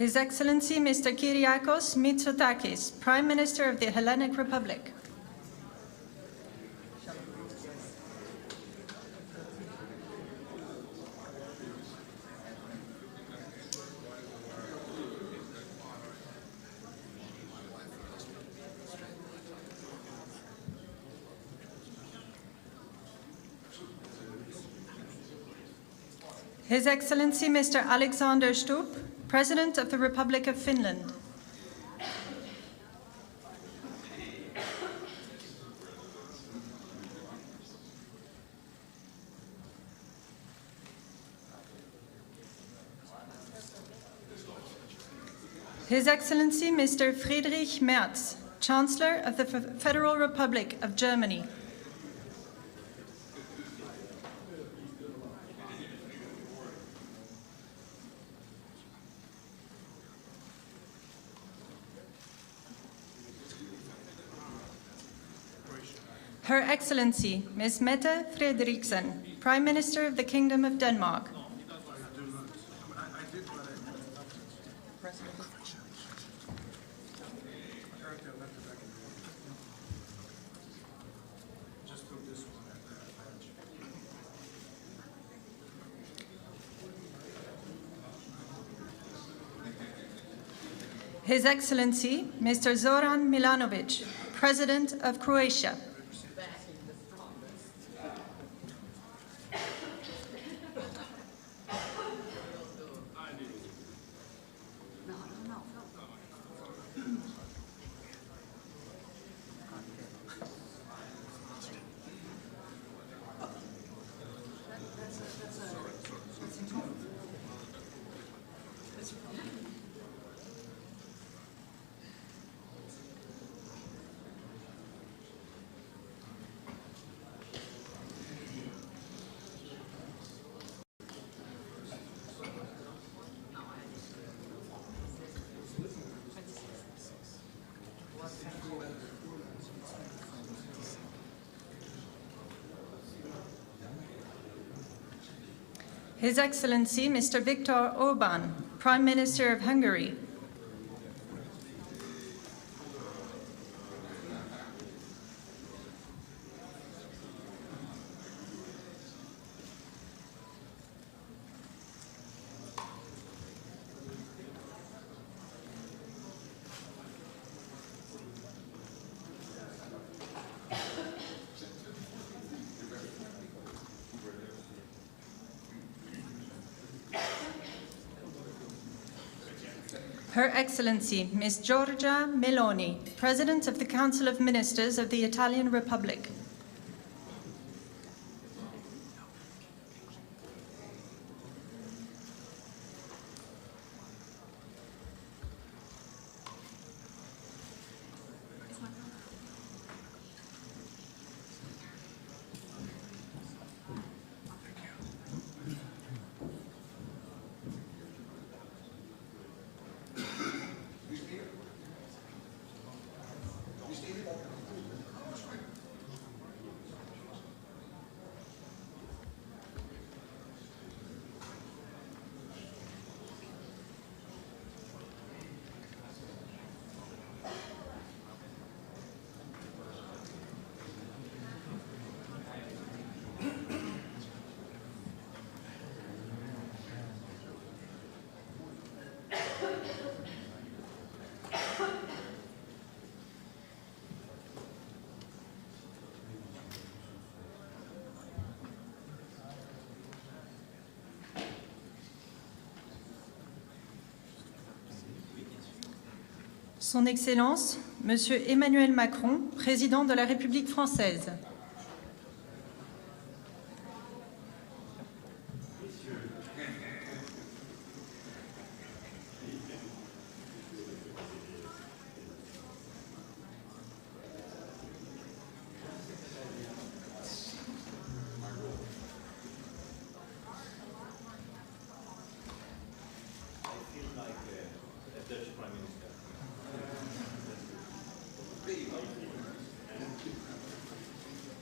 His Excellency Mr. Kyriakos Mitsotakis, Prime Minister of the Hellenic Republic. His Excellency Mr. Alexander Stubb, President of the Republic of Finland. His Excellency Mr. Friedrich Merz, Chancellor of the Federal Republic of Germany. Her Excellency Ms. Mette Frederiksen, Prime Minister of the Kingdom of Denmark. His Excellency Mr. Zoran Milanovic, President of Croatia. His Excellency Mr. Viktor Orbán, Prime Minister of Hungary. Her Excellency Ms. Giorgia Meloni, President of the Council of Ministers of the Italian Republic. Son Excellence, Monsieur Emmanuel Macron, Président de la République française.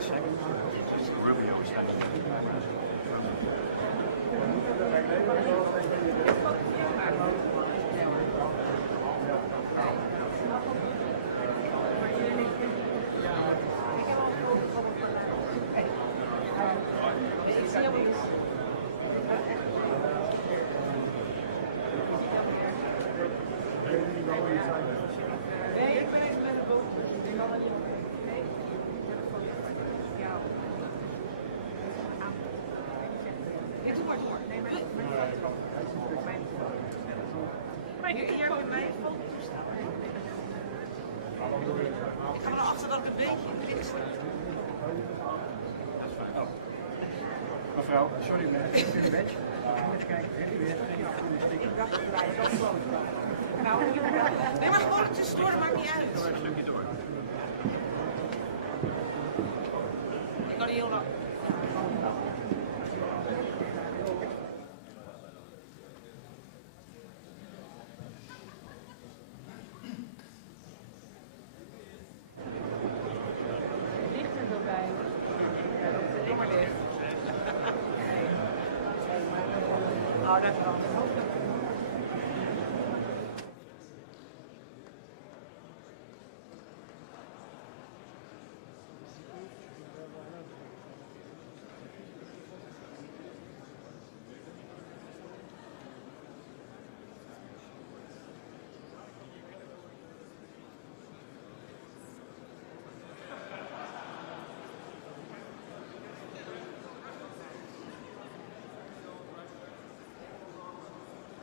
Maar nu hier bij mij een foto staan. Ik ga maar naar achter dat ik een beetje in het licht sta. Mevrouw, sorry, maar even een badge. Eens kijken, ik dacht dat wij zo close waren. Nou, nee, maar gewoon het tussendoor, dat maakt niet uit. Een stukje door. Ik kan heel lang. Nou, dat wel.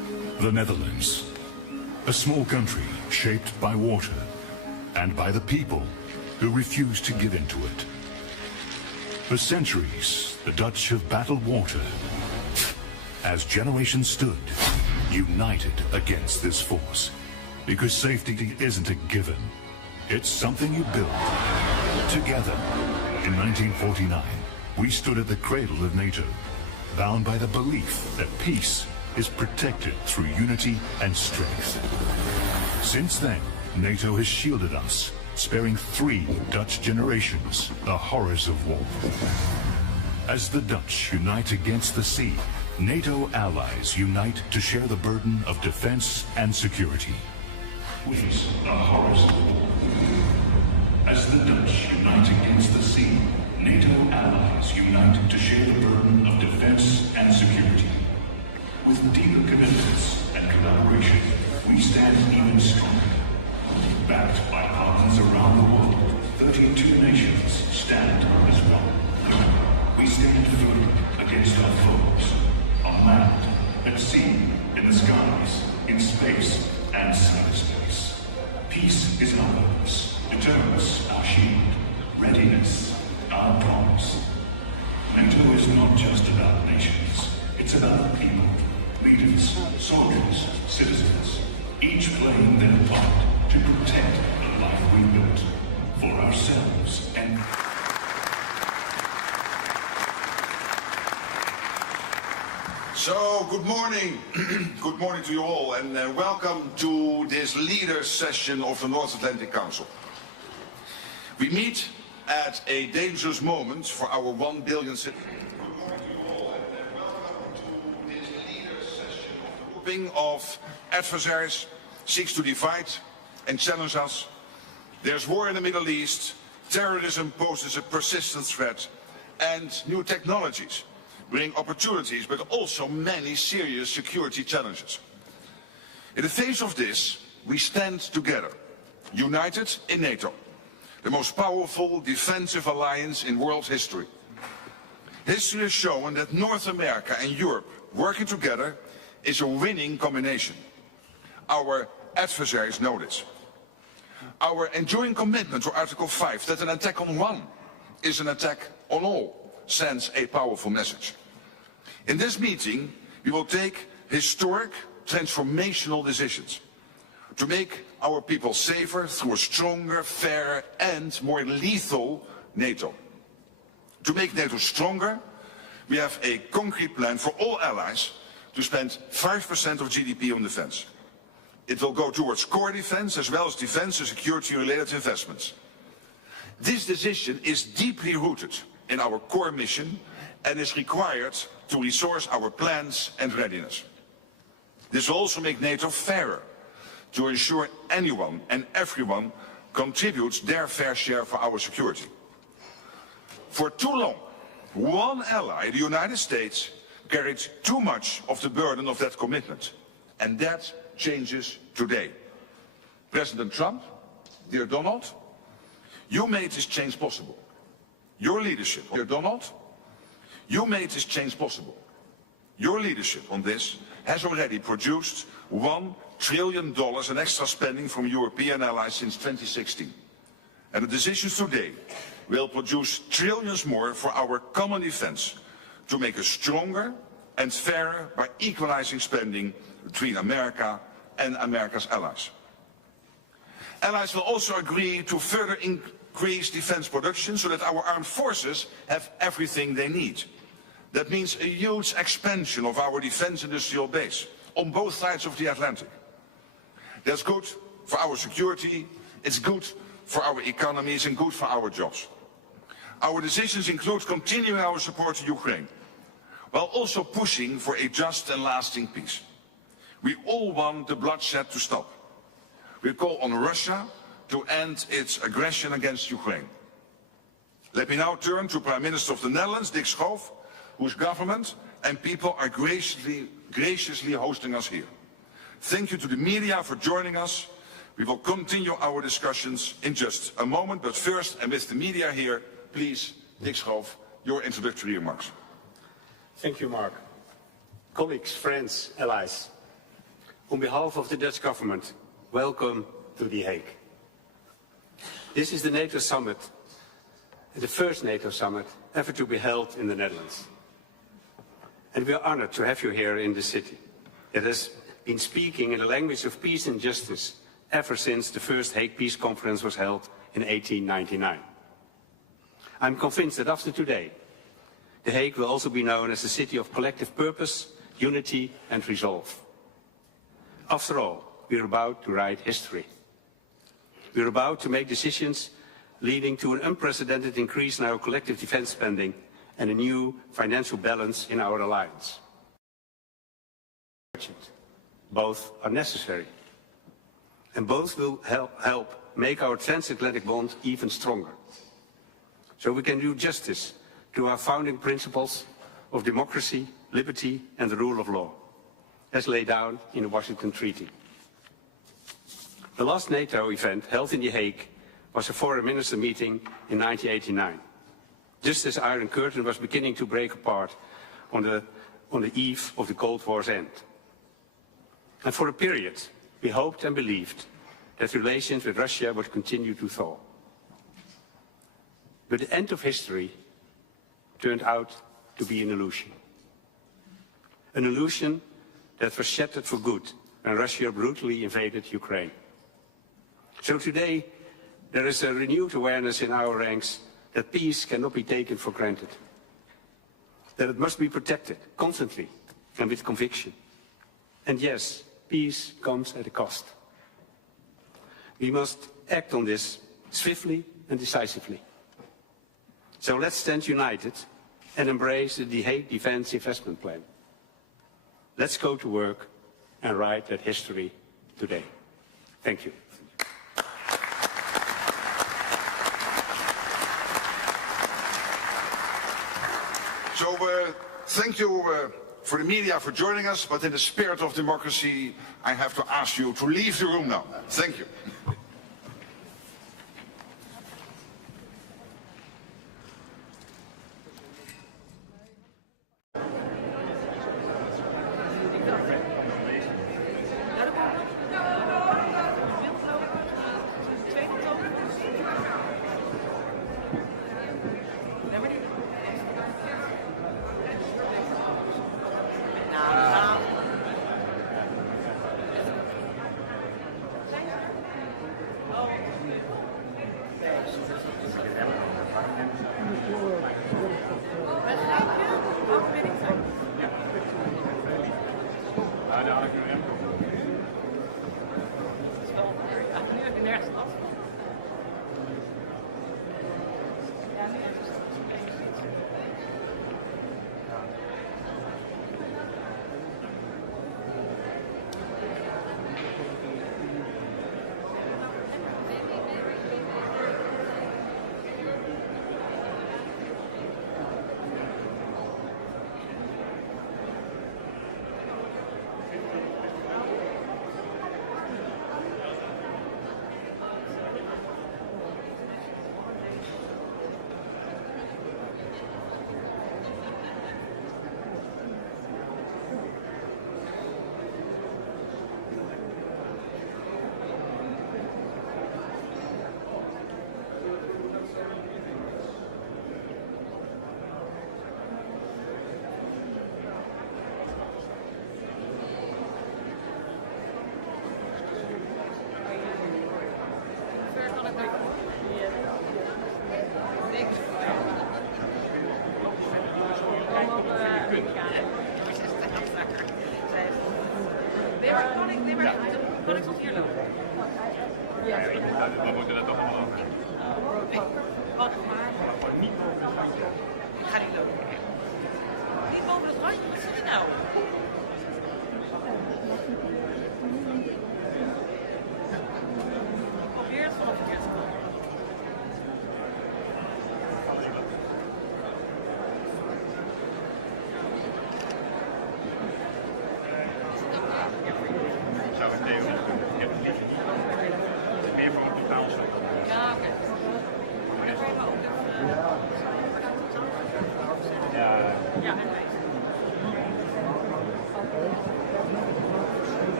The Netherlands, a small country shaped by water and by the people who refuse to give into it. For centuries, the Dutch have battled water as generations stood, united against this force. Because safety isn't a given, it's something you build together. In 1949, we stood at the cradle of NATO, bound by the belief that peace is protected through unity and strength. Since then, NATO has shielded us, sparing 3 Dutch generations the horrors of war. As the Dutch unite against the sea, NATO allies unite to share the burden of defense and security. With the horrors of war. As the Dutch unite against the sea, NATO allies unite to share the burden of defense and security. With deeper commitments and collaboration, we stand even stronger. Backed by partners around the world, 32 nations stand as one. We stand firm against our foes, on land, at sea, in the skies, in space, and cyberspace. Peace is our purpose, deterrence our shield, readiness our promise. NATO is not just about nations, it's about people, leaders, soldiers, citizens, each playing their part to protect the life we built for ourselves and... So, good morning. Good morning to you all, and welcome to this leaders session of the North Atlantic Council. We meet at a dangerous moment for our 1 billion citizens. Good morning to you all, and welcome to this leaders session of the grouping of adversaries seeks to divide and challenge us. There's war in the Middle East, terrorism poses a persistent threat, and new technologies bring opportunities, but also many serious security challenges. In the face of this, we stand together, united in NATO, the most powerful defensive alliance in world history. History has shown that North America and Europe working together is a winning combination. Our adversaries know this. Our enduring commitment to Article 5, that an attack on one is an attack on all, sends a powerful message. In this meeting, we will take historic, transformational decisions to make our people safer through a stronger, fairer and more lethal NATO. To make NATO stronger, we have a concrete plan for all allies to spend 5% of GDP on defense. It will go towards core defense as well as defense and security-related investments. This decision is deeply rooted in our core mission and is required to resource our plans and readiness. This will also make NATO fairer, to ensure anyone and everyone contributes their fair share for our security. For too long, one ally, the United States, carried too much of the burden of that commitment, and that changes today. President Trump, dear Donald, you made this change possible. Your leadership, dear Donald, you made this change possible. Your leadership on this has already produced $1 trillion in extra spending from European allies since 2016. And the decisions today will produce trillions more for our common defense to make us stronger and fairer by equalizing spending between America and America's allies. Allies will also agree to further increase defense production so that our armed forces have everything they need. That means a huge expansion of our defense industrial base on both sides of the Atlantic. That's good for our security, it's good for our economies and good for our jobs. Our decisions include continuing our support to Ukraine, while also pushing for a just and lasting peace. We all want the bloodshed to stop. We call on Russia to end its aggression against Ukraine. Let me now turn to Prime Minister of the Netherlands, Dick Schoof, whose government and people are graciously hosting us here. Thank you to the media for joining us. We will continue our discussions in just a moment, but first, and with the media here, please, Dick Schoof, your introductory remarks. Thank you, Mark. Colleagues, friends, allies. On behalf of the Dutch government, welcome to The Hague. This is the NATO summit, the first NATO summit ever to be held in the Netherlands. And we are honored to have you here in the city. It has been speaking in the language of peace and justice ever since the first Hague Peace Conference was held in 1899. I'm convinced that after today, The Hague will also be known as a city of collective purpose, unity and resolve. After all, we're about to write history. We're about to make decisions leading to an unprecedented increase in our collective defense spending and a new financial balance in our alliance. Both are necessary. And both will help make our transatlantic bond even stronger. So we can do justice to our founding principles of democracy, liberty and the rule of law, as laid down in the Washington Treaty. The last NATO event held in The Hague was a foreign minister meeting in 1989, just as the Iron Curtain was beginning to break apart on the eve of the Cold War's end. And for a period, we hoped and believed that relations with Russia would continue to thaw. But the end of history turned out to be an illusion. An illusion that was shattered for good when Russia brutally invaded Ukraine. So today, there is a renewed awareness in our ranks that peace cannot be taken for granted. That it must be protected constantly and with conviction. And yes, peace comes at a cost. We must act on this swiftly and decisively. So let's stand united and embrace the The Hague Defense Investment Plan. Let's go to work and write that history today. Thank you. So thank you for the media for joining us, but in the spirit of democracy, I have to ask you to leave the room now. Thank you.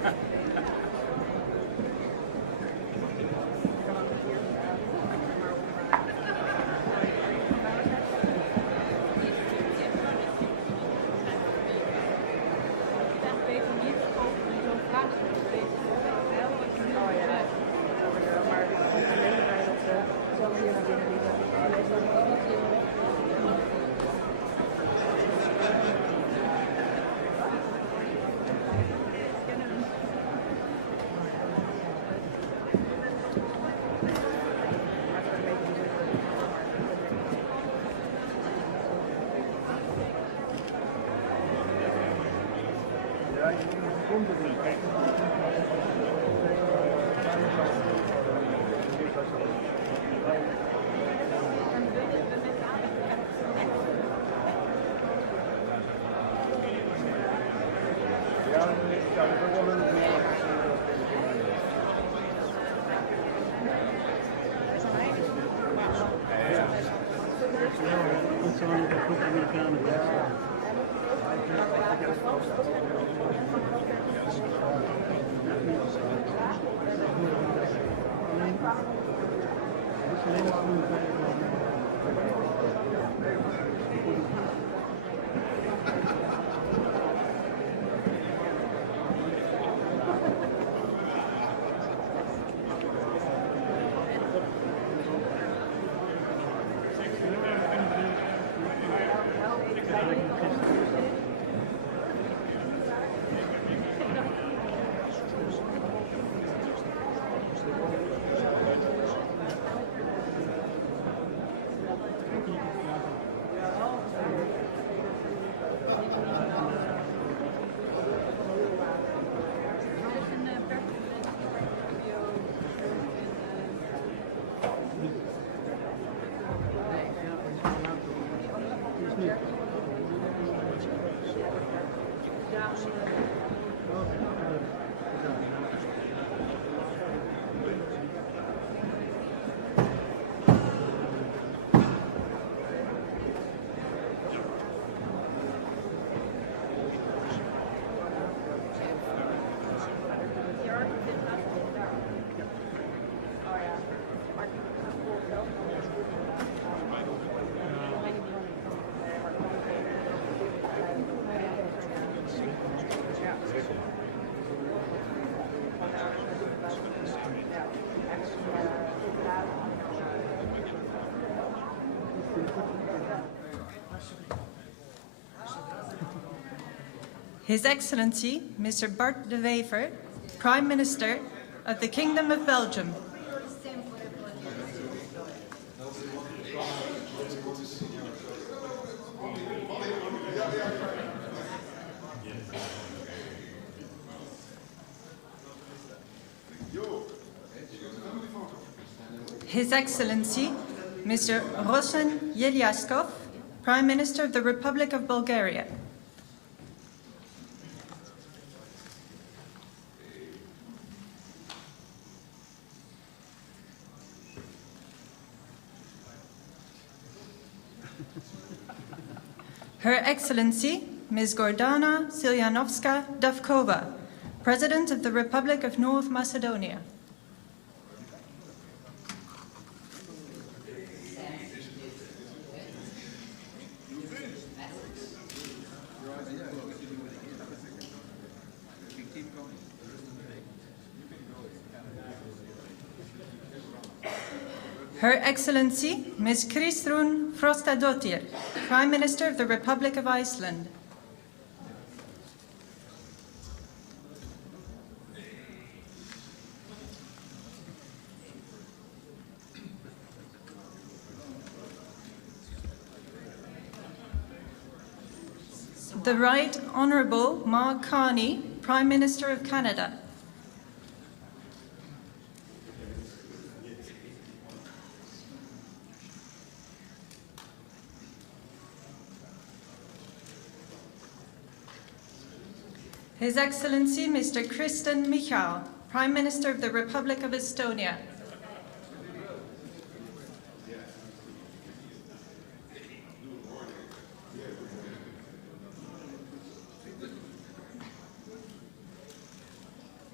His Excellency, Mr. Bart de Wever, Prime Minister of the Kingdom of Belgium. His Excellency, Mr. Rosen Yelyaskov, Prime Minister of the Republic of Bulgaria. Her Excellency, Ms. Gordana Silyanovska-Davkova, President of the Republic of North Macedonia. Her Excellency, Ms. Kristrún Frostadóttir, Prime Minister of the Republic of Iceland. The Right Honourable Mark Carney, Prime Minister of Canada. His Excellency Mr. Kristen Michal, Prime Minister of the Republic of Estonia.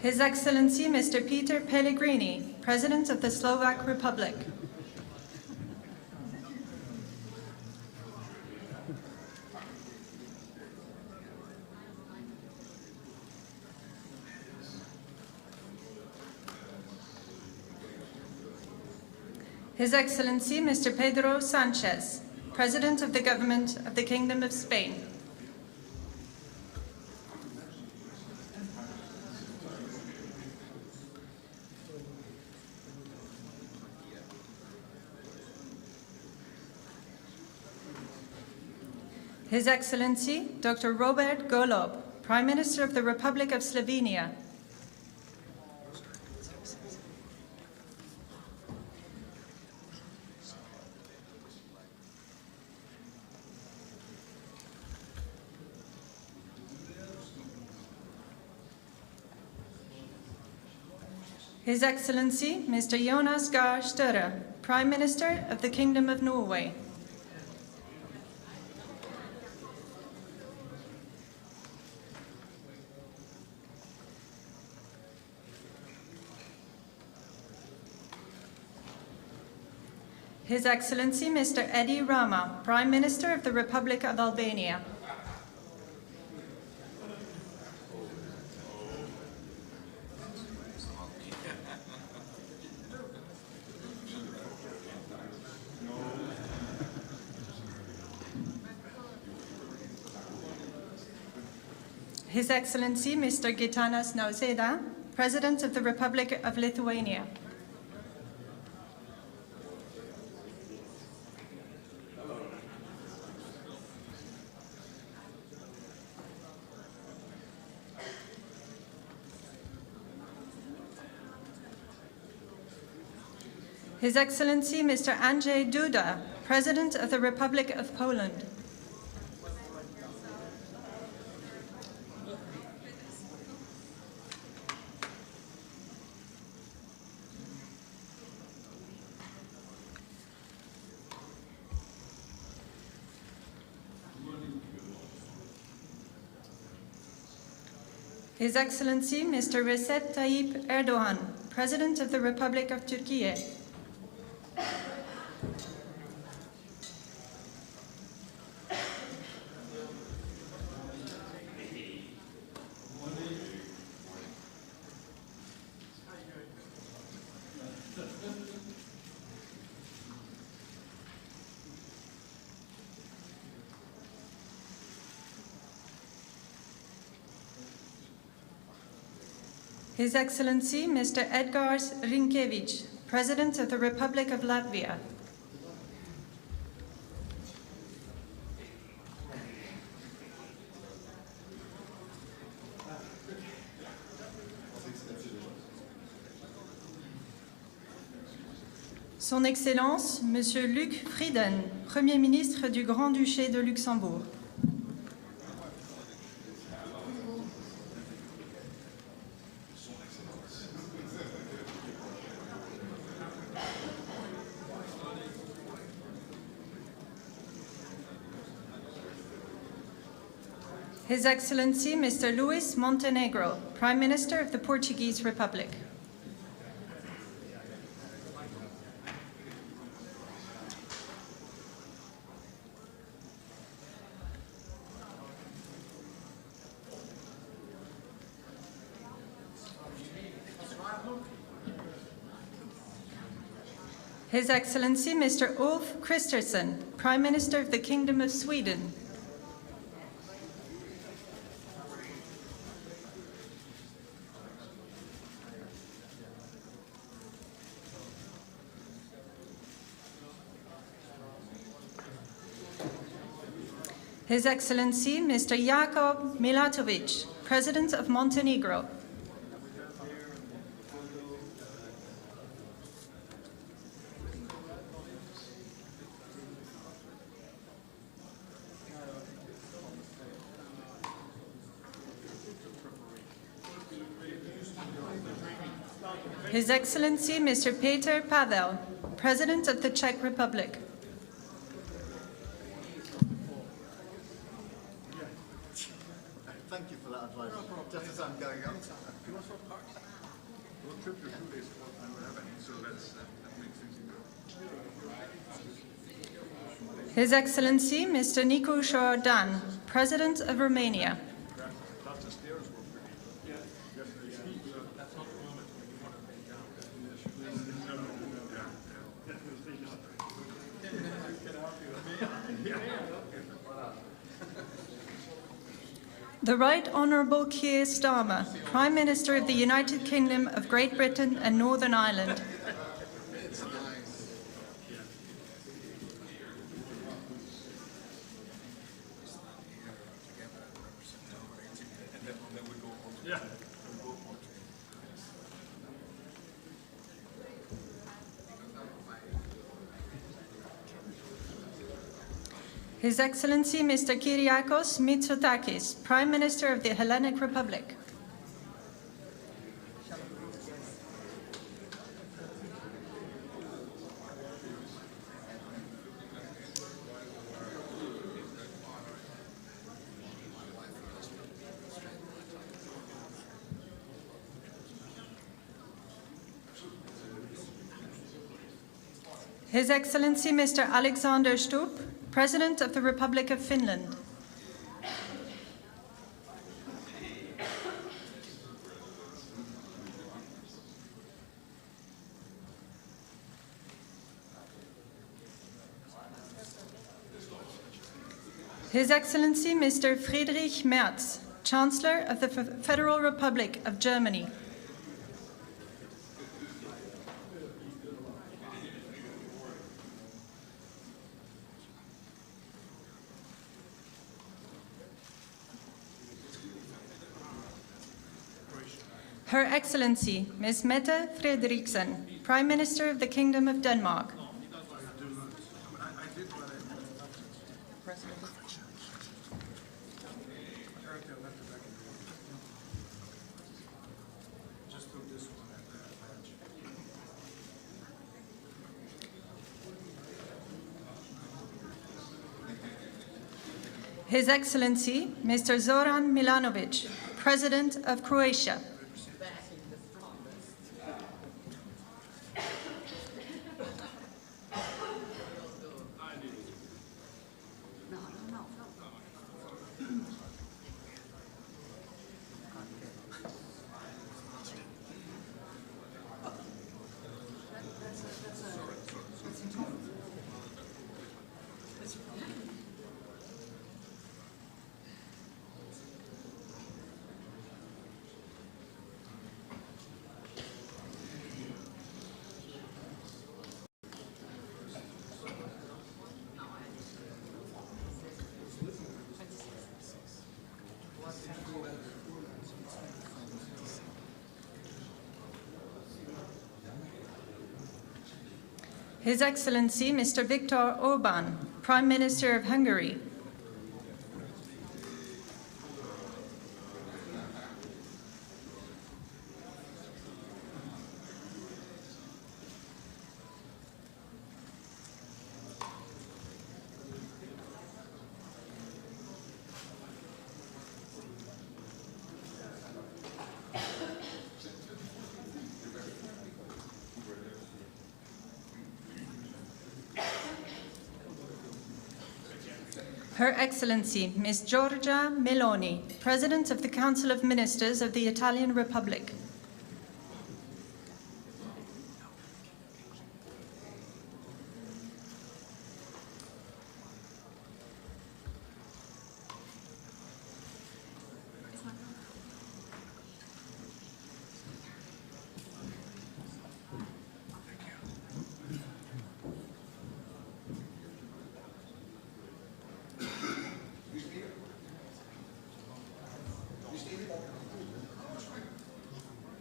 His Excellency Mr. Peter Pellegrini, President of the Slovak Republic. His Excellency Mr. Pedro Sanchez, President of the Government of the Kingdom of Spain. His Excellency Dr. Robert Golob, Prime Minister of the Republic of Slovenia. His Excellency Mr. Jonas Gahr Støre, Prime Minister of the Kingdom of Norway. His Excellency Mr. Edi Rama, Prime Minister of the Republic of Albania. His Excellency Mr. Gitanas Nausėda, President of the Republic of Lithuania. His Excellency Mr. Andrzej Duda, President of the Republic of Poland. His Excellency Mr. Recep Tayyip Erdogan, President of the Republic of Turkey. His Excellency Mr. Edgars Rinkēvičs, President of the Republic of Latvia. Son Excellence, Monsieur Luc Frieden, Premier ministre du Grand-Duché de Luxembourg. His Excellency Mr. Luis Montenegro, Prime Minister of the Portuguese Republic. His Excellency Mr. Ulf Kristersson, Prime Minister of the Kingdom of Sweden. His Excellency Mr. Jakub Milatovic, President of Montenegro. His Excellency Mr. Petr Pavel, President of the Czech Republic. Thank you for that advice. Just as I'm going up. His Excellency Mr. Nicu Șordan, President of Romania. The Right Honourable Keir Starmer, Prime Minister of the United Kingdom of Great Britain and Northern Ireland. His Excellency Mr. Kyriakos Mitsotakis, Prime Minister of the Hellenic Republic. His Excellency Mr. Alexander Stubb, President of the Republic of Finland. His Excellency Mr. Friedrich Merz, Chancellor of the Federal Republic of Germany. Her Excellency, Ms. Mette Frederiksen, Prime Minister of the Kingdom of Denmark. His Excellency, Mr. Zoran Milanovic, President of Croatia. His Excellency Mr. Viktor Orbán, Prime Minister of Hungary. Her Excellency, Ms. Giorgia Meloni, President of the Council of Ministers of the Italian Republic.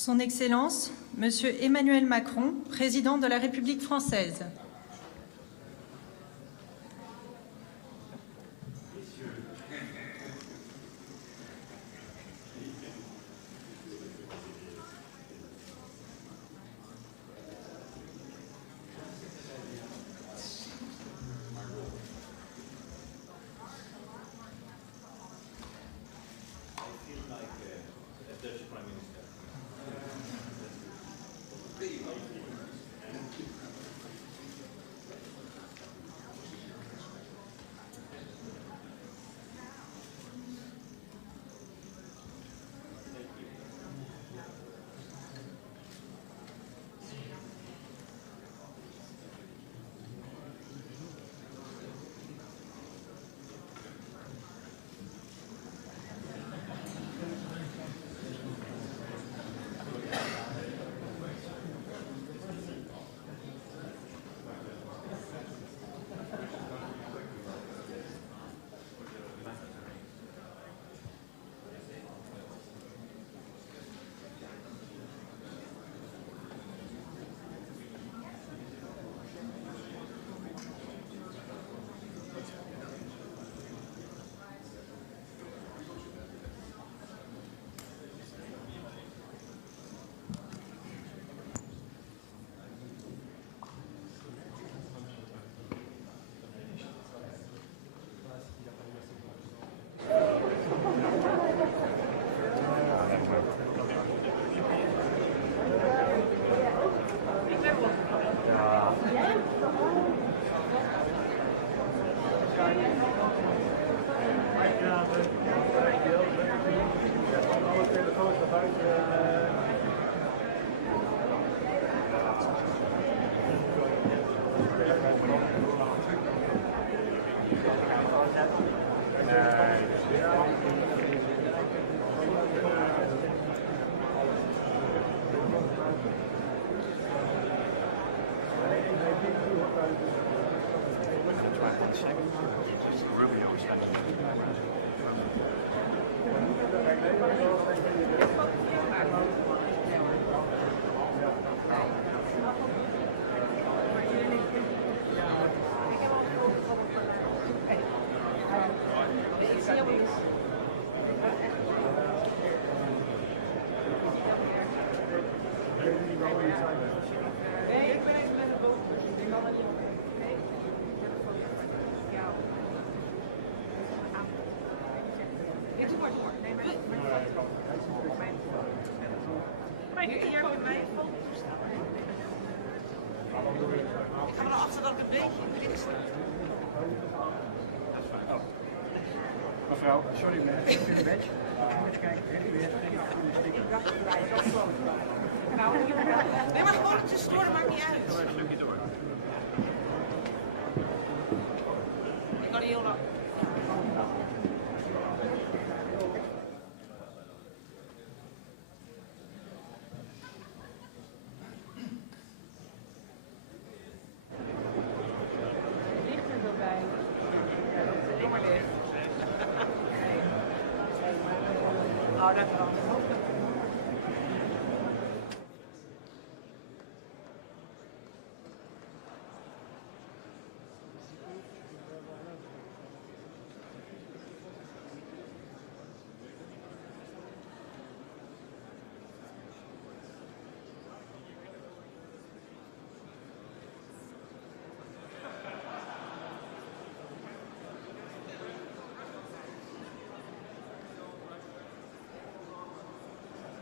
Son Excellence, Monsieur Emmanuel Macron, Président de la République française. Mevrouw, sorry, maar even een badge. Moet je kijken, ik dacht dat wij zo groot waren. Nee, maar gewoon het tussendoor, dat maakt niet uit. Een stukje door. Ik kan niet heel lang. Ligt er wel bij. Ja, dat is alleen maar licht. Nou, dat verandert.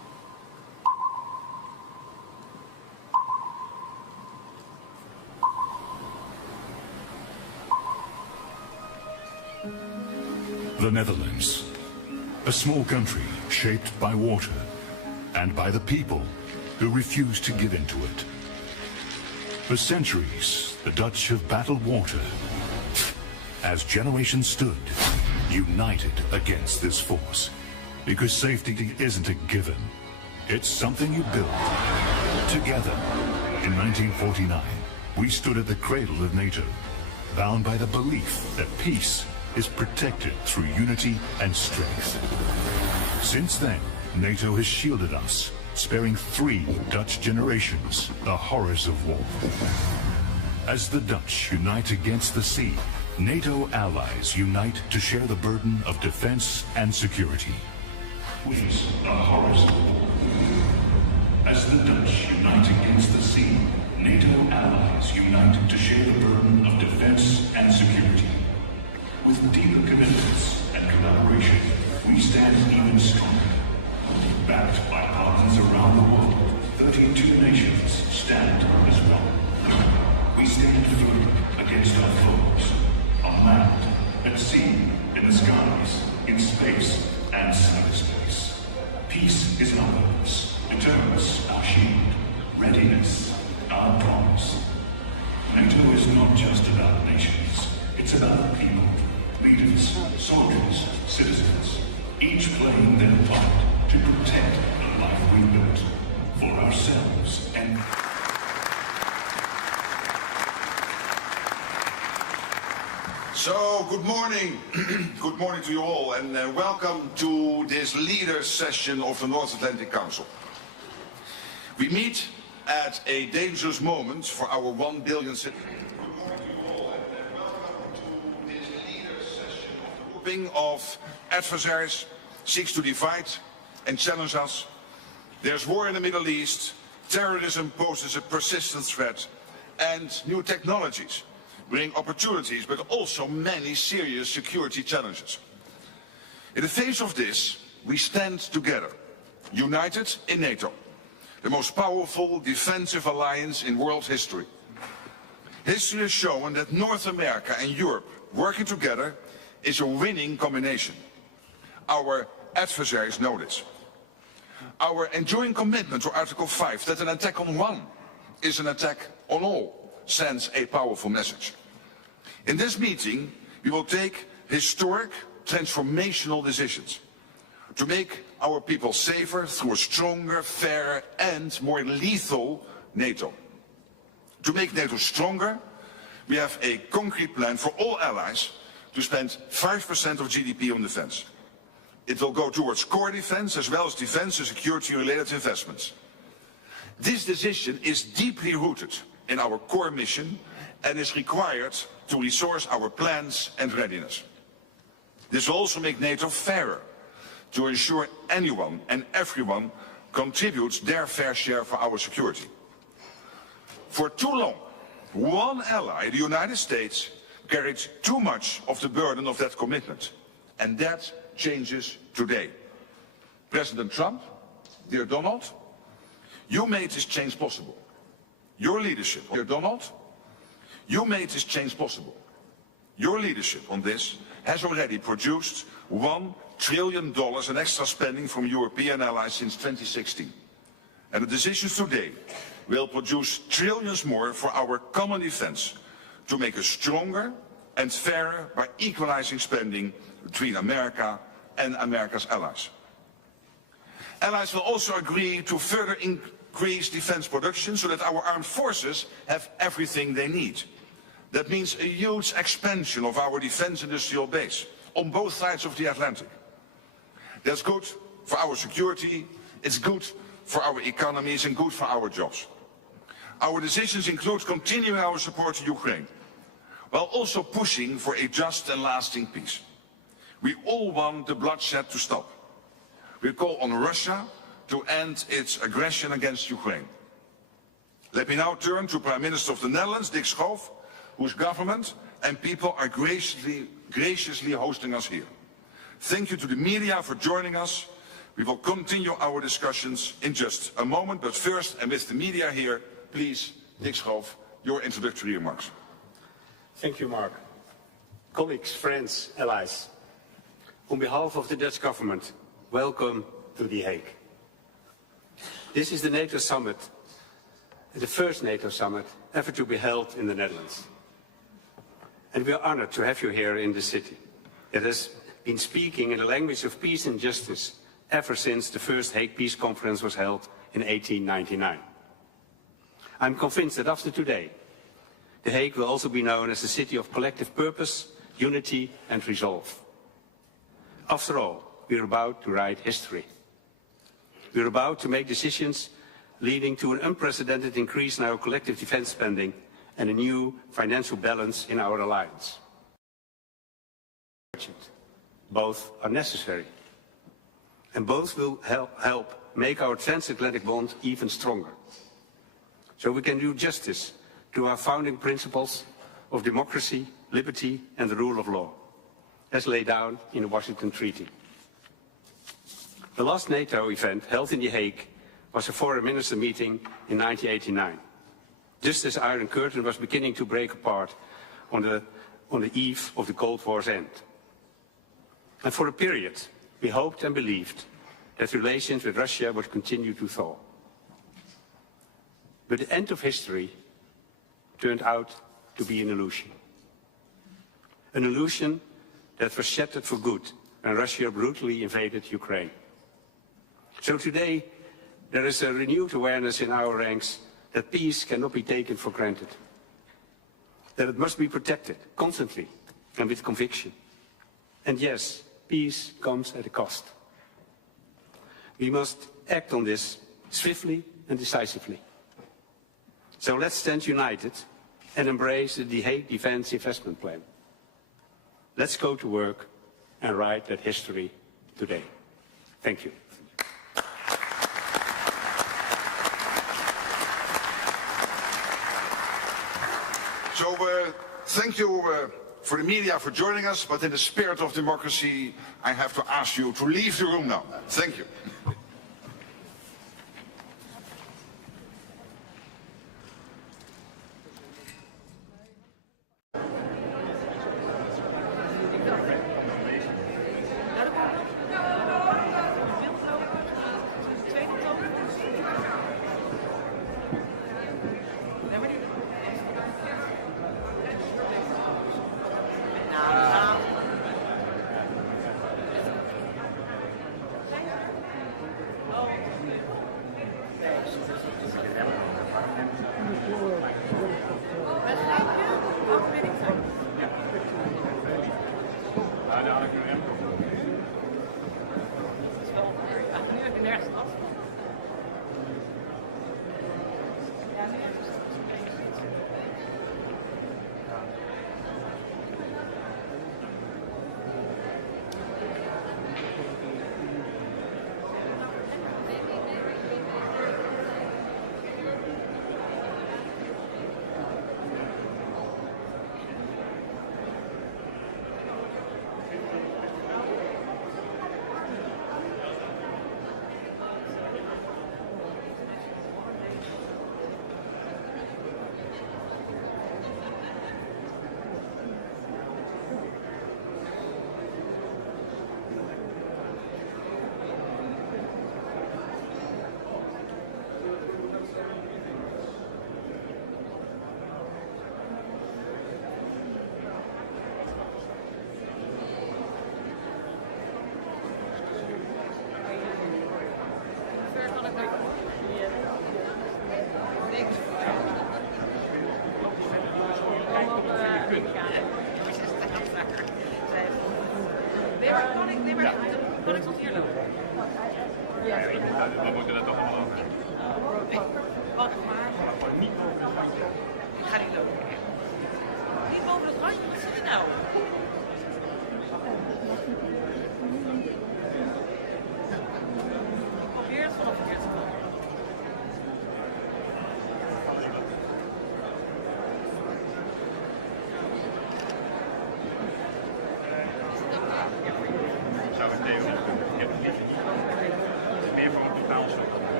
The Netherlands, a small country shaped by water and by the people who refuse to give in to it. For centuries, the Dutch have battled water as generations stood, united against this force. Because safety isn't a given, it's something you build together. In 1949, we stood at the cradle of NATO, bound by the belief that peace is protected through unity and strength. Since then, NATO has shielded us, sparing 3 Dutch generations the horrors of war. As the Dutch unite against the sea, NATO allies unite to share the burden of defense and security. Witness the horrors of war. As the Dutch unite against the sea, NATO allies unite to share the burden of defense and security. With deeper commitments and collaboration, we stand even stronger. Backed by partners around the world, 32 nations stand as one. We stand firm against our foes, on land, at sea, in the skies, in space, and cyberspace. Peace is our purpose, deterrence our shield, readiness our promise. NATO is not just about nations, it's about people, leaders, soldiers, citizens, each playing their part to protect the life we built for ourselves and... So, good morning. Good morning to you all, and welcome to this leaders session of the North Atlantic Council. We meet at a dangerous moment for our 1 billion citizens. Good morning to you all, and welcome to this leaders session of the grouping of adversaries seeks to divide and challenge us. There's war in the Middle East, terrorism poses a persistent threat, and new technologies bring opportunities, but also many serious security challenges. In the face of this, we stand together, united in NATO, the most powerful defensive alliance in world history. History has shown that North America and Europe working together is a winning combination. Our adversaries know this. Our enduring commitment to Article 5, that an attack on one is an attack on all, sends a powerful message. In this meeting, we will take historic, transformational decisions to make our people safer through a stronger, fairer and more lethal NATO. To make NATO stronger, we have a concrete plan for all allies to spend 5% of GDP on defense. It will go towards core defense as well as defense and security-related investments. This decision is deeply rooted in our core mission and is required to resource our plans and readiness. This will also make NATO fairer, to ensure anyone and everyone contributes their fair share for our security. For too long, one ally, the United States, carried too much of the burden of that commitment, and that changes today. President Trump, dear Donald, you made this change possible. Your leadership, dear Donald, you made this change possible. Your leadership on this has already produced $1 trillion in extra spending from European allies since 2016. And the decisions today will produce trillions more for our common defense to make us stronger and fairer by equalizing spending between America and America's allies. Allies will also agree to further increase defense production so that our armed forces have everything they need. That means a huge expansion of our defense industrial base on both sides of the Atlantic. That's good for our security, it's good for our economies and good for our jobs. Our decisions include continuing our support to Ukraine, while also pushing for a just and lasting peace. We all want the bloodshed to stop. We call on Russia to end its aggression against Ukraine. Let me now turn to Prime Minister of the Netherlands, Dick Schoof, whose government and people are graciously hosting us here. Thank you to the media for joining us. We will continue our discussions in just a moment, but first, and with the media here, please, Dick Schoof, your introductory remarks. Thank you, Mark. Colleagues, friends, allies. On behalf of the Dutch government, welcome to The Hague. This is the NATO summit, the first NATO summit ever to be held in the Netherlands. And we are honored to have you here in the city. It has been speaking in the language of peace and justice ever since the first Hague Peace Conference was held in 1899. I'm convinced that after today, The Hague will also be known as the city of collective purpose, unity and resolve. After all, we're about to write history. We're about to make decisions leading to an unprecedented increase in our collective defense spending and a new financial balance in our alliance. Both are necessary. And both will help make our transatlantic bond even stronger. So we can do justice to our founding principles of democracy, liberty and the rule of law, as laid down in the Washington Treaty. The last NATO event held in The Hague was a foreign minister meeting in 1989, just as the Iron Curtain was beginning to break apart on the eve of the Cold War's end. And for a period, we hoped and believed that relations with Russia would continue to thaw. But the end of history turned out to be an illusion. An illusion that was shattered for good when Russia brutally invaded Ukraine. So today, there is a renewed awareness in our ranks that peace cannot be taken for granted. That it must be protected constantly and with conviction. And yes, peace comes at a cost. We must act on this swiftly and decisively. So let's stand united and embrace the The Hague Defence Investment Plan. Let's go to work and write that history today. Thank you. So thank you for the media for joining us, but in the spirit of democracy, I have to ask you to leave the room now. Thank you. We moeten er toch allemaal over. Wacht maar. Niet over het randje. Ik ga niet lopen. Niet boven het randje, wat zit er nou? Ik probeer het vanaf verkeerd te komen. Ik zou het theorie kunnen. Ik heb het licht. Het is meer voor een totaalstuk.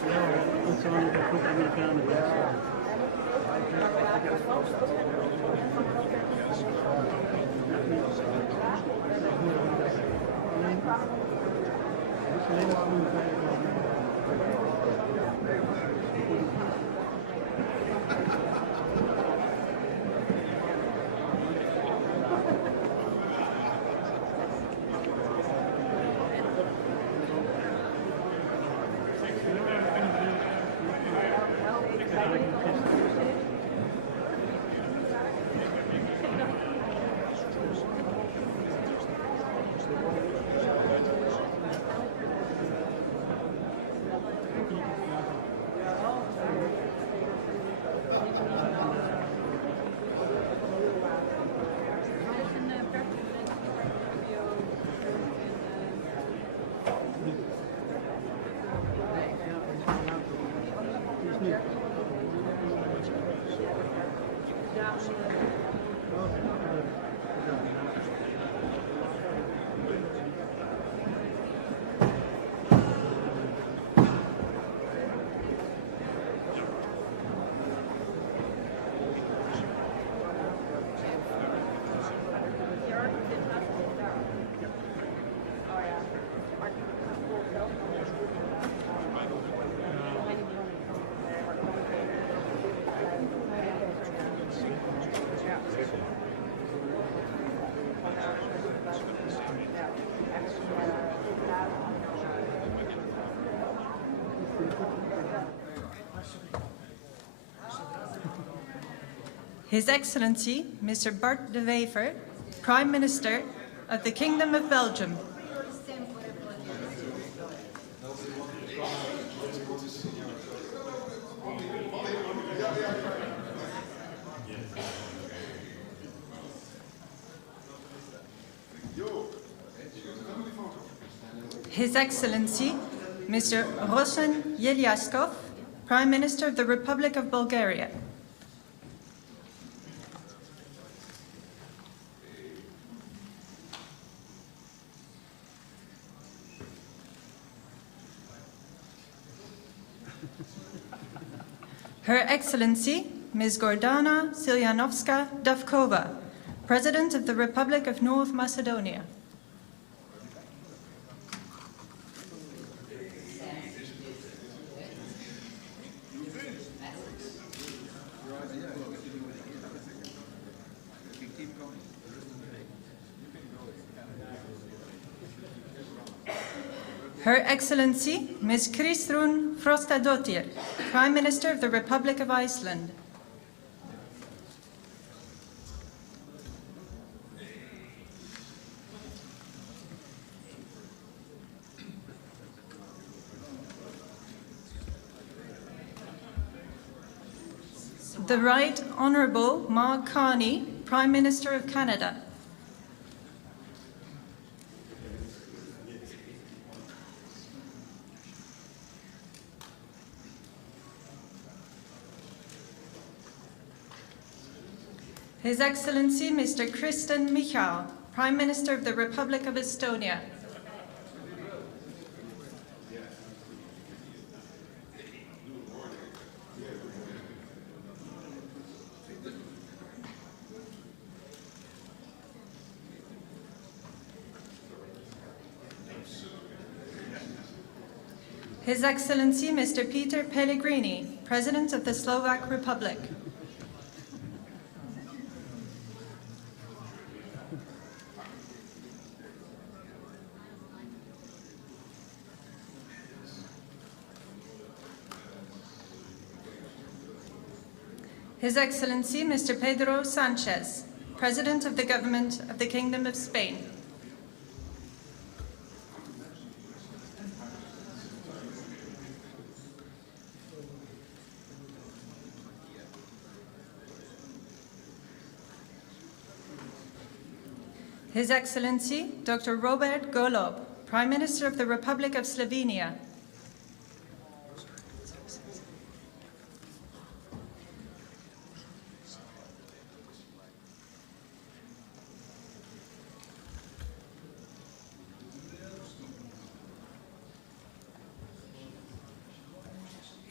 Iets aan de groep Amerikanen. His Excellency, Mr. Bart de Wever, Prime Minister of the Kingdom of Belgium. His Excellency, Mr. Rosen Yeliaskov, Prime Minister of the Republic of Bulgaria. Her Excellency, Ms. Gordana Silyanovska-Davkova, President of the Republic of North Macedonia. Her Excellency, Ms. Kristrún Frostadóttir, Prime Minister of the Republic of Iceland. The Right Honourable Mark Carney, Prime Minister of Canada. His Excellency Mr. Kristen Michal, Prime Minister of the Republic of Estonia. His Excellency Mr. Peter Pellegrini, President of the Slovak Republic. His Excellency Mr. Pedro Sanchez, President of the Government of the Kingdom of Spain. His Excellency Dr. Robert Golob, Prime Minister of the Republic of Slovenia.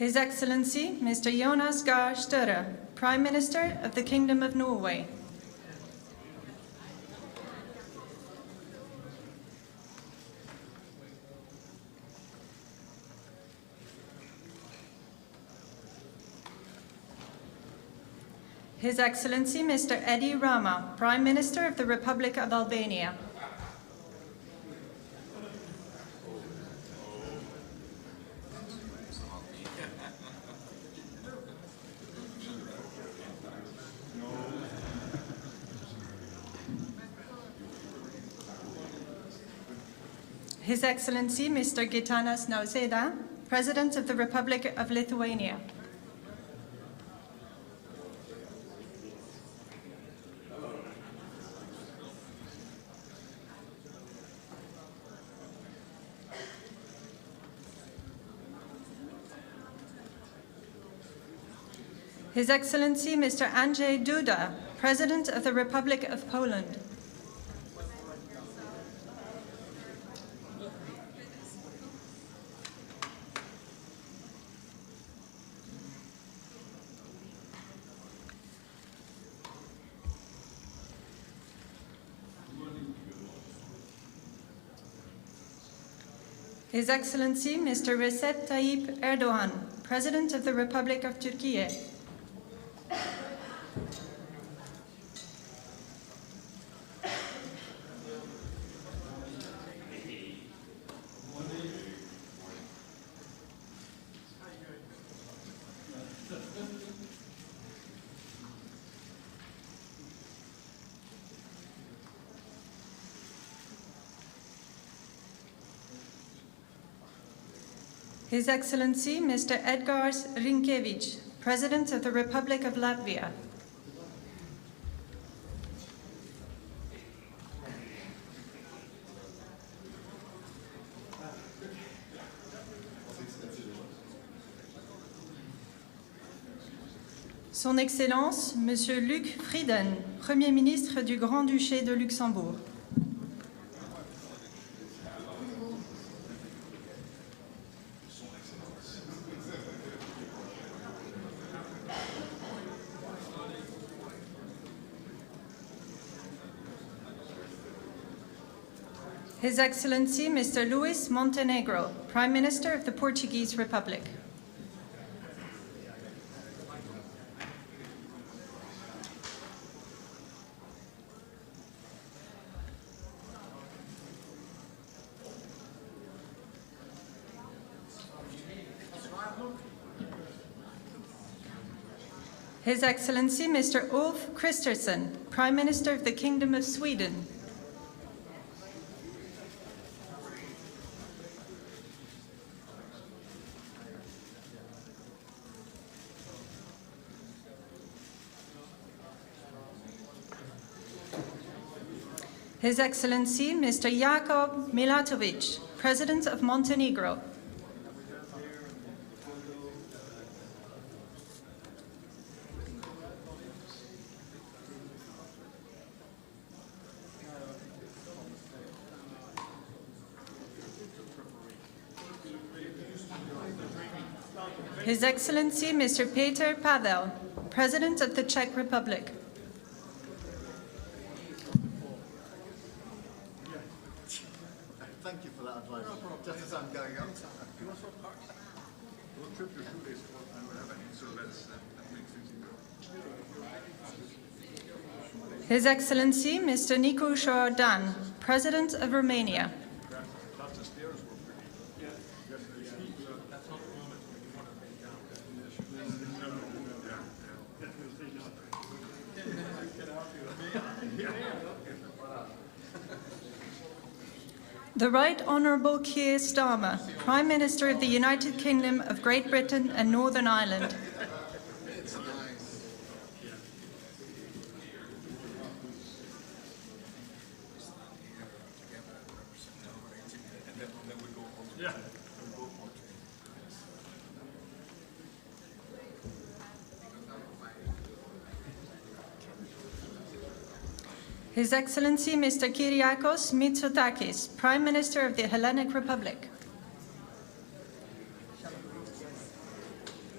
His Excellency Mr. Jonas Gahr Støre, Prime Minister of the Kingdom of Norway. His Excellency Mr. Edi Rama, Prime Minister of the Republic of Albania. His Excellency Mr. Gitanas Nausėda, President of the Republic of Lithuania. His Excellency Mr. Andrzej Duda, President of the Republic of Poland. His Excellency Mr. Recep Tayyip Erdogan, President of the Republic of Turkey. His Excellency Mr. Edgars Rinkēvičs, President of the Republic of Latvia. Son Excellence, Monsieur Luc Frieden, Premier ministre du Grand-Duché de Luxembourg. His Excellency Mr. Luis Montenegro, Prime Minister of the Portuguese Republic. His Excellency Mr. Ulf Kristersson, Prime Minister of the Kingdom of Sweden. His Excellency Mr. Jakub Milatovic, President of Montenegro. His Excellency Mr. Petr Pavel, President of the Czech Republic. Thank you for that advice. Just as I'm going up. His Excellency Mr. Nicu Șordan, President of Romania. The Right Honourable Keir Starmer, Prime Minister of the United Kingdom of Great Britain and Northern Ireland. His Excellency Mr. Kyriakos Mitsotakis, Prime Minister of the Hellenic Republic.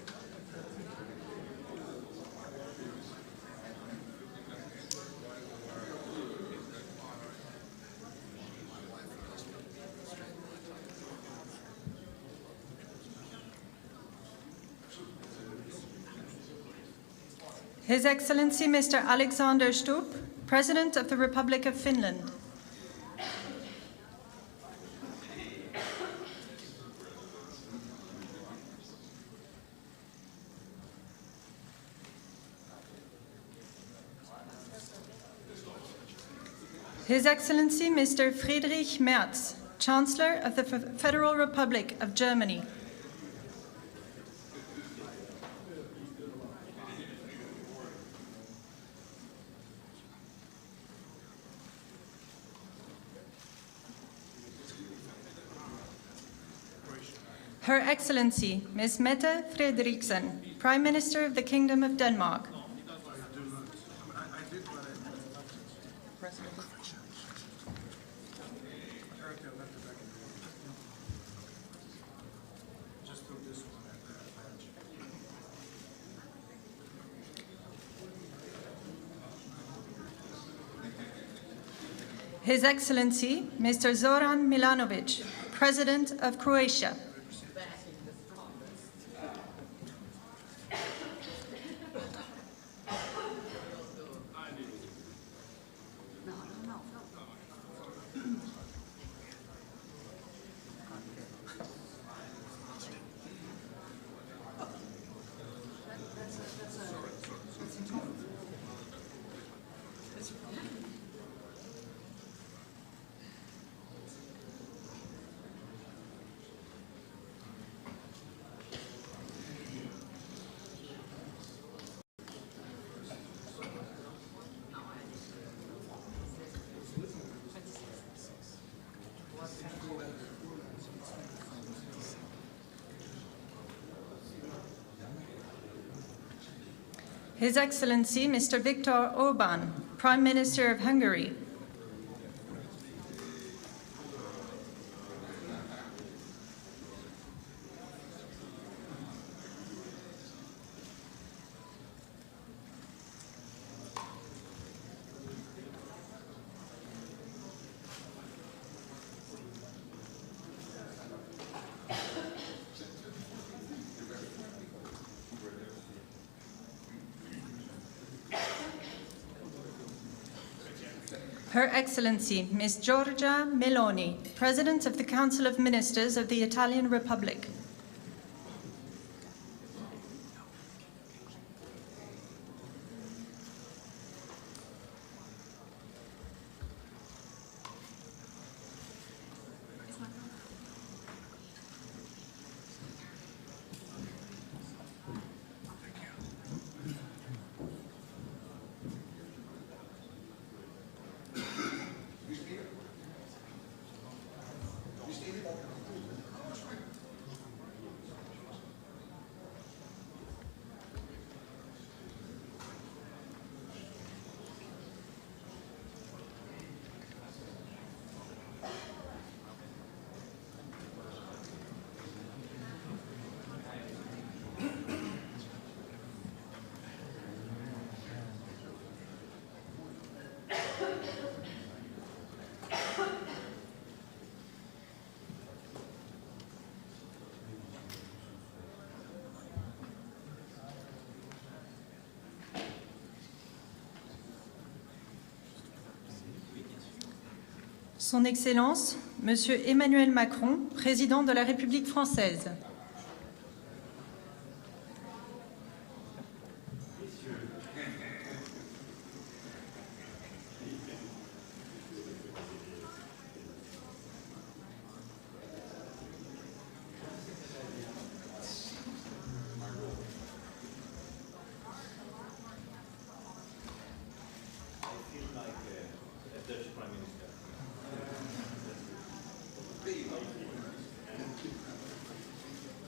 His Excellency Mr. Alexander Stubb, President of the Republic of Finland. His Excellency Mr. Friedrich Merz, Chancellor of the Federal Republic of Germany. Her Excellency Ms. Mette Frederiksen, Prime Minister of the Kingdom of Denmark. His Excellency Mr. Zoran Milanovic, President of Croatia. His Excellency Mr. Viktor Orbán, Prime Minister of Hungary. Her Excellency Ms. Giorgia Meloni, President of the Council of Ministers of the Italian Republic. Son Excellence, Monsieur Emmanuel Macron, Président de la République française.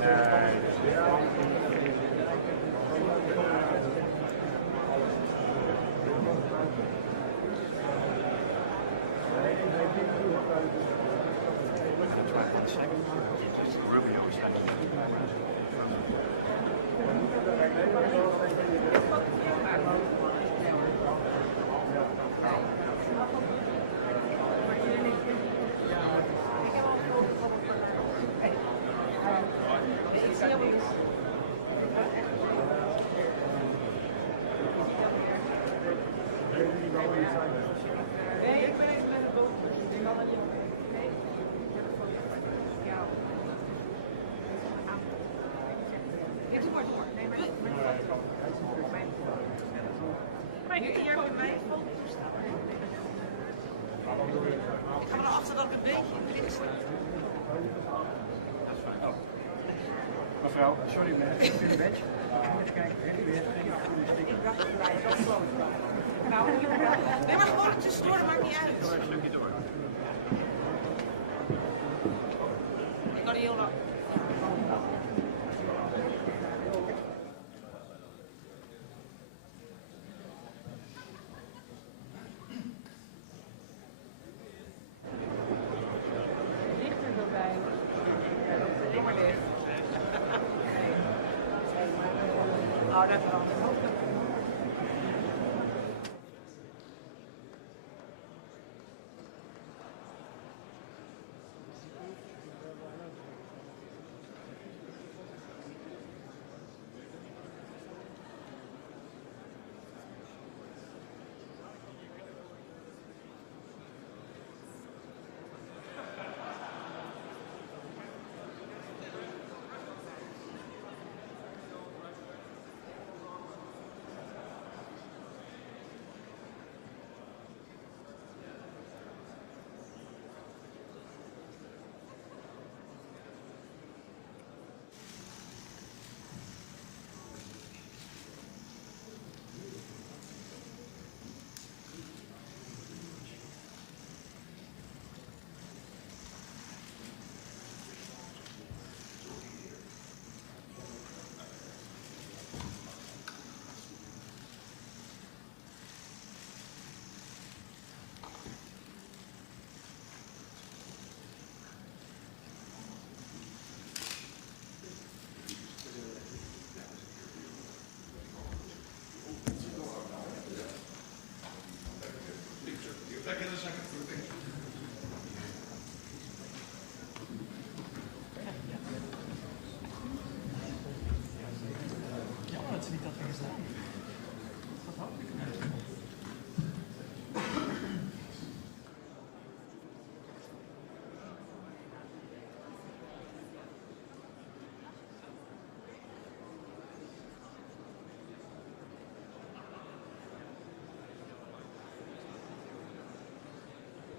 Ik ga maar achter dat ik een beetje in de wind sta. Mevrouw, sorry, maar even een badge. Even kijken, ik dacht dat wij zo close waren. Nee, maar gewoon tussendoor, dat maakt niet uit. Een stukje door. Ik kan niet heel lang. Nou, dat verandert ook.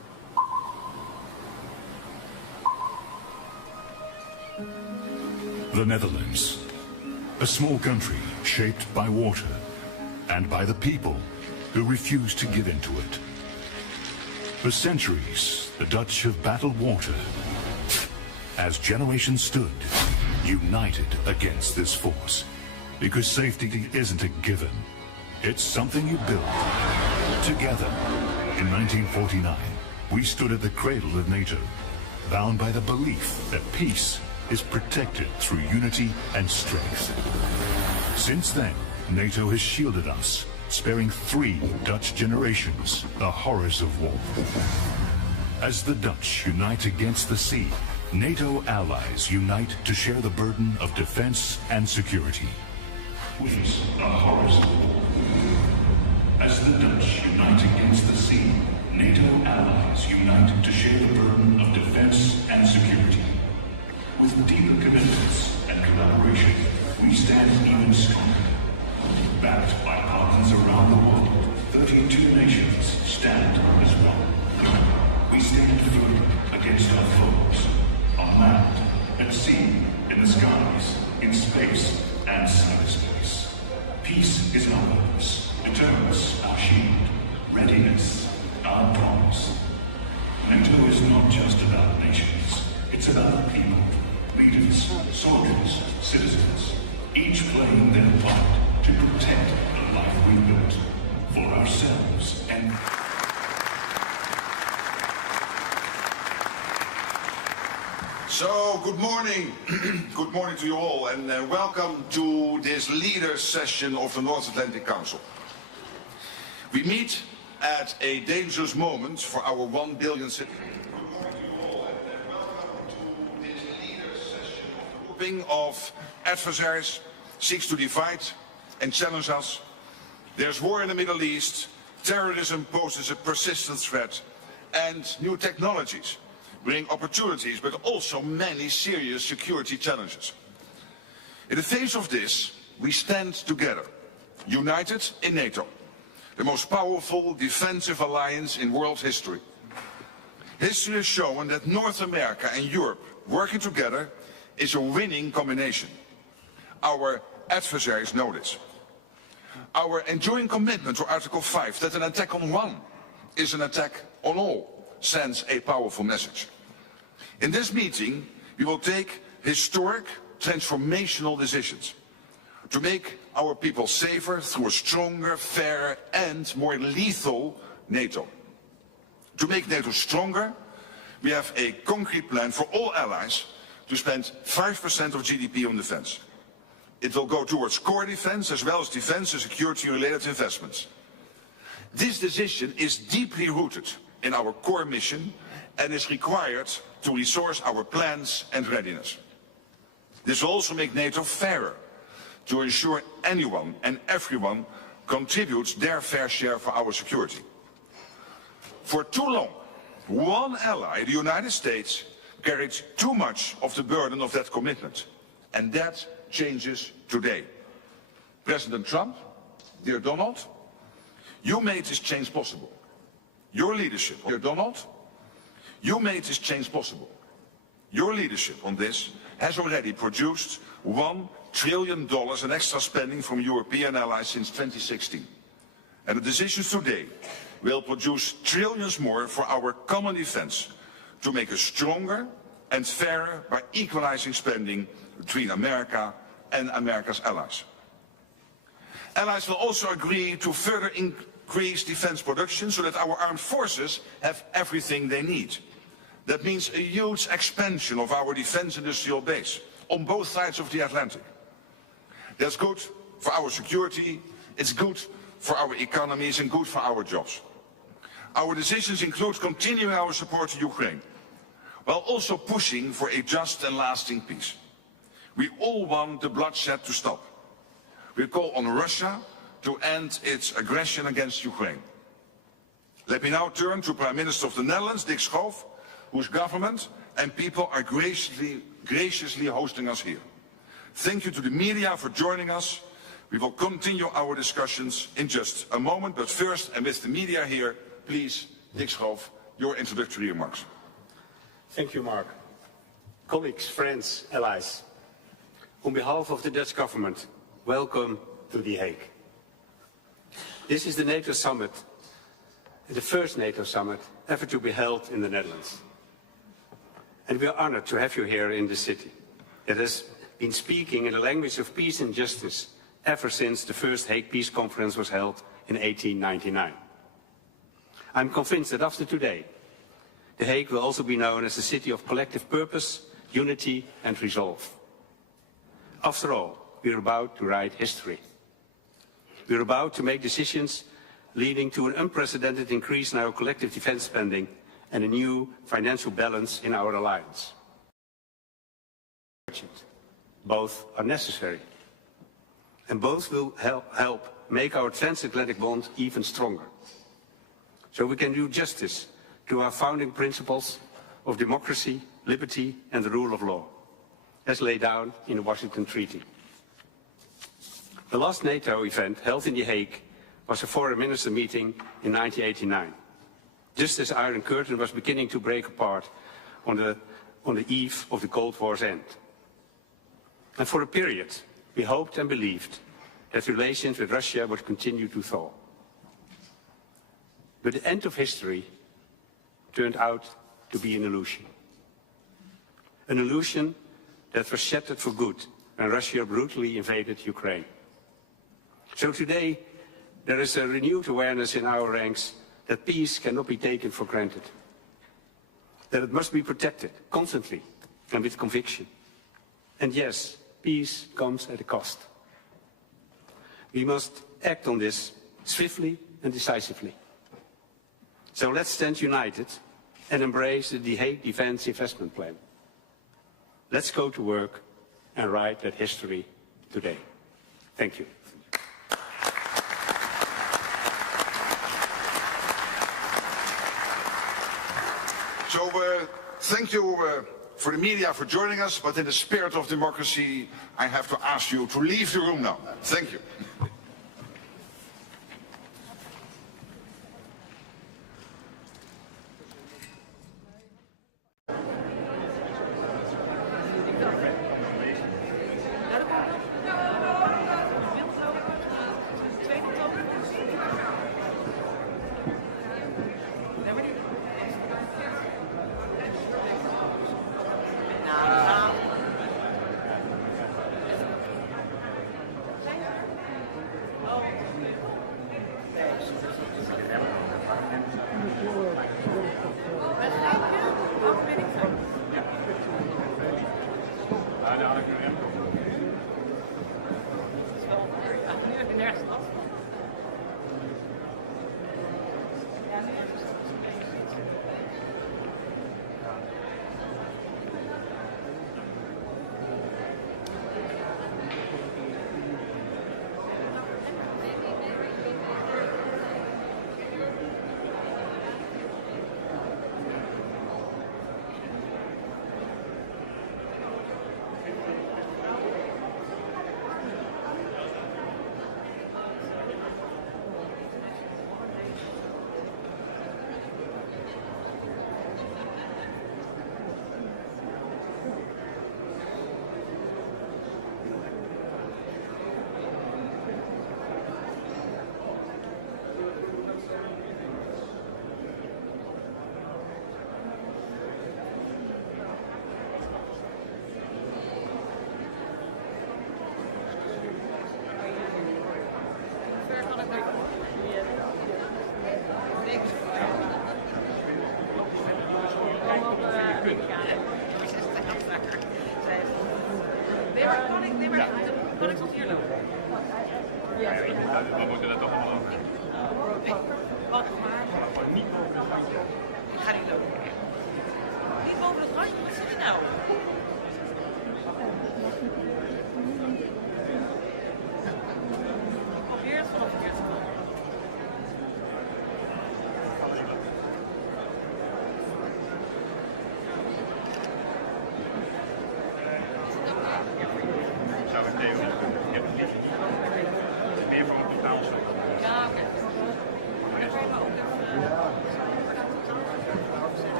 The Netherlands, a small country shaped by water and by the people who refuse to give in to it. For centuries, the Dutch have battled water as generations stood, united against this force. Because safety isn't a given. It's something you build together. In 1949, we stood at the cradle of NATO, bound by the belief that peace is protected through unity and strength. Since then, NATO has shielded us, sparing 3 Dutch generations the horrors of war. As the Dutch unite against the sea, NATO allies unite to share the burden of defense and security. With the horrors of war. As the Dutch unite against the sea, NATO allies unite to share the burden of defense and security. With deeper commitments and collaboration, we stand even stronger. Backed by partners around the world, 32 nations stand as one. We stand firm against our foes, on land, at sea, in the skies, in space, and cyberspace. Peace is our purpose, deterrence our shield, readiness our promise. NATO is not just about nations, it's about people, leaders, soldiers, citizens, each playing their part to protect the life we built for ourselves and... So, good morning. Good morning to you all, and welcome to this leaders session of the North Atlantic Council. We meet at a dangerous moment for our 1 billion citizens. Good morning to you all, and welcome to this leaders session of the grouping of adversaries seeks to divide and challenge us. There's war in the Middle East, terrorism poses a persistent threat, and new technologies bring opportunities, but also many serious security challenges. In the face of this, we stand together, united in NATO, the most powerful defensive alliance in world history. History has shown that North America and Europe working together is a winning combination. Our adversaries know this. Our enduring commitment to Article 5, that an attack on one is an attack on all, sends a powerful message. In this meeting, we will take historic, transformational decisions to make our people safer through a stronger, fairer and more lethal NATO. To make NATO stronger, we have a concrete plan for all allies to spend 5% of GDP on defense. It will go towards core defense as well as defense and security-related investments. This decision is deeply rooted in our core mission and is required to resource our plans and readiness. This will also make NATO fairer, to ensure anyone and everyone contributes their fair share for our security. For too long, one ally, the United States, carried too much of the burden of that commitment, and that changes today. President Trump, dear Donald, you made this change possible. Your leadership, dear Donald, you made this change possible. Your leadership on this has already produced $1 trillion in extra spending from European allies since 2016. And the decisions today will produce trillions more for our common defense to make us stronger and fairer by equalizing spending between America and America's allies. Allies will also agree to further increase defense production so that our armed forces have everything they need. That means a huge expansion of our defense industrial base on both sides of the Atlantic. That's good for our security, it's good for our economies and good for our jobs. Our decisions include continuing our support to Ukraine, while also pushing for a just and lasting peace. We all want the bloodshed to stop. We call on Russia to end its aggression against Ukraine. Let me now turn to Prime Minister of the Netherlands, Dick Schoof, whose government and people are graciously hosting us here. Thank you to the media for joining us. We will continue our discussions in just a moment, but first, and with the media here, please, Dick Schoof, your introductory remarks. Thank you, Mark. Colleagues, friends, allies. On behalf of the Dutch government, welcome to The Hague. This is the NATO summit, the first NATO summit ever to be held in the Netherlands. And we are honored to have you here in the city that has been speaking in the language of peace and justice ever since the first Hague Peace Conference was held in 1899. I'm convinced that after today, The Hague will also be known as the city of collective purpose, unity and resolve. After all, we're about to write history. We're about to make decisions leading to an unprecedented increase in our collective defense spending and a new financial balance in our alliance. Both are necessary. And both will help make our transatlantic bond even stronger. So we can do justice to our founding principles of democracy, liberty and the rule of law, as laid down in the Washington Treaty. The last NATO event held in The Hague was a foreign minister meeting in 1989, just as the Iron Curtain was beginning to break apart on the eve of the Cold War's end. And for a period, we hoped and believed that relations with Russia would continue to thaw. But the end of history turned out to be an illusion. An illusion that was shattered for good when Russia brutally invaded Ukraine. So today, there is a renewed awareness in our ranks that peace cannot be taken for granted. That it must be protected constantly and with conviction. And yes, peace comes at a cost. We must act on this swiftly and decisively. So let's stand united and embrace the Hague Defence Investment Plan. Let's go to work and write that history today. Thank you. So thank you for the media for joining us, but in the spirit of democracy, I have to ask you to leave the room now. Thank you. We moeten dat toch allemaal over. Wat maar. Gewoon niet over het randje. Ik ga niet lopen. Niet boven het randje, wat zit er nou? Probeer het vanaf hier te komen. Zou ik Theo? Ik heb het liefst. Meer voor een totaal zo. Ja, oké. Maar dan kan je maar ook even...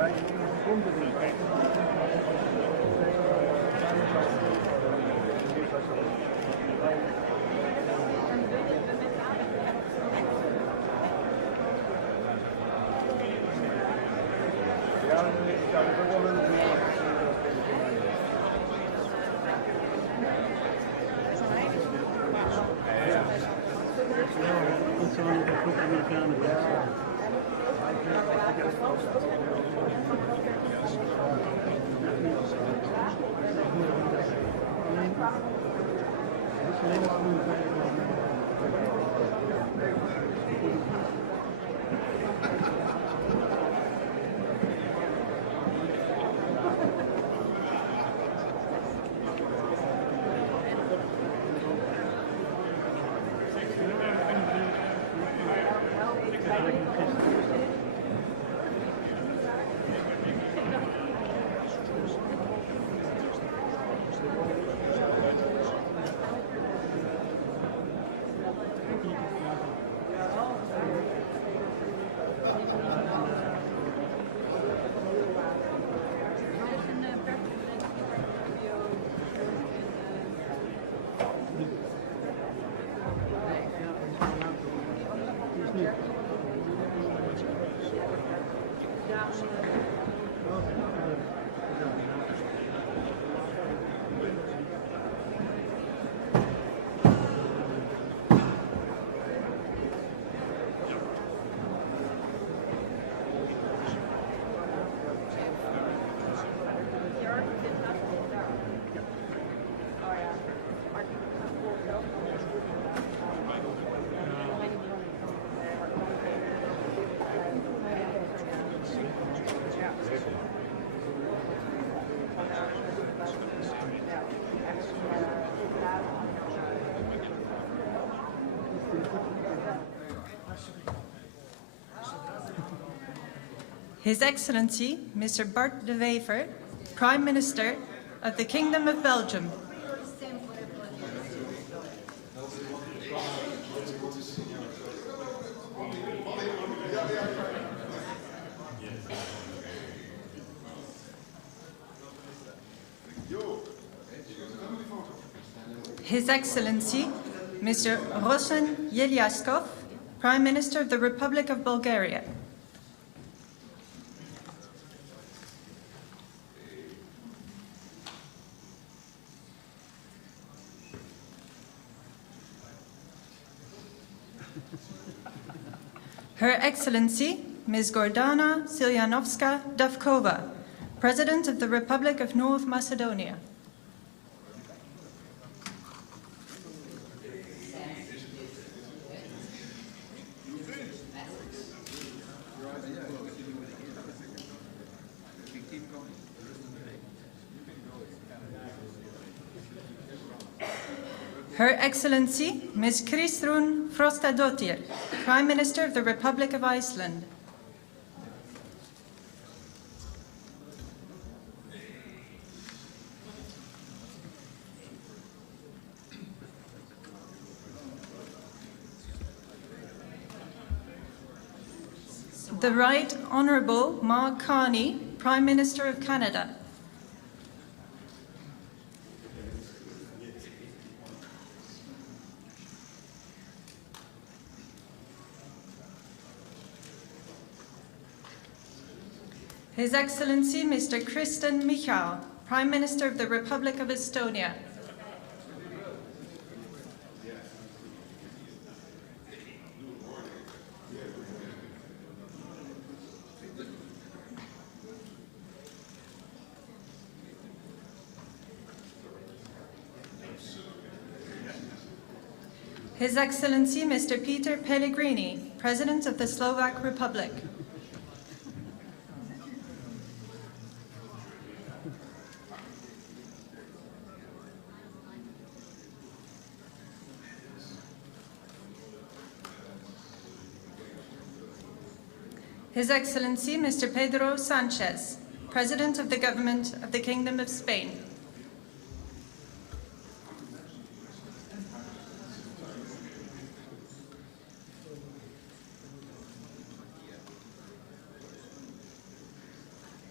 His Excellency, Mr. Bart de Wever, Prime Minister of the Kingdom of Belgium. His Excellency, Mr. Rosen Yeliaskov, Prime Minister of the Republic of Bulgaria. Her Excellency, Ms. Gordana Silyanovska-Davkova, President of the Republic of North Macedonia. Her Excellency, Ms. Kristrún Frostadóttir, Prime Minister of the Republic of Iceland. The Right Honourable Mark Carney, Prime Minister of Canada. His Excellency Mr. Kristen Michal, Prime Minister of the Republic of Estonia. His Excellency Mr. Peter Pellegrini, President of the Slovak Republic. His Excellency Mr. Pedro Sanchez, President of the Government of the Kingdom of Spain.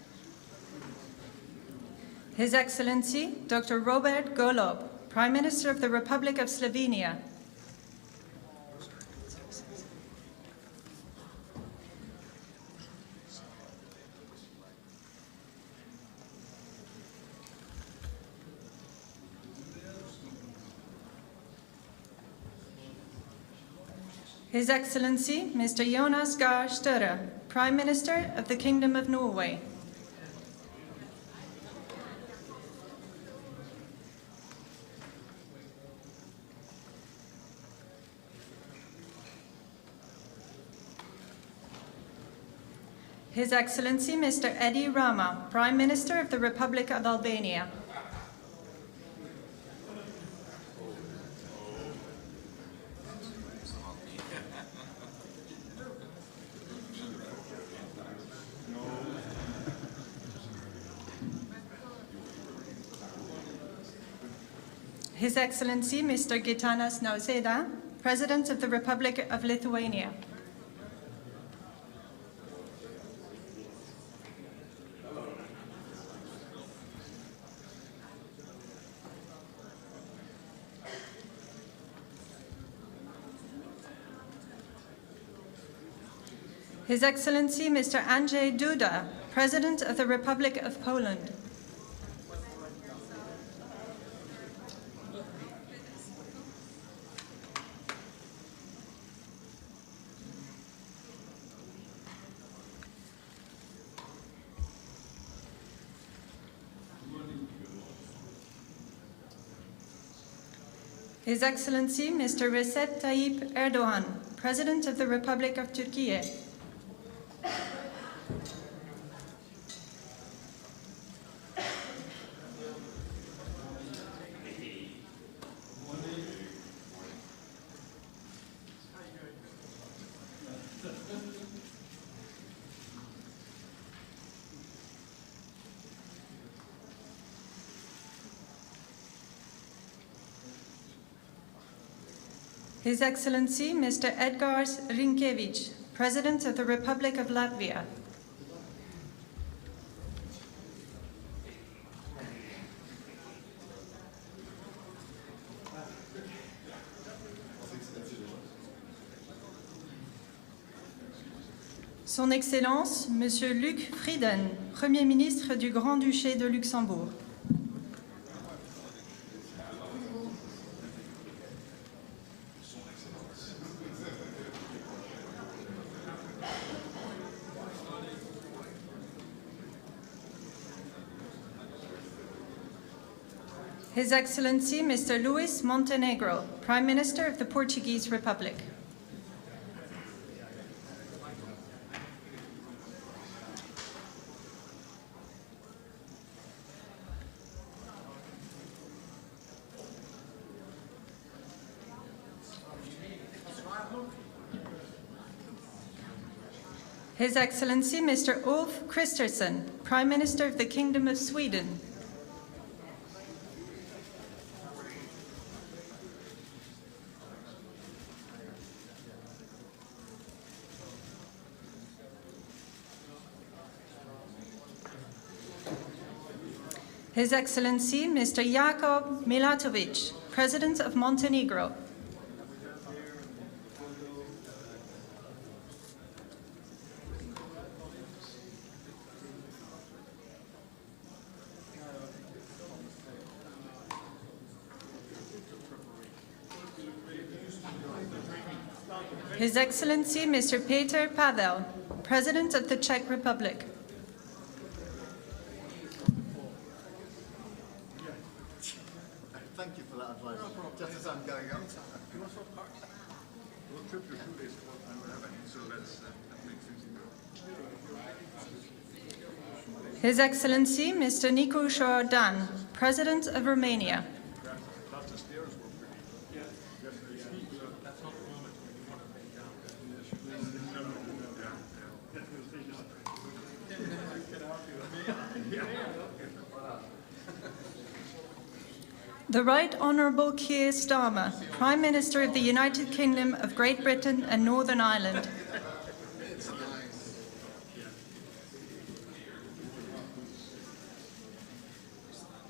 His Excellency Dr. Robert Golob, Prime Minister of the Republic of Slovenia. His Excellency Mr. Jonas Gahr Støre, Prime Minister of the Kingdom of Norway. His Excellency Mr. Edi Rama, Prime Minister of the Republic of Albania. His Excellency Mr. Gitanas Nausėda, President of the Republic of Lithuania. His Excellency Mr. Andrzej Duda, President of the Republic of Poland. His Excellency Mr. Recep Tayyip Erdogan, President of the Republic of Turkey. His Excellency Mr. Edgars Rinkēvičs, President of the Republic of Latvia. Son Excellence, Monsieur Luc Frieden, Premier ministre du Grand-Duché de Luxembourg. His Excellency Mr. Luis Montenegro, Prime Minister of the Portuguese Republic. His Excellency Mr. Ulf Kristersson, Prime Minister of the Kingdom of Sweden. His Excellency Mr. Jakub Milatovic, President of Montenegro. His Excellency Mr. Peter Pavel, President of the Czech Republic. Thank you for that advice. Just as I'm going up. His Excellency Mr. Nicu Jordan, President of Romania. The Right Honourable Keir Starmer, Prime Minister of the United Kingdom of Great Britain and Northern Ireland.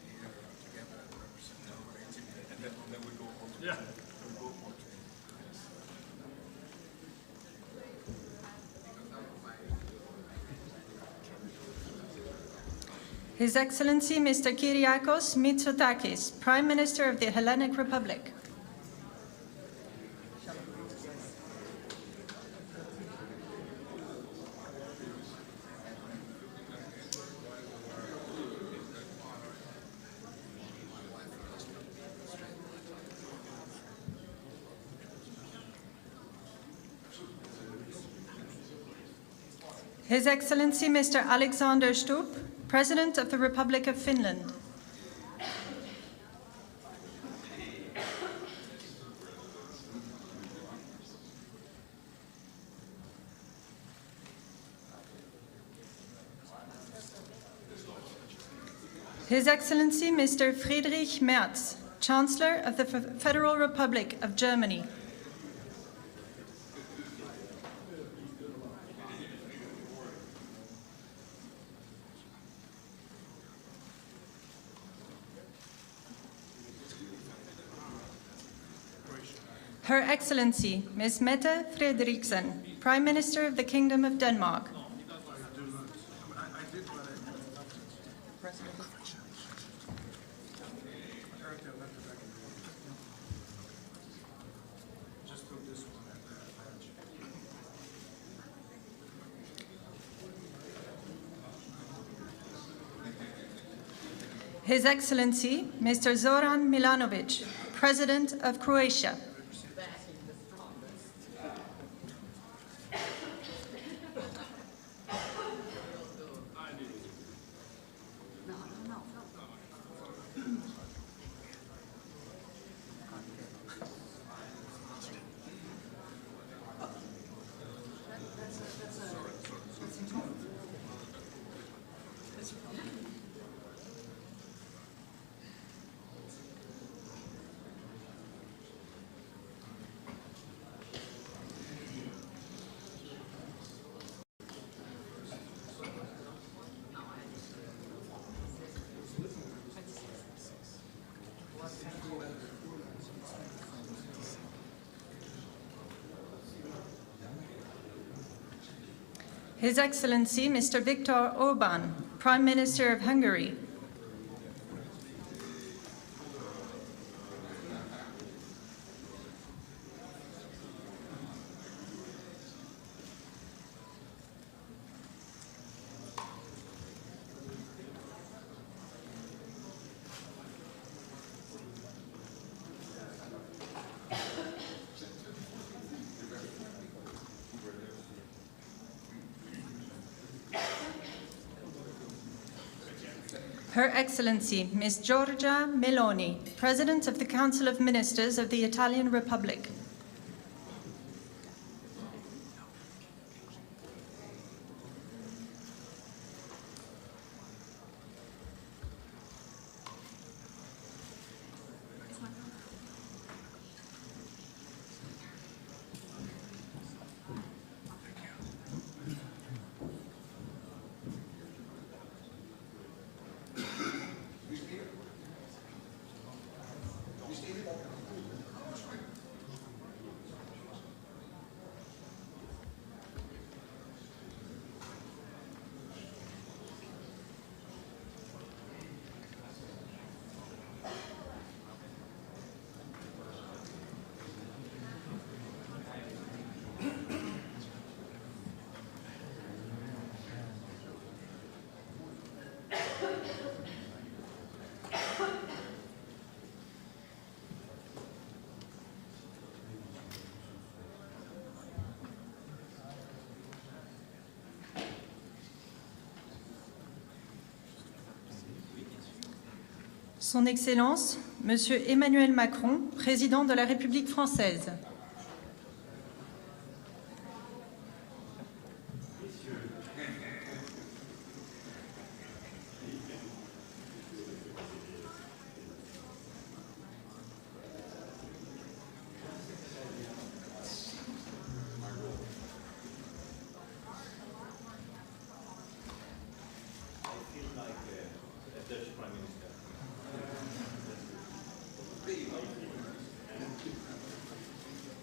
His Excellency Mr. Kyriakos Mitsotakis, Prime Minister of the Hellenic Republic. His Excellency Mr. Alexander Stubb, President of the Republic of Finland. His Excellency Mr. Friedrich Merz, Chancellor of the Federal Republic of Germany. Her Excellency Ms. Mette Frederiksen, Prime Minister of the Kingdom of Denmark. His Excellency Mr. Zoran Milanovic, President of Croatia. His Excellency Mr. Viktor Orbán, Prime Minister of Hungary. Her Excellency Ms. Giorgia Meloni, President of the Council of Ministers of the Italian Republic. Son Excellence, Monsieur Emmanuel Macron, Président de la République française.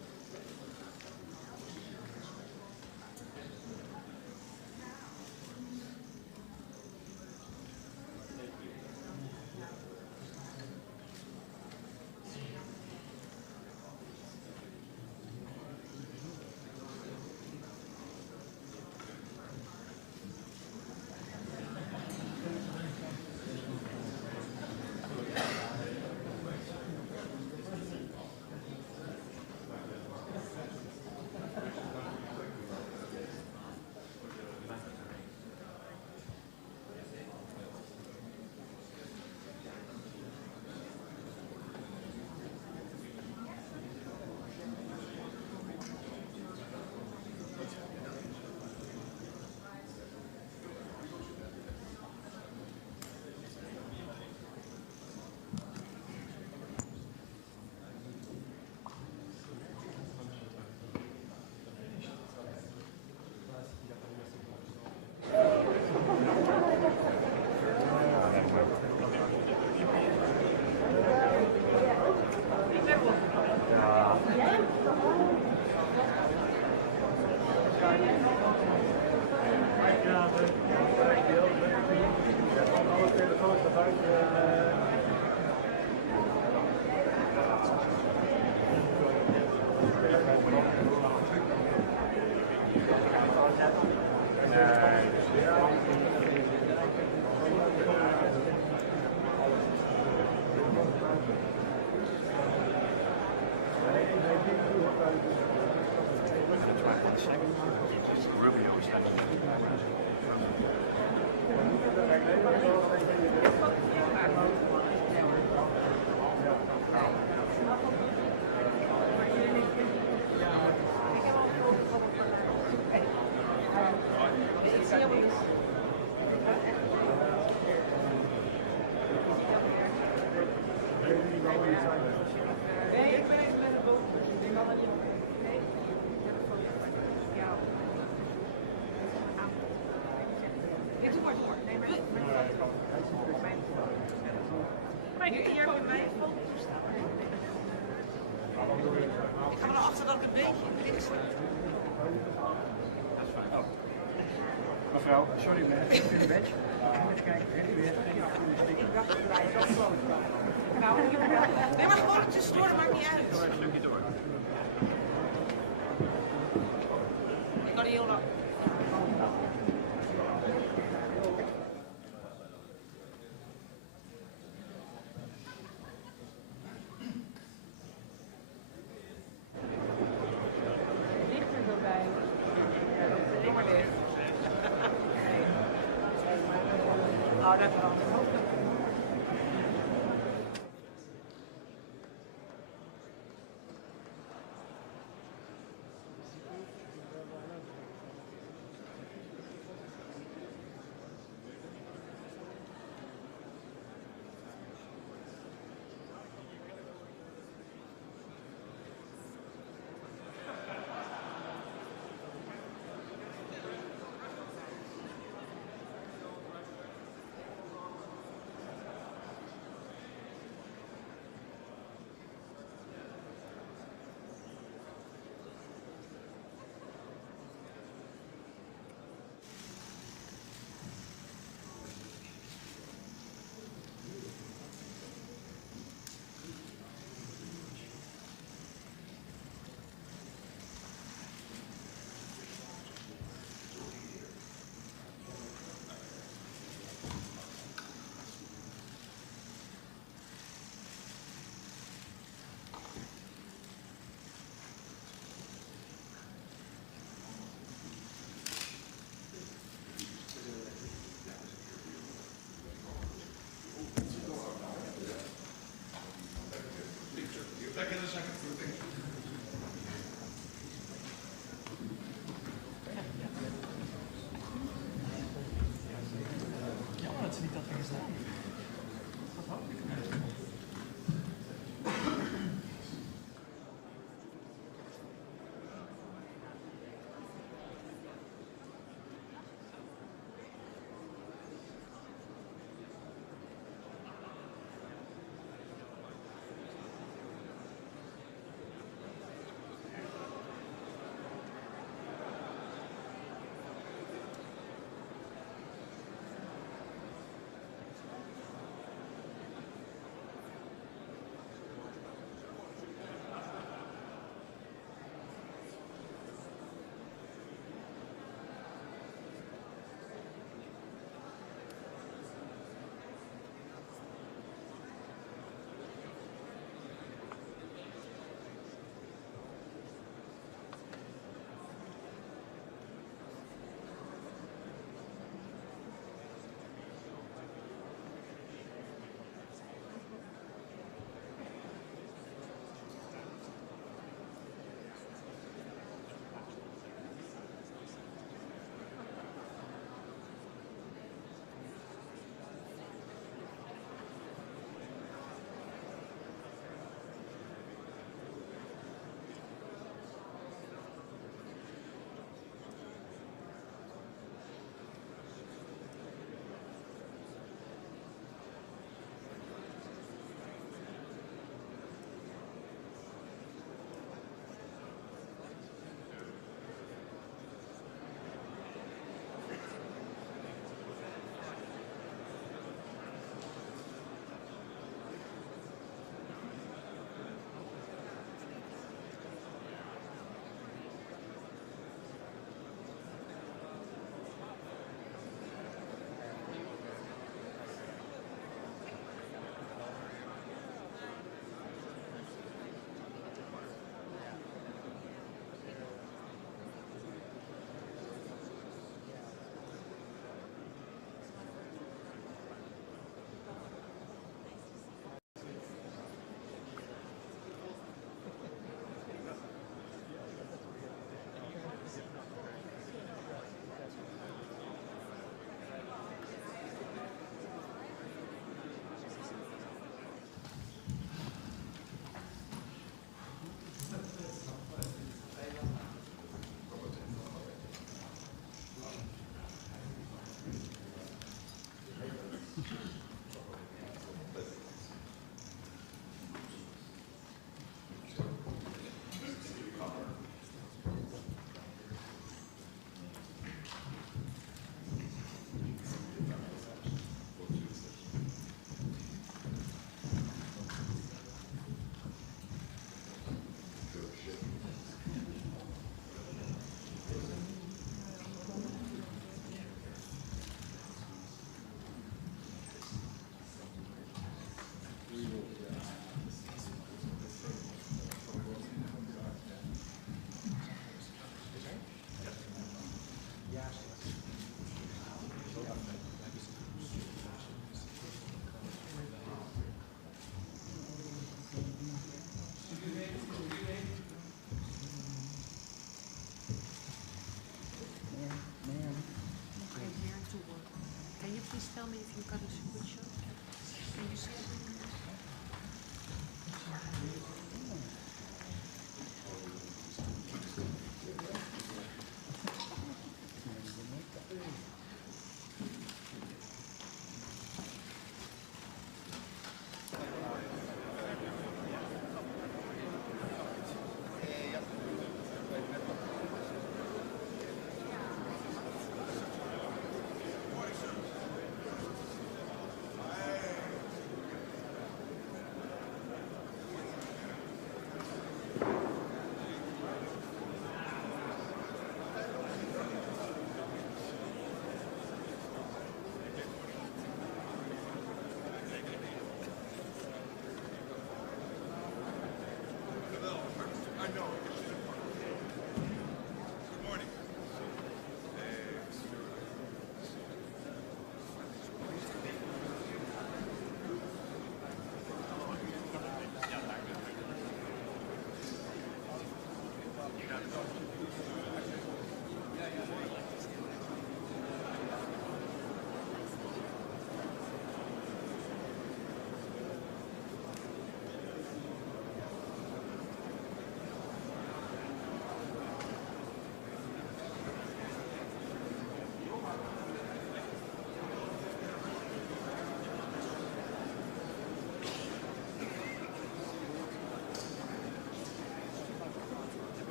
Maar hier heb je mij een foto staan. Ik ga maar naar achter dat ik een beetje in het licht sta. Mevrouw, sorry, maar even een badge. Even kijken, ik dacht dat wij zo groot waren. Nou, nee, maar gewoon het tussendoor, dat maakt niet uit. Een stukje door. Ik kan heel lang. Nou, dat wel.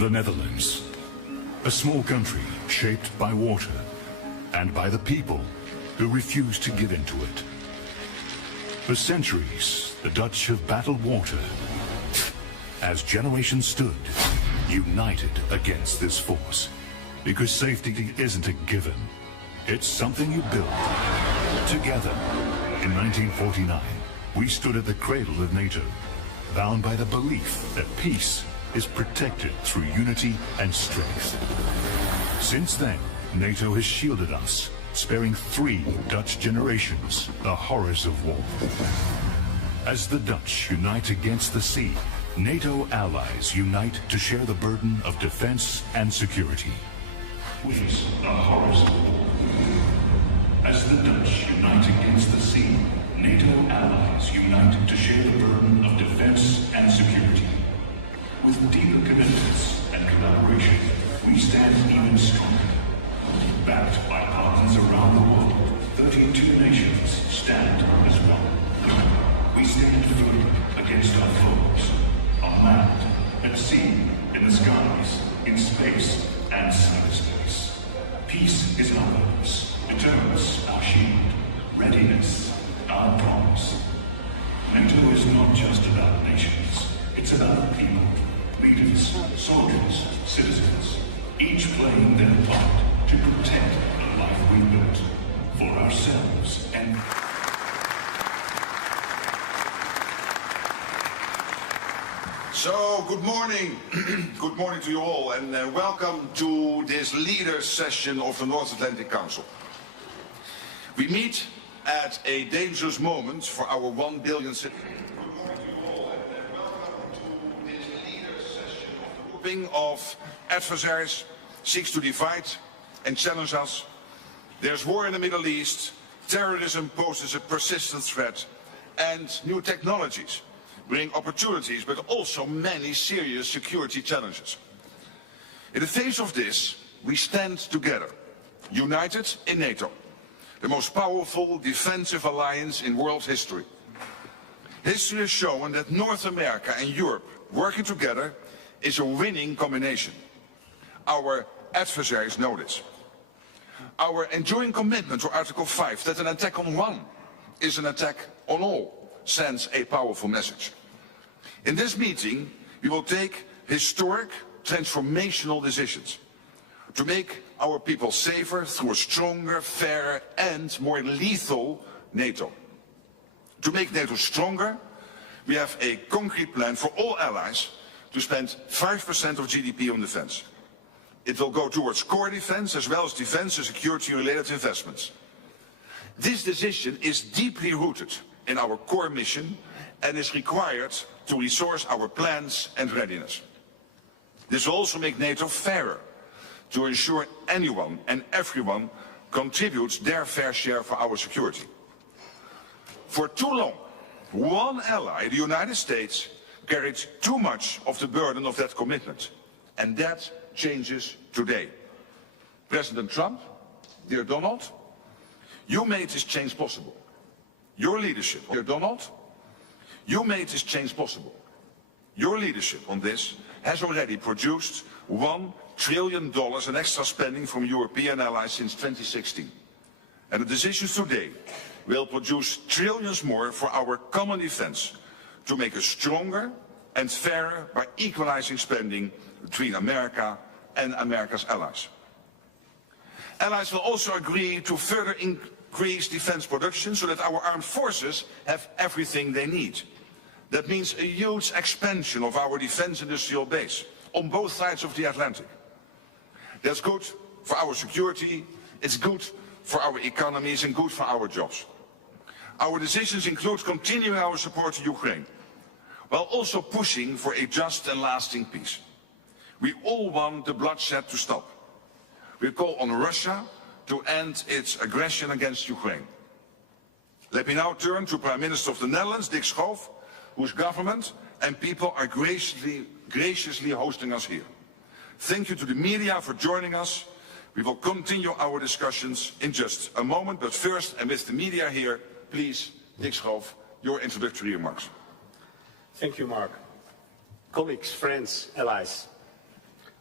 The Netherlands, a small country shaped by water and by the people who refuse to give into it. For centuries, the Dutch have battled water as generations stood, united against this force. Because safety isn't a given. It's something you build together. In 1949, we stood at the cradle of NATO, bound by the belief that peace is protected through unity and strength. Since then, NATO has shielded us, sparing 3 Dutch generations the horrors of war. As the Dutch unite against the sea, NATO allies unite to share the burden of defense and security. With the horrors of war. As the Dutch unite against the sea, NATO allies unite to share the burden of defense and security. With deeper commitments and collaboration, we stand even stronger. Backed by partners around the world, 32 nations stand as one. We stand firm against our foes, on land, at sea, in the skies, in space, and cyberspace. Peace is our purpose, deterrence our shield, readiness our promise. NATO is not just about nations, it's about people, leaders, soldiers, citizens, each playing their part to protect the life we built for ourselves and... So, good morning. Good morning to you all, and welcome to this leaders session of the North Atlantic Council. We meet at a dangerous moment for our 1 billion citizens. Good morning to you all, and welcome to this leaders session of the grouping of adversaries seeks to divide and challenge us. There's war in the Middle East, terrorism poses a persistent threat, and new technologies bring opportunities, but also many serious security challenges. In the face of this, we stand together, united in NATO, the most powerful defensive alliance in world history. History has shown that North America and Europe working together is a winning combination. Our adversaries know this. Our enduring commitment to Article 5, that an attack on one is an attack on all, sends a powerful message. In this meeting, we will take historic, transformational decisions to make our people safer through a stronger, fairer and more lethal NATO. To make NATO stronger, we have a concrete plan for all allies to spend 5% of GDP on defense. It will go towards core defense as well as defense and security-related investments. This decision is deeply rooted in our core mission and is required to resource our plans and readiness. This will also make NATO fairer, to ensure anyone and everyone contributes their fair share for our security. For too long, one ally, the United States, carried too much of the burden of that commitment, and that changes today. President Trump, dear Donald, you made this change possible. Your leadership, dear Donald, you made this change possible. Your leadership on this has already produced $1 trillion in extra spending from European allies since 2016. And the decisions today will produce trillions more for our common defense to make us stronger and fairer by equalizing spending between America and America's allies. Allies will also agree to further increase defense production so that our armed forces have everything they need. That means a huge expansion of our defense industrial base on both sides of the Atlantic. That's good for our security, it's good for our economies and good for our jobs. Our decisions include continuing our support to Ukraine, while also pushing for a just and lasting peace. We all want the bloodshed to stop. We call on Russia to end its aggression against Ukraine. Let me now turn to Prime Minister of the Netherlands, Dick Schoof, whose government and people are graciously hosting us here. Thank you to the media for joining us. We will continue our discussions in just a moment, but first, and with the media here, please, Dick Schoof, your introductory remarks. Thank you, Mark. Colleagues, friends, allies.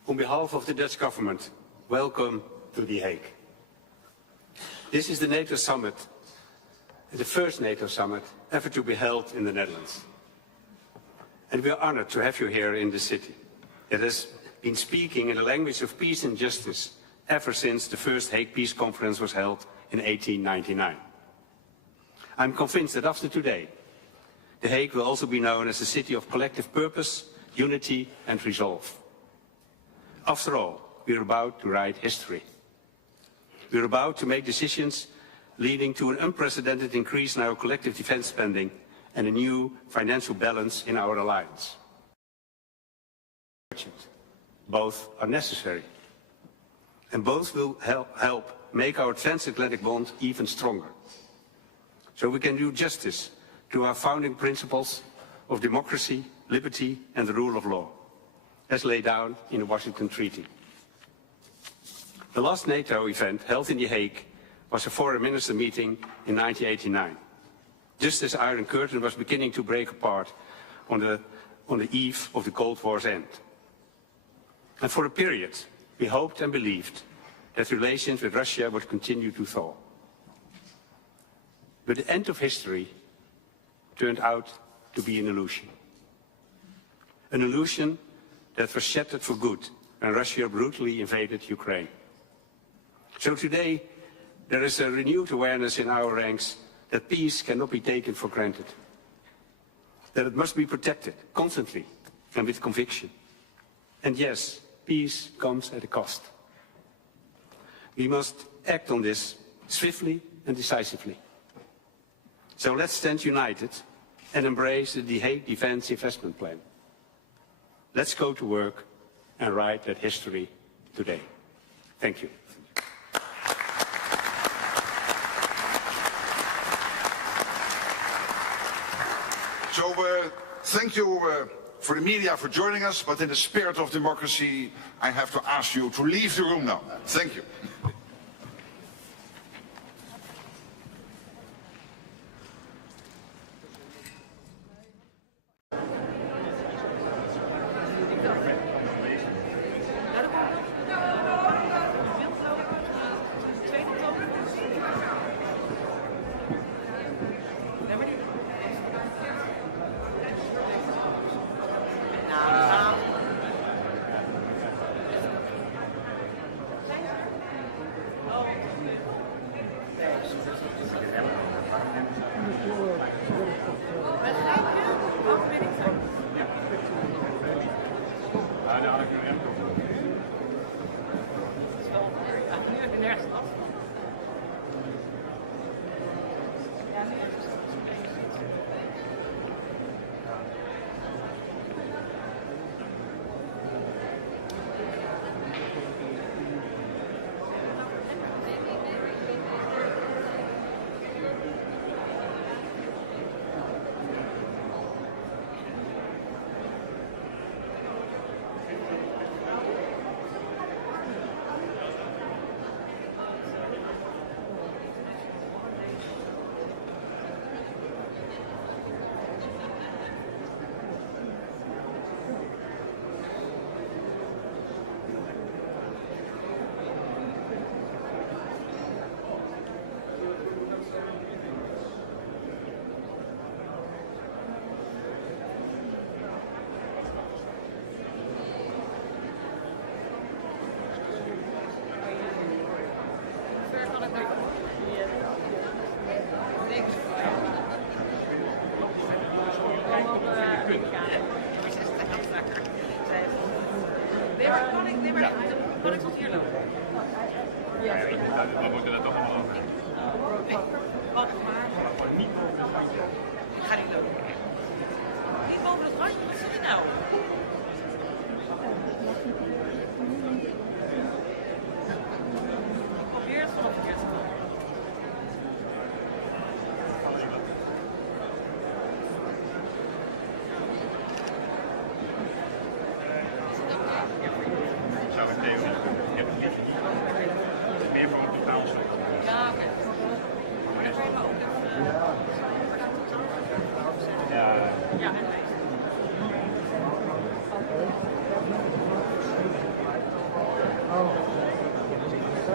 On behalf of the Dutch government, welcome to The Hague. This is the NATO summit, the first NATO summit ever to be held in the Netherlands. And we are honored to have you here in the city that has been speaking in the language of peace and justice ever since the first Hague Peace Conference was held in 1899. I'm convinced that after today, The Hague will also be known as a city of collective purpose, unity and resolve. After all, we're about to write history. We're about to make decisions leading to an unprecedented increase in our collective defense spending and a new financial balance in our alliance. Both are necessary, and both will help make our transatlantic bond even stronger, so we can do justice to our founding principles of democracy, liberty and the rule of law, as laid down in the Washington Treaty. The last NATO event held in The Hague was a foreign minister meeting in 1989, just as the Iron Curtain was beginning to break apart on the eve of the Cold War's end. And for a period, we hoped and believed that relations with Russia would continue to thaw. But the end of history turned out to be an illusion. An illusion that was shattered for good when Russia brutally invaded Ukraine. So today, there is a renewed awareness in our ranks that peace cannot be taken for granted. That it must be protected constantly and with conviction. And yes, peace comes at a cost. We must act on this swiftly and decisively. So let's stand united and embrace the The Hague Defense Investment Plan. Let's go to work and write that history today. Thank you. So thank you for the media for joining us, but in the spirit of democracy, I have to ask you to leave the room now. Thank you.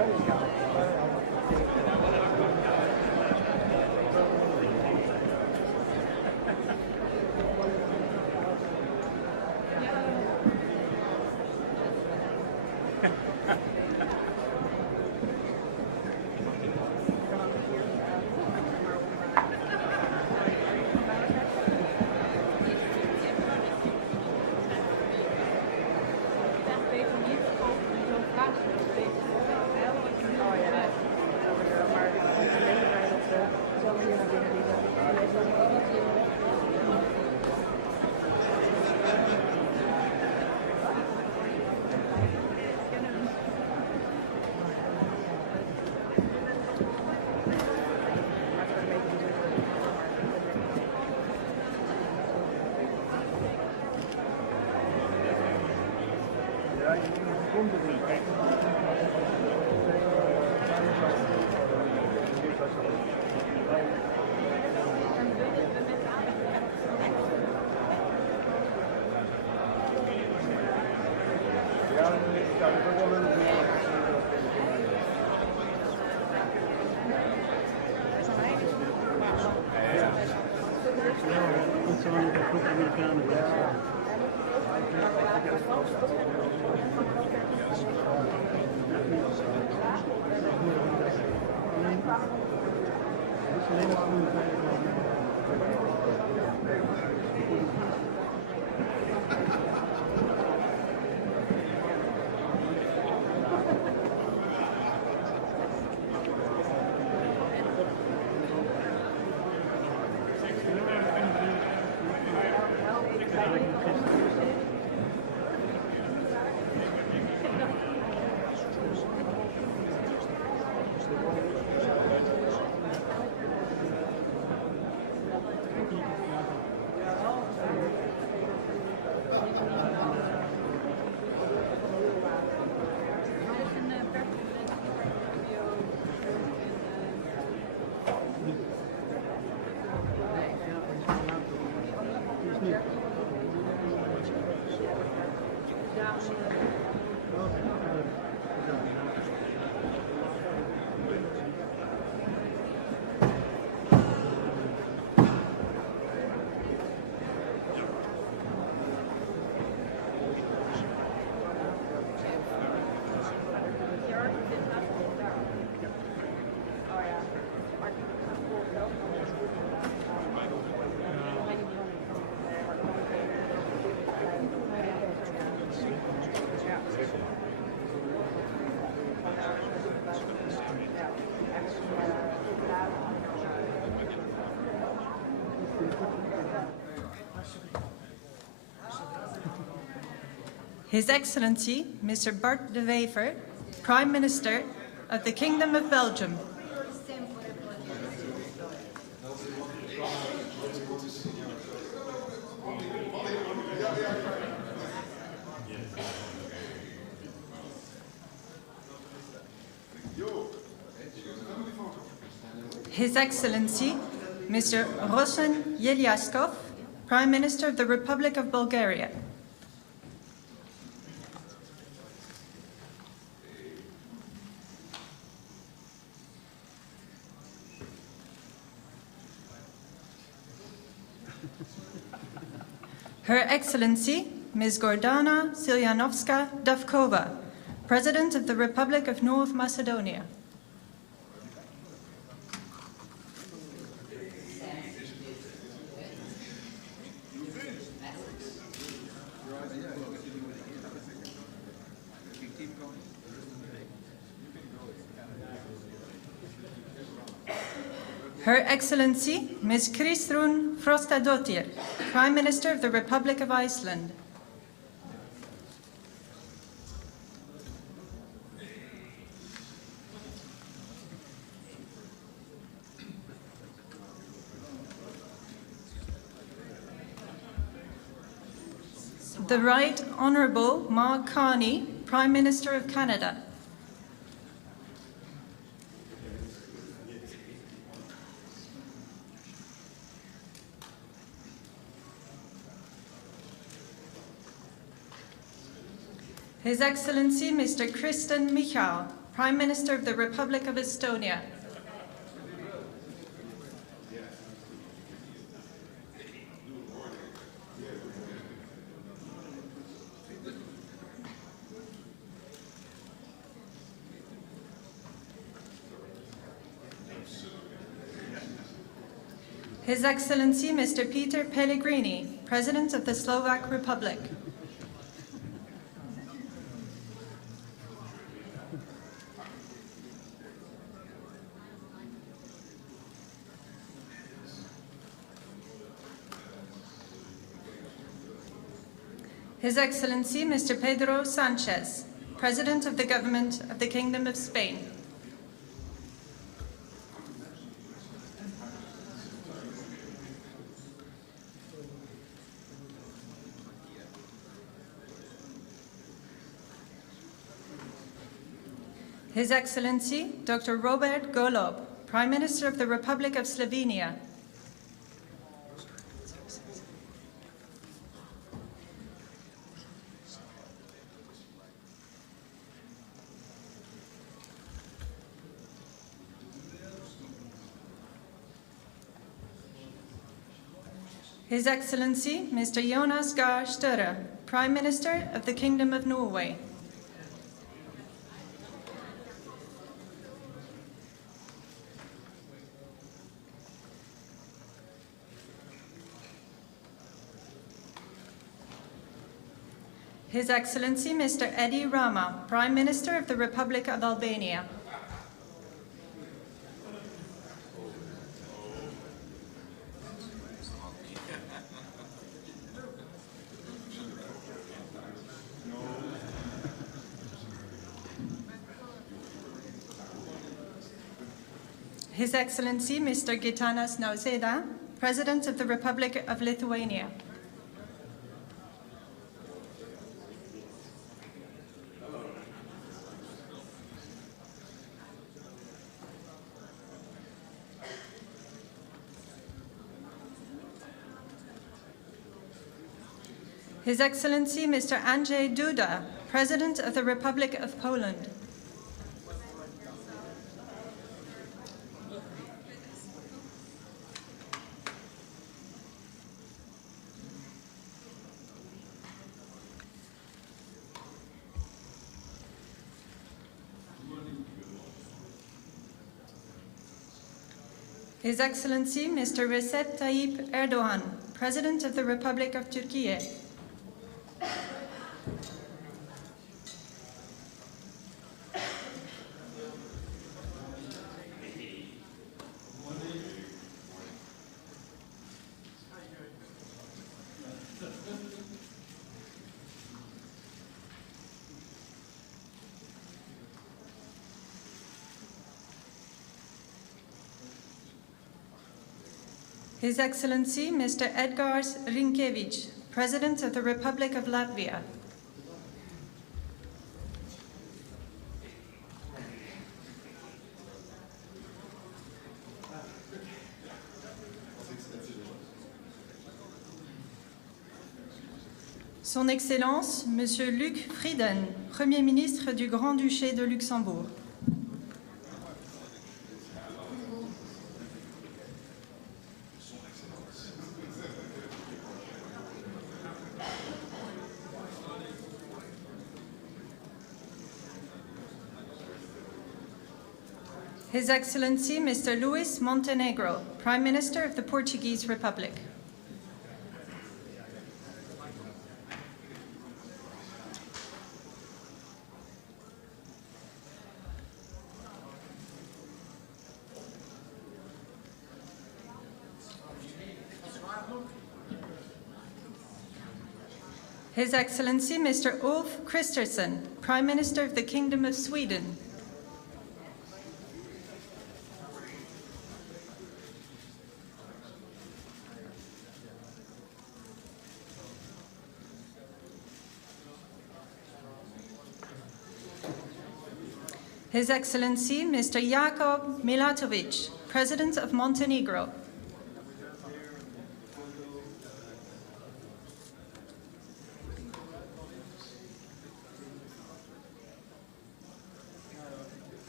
His Excellency, Mr. Bart de Wever, Prime Minister of the Kingdom of Belgium. His Excellency, Mr. Rosen Yeliaskov, Prime Minister of the Republic of Bulgaria. Her Excellency, Ms. Gordana Silyanovska-Davkova, President of the Republic of North Macedonia. Her Excellency, Ms. Kristrún Frostadóttir, Prime Minister of the Republic of Iceland. The Right Honourable Mark Carney, Prime Minister of Canada. His Excellency Mr. Kristen Michael, Prime Minister of the Republic of Estonia. His Excellency Mr. Peter Pellegrini, President of the Slovak Republic. His Excellency Mr. Pedro Sanchez, President of the Government of the Kingdom of Spain. His Excellency Dr. Robert Golob, Prime Minister of the Republic of Slovenia. His Excellency Mr. Jonas Gahr Støre, Prime Minister of the Kingdom of Norway. His Excellency Mr. Edi Rama, Prime Minister of the Republic of Albania. His Excellency Mr. Gitanas Nausėda, President of the Republic of Lithuania. His Excellency Mr. Andrzej Duda, President of the Republic of Poland. His Excellency Mr. Recep Tayyip Erdogan, President of the Republic of Turkey. His Excellency Mr. Edgars Rinkēvičs, President of the Republic of Latvia. Son Excellence, Monsieur Luc Frieden, Premier ministre du Grand-Duché de Luxembourg. His Excellency Mr. Luis Montenegro, Prime Minister of the Portuguese Republic. His Excellency Mr. Ulf Kristersson, Prime Minister of the Kingdom of Sweden. His Excellency Mr. Jakub Milatovic, President of Montenegro.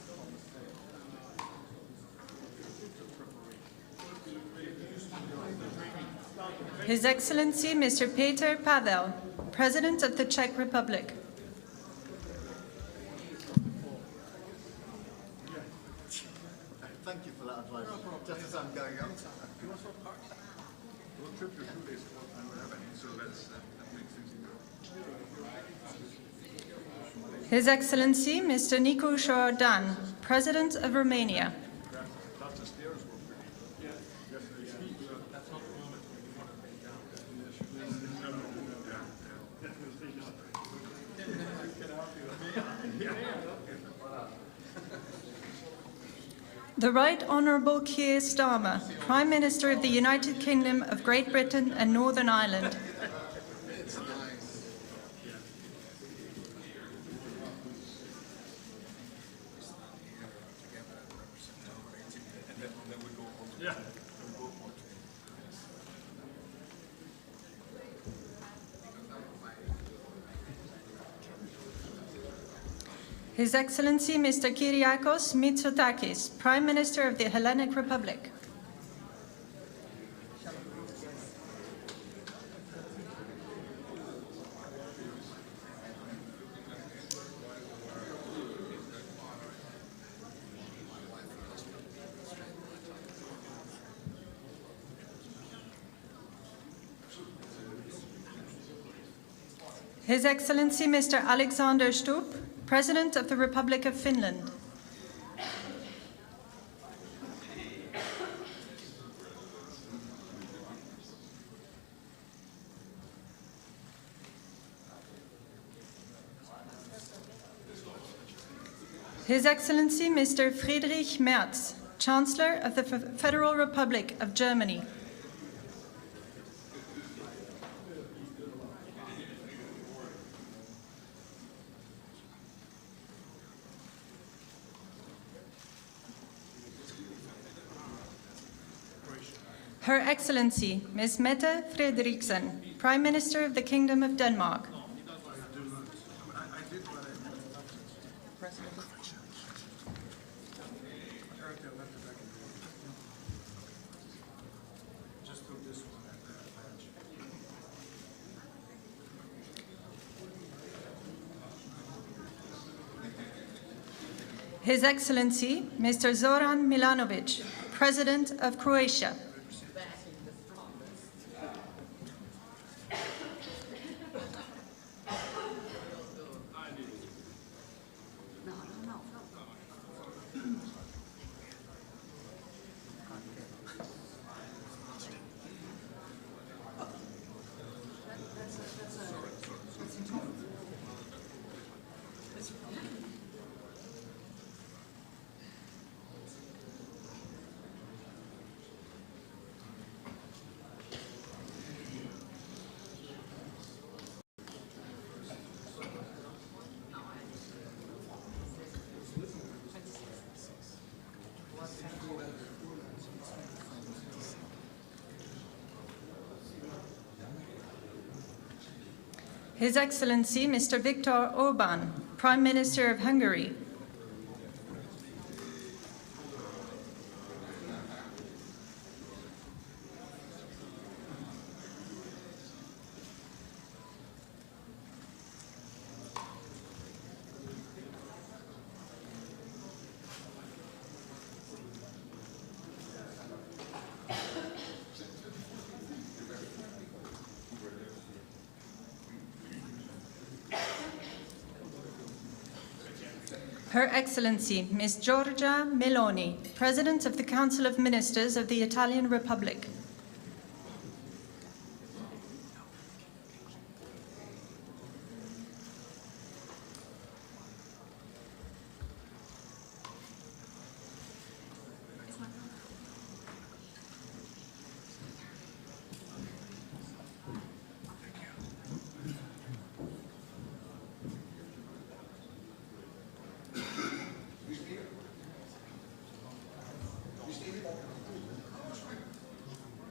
His Excellency Mr. Peter Pavel, President of the Czech Republic. Thank you for that advice. Just as I'm going up. His Excellency Mr. Nicu Șordan, President of Romania. The Right Honourable Keir Starmer, Prime Minister of the United Kingdom of Great Britain and Northern Ireland. His Excellency Mr. Kyriakos Mitsotakis, Prime Minister of the Hellenic Republic. His Excellency Mr. Alexander Stubb, President of the Republic of Finland. His Excellency Mr. Friedrich Merz, Chancellor of the Federal Republic of Germany. Her Excellency, Ms. Mette Frederiksen, Prime Minister of the Kingdom of Denmark. His Excellency, Mr. Zoran Milanovic, President of Croatia. His Excellency Mr. Viktor Orbán, Prime Minister of Hungary. Her Excellency, Ms. Giorgia Meloni, President of the Council of Ministers of the Italian Republic.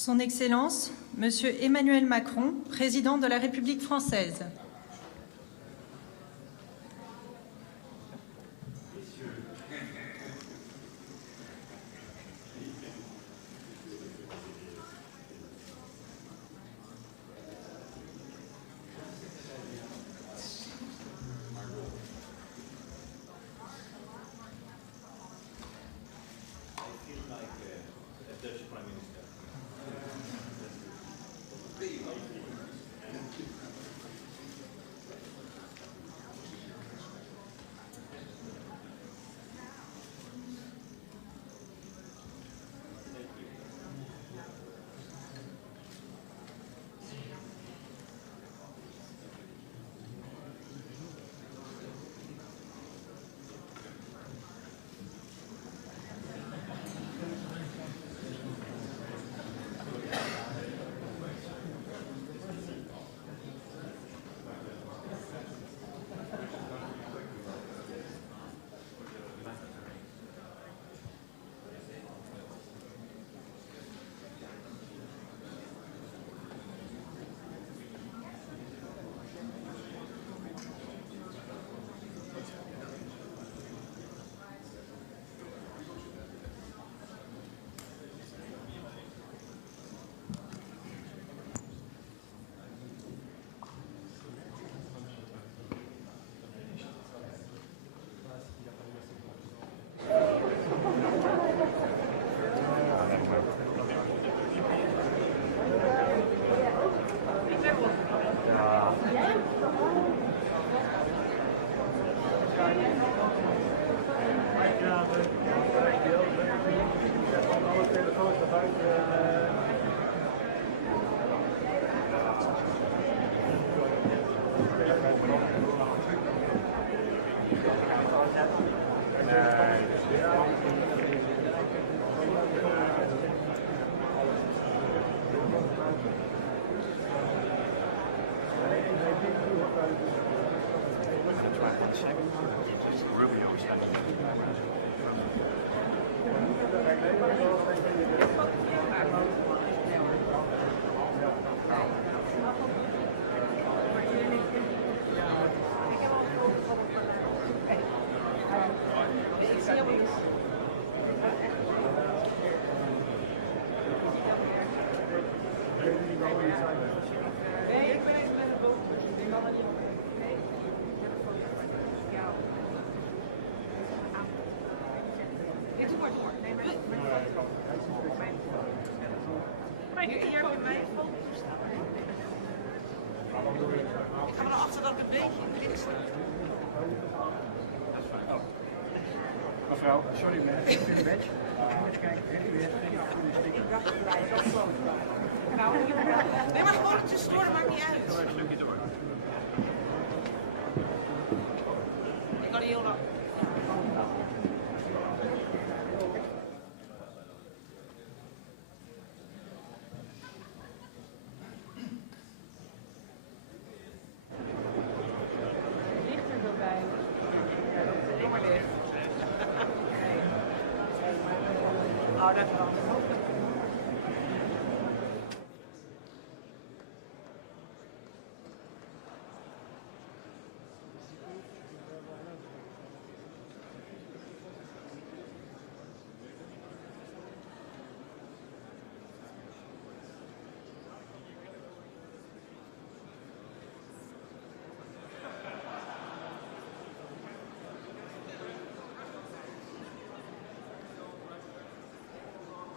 Son Excellence, Monsieur Emmanuel Macron, Président de la République française. Ik ga maar naar achter dat ik een beetje in het midden sta. Mevrouw, sorry, maar heb je een badge? Moet je kijken, heb je weer een stick? Ik dacht dat het afgesloten was. Nee, maar gewoon tussendoor, dat maakt niet uit. Ik kan heel lang.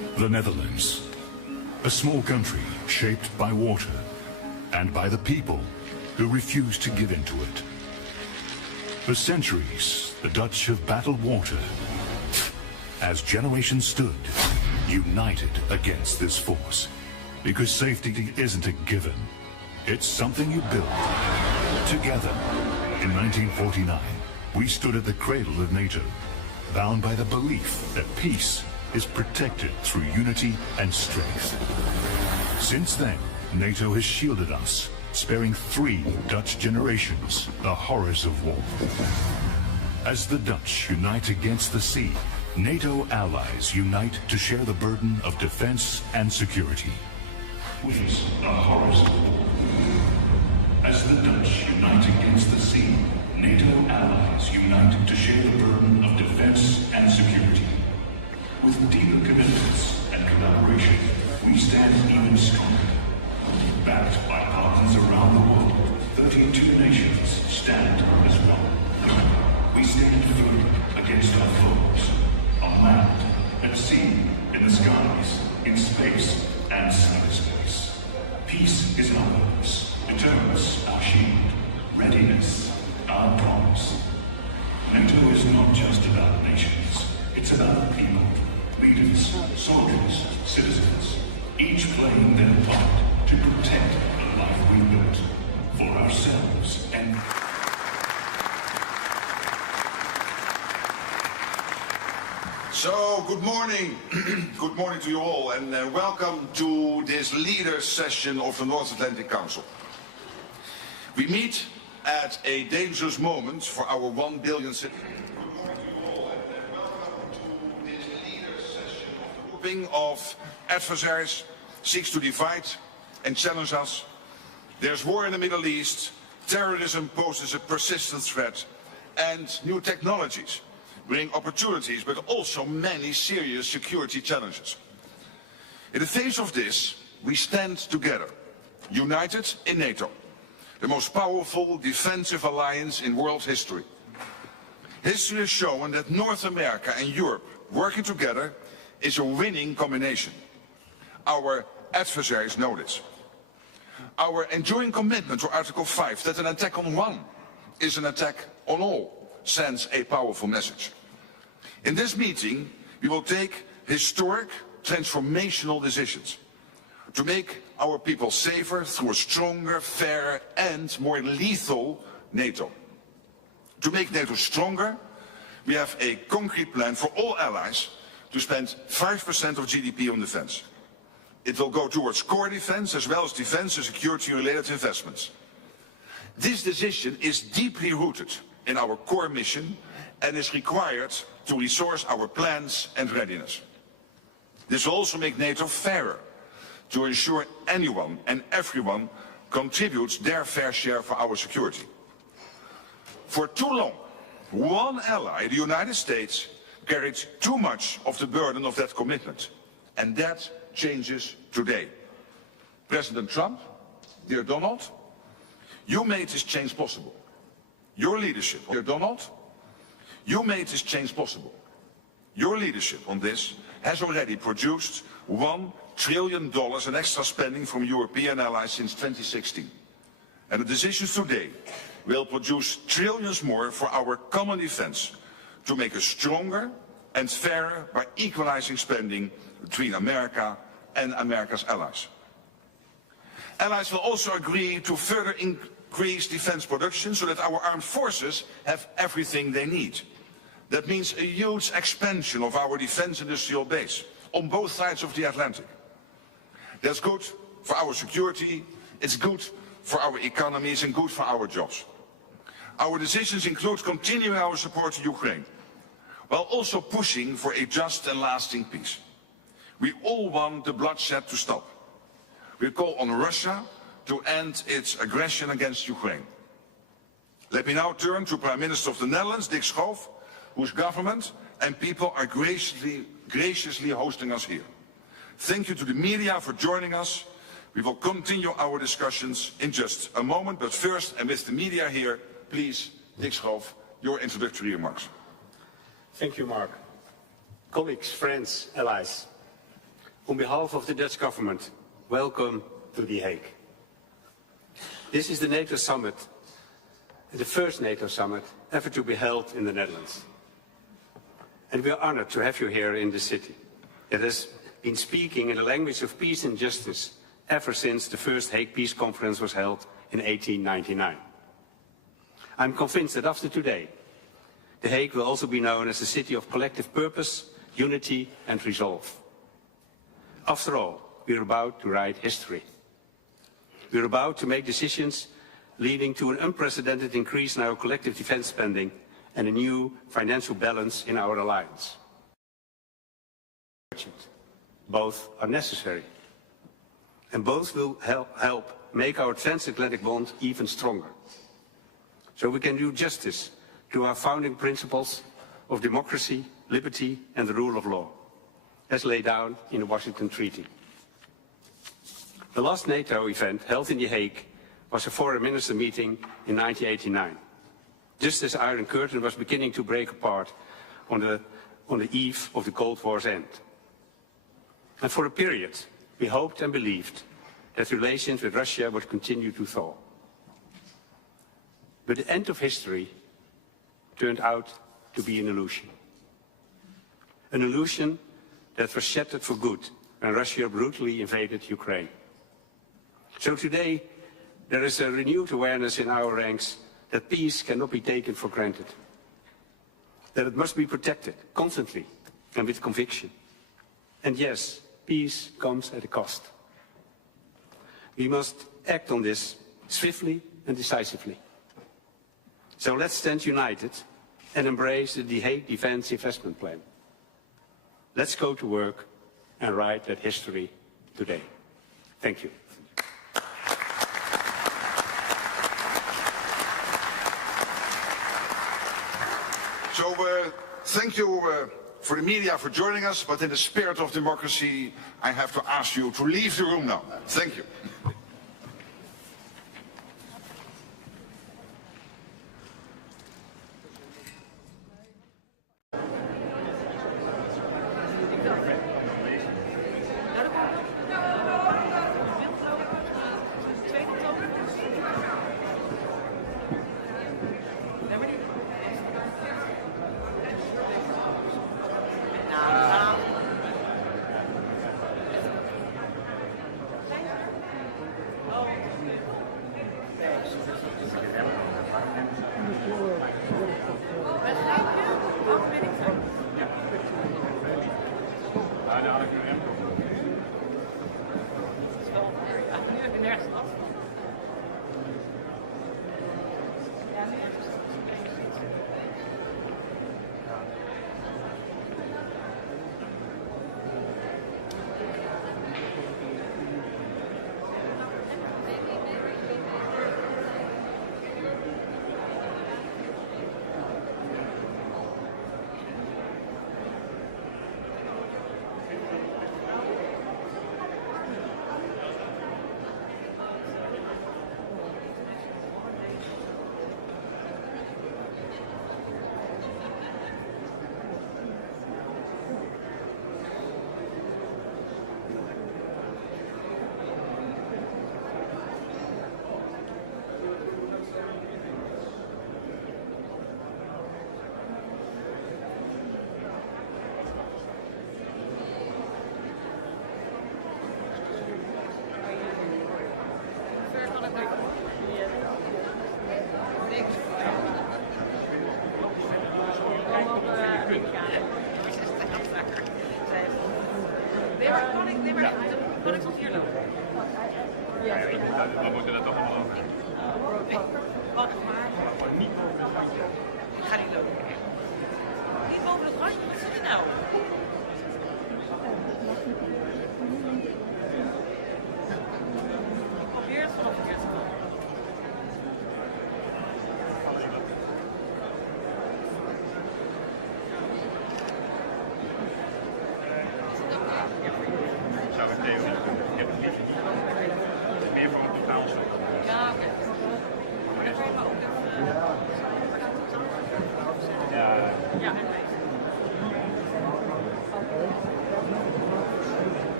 The Netherlands, a small country shaped by water and by the people who refuse to give in to it. For centuries, the Dutch have battled water as generations stood, united against this force. Because safety isn't a given, it's something you build together. In 1949, we stood at the cradle of NATO, bound by the belief that peace is protected through unity and strength. Since then, NATO has shielded us, sparing 3 Dutch generations the horrors of war. As the Dutch unite against the sea, NATO allies unite to share the burden of defense and security. Witness the horrors of war. As the Dutch unite against the sea, NATO allies unite to share the burden of defense and security. With deeper commitments and collaboration, we stand even stronger. Backed by partners around the world, 32 nations stand as one. We stand firm against our foes, on land, at sea, in the skies, in space, and cyberspace. Peace is our purpose, deterrence our shield, readiness our promise. NATO is not just about nations, it's about people, leaders, soldiers, citizens, each playing their part to protect the life we built for ourselves and... So, good morning. Good morning to you all, and welcome to this leaders session of the North Atlantic Council. We meet at a dangerous moment for our 1 billion citizens. Good morning to you all, and welcome to this leaders session of the grouping of adversaries seeks to divide and challenge us. There's war in the Middle East, terrorism poses a persistent threat, and new technologies bring opportunities, but also many serious security challenges. In the face of this, we stand together, united in NATO, the most powerful defensive alliance in world history. History has shown that North America and Europe working together is a winning combination. Our adversaries know this. Our enduring commitment to Article 5, that an attack on one is an attack on all, sends a powerful message. In this meeting, we will take historic, transformational decisions to make our people safer through a stronger, fairer, and more lethal NATO. To make NATO stronger, we have a concrete plan for all allies to spend 5% of GDP on defense. It will go towards core defense as well as defense and security-related investments. This decision is deeply rooted in our core mission and is required to resource our plans and readiness. This will also make NATO fairer, to ensure anyone and everyone contributes their fair share for our security. For too long, one ally, the United States, carried too much of the burden of that commitment, and that changes today. President Trump, dear Donald, you made this change possible. Your leadership, dear Donald, you made this change possible. Your leadership on this has already produced $1 trillion in extra spending from European allies since 2016. And the decisions today will produce trillions more for our common defense to make us stronger and fairer by equalizing spending between America and America's allies. Allies will also agree to further increase defense production so that our armed forces have everything they need. That means a huge expansion of our defense industrial base on both sides of the Atlantic. That's good for our security, it's good for our economies and good for our jobs. Our decisions include continuing our support to Ukraine, while also pushing for a just and lasting peace. We all want the bloodshed to stop. We call on Russia to end its aggression against Ukraine. Let me now turn to Prime Minister of the Netherlands, Dick Schoof, whose government and people are graciously hosting us here. Thank you to the media for joining us. We will continue our discussions in just a moment, but first, and with the media here, please, Dick Schoof, your introductory remarks. Thank you, Mark. Colleagues, friends, allies. On behalf of the Dutch government, welcome to The Hague. This is the NATO summit, the first NATO summit ever to be held in the Netherlands. And we are honored to have you here in the city. It has been speaking in the language of peace and justice ever since the first Hague Peace Conference was held in 1899. I'm convinced that after today, The Hague will also be known as a city of collective purpose, unity and resolve. After all, we're about to write history. We're about to make decisions leading to an unprecedented increase in our collective defense spending and a new financial balance in our alliance. Both are necessary. And both will help make our transatlantic bond even stronger. So we can do justice to our founding principles of democracy, liberty and the rule of law, as laid down in the Washington Treaty. The last NATO event held in The Hague was a foreign minister meeting in 1989, just as the Iron Curtain was beginning to break apart on the eve of the Cold War's end. And for a period, we hoped and believed that relations with Russia would continue to thaw. But the end of history turned out to be an illusion. An illusion that was shattered for good when Russia brutally invaded Ukraine. So today, there is a renewed awareness in our ranks that peace cannot be taken for granted. That it must be protected constantly and with conviction. And yes, peace comes at a cost. We must act on this swiftly and decisively. So let's stand united and embrace the The Hague Defense Investment Plan. Let's go to work and write that history today. Thank you. So thank you for the media for joining us, but in the spirit of democracy, I have to ask you to leave the room now. Thank you. We moeten dat toch allemaal over. Wacht maar. Niet over het randje. Ik ga niet lopen. Niet boven het randje, wat zit er nou? Ik probeer het vanaf hier te komen. Zou ik Theo niet doen? Ik heb het liefst niet. Meer voor een totaalstuk. Ja, oké. Ja, en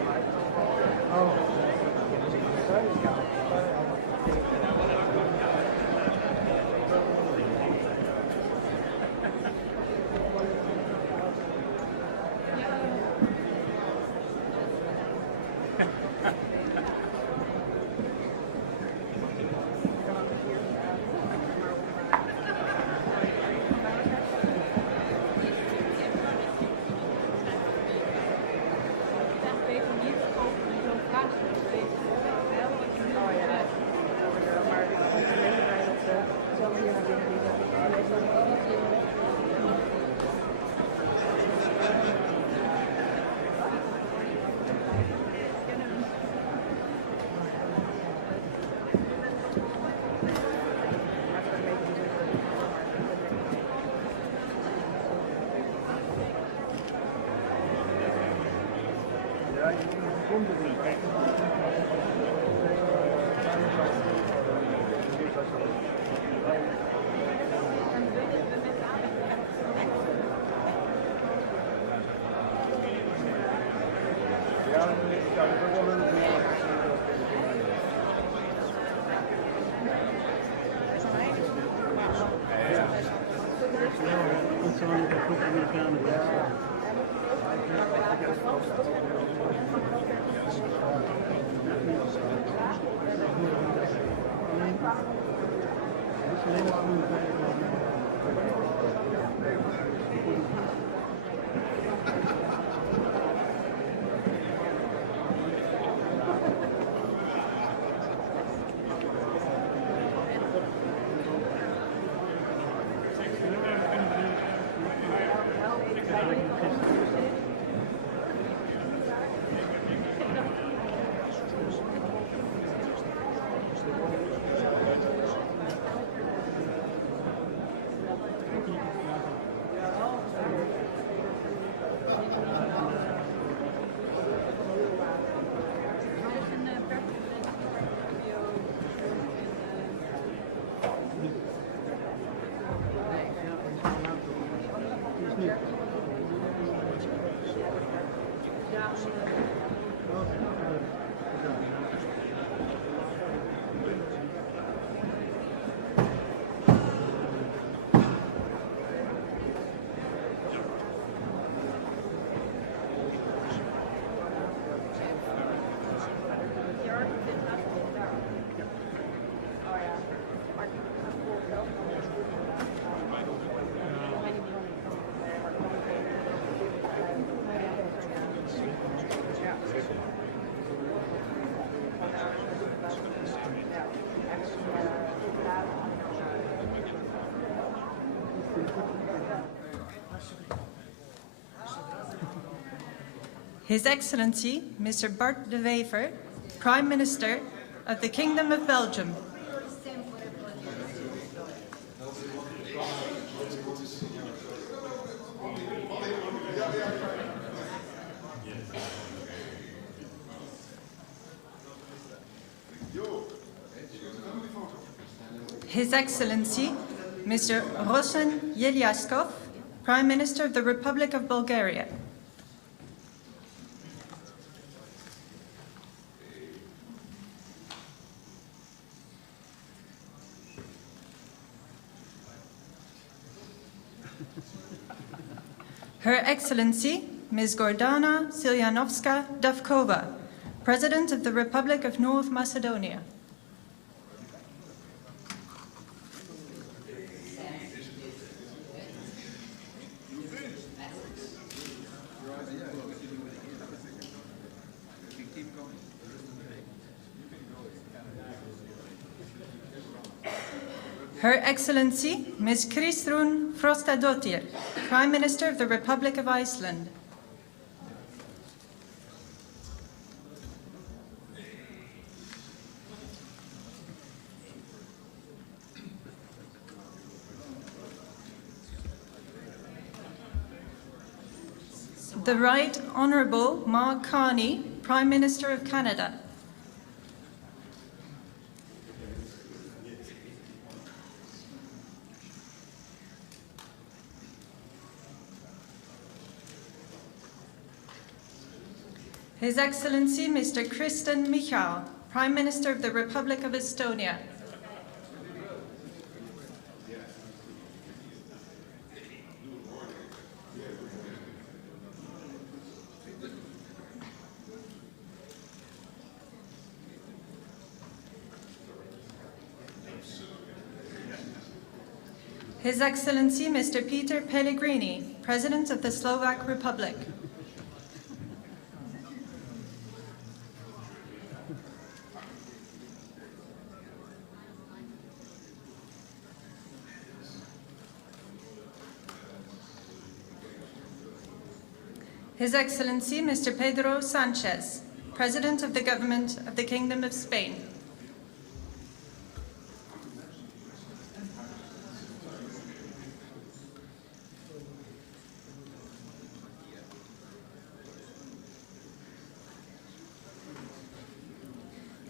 His Excellency, Mr. Bart de Wever, Prime Minister of the Kingdom of Belgium. His Excellency, Mr. Rosen Yeliaskov, Prime Minister of the Republic of Bulgaria. Her Excellency, Ms. Gordana Silyanovska-Davkova, President of the Republic of North Macedonia. Her Excellency, Ms. Kristrún Frostadóttir, Prime Minister of the Republic of Iceland. The Right Honourable Mark Carney, Prime Minister of Canada. His Excellency Mr. Kristen Michal, Prime Minister of the Republic of Estonia. His Excellency Mr. Peter Pellegrini, President of the Slovak Republic. His Excellency Mr. Pedro Sanchez, President of the Government of the Kingdom of Spain.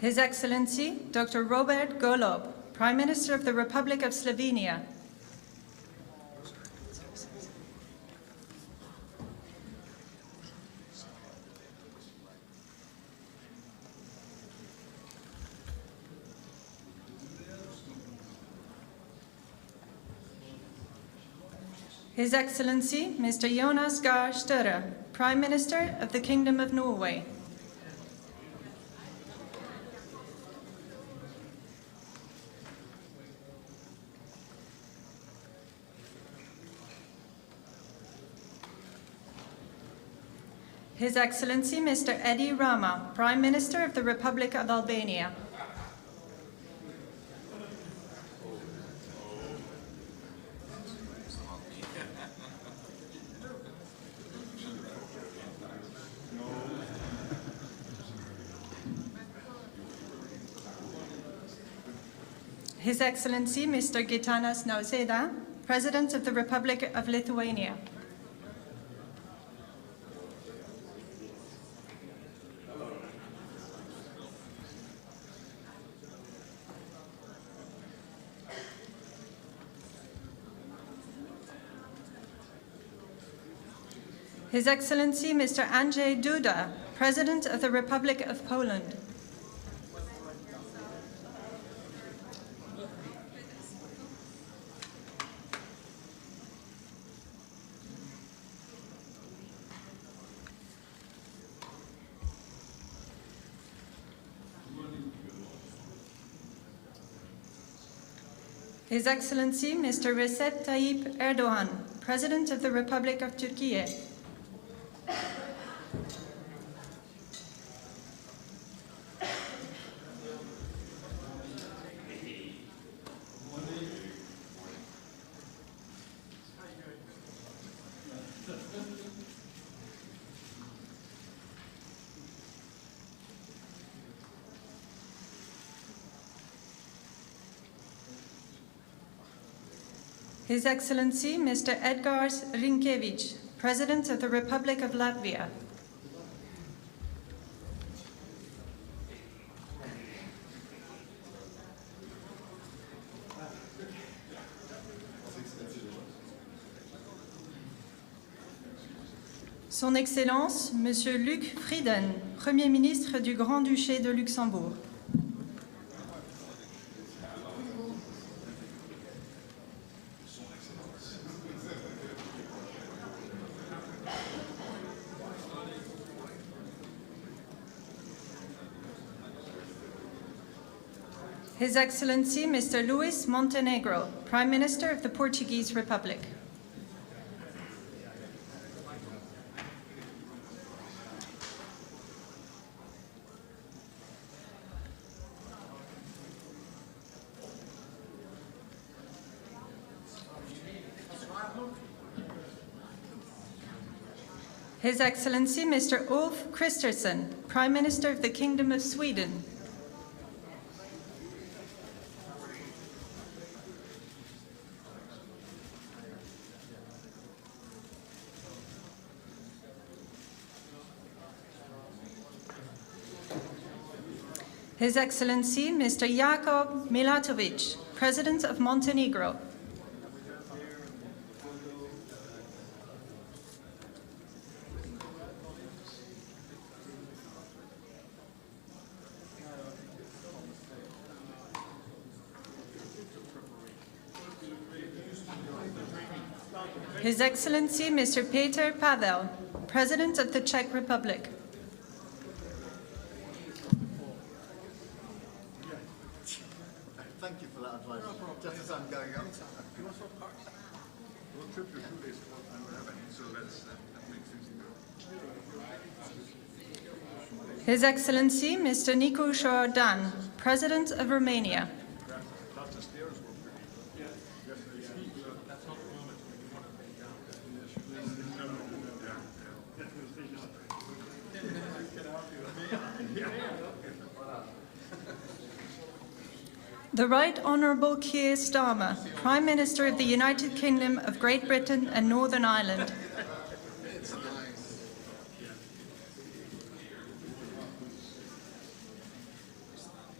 His Excellency Dr. Robert Golob, Prime Minister of the Republic of Slovenia. His Excellency Mr. Jonas Gahr Støre, Prime Minister of the Kingdom of Norway. His Excellency Mr. Edi Rama, Prime Minister of the Republic of Albania. His Excellency Mr. Gitanas Nausėda, President of the Republic of Lithuania. His Excellency Mr. Andrzej Duda, President of the Republic of Poland. His Excellency Mr. Recep Tayyip Erdogan, President of the Republic of Turkey. His Excellency Mr. Edgars Rinkēvičs, President of the Republic of Latvia. Son Excellence, Monsieur Luc Frieden, Premier ministre du Grand-Duché de Luxembourg. His Excellency Mr. Luis Montenegro, Prime Minister of the Portuguese Republic. His Excellency Mr. Ulf Kristersson, Prime Minister of the Kingdom of Sweden. His Excellency Mr. Jakub Milatovic, President of Montenegro. His Excellency Mr. Petr Pavel, President of the Czech Republic. Thank you for that advice. Just as I'm going up. His Excellency Mr. Nicu Șordan, President of Romania. The Right Honourable Keir Starmer, Prime Minister of the United Kingdom of Great Britain and Northern Ireland.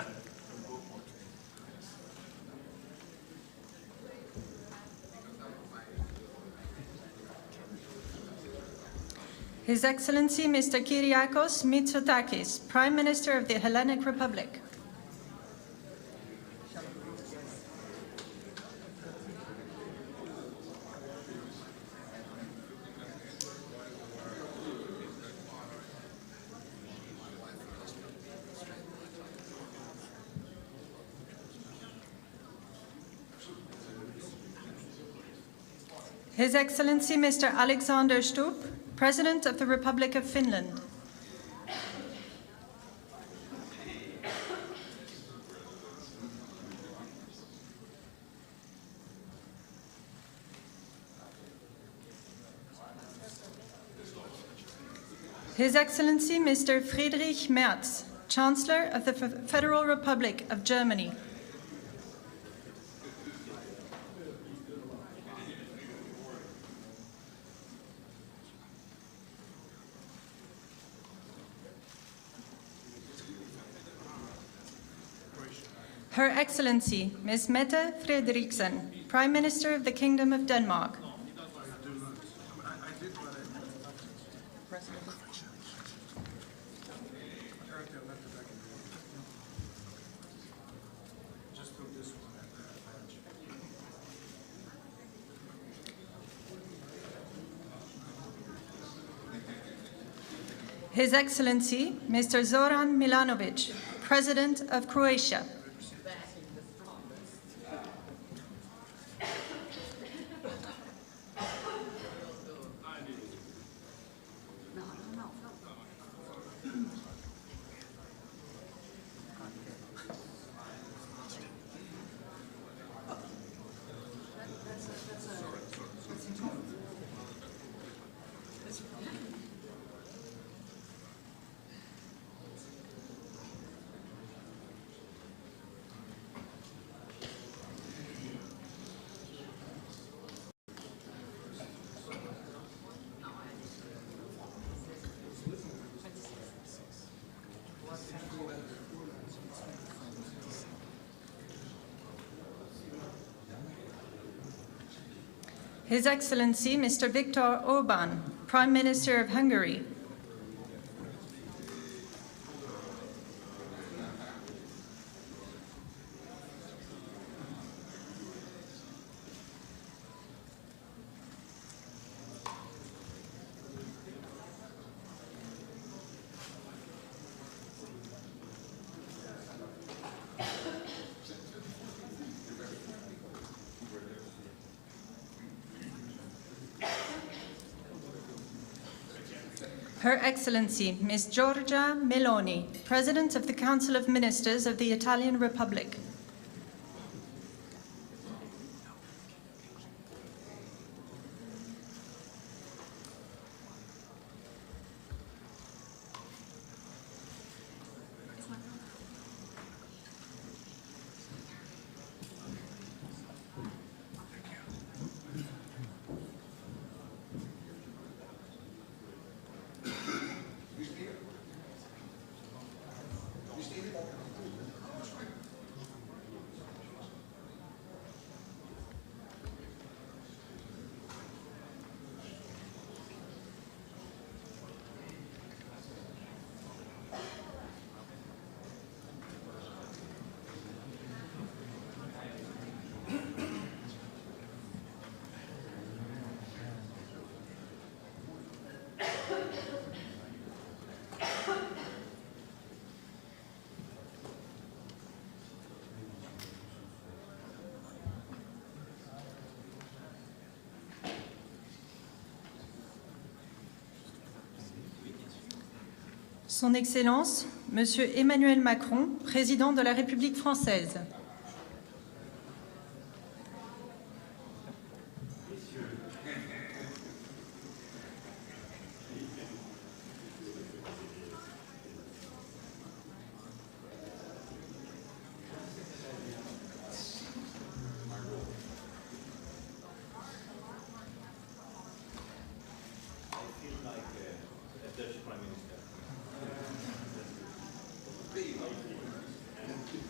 His Excellency Mr. Kyriakos Mitsotakis, Prime Minister of the Hellenic Republic. His Excellency Mr. Alexander Stubb, President of the Republic of Finland. His Excellency Mr. Friedrich Merz, Chancellor of the Federal Republic of Germany. Her Excellency Ms. Mette Frederiksen, Prime Minister of the Kingdom of Denmark. His Excellency Mr. Zoran Milanovic, President of Croatia. His Excellency Mr. Viktor Orbán, Prime Minister of Hungary. Her Excellency Ms. Giorgia Meloni, President of the Council of Ministers of the Italian Republic. Son Excellence, Monsieur Emmanuel Macron, Président de la République française.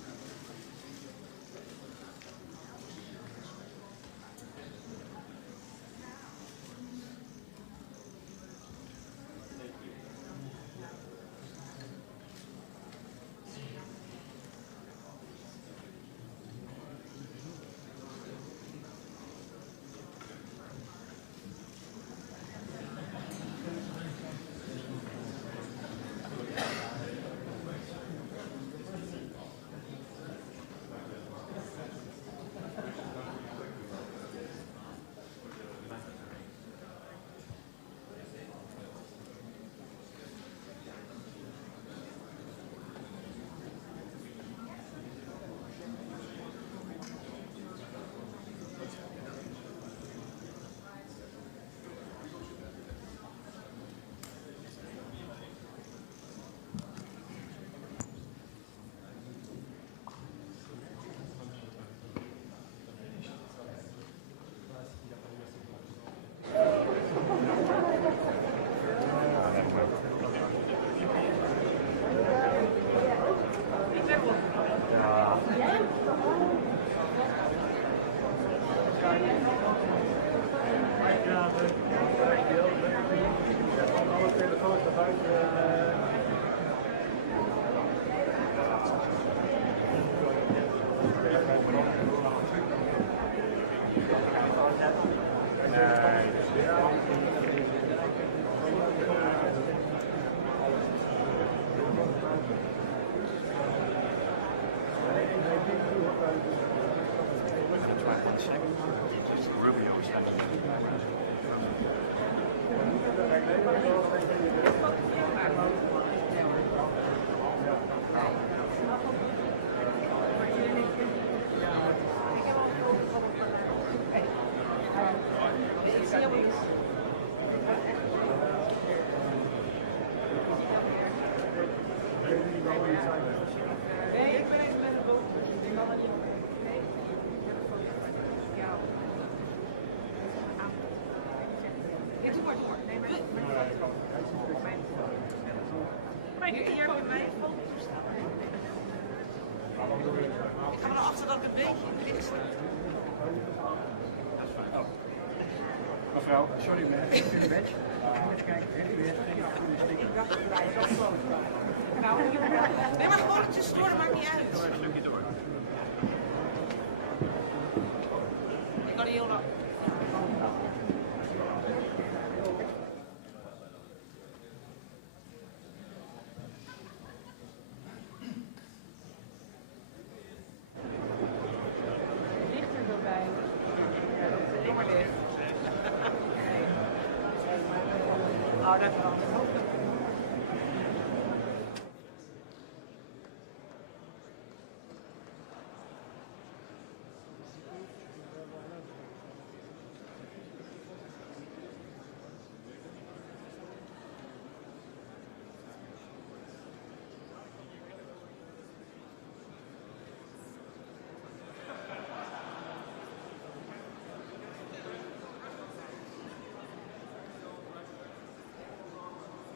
Ik ga er nou achter dat ik een beetje in de rit sta. Mevrouw, sorry, maar heeft u een badge? Moet je kijken, heeft u het goede stick? Ik dacht dat wij dat sloot. Nee, maar gewoon tussendoor, dat maakt niet uit. Een stukje door. Ik kan die heel lang. Dichter erbij. Doe maar dicht. Nou, dat wel.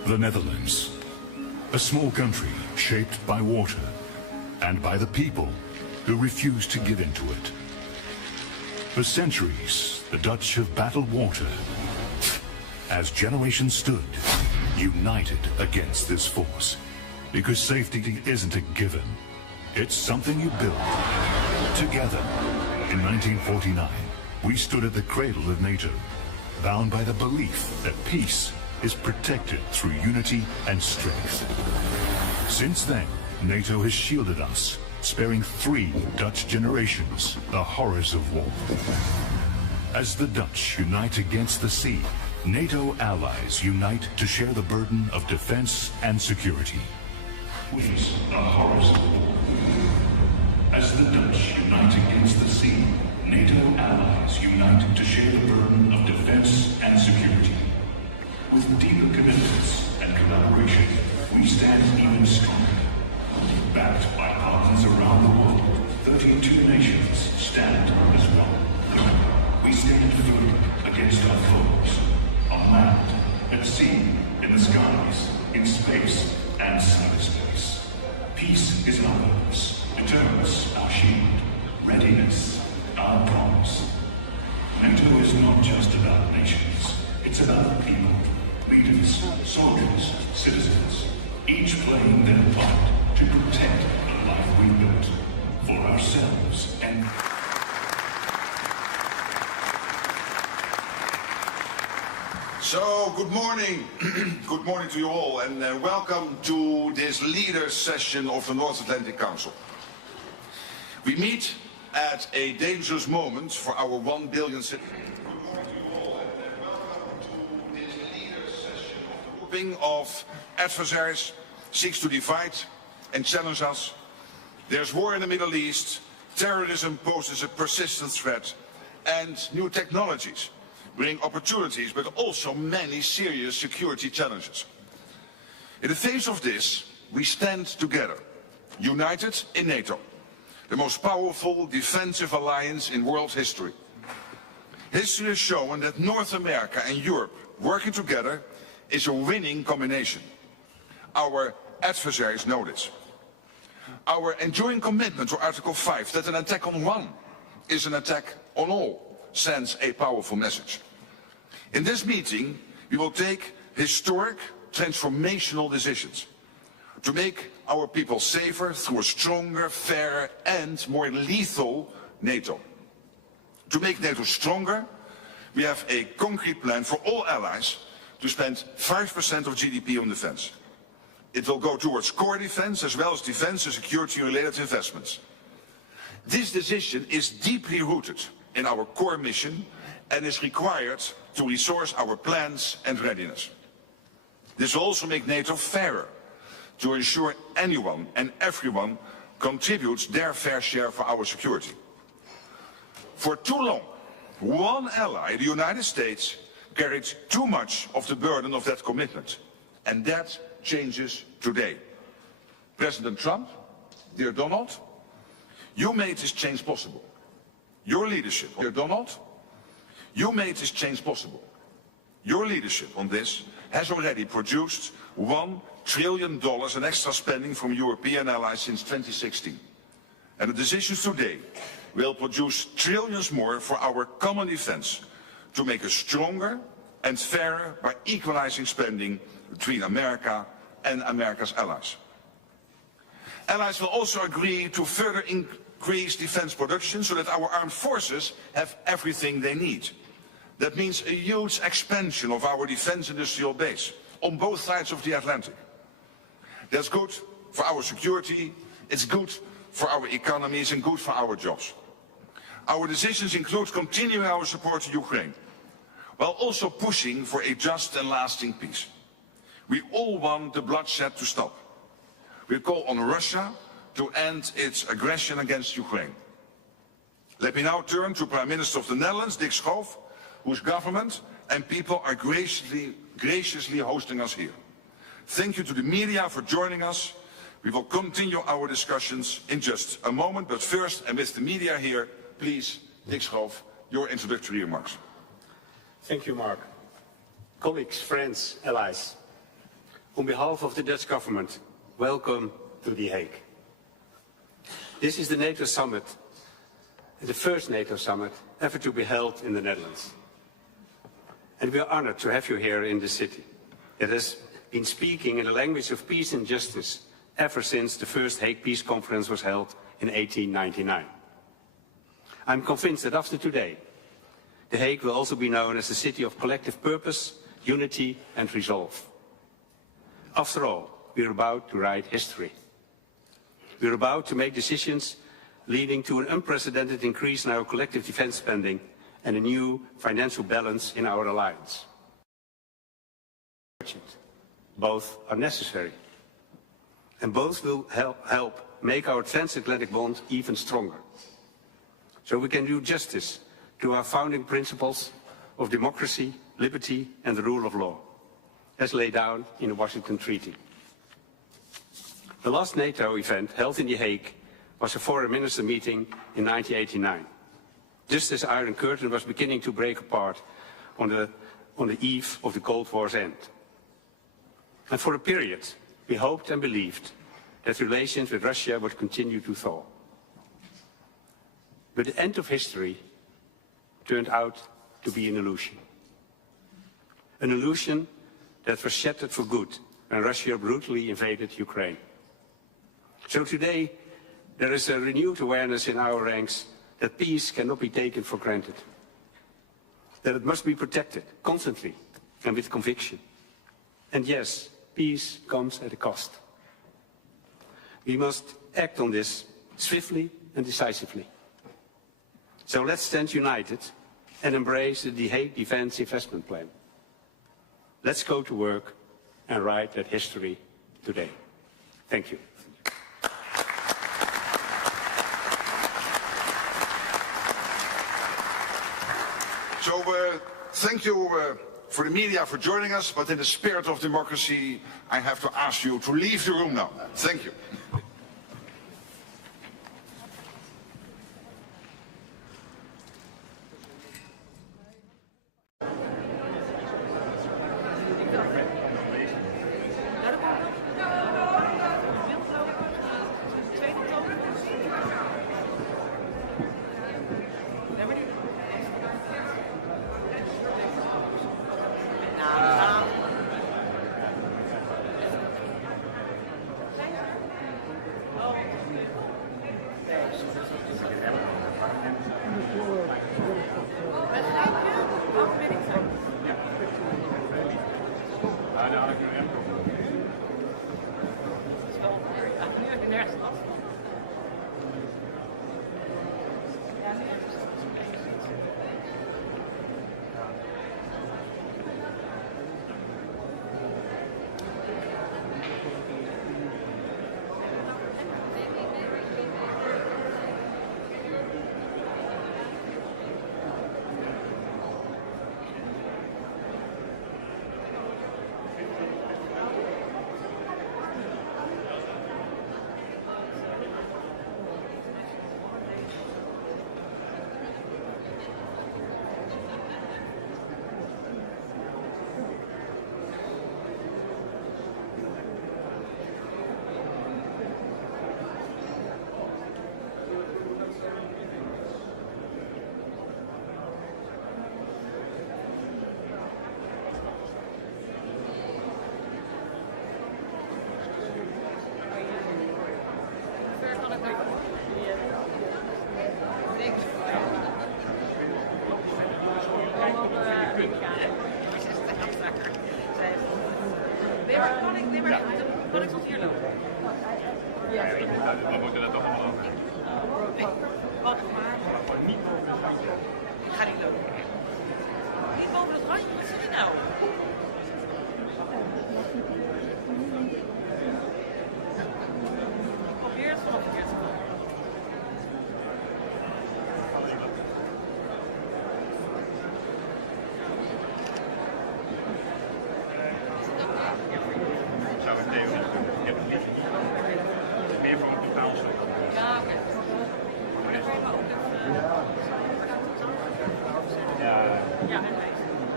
The Netherlands, a small country shaped by water and by the people who refuse to give in to it. For centuries, the Dutch have battled water as generations stood, united against this force. Because safety isn't a given, it's something you build together. In 1949, we stood at the cradle of NATO, bound by the belief that peace is protected through unity and strength. Since then, NATO has shielded us, sparing 3 Dutch generations the horrors of war. As the Dutch unite against the sea, NATO allies unite to share the burden of defense and security. Witness the horrors of war. As the Dutch unite against the sea, NATO allies unite to share the burden of defense and security. With deeper commitments and collaboration, we stand even stronger. Backed by partners around the world, 32 nations stand as one. We stand firm against our foes, on land, at sea, in the skies, in space, and cyberspace. Peace is our purpose, deterrence our shield, readiness our promise. NATO is not just about nations, it's about people, leaders, soldiers, citizens, each playing their part to protect the life we built for ourselves and... So, good morning. Good morning to you all, and welcome to this leaders session of the North Atlantic Council. We meet at a dangerous moment for our 1 billion citizens. Good morning to you all, and welcome to this leaders session of the grouping of adversaries seeks to divide and challenge us. There's war in the Middle East, terrorism poses a persistent threat, and new technologies bring opportunities, but also many serious security challenges. In the face of this, we stand together, united in NATO, the most powerful defensive alliance in world history. History has shown that North America and Europe working together is a winning combination. Our adversaries know this. Our enduring commitment to Article 5, that an attack on one is an attack on all, sends a powerful message. In this meeting, we will take historic, transformational decisions to make our people safer through a stronger, fairer and more lethal NATO. To make NATO stronger, we have a concrete plan for all allies to spend 5% of GDP on defense. It will go towards core defense as well as defense and security-related investments. This decision is deeply rooted in our core mission and is required to resource our plans and readiness. This will also make NATO fairer, to ensure anyone and everyone contributes their fair share for our security. For too long, one ally, the United States, carried too much of the burden of that commitment, and that changes today. President Trump, dear Donald, you made this change possible. Your leadership, dear Donald, you made this change possible. Your leadership on this has already produced $1 trillion in extra spending from European allies since 2016. And the decisions today will produce trillions more for our common defense to make us stronger and fairer by equalizing spending between America and America's allies. Allies will also agree to further increase defense production so that our armed forces have everything they need. That means a huge expansion of our defense industrial base on both sides of the Atlantic. That's good for our security, it's good for our economies and good for our jobs. Our decisions include continuing our support to Ukraine, while also pushing for a just and lasting peace. We all want the bloodshed to stop. We call on Russia to end its aggression against Ukraine. Let me now turn to Prime Minister of the Netherlands, Dick Schoof, whose government and people are graciously hosting us here. Thank you to the media for joining us. We will continue our discussions in just a moment, but first, and with the media here, please, Dick Schoof, your introductory remarks. Thank you, Mark. Colleagues, friends, allies. On behalf of the Dutch government, welcome to The Hague. This is the NATO summit, the first NATO summit ever to be held in the Netherlands. And we are honored to have you here in the city. It has been speaking in the language of peace and justice ever since the first Hague Peace Conference was held in 1899. I'm convinced that after today, The Hague will also be known as the city of collective purpose, unity and resolve. After all, we're about to write history. We're about to make decisions leading to an unprecedented increase in our collective defense spending and a new financial balance in our alliance. Both are necessary, and both will help make our transatlantic bond even stronger, so we can do justice to our founding principles of democracy, liberty and the rule of law, as laid down in the Washington Treaty. The last NATO event held in The Hague was a foreign minister meeting in 1989, just as the Iron Curtain was beginning to break apart on the eve of the Cold War's end. And for a period, we hoped and believed that relations with Russia would continue to thaw. But the end of history turned out to be an illusion. An illusion that was shattered for good when Russia brutally invaded Ukraine. So today, there is a renewed awareness in our ranks that peace cannot be taken for granted, that it must be protected constantly and with conviction. And yes, peace comes at a cost. We must act on this swiftly and decisively. So let's stand united and embrace the The Hague Defense Investment Plan. Let's go to work and write that history today. Thank you. So thank you for the media for joining us, but in the spirit of democracy, I have to ask you to leave the room now. Thank you. We moeten dat toch allemaal doen. Wacht maar. Ik ga niet lopen. Niet boven het randje, wat zit er nou? Probeer het vanaf een keer te komen. Zou ik tegen ik heb het liefst niet. Het is meer voor een totaalstuk. Ja, oké. Maar dan kan je maar ook even... Ja. Ja, en wijs.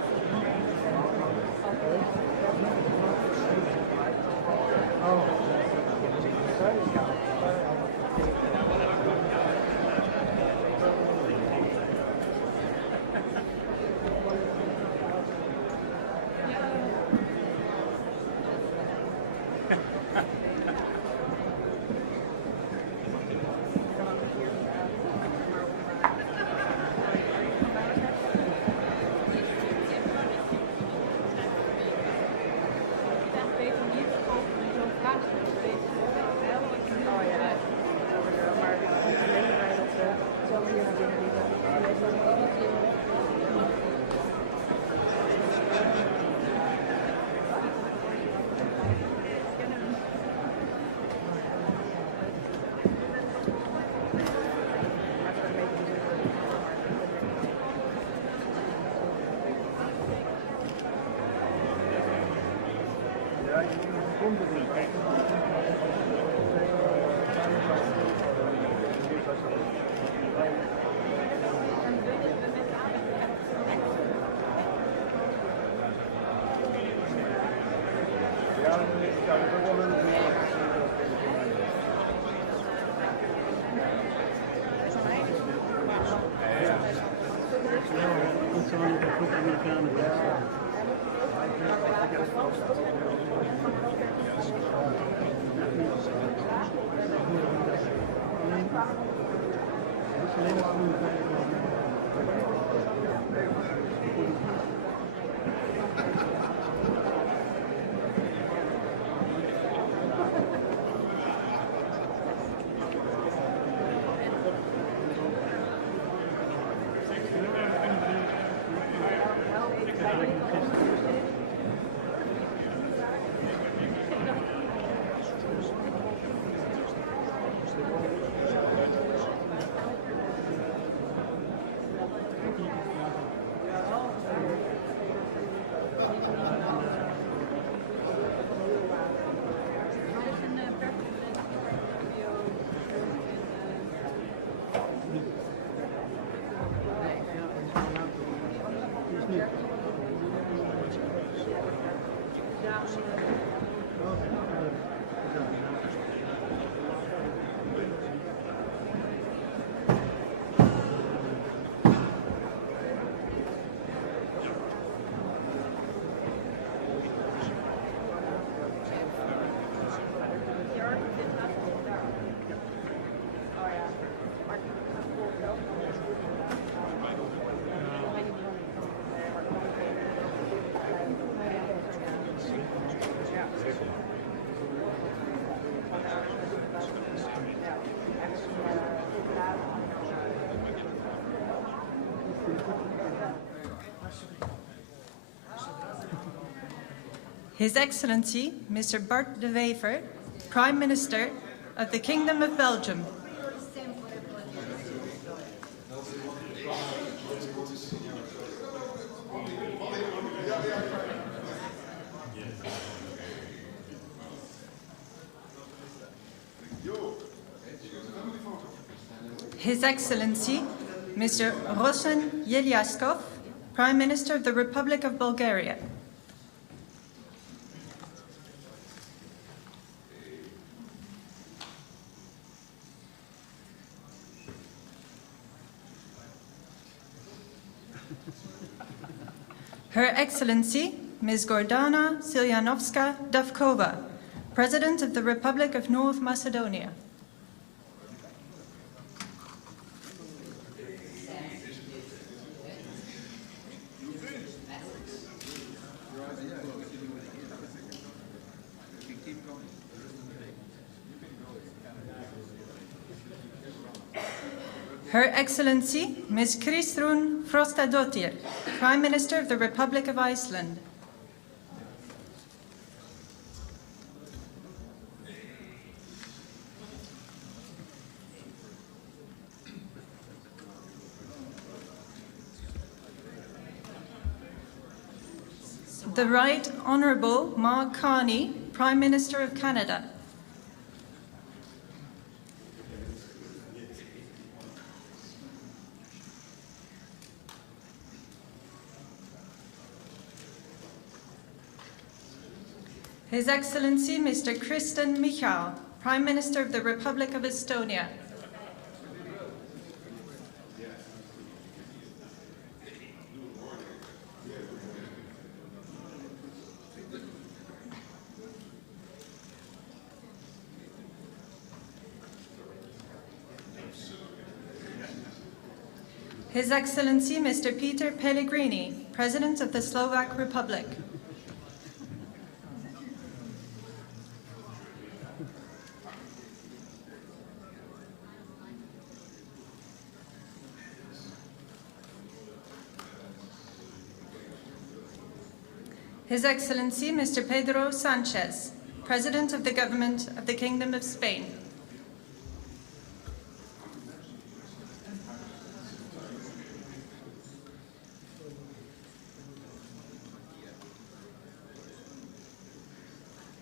His Excellency, Mr. Bart de Wever, Prime Minister of the Kingdom of Belgium. His Excellency, Mr. Rosen Yeliaskov, Prime Minister of the Republic of Bulgaria. Her Excellency, Ms. Gordana Silyanovska-Davkova, President of the Republic of North Macedonia. Her Excellency, Ms. Kristrún Frostadóttir, Prime Minister of the Republic of Iceland. The Right Honourable Mark Carney, Prime Minister of Canada. His Excellency Mr. Kristen Michal, Prime Minister of the Republic of Estonia. His Excellency Mr. Peter Pellegrini, President of the Slovak Republic. His Excellency Mr. Pedro Sanchez, President of the Government of the Kingdom of Spain.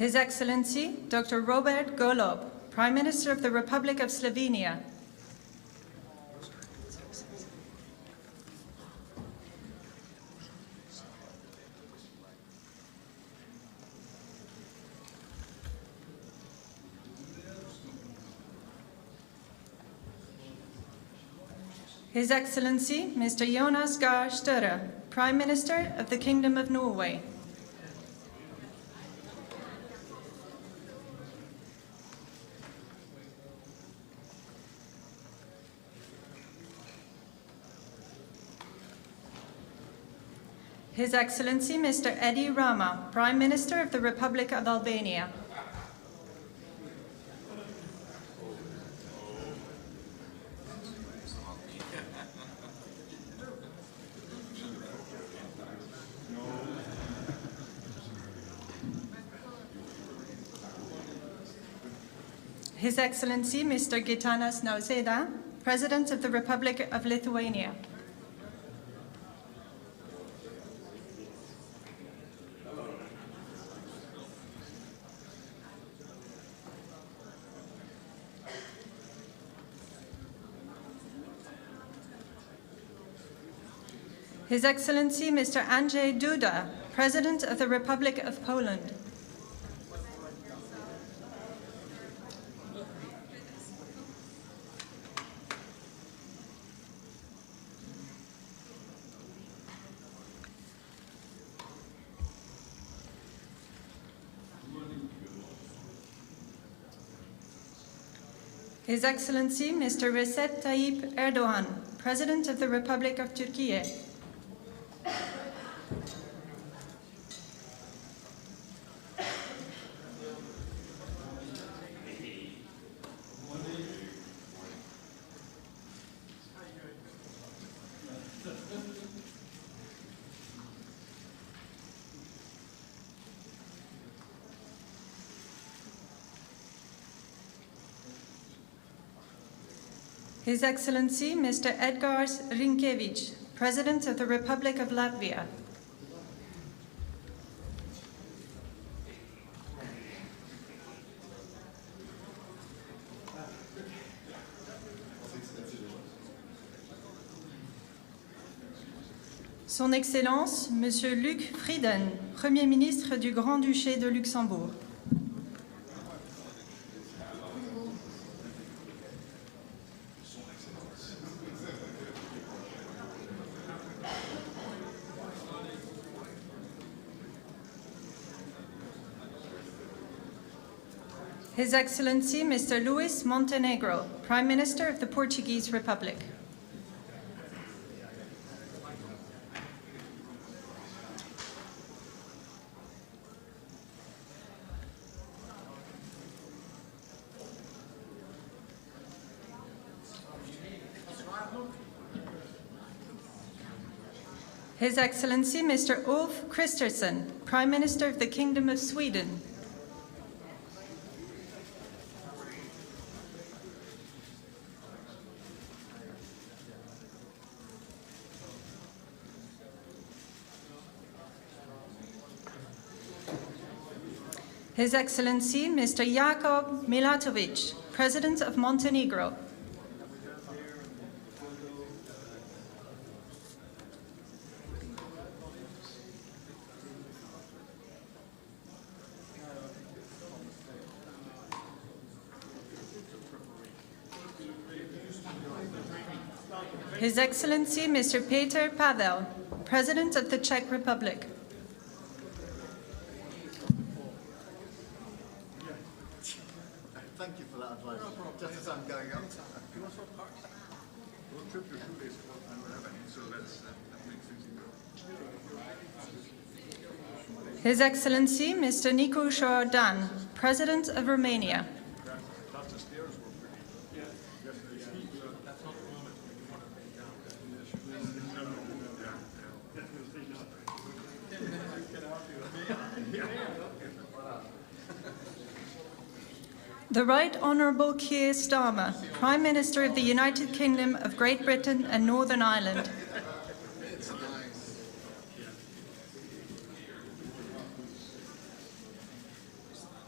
His Excellency Dr. Robert Golob, Prime Minister of the Republic of Slovenia. His Excellency Mr. Jonas Gahr Støre, Prime Minister of the Kingdom of Norway. His Excellency Mr. Edi Rama, Prime Minister of the Republic of Albania. His Excellency Mr. Gitanas Nausėda, President of the Republic of Lithuania. His Excellency Mr. Andrzej Duda, President of the Republic of Poland. His Excellency Mr. Recep Tayyip Erdogan, President of the Republic of Turkey. His Excellency Mr. Edgars Rinkēvičs, President of the Republic of Latvia. Son Excellence, Monsieur Luc Frieden, Premier ministre du Grand-Duché de Luxembourg. His Excellency Mr. Luis Montenegro, Prime Minister of the Portuguese Republic. His Excellency Mr. Ulf Kristersson, Prime Minister of the Kingdom of Sweden. His Excellency Mr. Jakub Milatovic, President of Montenegro. His Excellency Mr. Peter Pavel, President of the Czech Republic. Thank you for that advice. Just as I'm going up. His Excellency Mr. Nicu Șordan, President of Romania. The Right Honourable Keir Starmer, Prime Minister of the United Kingdom of Great Britain and Northern Ireland.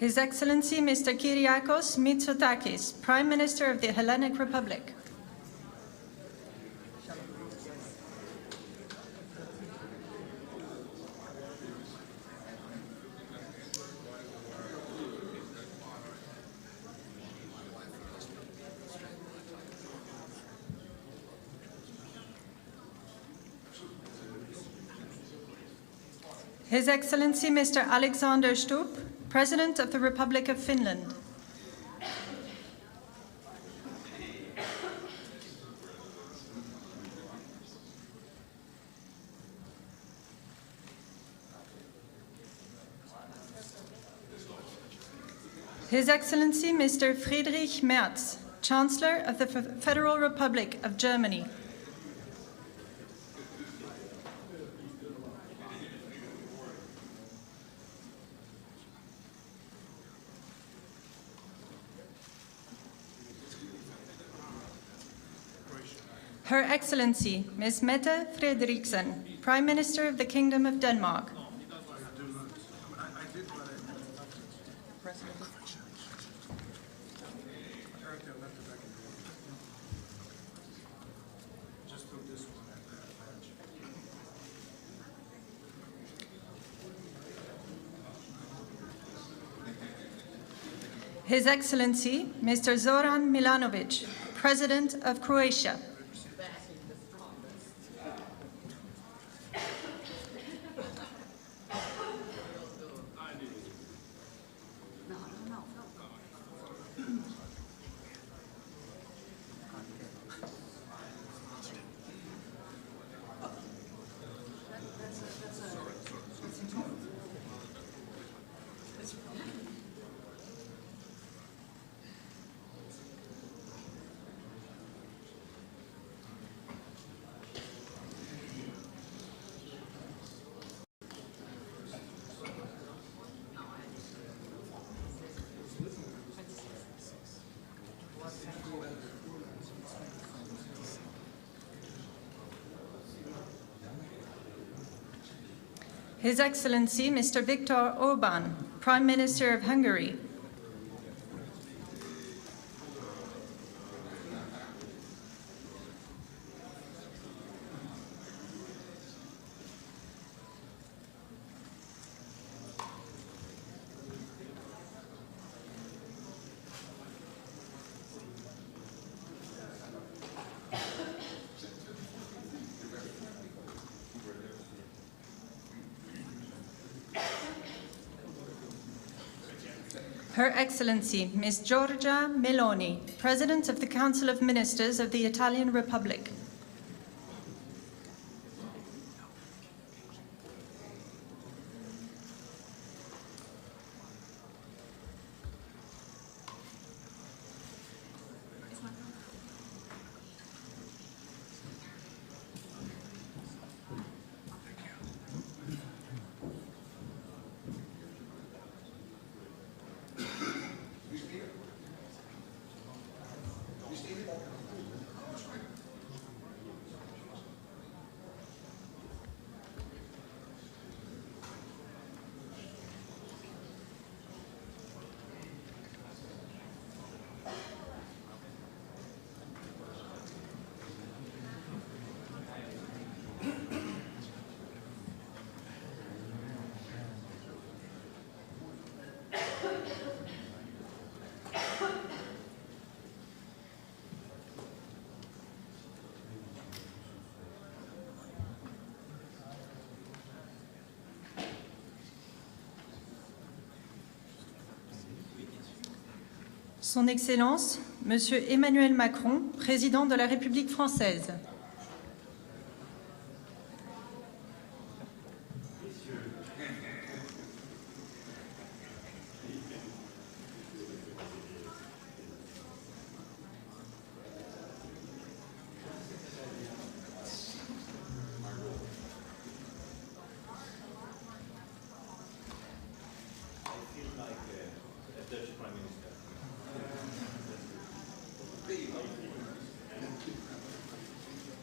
His Excellency Mr. Kyriakos Mitsotakis, Prime Minister of the Hellenic Republic. His Excellency Mr. Alexander Stubb, President of the Republic of Finland. His Excellency Mr. Friedrich Merz, Chancellor of the Federal Republic of Germany. Her Excellency, Ms. Mette Frederiksen, Prime Minister of the Kingdom of Denmark. His Excellency, Mr. Zoran Milanovic, President of Croatia. His Excellency, Mr. Viktor Orbán, Prime Minister of Hungary. Her Excellency, Ms. Giorgia Meloni, President of the Council of Ministers of the Italian Republic. Son Excellence, Monsieur Emmanuel Macron, Président de la République française.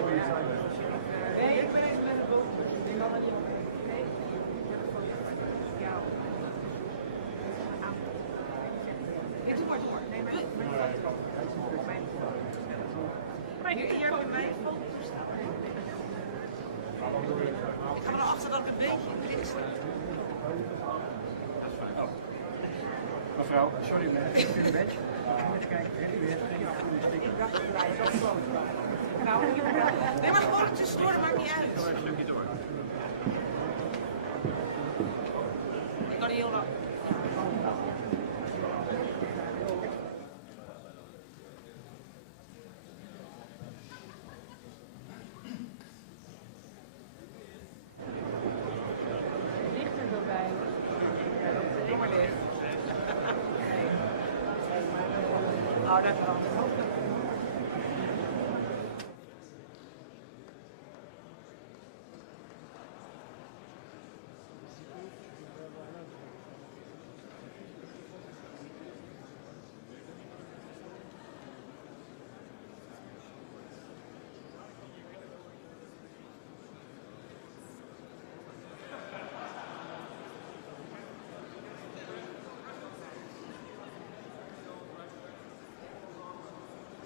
Nee, ik ben even met het boven. Nee, ja, doe maar door. Nee, maar hier bij mij foto's staan. Ik ga er achter dat ik een beetje in het midden sta. Mevrouw, sorry, maar even een badge. Moet je kijken, heb u het geen groene sticker? Ik dacht dat wij zo groot waren. Nee, maar gewoon tussendoor, dat maakt niet uit. Een stukje door. Ik kan heel lang. Ligt er wel bij? Ja, dat is helemaal licht. Nou, dat kan.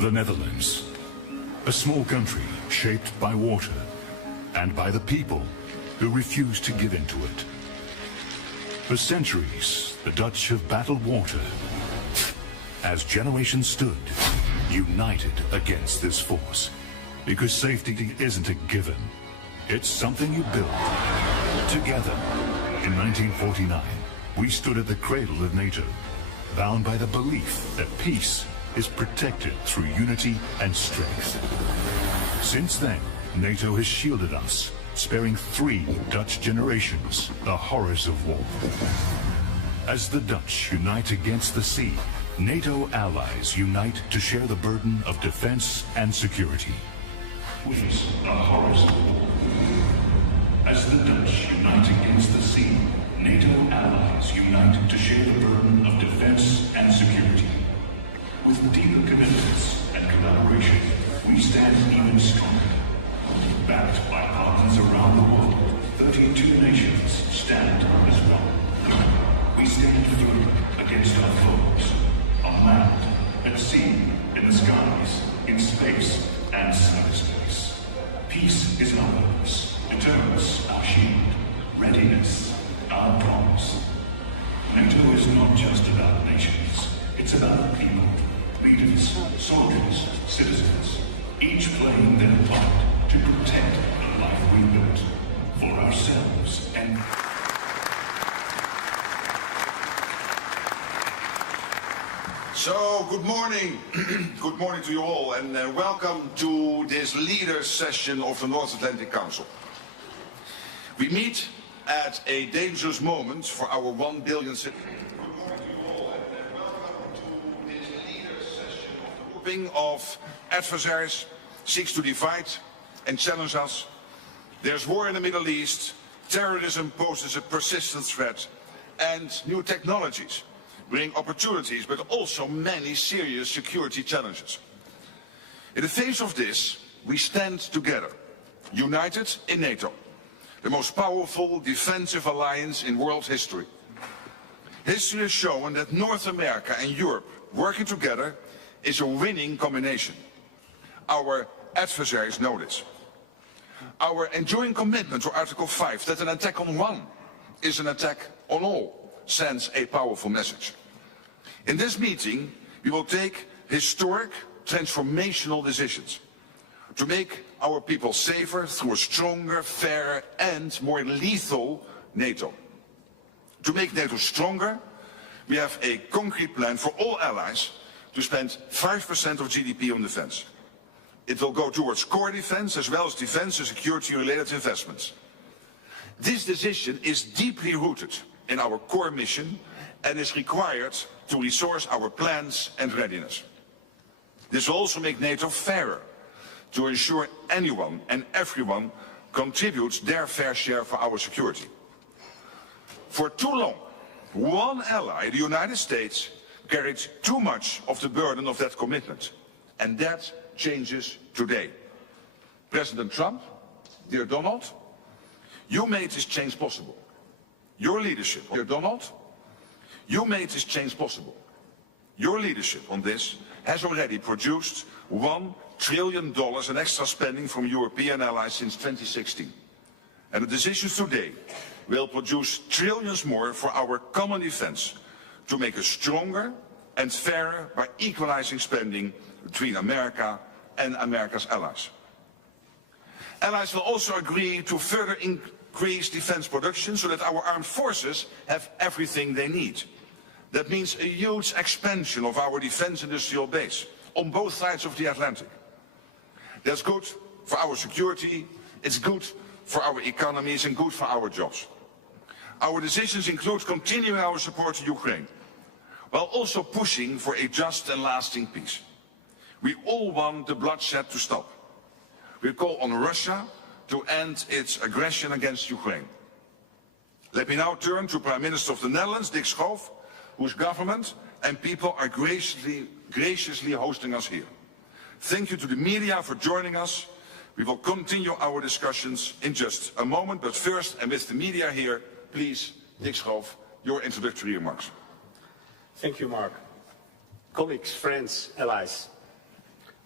The Netherlands, a small country shaped by water and by the people who refuse to give into it. For centuries, the Dutch have battled water as generations stood, united against this force. Because safety isn't a given. It's something you build together. In 1949, we stood at the cradle of NATO, bound by the belief that peace is protected through unity and strength. Since then, NATO has shielded us, sparing 3 Dutch generations the horrors of war. As the Dutch unite against the sea, NATO allies unite to share the burden of defense and security. Witness the horrors of war. As the Dutch unite against the sea, NATO allies unite to share the burden of defense and security. With deeper commitments and collaboration, we stand even stronger. Backed by partners around the world, 32 nations stand as one. We stand firm against our foes, on land, at sea, in the skies, in space, and cyberspace. Peace is our purpose, deterrence our shield, readiness our promise. NATO is not just about nations, it's about people, leaders, soldiers, citizens, each playing their part to protect the life we built for ourselves and... So, good morning. Good morning to you all, and welcome to this leaders session of the North Atlantic Council. We meet at a dangerous moment for our 1 billion citizens. Good morning to you all, and welcome to this leaders session of the grouping of adversaries seeks to divide and challenge us. There's war in the Middle East, terrorism poses a persistent threat, and new technologies bring opportunities, but also many serious security challenges. In the face of this, we stand together, united in NATO, the most powerful defensive alliance in world history. History has shown that North America and Europe working together is a winning combination. Our adversaries know this. Our enduring commitment to Article 5, that an attack on one is an attack on all, sends a powerful message. In this meeting, we will take historic, transformational decisions to make our people safer through a stronger, fairer and more lethal NATO. To make NATO stronger, we have a concrete plan for all allies to spend 5% of GDP on defense. It will go towards core defense as well as defense and security-related investments. This decision is deeply rooted in our core mission and is required to resource our plans and readiness. This will also make NATO fairer, to ensure anyone and everyone contributes their fair share for our security. For too long, one ally, the United States, carried too much of the burden of that commitment, and that changes today. President Trump, dear Donald, you made this change possible. Your leadership, dear Donald, you made this change possible. Your leadership on this has already produced $1 trillion in extra spending from European allies since 2016. And the decisions today will produce trillions more for our common defense to make us stronger and fairer by equalizing spending between America and America's allies. Allies will also agree to further increase defense production so that our armed forces have everything they need. That means a huge expansion of our defense industrial base on both sides of the Atlantic. That's good for our security, it's good for our economies and good for our jobs. Our decisions include continuing our support to Ukraine, while also pushing for a just and lasting peace. We all want the bloodshed to stop. We call on Russia to end its aggression against Ukraine. Let me now turn to Prime Minister of the Netherlands, Dick Schoof, whose government and people are graciously hosting us here. Thank you to the media for joining us. We will continue our discussions in just a moment, but first, and with the media here, please, Dick Schoof, your introductory remarks. Thank you, Mark. Colleagues, friends, allies.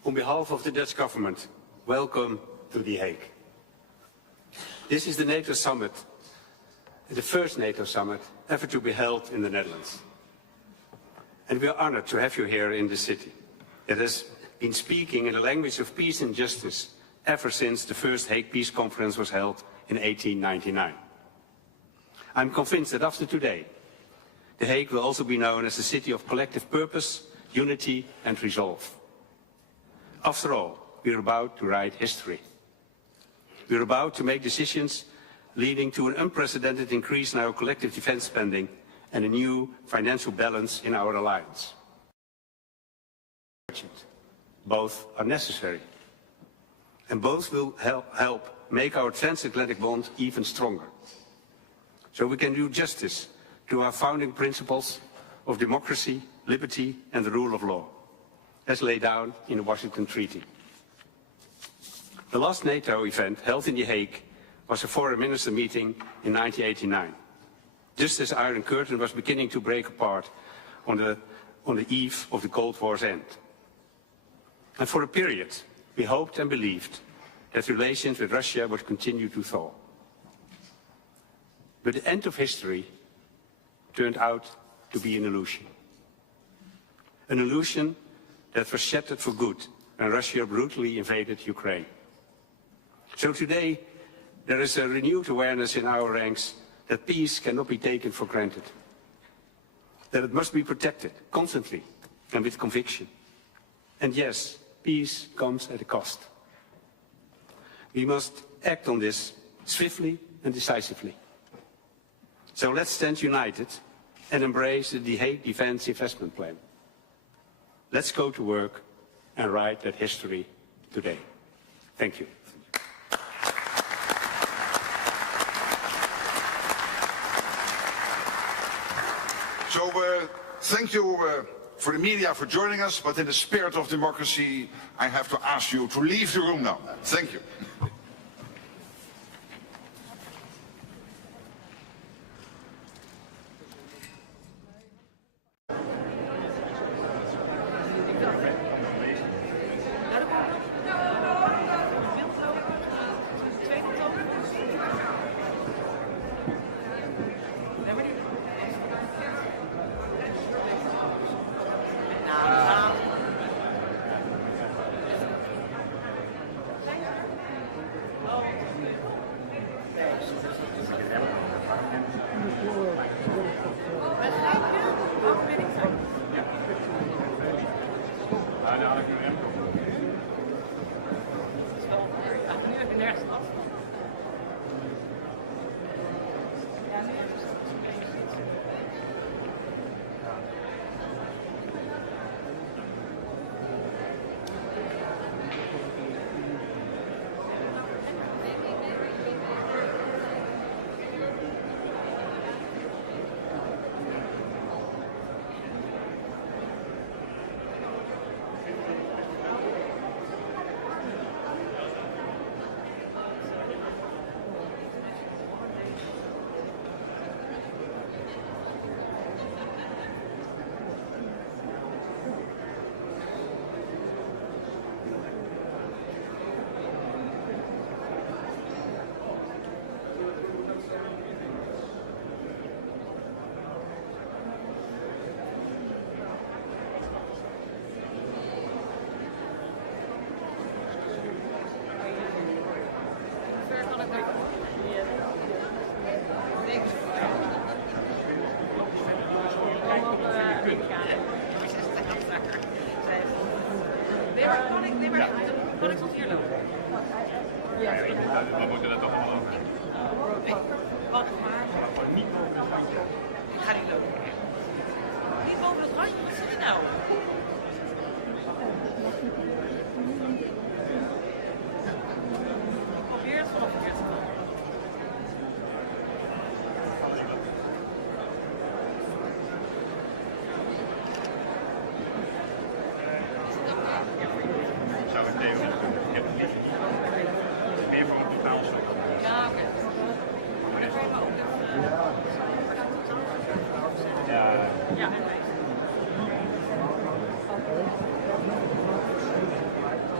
On behalf of the Dutch government, welcome to The Hague. This is the NATO summit, the first NATO summit ever to be held in the Netherlands. And we are honored to have you here in the city. It has been speaking in the language of peace and justice ever since the first Hague Peace Conference was held in 1899. I'm convinced that after today, The Hague will also be known as a city of collective purpose, unity and resolve. After all, we are about to write history. We are about to make decisions leading to an unprecedented increase in our collective defense spending and a new financial balance in our alliance. Both are necessary, and both will help make our transatlantic bond even stronger, so we can do justice to our founding principles of democracy, liberty and the rule of law, as laid down in the Washington Treaty. The last NATO event held in The Hague was a foreign minister meeting in 1989, just as the Iron Curtain was beginning to break apart on the eve of the Cold War's end. And for a period, we hoped and believed that relations with Russia would continue to thaw. But the end of history turned out to be an illusion. An illusion that was shattered for good when Russia brutally invaded Ukraine. So today, there is a renewed awareness in our ranks that peace cannot be taken for granted, that it must be protected constantly and with conviction. And yes, peace comes at a cost. We must act on this swiftly and decisively. So let's stand united and embrace the The Hague Defence Investment Plan. Let's go to work and write that history today. Thank you. So thank you for the media for joining us, but in the spirit of democracy, I have to ask you to leave the room now. Thank you. We moeten er toch allemaal over. Wacht maar. Niet over het randje. Ik ga niet lopen. Niet boven het randje, wat zit er nou? Ik probeer het vanaf hier te komen. Zou ik theorie kunnen? Ik heb het liefst meer voor een totaalstuk. Ja, oké. Maar dan kan je ook Ja. Ja, en wij.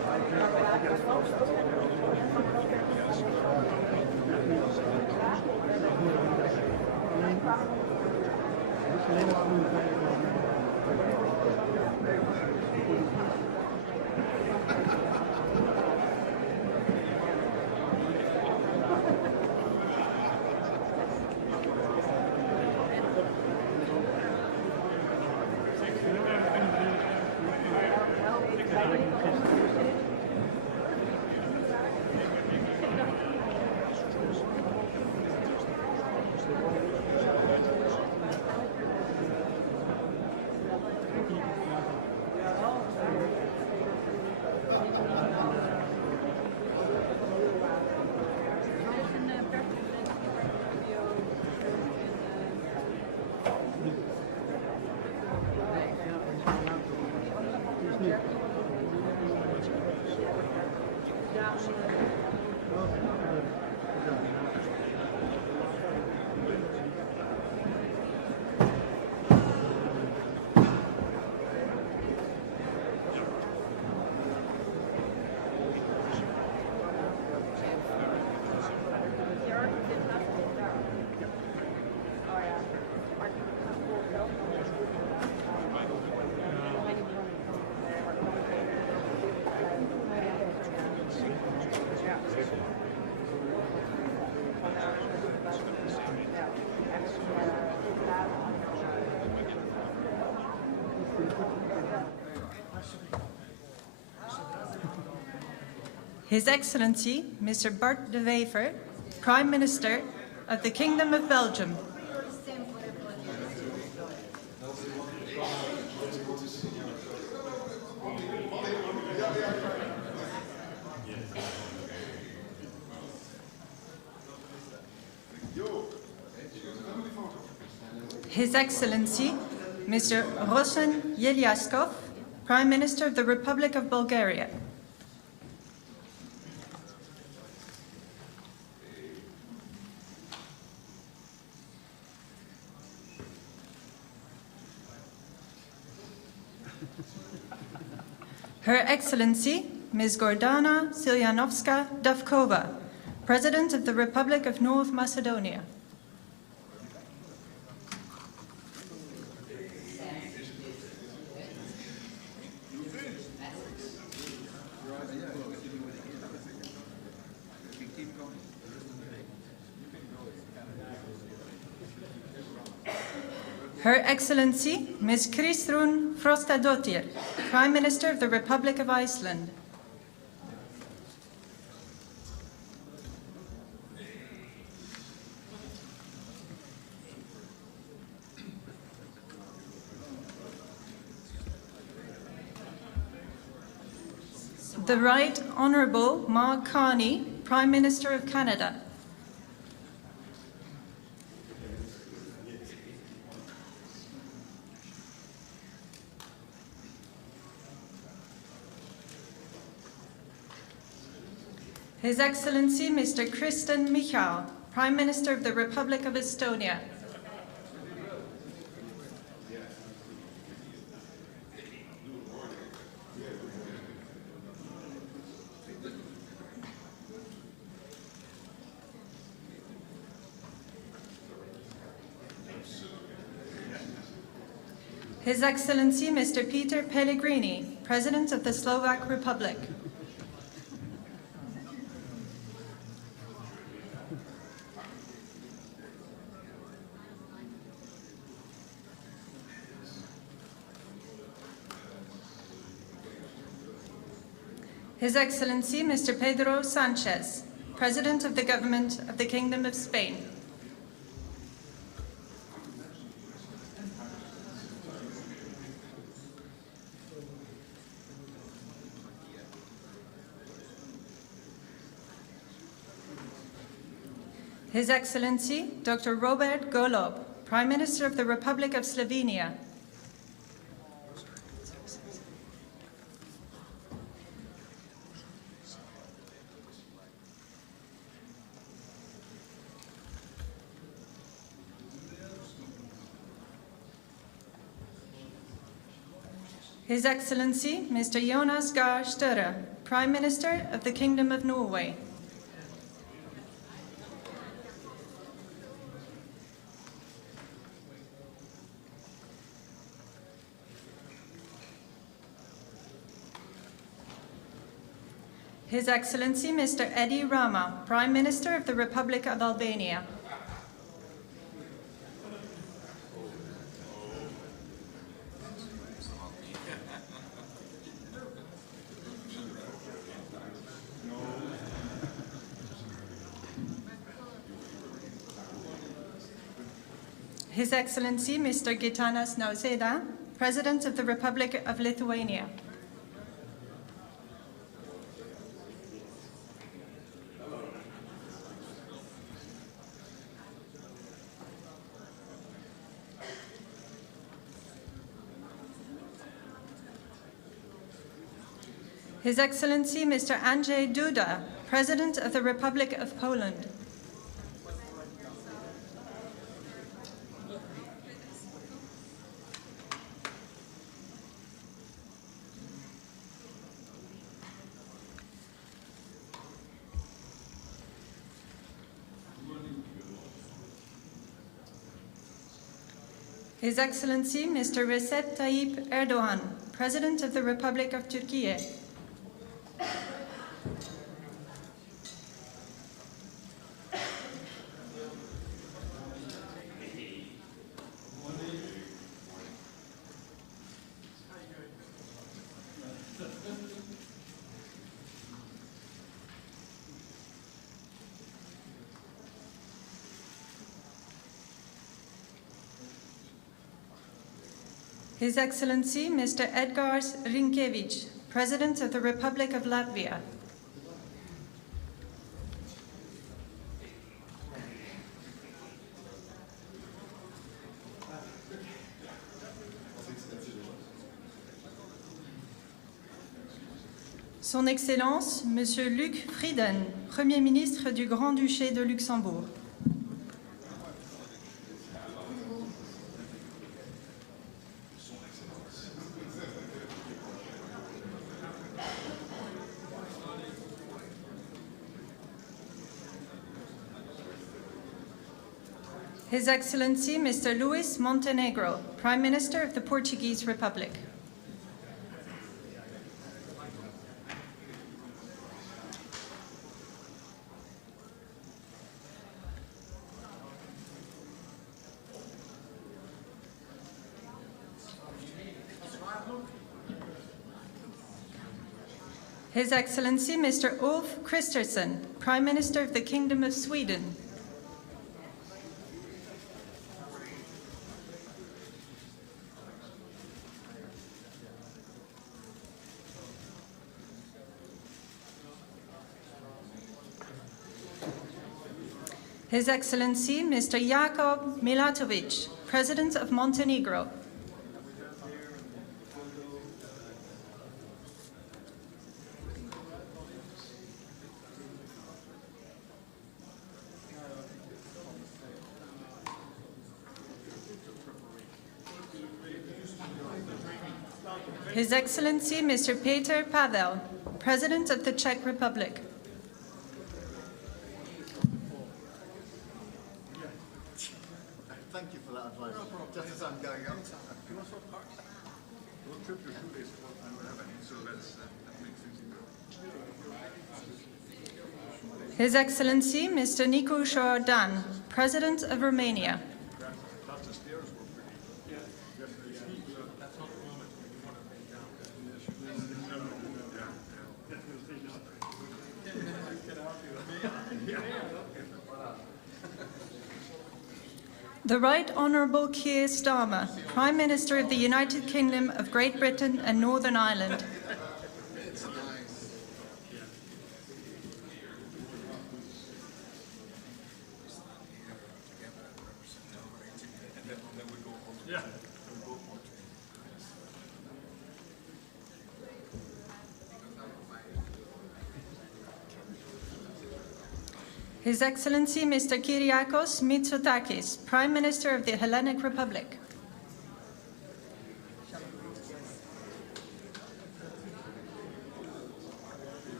His Excellency, Mr. Bart de Wever, Prime Minister of the Kingdom of Belgium. His Excellency, Mr. Rosen Yeliaskov, Prime Minister of the Republic of Bulgaria. Her Excellency, Ms. Gordana Silyanovska-Davkova, President of the Republic of North Macedonia. Her Excellency, Ms. Kristrún Frostadóttir, Prime Minister of the Republic of Iceland. The Right Honourable Mark Carney, Prime Minister of Canada. His Excellency Mr. Kristen Michal, Prime Minister of the Republic of Estonia. His Excellency Mr. Peter Pellegrini, President of the Slovak Republic. His Excellency Mr. Pedro Sanchez, President of the Government of the Kingdom of Spain. His Excellency Dr. Robert Golob, Prime Minister of the Republic of Slovenia. His Excellency Mr. Jonas Gahr Störe, Prime Minister of the Kingdom of Norway. His Excellency Mr. Edi Rama, Prime Minister of the Republic of Albania. His Excellency Mr. Gitanas Nausėda, President of the Republic of Lithuania. His Excellency Mr. Andrzej Duda, President of the Republic of Poland. His Excellency Mr. Recep Tayyip Erdogan, President of the Republic of Turkey. His Excellency Mr. Edgars Rinkēvičs, President of the Republic of Latvia. Son Excellence, Monsieur Luc Frieden, Premier ministre du Grand-Duché de Luxembourg. His Excellency Mr. Luis Montenegro, Prime Minister of the Portuguese Republic. His Excellency Mr. Ulf Kristersson, Prime Minister of the Kingdom of Sweden. His Excellency Mr. Jakub Milatovic, President of Montenegro. His Excellency Mr. Petr Pavel, President of the Czech Republic. Thank you for that advice. Just as I'm going up. His Excellency Mr. Nicu Jordan, President of Romania. The Right Honourable Keir Starmer, Prime Minister of the United Kingdom of Great Britain and Northern Ireland. His Excellency Mr. Kyriakos Mitsotakis, Prime Minister of the Hellenic Republic.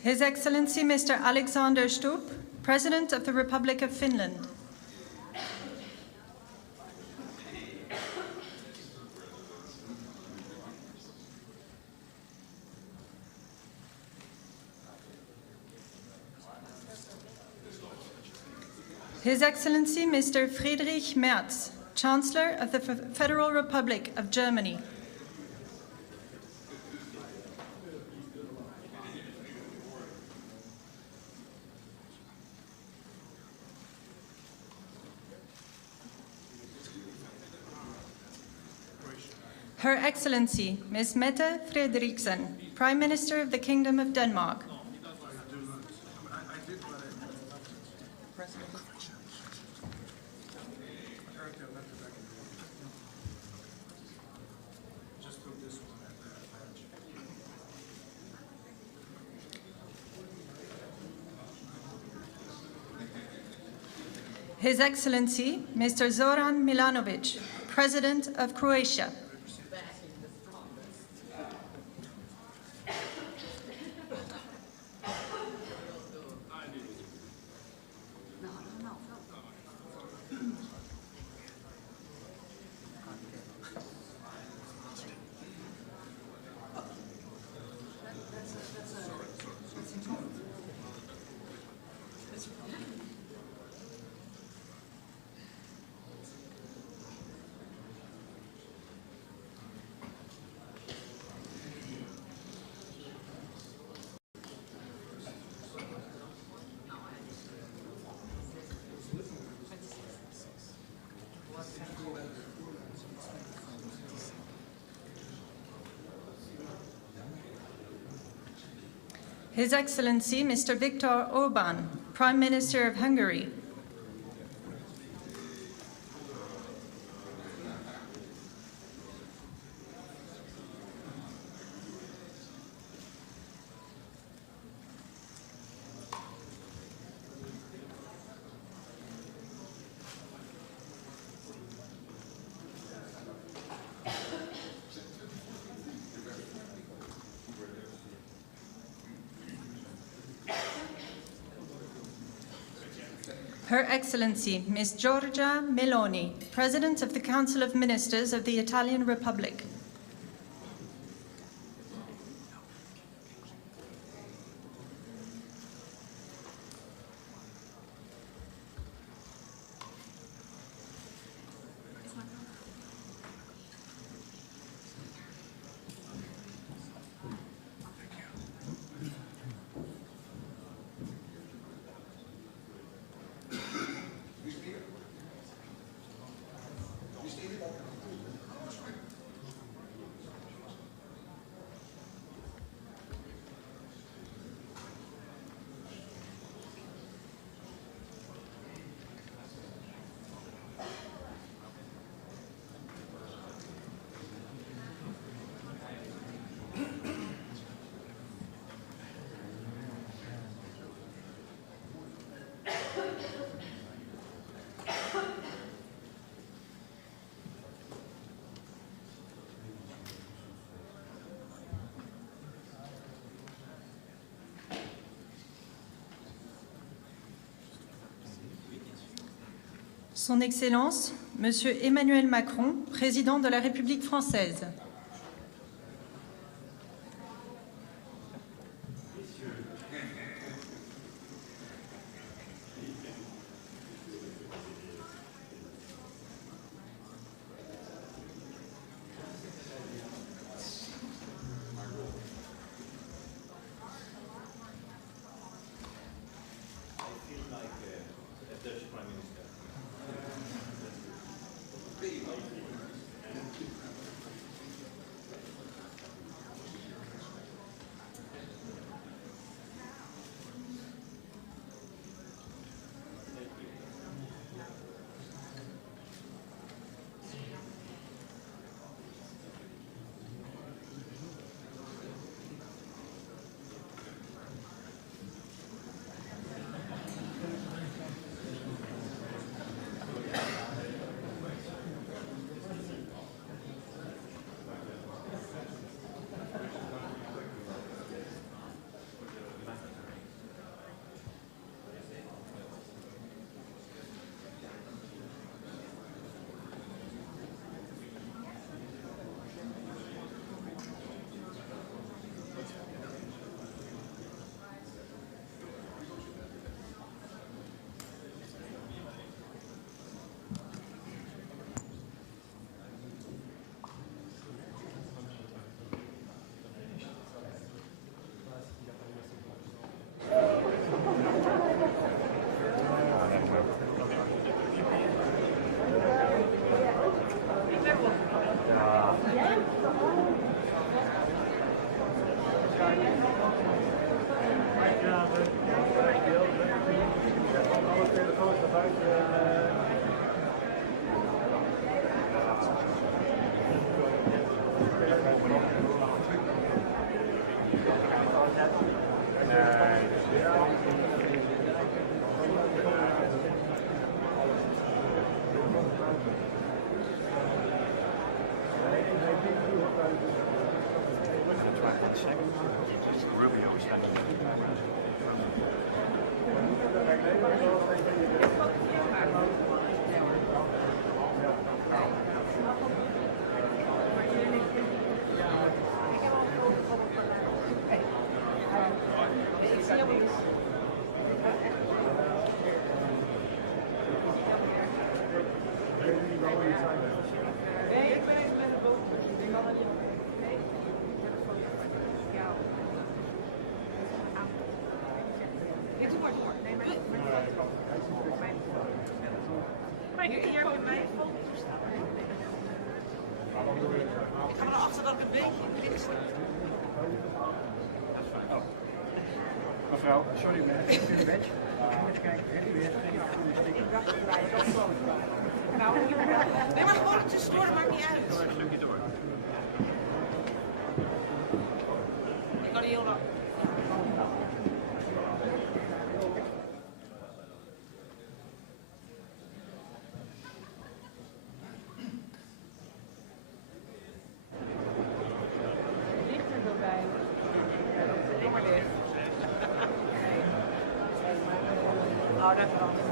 His Excellency Mr. Alexander Stubb, President of the Republic of Finland. His Excellency Mr. Friedrich Merz, Chancellor of the Federal Republic of Germany. Her Excellency Ms. Mette Frederiksen, Prime Minister of the Kingdom of Denmark. His Excellency Mr. Zoran Milanovic, President of Croatia. His Excellency Mr. Viktor Orbán, Prime Minister of Hungary. Her Excellency Ms. Giorgia Meloni, President of the Council of Ministers of the Italian Republic. Son Excellence, Monsieur Emmanuel Macron, Président de la République française. Nee, ik ben even met het boven. Ik kan er niet op. Nee. Ja. Ja, doe maar. Nee, maar hier heb je mijn foto staan. Ik ga maar naar achter dat ik een beetje in het sta. Mevrouw, sorry, maar ik vind een badge. Even kijken, heb je weer geen groene stick? Ik dacht dat wij dat foto waren. Nou, nee, maar gewoon tussendoor, dat maakt niet uit. Ik kan niet heel lang. Ligt er wel bij? Doe maar dicht. Nou, dat verandert.